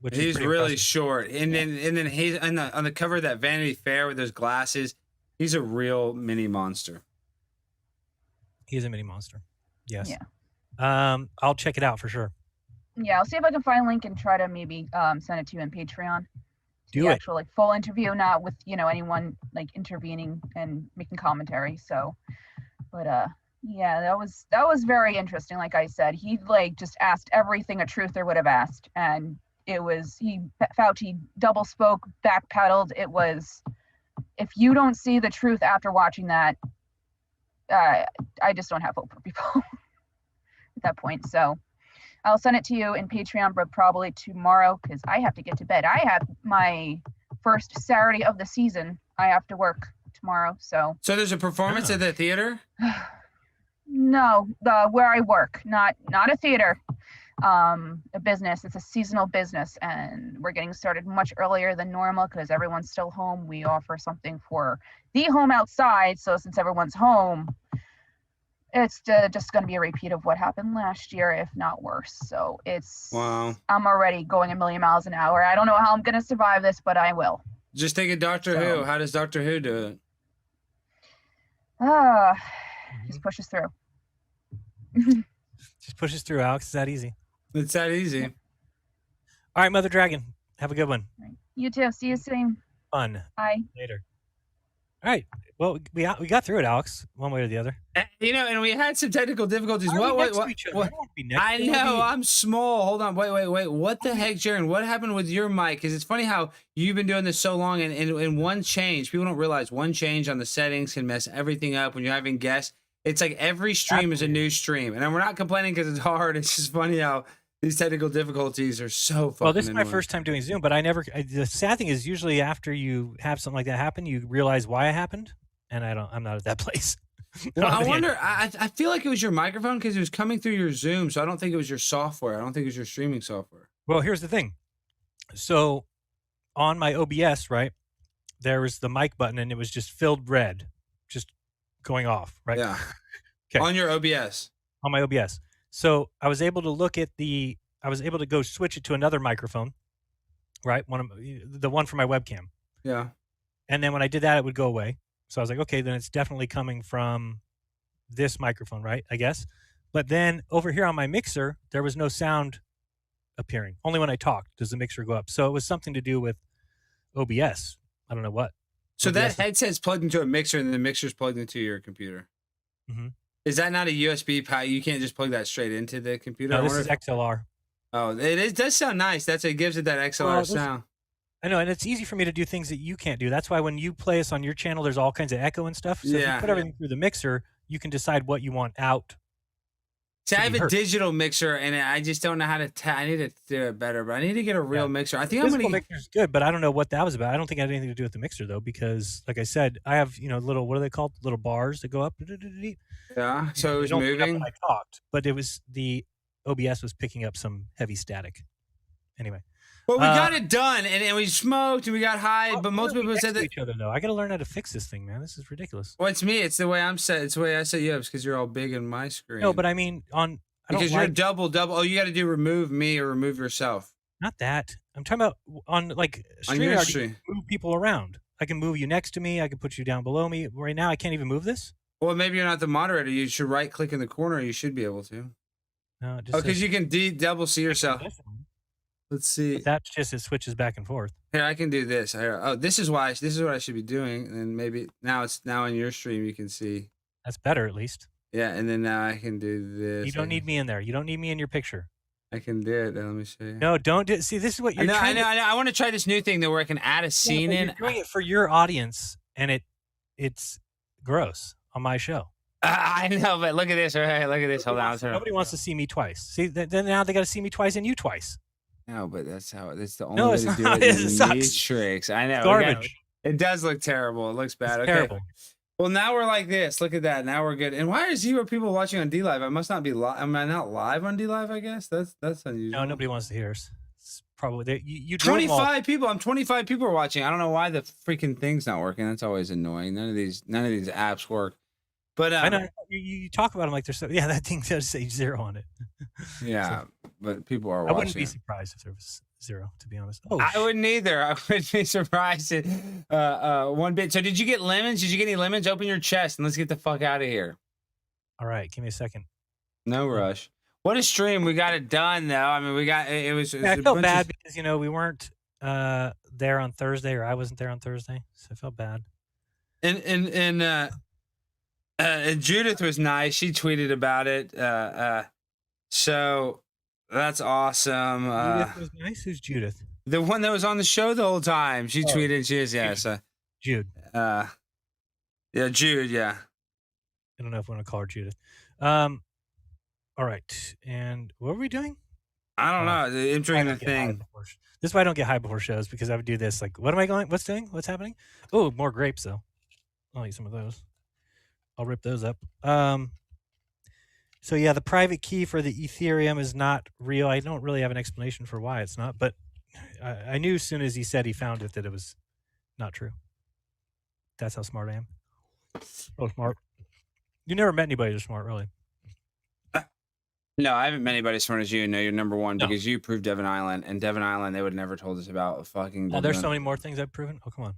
which is He's pretty really impressive. short, and then he's on the cover of that Vanity Fair with those glasses. He's a real mini monster. He is a mini monster. Yes. Yeah. I'll check it out for sure. Yeah, I'll see if I can find a link and try to maybe send it to you on Patreon. Do the it. actual like full interview, not with anyone like intervening and making commentary. So, but yeah, that was very interesting. Like I said, he like just asked everything a truther would have asked, and it was Fauci double spoke, backpedaled. It was, if you don't see the truth after watching that, I just don't have hope for people at that point. So I'll send it to you in Patreon, but probably tomorrow because I have to get to bed. I have my first Saturday of the season. I have to work tomorrow. So there's a performance at the theater? No, where I work, not a theater, a business. It's a seasonal business, and we're getting started much earlier than normal because everyone's still home. We offer something for the home outside. So since everyone's home, it's just going to be a repeat of what happened last year, if not worse. So Wow. I'm already going a million miles an hour. I don't know how I'm going to survive this, but I will. Just think of Doctor Who. How does Doctor Who do it? Just pushes through. Just pushes through, Alex. It's that easy. It's that easy. All right, Mother Dragon. Have a good one. You too. See you soon. Fun. Bye. Later. All right. Well, we got through it, Alex, one way or the other. And we had some technical difficulties. Why are we What? next to each other? I don't want to be next I to you. know. I'm small. Hold on. Wait. What the heck, Jeran? What happened with your mic? Because it's funny how you've been doing this so long, and one change, people don't realize one change on the settings can mess everything up when you're having guests. It's like every stream is a new stream, and we're not complaining because it's hard. It's just funny how these technical difficulties are so fucking Well, this is my annoying. first time doing Zoom, but the sad thing is usually after you have something like that happen, you realize why it happened, and I'm not at that place. Well, I wonder. I feel like it was your microphone because it was coming through your Zoom, so I don't think it was your software. I don't think it was your streaming software. Well, here's the thing. So on my OBS, right, there was the mic button, and it was just filled red, just going off, right? Yeah. Okay. On your OBS. On my OBS. So I was able to go switch it to another microphone, right? The one for my webcam. Yeah. And then when I did that, it would go away. So I was like, okay, then it's definitely coming from this microphone, right? I guess. But then over here on my mixer, there was no sound appearing. Only when I talked does the mixer go up. So it was something to do with OBS. I don't know what. So OBS that headset's plugged into a mixer, and the mixer's plugged into your computer. Mm-hmm. Is that not a USB power? You can't just plug that straight into the computer? No, this is XLR. Oh, it does sound nice. It gives it that XLR sound. I know, and it's easy for me to do things that you can't do. That's why when you play us on your channel, there's all kinds of echo and stuff. So if you put everything through the mixer, you can decide what you want out. See, I have a digital mixer, and I just don't know how to. I need to do it better, but I need to get a real mixer. I think Physical mixer's good, but I don't know what that was about. I don't think it had anything to do with the mixer though, because like I said, I have little, what are they called? Little bars that go up. Yeah. So it was They don't pick up moving. when I talked, but it was the OBS was picking up some heavy static. Anyway. Well, we got it done, and we smoked, and we got high, but most people said that. Each other though. I got to learn how to fix this thing, man. This is ridiculous. Well, it's me. It's the way I'm set. It's the way I set you up because you're all big in my screen. No, but I mean because you're double. Oh, you got to do remove me or remove yourself. Not that. I'm talking about on like your StreamYard, stream. you can move people around. I can move you next to me. I can put you down below me. Right now, I can't even move this. Well, maybe you're not the moderator. You should right click in the corner. You should be able to. No, it just because says- you can double see yourself. Let's see. But that's just, it switches back and forth. Here, I can do this. Oh, this is what I should be doing. And maybe now in your stream you can see. That's better at least. Yeah, and then now I can do this. You don't need me in there. You don't need me in your picture. I can do it. Let me show you. No, don't do. See, this is what you're I trying. know. I want to try this new thing where I can add a scene but in. You're doing it for your audience, and it's gross on my show. I know, but look at this. Right, look at this. Hold on. Nobody wants to see me twice. See, then now they got to see me twice and you twice. No, but that's the only No, way it's to do not. it. It in sucks. Matrix. I know. It's garbage. It does look terrible. It looks bad. It's Okay. terrible. Well, now we're like this. Look at that. Now we're good. And why are 0 people watching on D Live? I must not be live. Am I not live on D Live? I guess that's unusual. No, nobody wants to hear us. It's probably you drove them all. 25 people. I'm 25 people are watching. I don't know why the freaking thing's not working. That's always annoying. None of these apps work. But I know you talk about them like they're so. Yeah, that thing does say 0 on it. Yeah, but people are I watching. wouldn't be surprised if there was 0, to be honest. Oh, I wouldn't either. I wouldn't be surprised at one bit. So did you get lemons? Did you get any lemons? Open your chest and let's get the fuck out of here. All right, give me a second. No rush. What a stream. We got it done though. I mean, it was I felt bad because we weren't there on Thursday, or I wasn't there on Thursday, so I felt bad. And Judith was nice. She tweeted about it. So that's awesome. Judith was nice. Who's Judith? The one that was on the show the whole time. She tweeted. She is Jude. Yeah, Jude. Yeah. I don't know if I want to call her Judith. All right, and what were we doing? I don't know. Entering the thing. This is why I don't get high before shows, because I would do this. Like, what am I going? What's happening? Oh, more grapes though. I'll eat some of those. I'll rip those up. So yeah, the private key for the Ethereum is not real. I don't really have an explanation for why it's not, but I knew as soon as he said he found it that it was not true. That's how smart I am. Oh, smart. You never met anybody as smart, really. No, I haven't met anybody as smart as you. No, you're number one because you proved Devon Island, and Devon Island they would have never told us about fucking. Oh, there's so many more things I've proven. Oh, come on.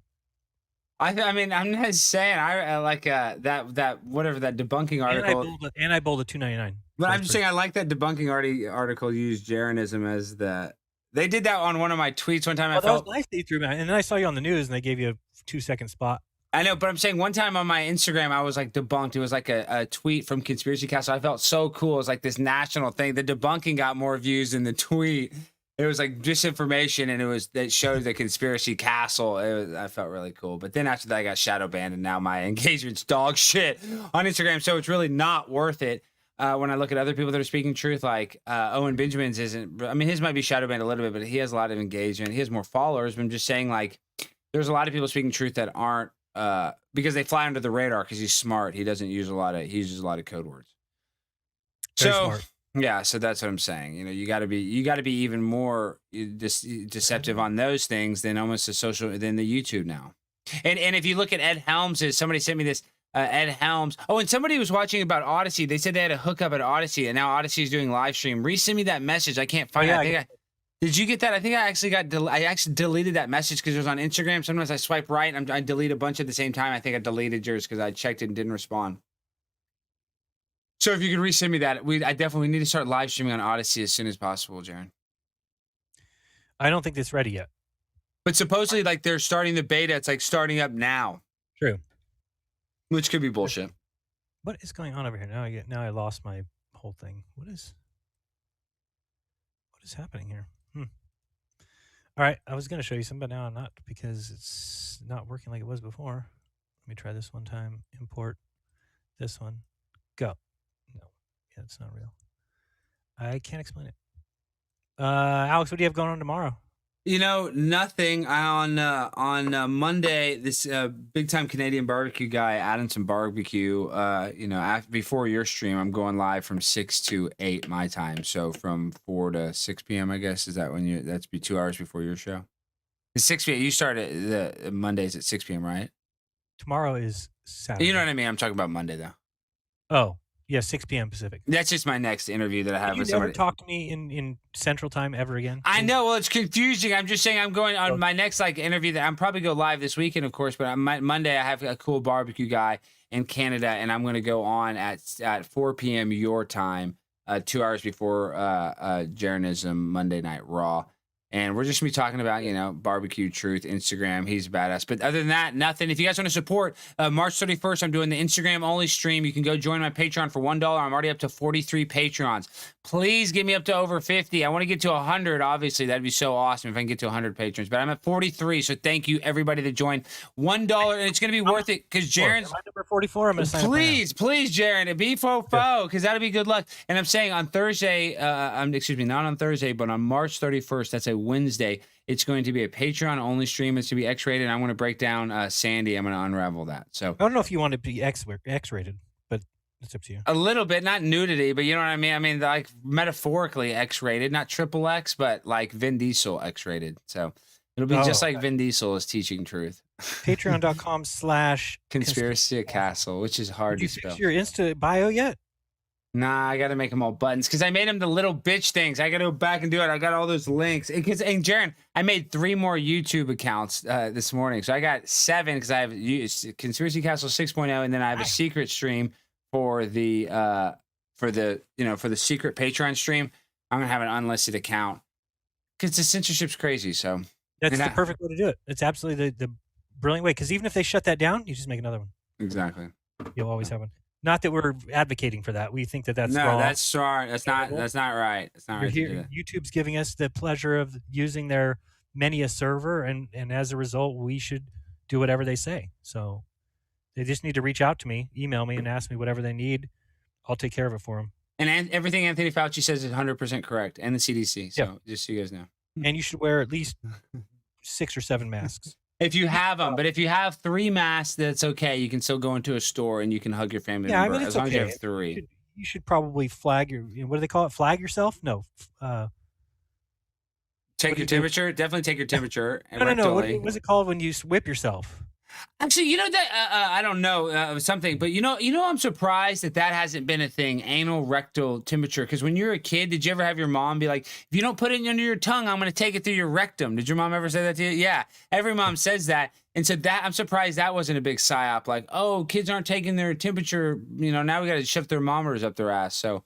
I mean, I'm not saying I like that whatever that debunking article. And I bowled a 299. But I'm just saying I like that debunking article used Jeranism as the. They did that on one of my tweets one time. I felt that was nice that you threw me, and then I saw you on the news, and they gave you a 2-second spot. I know, but I'm saying one time on my Instagram, I was like debunked. It was like a tweet from Conspiracy Castle. I felt so cool. It was like this national thing. The debunking got more views than the tweet. It was like disinformation, and it showed the Conspiracy Castle. I felt really cool. But then after that, I got shadow banned, and now my engagement's dog shit on Instagram. So it's really not worth it. When I look at other people that are speaking truth, like Owen Benjamin's isn't. I mean, his might be shadow banned a little bit, but he has a lot of engagement. He has more followers. But I'm just saying, like, there's a lot of people speaking truth that aren't. Because they fly under the radar because he's smart. He doesn't use he uses a lot of code words. Very smart. Yeah, so that's what I'm saying. You got to be even more deceptive on those things than almost than the YouTube now. And if you look at Ed Helms, somebody sent me this Ed Helms. Oh, and somebody was watching about Odyssey. They said they had a hookup at Odyssey, and now Odyssey is doing live stream. Resend me that message. I can't find it. Did you get that? I think I actually deleted that message because it was on Instagram. Sometimes I swipe right and I delete a bunch at the same time. I think I deleted yours because I checked it and didn't respond. So if you could resend me that, I definitely need to start live streaming on Odyssey as soon as possible, Jeran. I don't think it's ready yet. But supposedly, like, they're starting the beta. It's like starting up now. True. Which could be bullshit. What is going on over here? Now I lost my whole thing. What is happening here? All right, I was going to show you some, but now I'm not because it's not working like it was before. Let me try this one time. Import this one. Go. No, yeah, it's not real. I can't explain it. Alex, what do you have going on tomorrow? Nothing. On Monday, this big time Canadian barbecue guy, Adamson Barbecue. Before your stream, I'm going live from 6 to 8 my time. So from 4 to 6 p.m. I guess is that when that's be 2 hours before your show. It's 6 p.m. You start at the Mondays at 6 p.m. right? Tomorrow is Saturday. You know what I mean? I'm talking about Monday though. Oh. Yeah, 6 p.m. Pacific. That's just my next interview that I have with somebody. somebody. You never talk to me in Central Time ever again? I know. Well, it's confusing. I'm just saying I'm going on my next interview that I'm probably go live this weekend, of course. But Monday I have a cool barbecue guy in Canada, and I'm going to go on at 4 p.m. your time, 2 hours before Jeranism Monday Night Raw. And we're just going to be talking about, barbecue truth, Instagram. He's badass. But other than that, nothing. If you guys want to support, March 31st, I'm doing the Instagram only stream. You can go join my Patreon for $1. I'm already up to 43 Patreons. Please get me up to over 50. I want to get to 100. Obviously, that'd be so awesome if I can get to 100 patrons. But I'm at 43. So thank you, everybody that joined. $1. And it's going to be worth it because Jeran's. Number 44. I'm going to sign Please, Jeran. Be fo because that'll be good luck. And I'm saying on Thursday, not on Thursday, but on March 31st, that's a Wednesday, it's going to be a Patreon only stream. It's to be X-rated. I'm going to break down Sandy. I'm going to unravel that. So I don't know if you want to be X-rated, but It's up to you. A little bit, not nudity, but you know what I mean. I mean, like metaphorically X-rated, not triple X, but like Vin Diesel X-rated. So it'll be just like Vin Diesel is teaching truth. Patreon.com/conspiracy castle, which is hard to spell. Did you fix your Insta bio yet? Nah, I got to make them all buttons because I made them the little bitch things. I got to go back and do it. I got all those links. And Jeran, I made 3 more YouTube accounts this morning. So I got 7 because I have Conspiracy Castle 6.0, and then I have a secret stream for the secret Patreon stream. I'm gonna have an unlisted account because the censorship's crazy. So that's the perfect way to do it. It's absolutely the brilliant way. Because even if they shut that down, you just make another one. Exactly. You'll always have one. Not that we're advocating for that. We think that's no, wrong. That's sorry. That's not right. It's not right. YouTube's giving us the pleasure of using their many a server, and as a result, we should do whatever they say. So they just need to reach out to me, email me, and ask me whatever they need. I'll take care of it for them. And everything Anthony Fauci says is 100% correct, and the CDC. So just so you guys know. And you should wear at least 6 or 7 masks. If you have them, but if you have 3 masks, that's okay. You can still go into a store and you can hug your family member as long as you have 3. You should probably flag your. What do they call it? Flag yourself? No. Take your temperature. Definitely take your temperature. No. What is it called when you whip yourself? Actually, you know that I don't know something, but you know, I'm surprised that hasn't been a thing. Anal rectal temperature, because when you're a kid, did you ever have your mom be like, "If you don't put it under your tongue, I'm going to take it through your rectum"? Did your mom ever say that to you? Yeah, every mom says that, and so that I'm surprised that wasn't a big psyop. Like, oh, kids aren't taking their temperature. You know, now we got to shove thermometers up their ass. So,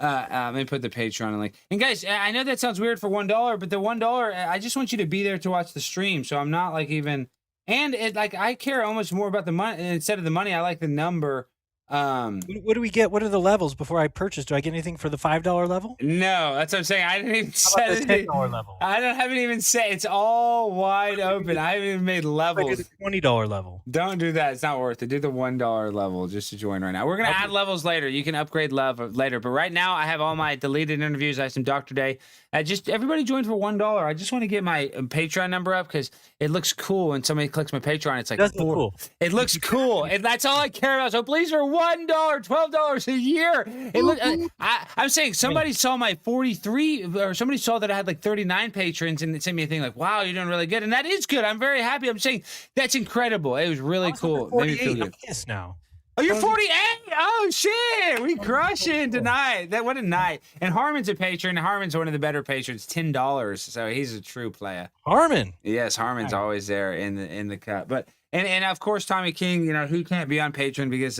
let me put the Patreon link. And guys, I know that sounds weird for $1, but the $1, I just want you to be there to watch the stream. So I'm not like even. And I care almost more about the money instead of the money. I like the number. What do we get? What are the levels before I purchase? Do I get anything for the $5 level? No, that's what I'm saying. I didn't even say the $10 level. I haven't even said it's all wide open. I haven't even made levels. I do the $20 level. Don't do that. It's not worth it. Do the $1 level just to join right now. We're gonna add levels later. You can upgrade later, but right now I have all my deleted interviews. I have some Dr. Day. Just everybody join for $1. I just want to get my Patreon number up because it looks cool. And somebody clicks my Patreon, it's like look cool. It looks cool, and that's all I care about. So please, for $1, $12 a year. It look. I'm saying somebody saw my 43, or somebody saw that I had like 39 patrons, and it sent me a thing like, "Wow, you're doing really good," and that is good. I'm very happy. I'm saying that's incredible. It was really cool. Made me feel good. I'm pissed now. Oh, you're 48. Oh shit, we crushing tonight. What a night. And Harmon's a patron. Harmon's one of the better patrons, $10. So he's a true player. Harmon. Yes, Harmon's always there in the cut. But and of course Tommy King, you know, he can't be on Patreon because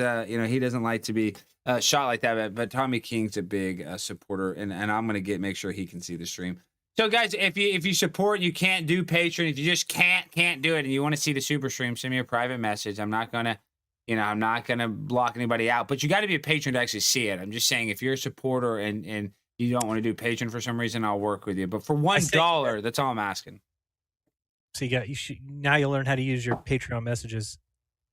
he doesn't like to be shot like that. But Tommy King's a big supporter, and I'm gonna make sure he can see the stream. So guys, if you support, you can't do Patreon. If you just can't do it, and you want to see the super stream, send me a private message. I'm not gonna block anybody out, but you got to be a patron to actually see it. I'm just saying, if you're a supporter and you don't want to do Patreon for some reason, I'll work with you. But for $1, that's all I'm asking. So now you'll learn how to use your Patreon messages,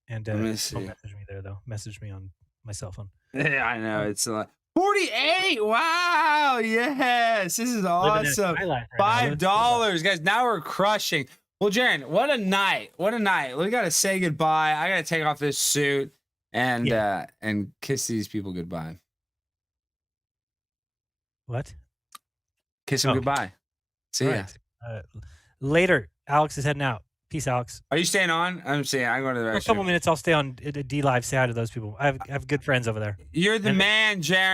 and don't message me there though. Message me on my cell phone. Yeah, I know it's a lot. 48. Wow. Yes, this is awesome. $5, guys. Now we're crushing. Well, Jeran, what a night. What a night. We got to say goodbye. I got to take off this suit and kiss these people goodbye. What? Kiss them goodbye. See ya. Later. Alex is heading out. Peace, Alex. Are you staying on? I'm going to the restroom. For a couple minutes, I'll stay on D Live. Say hi to those people. I have good friends over there. You're the man, Jeran.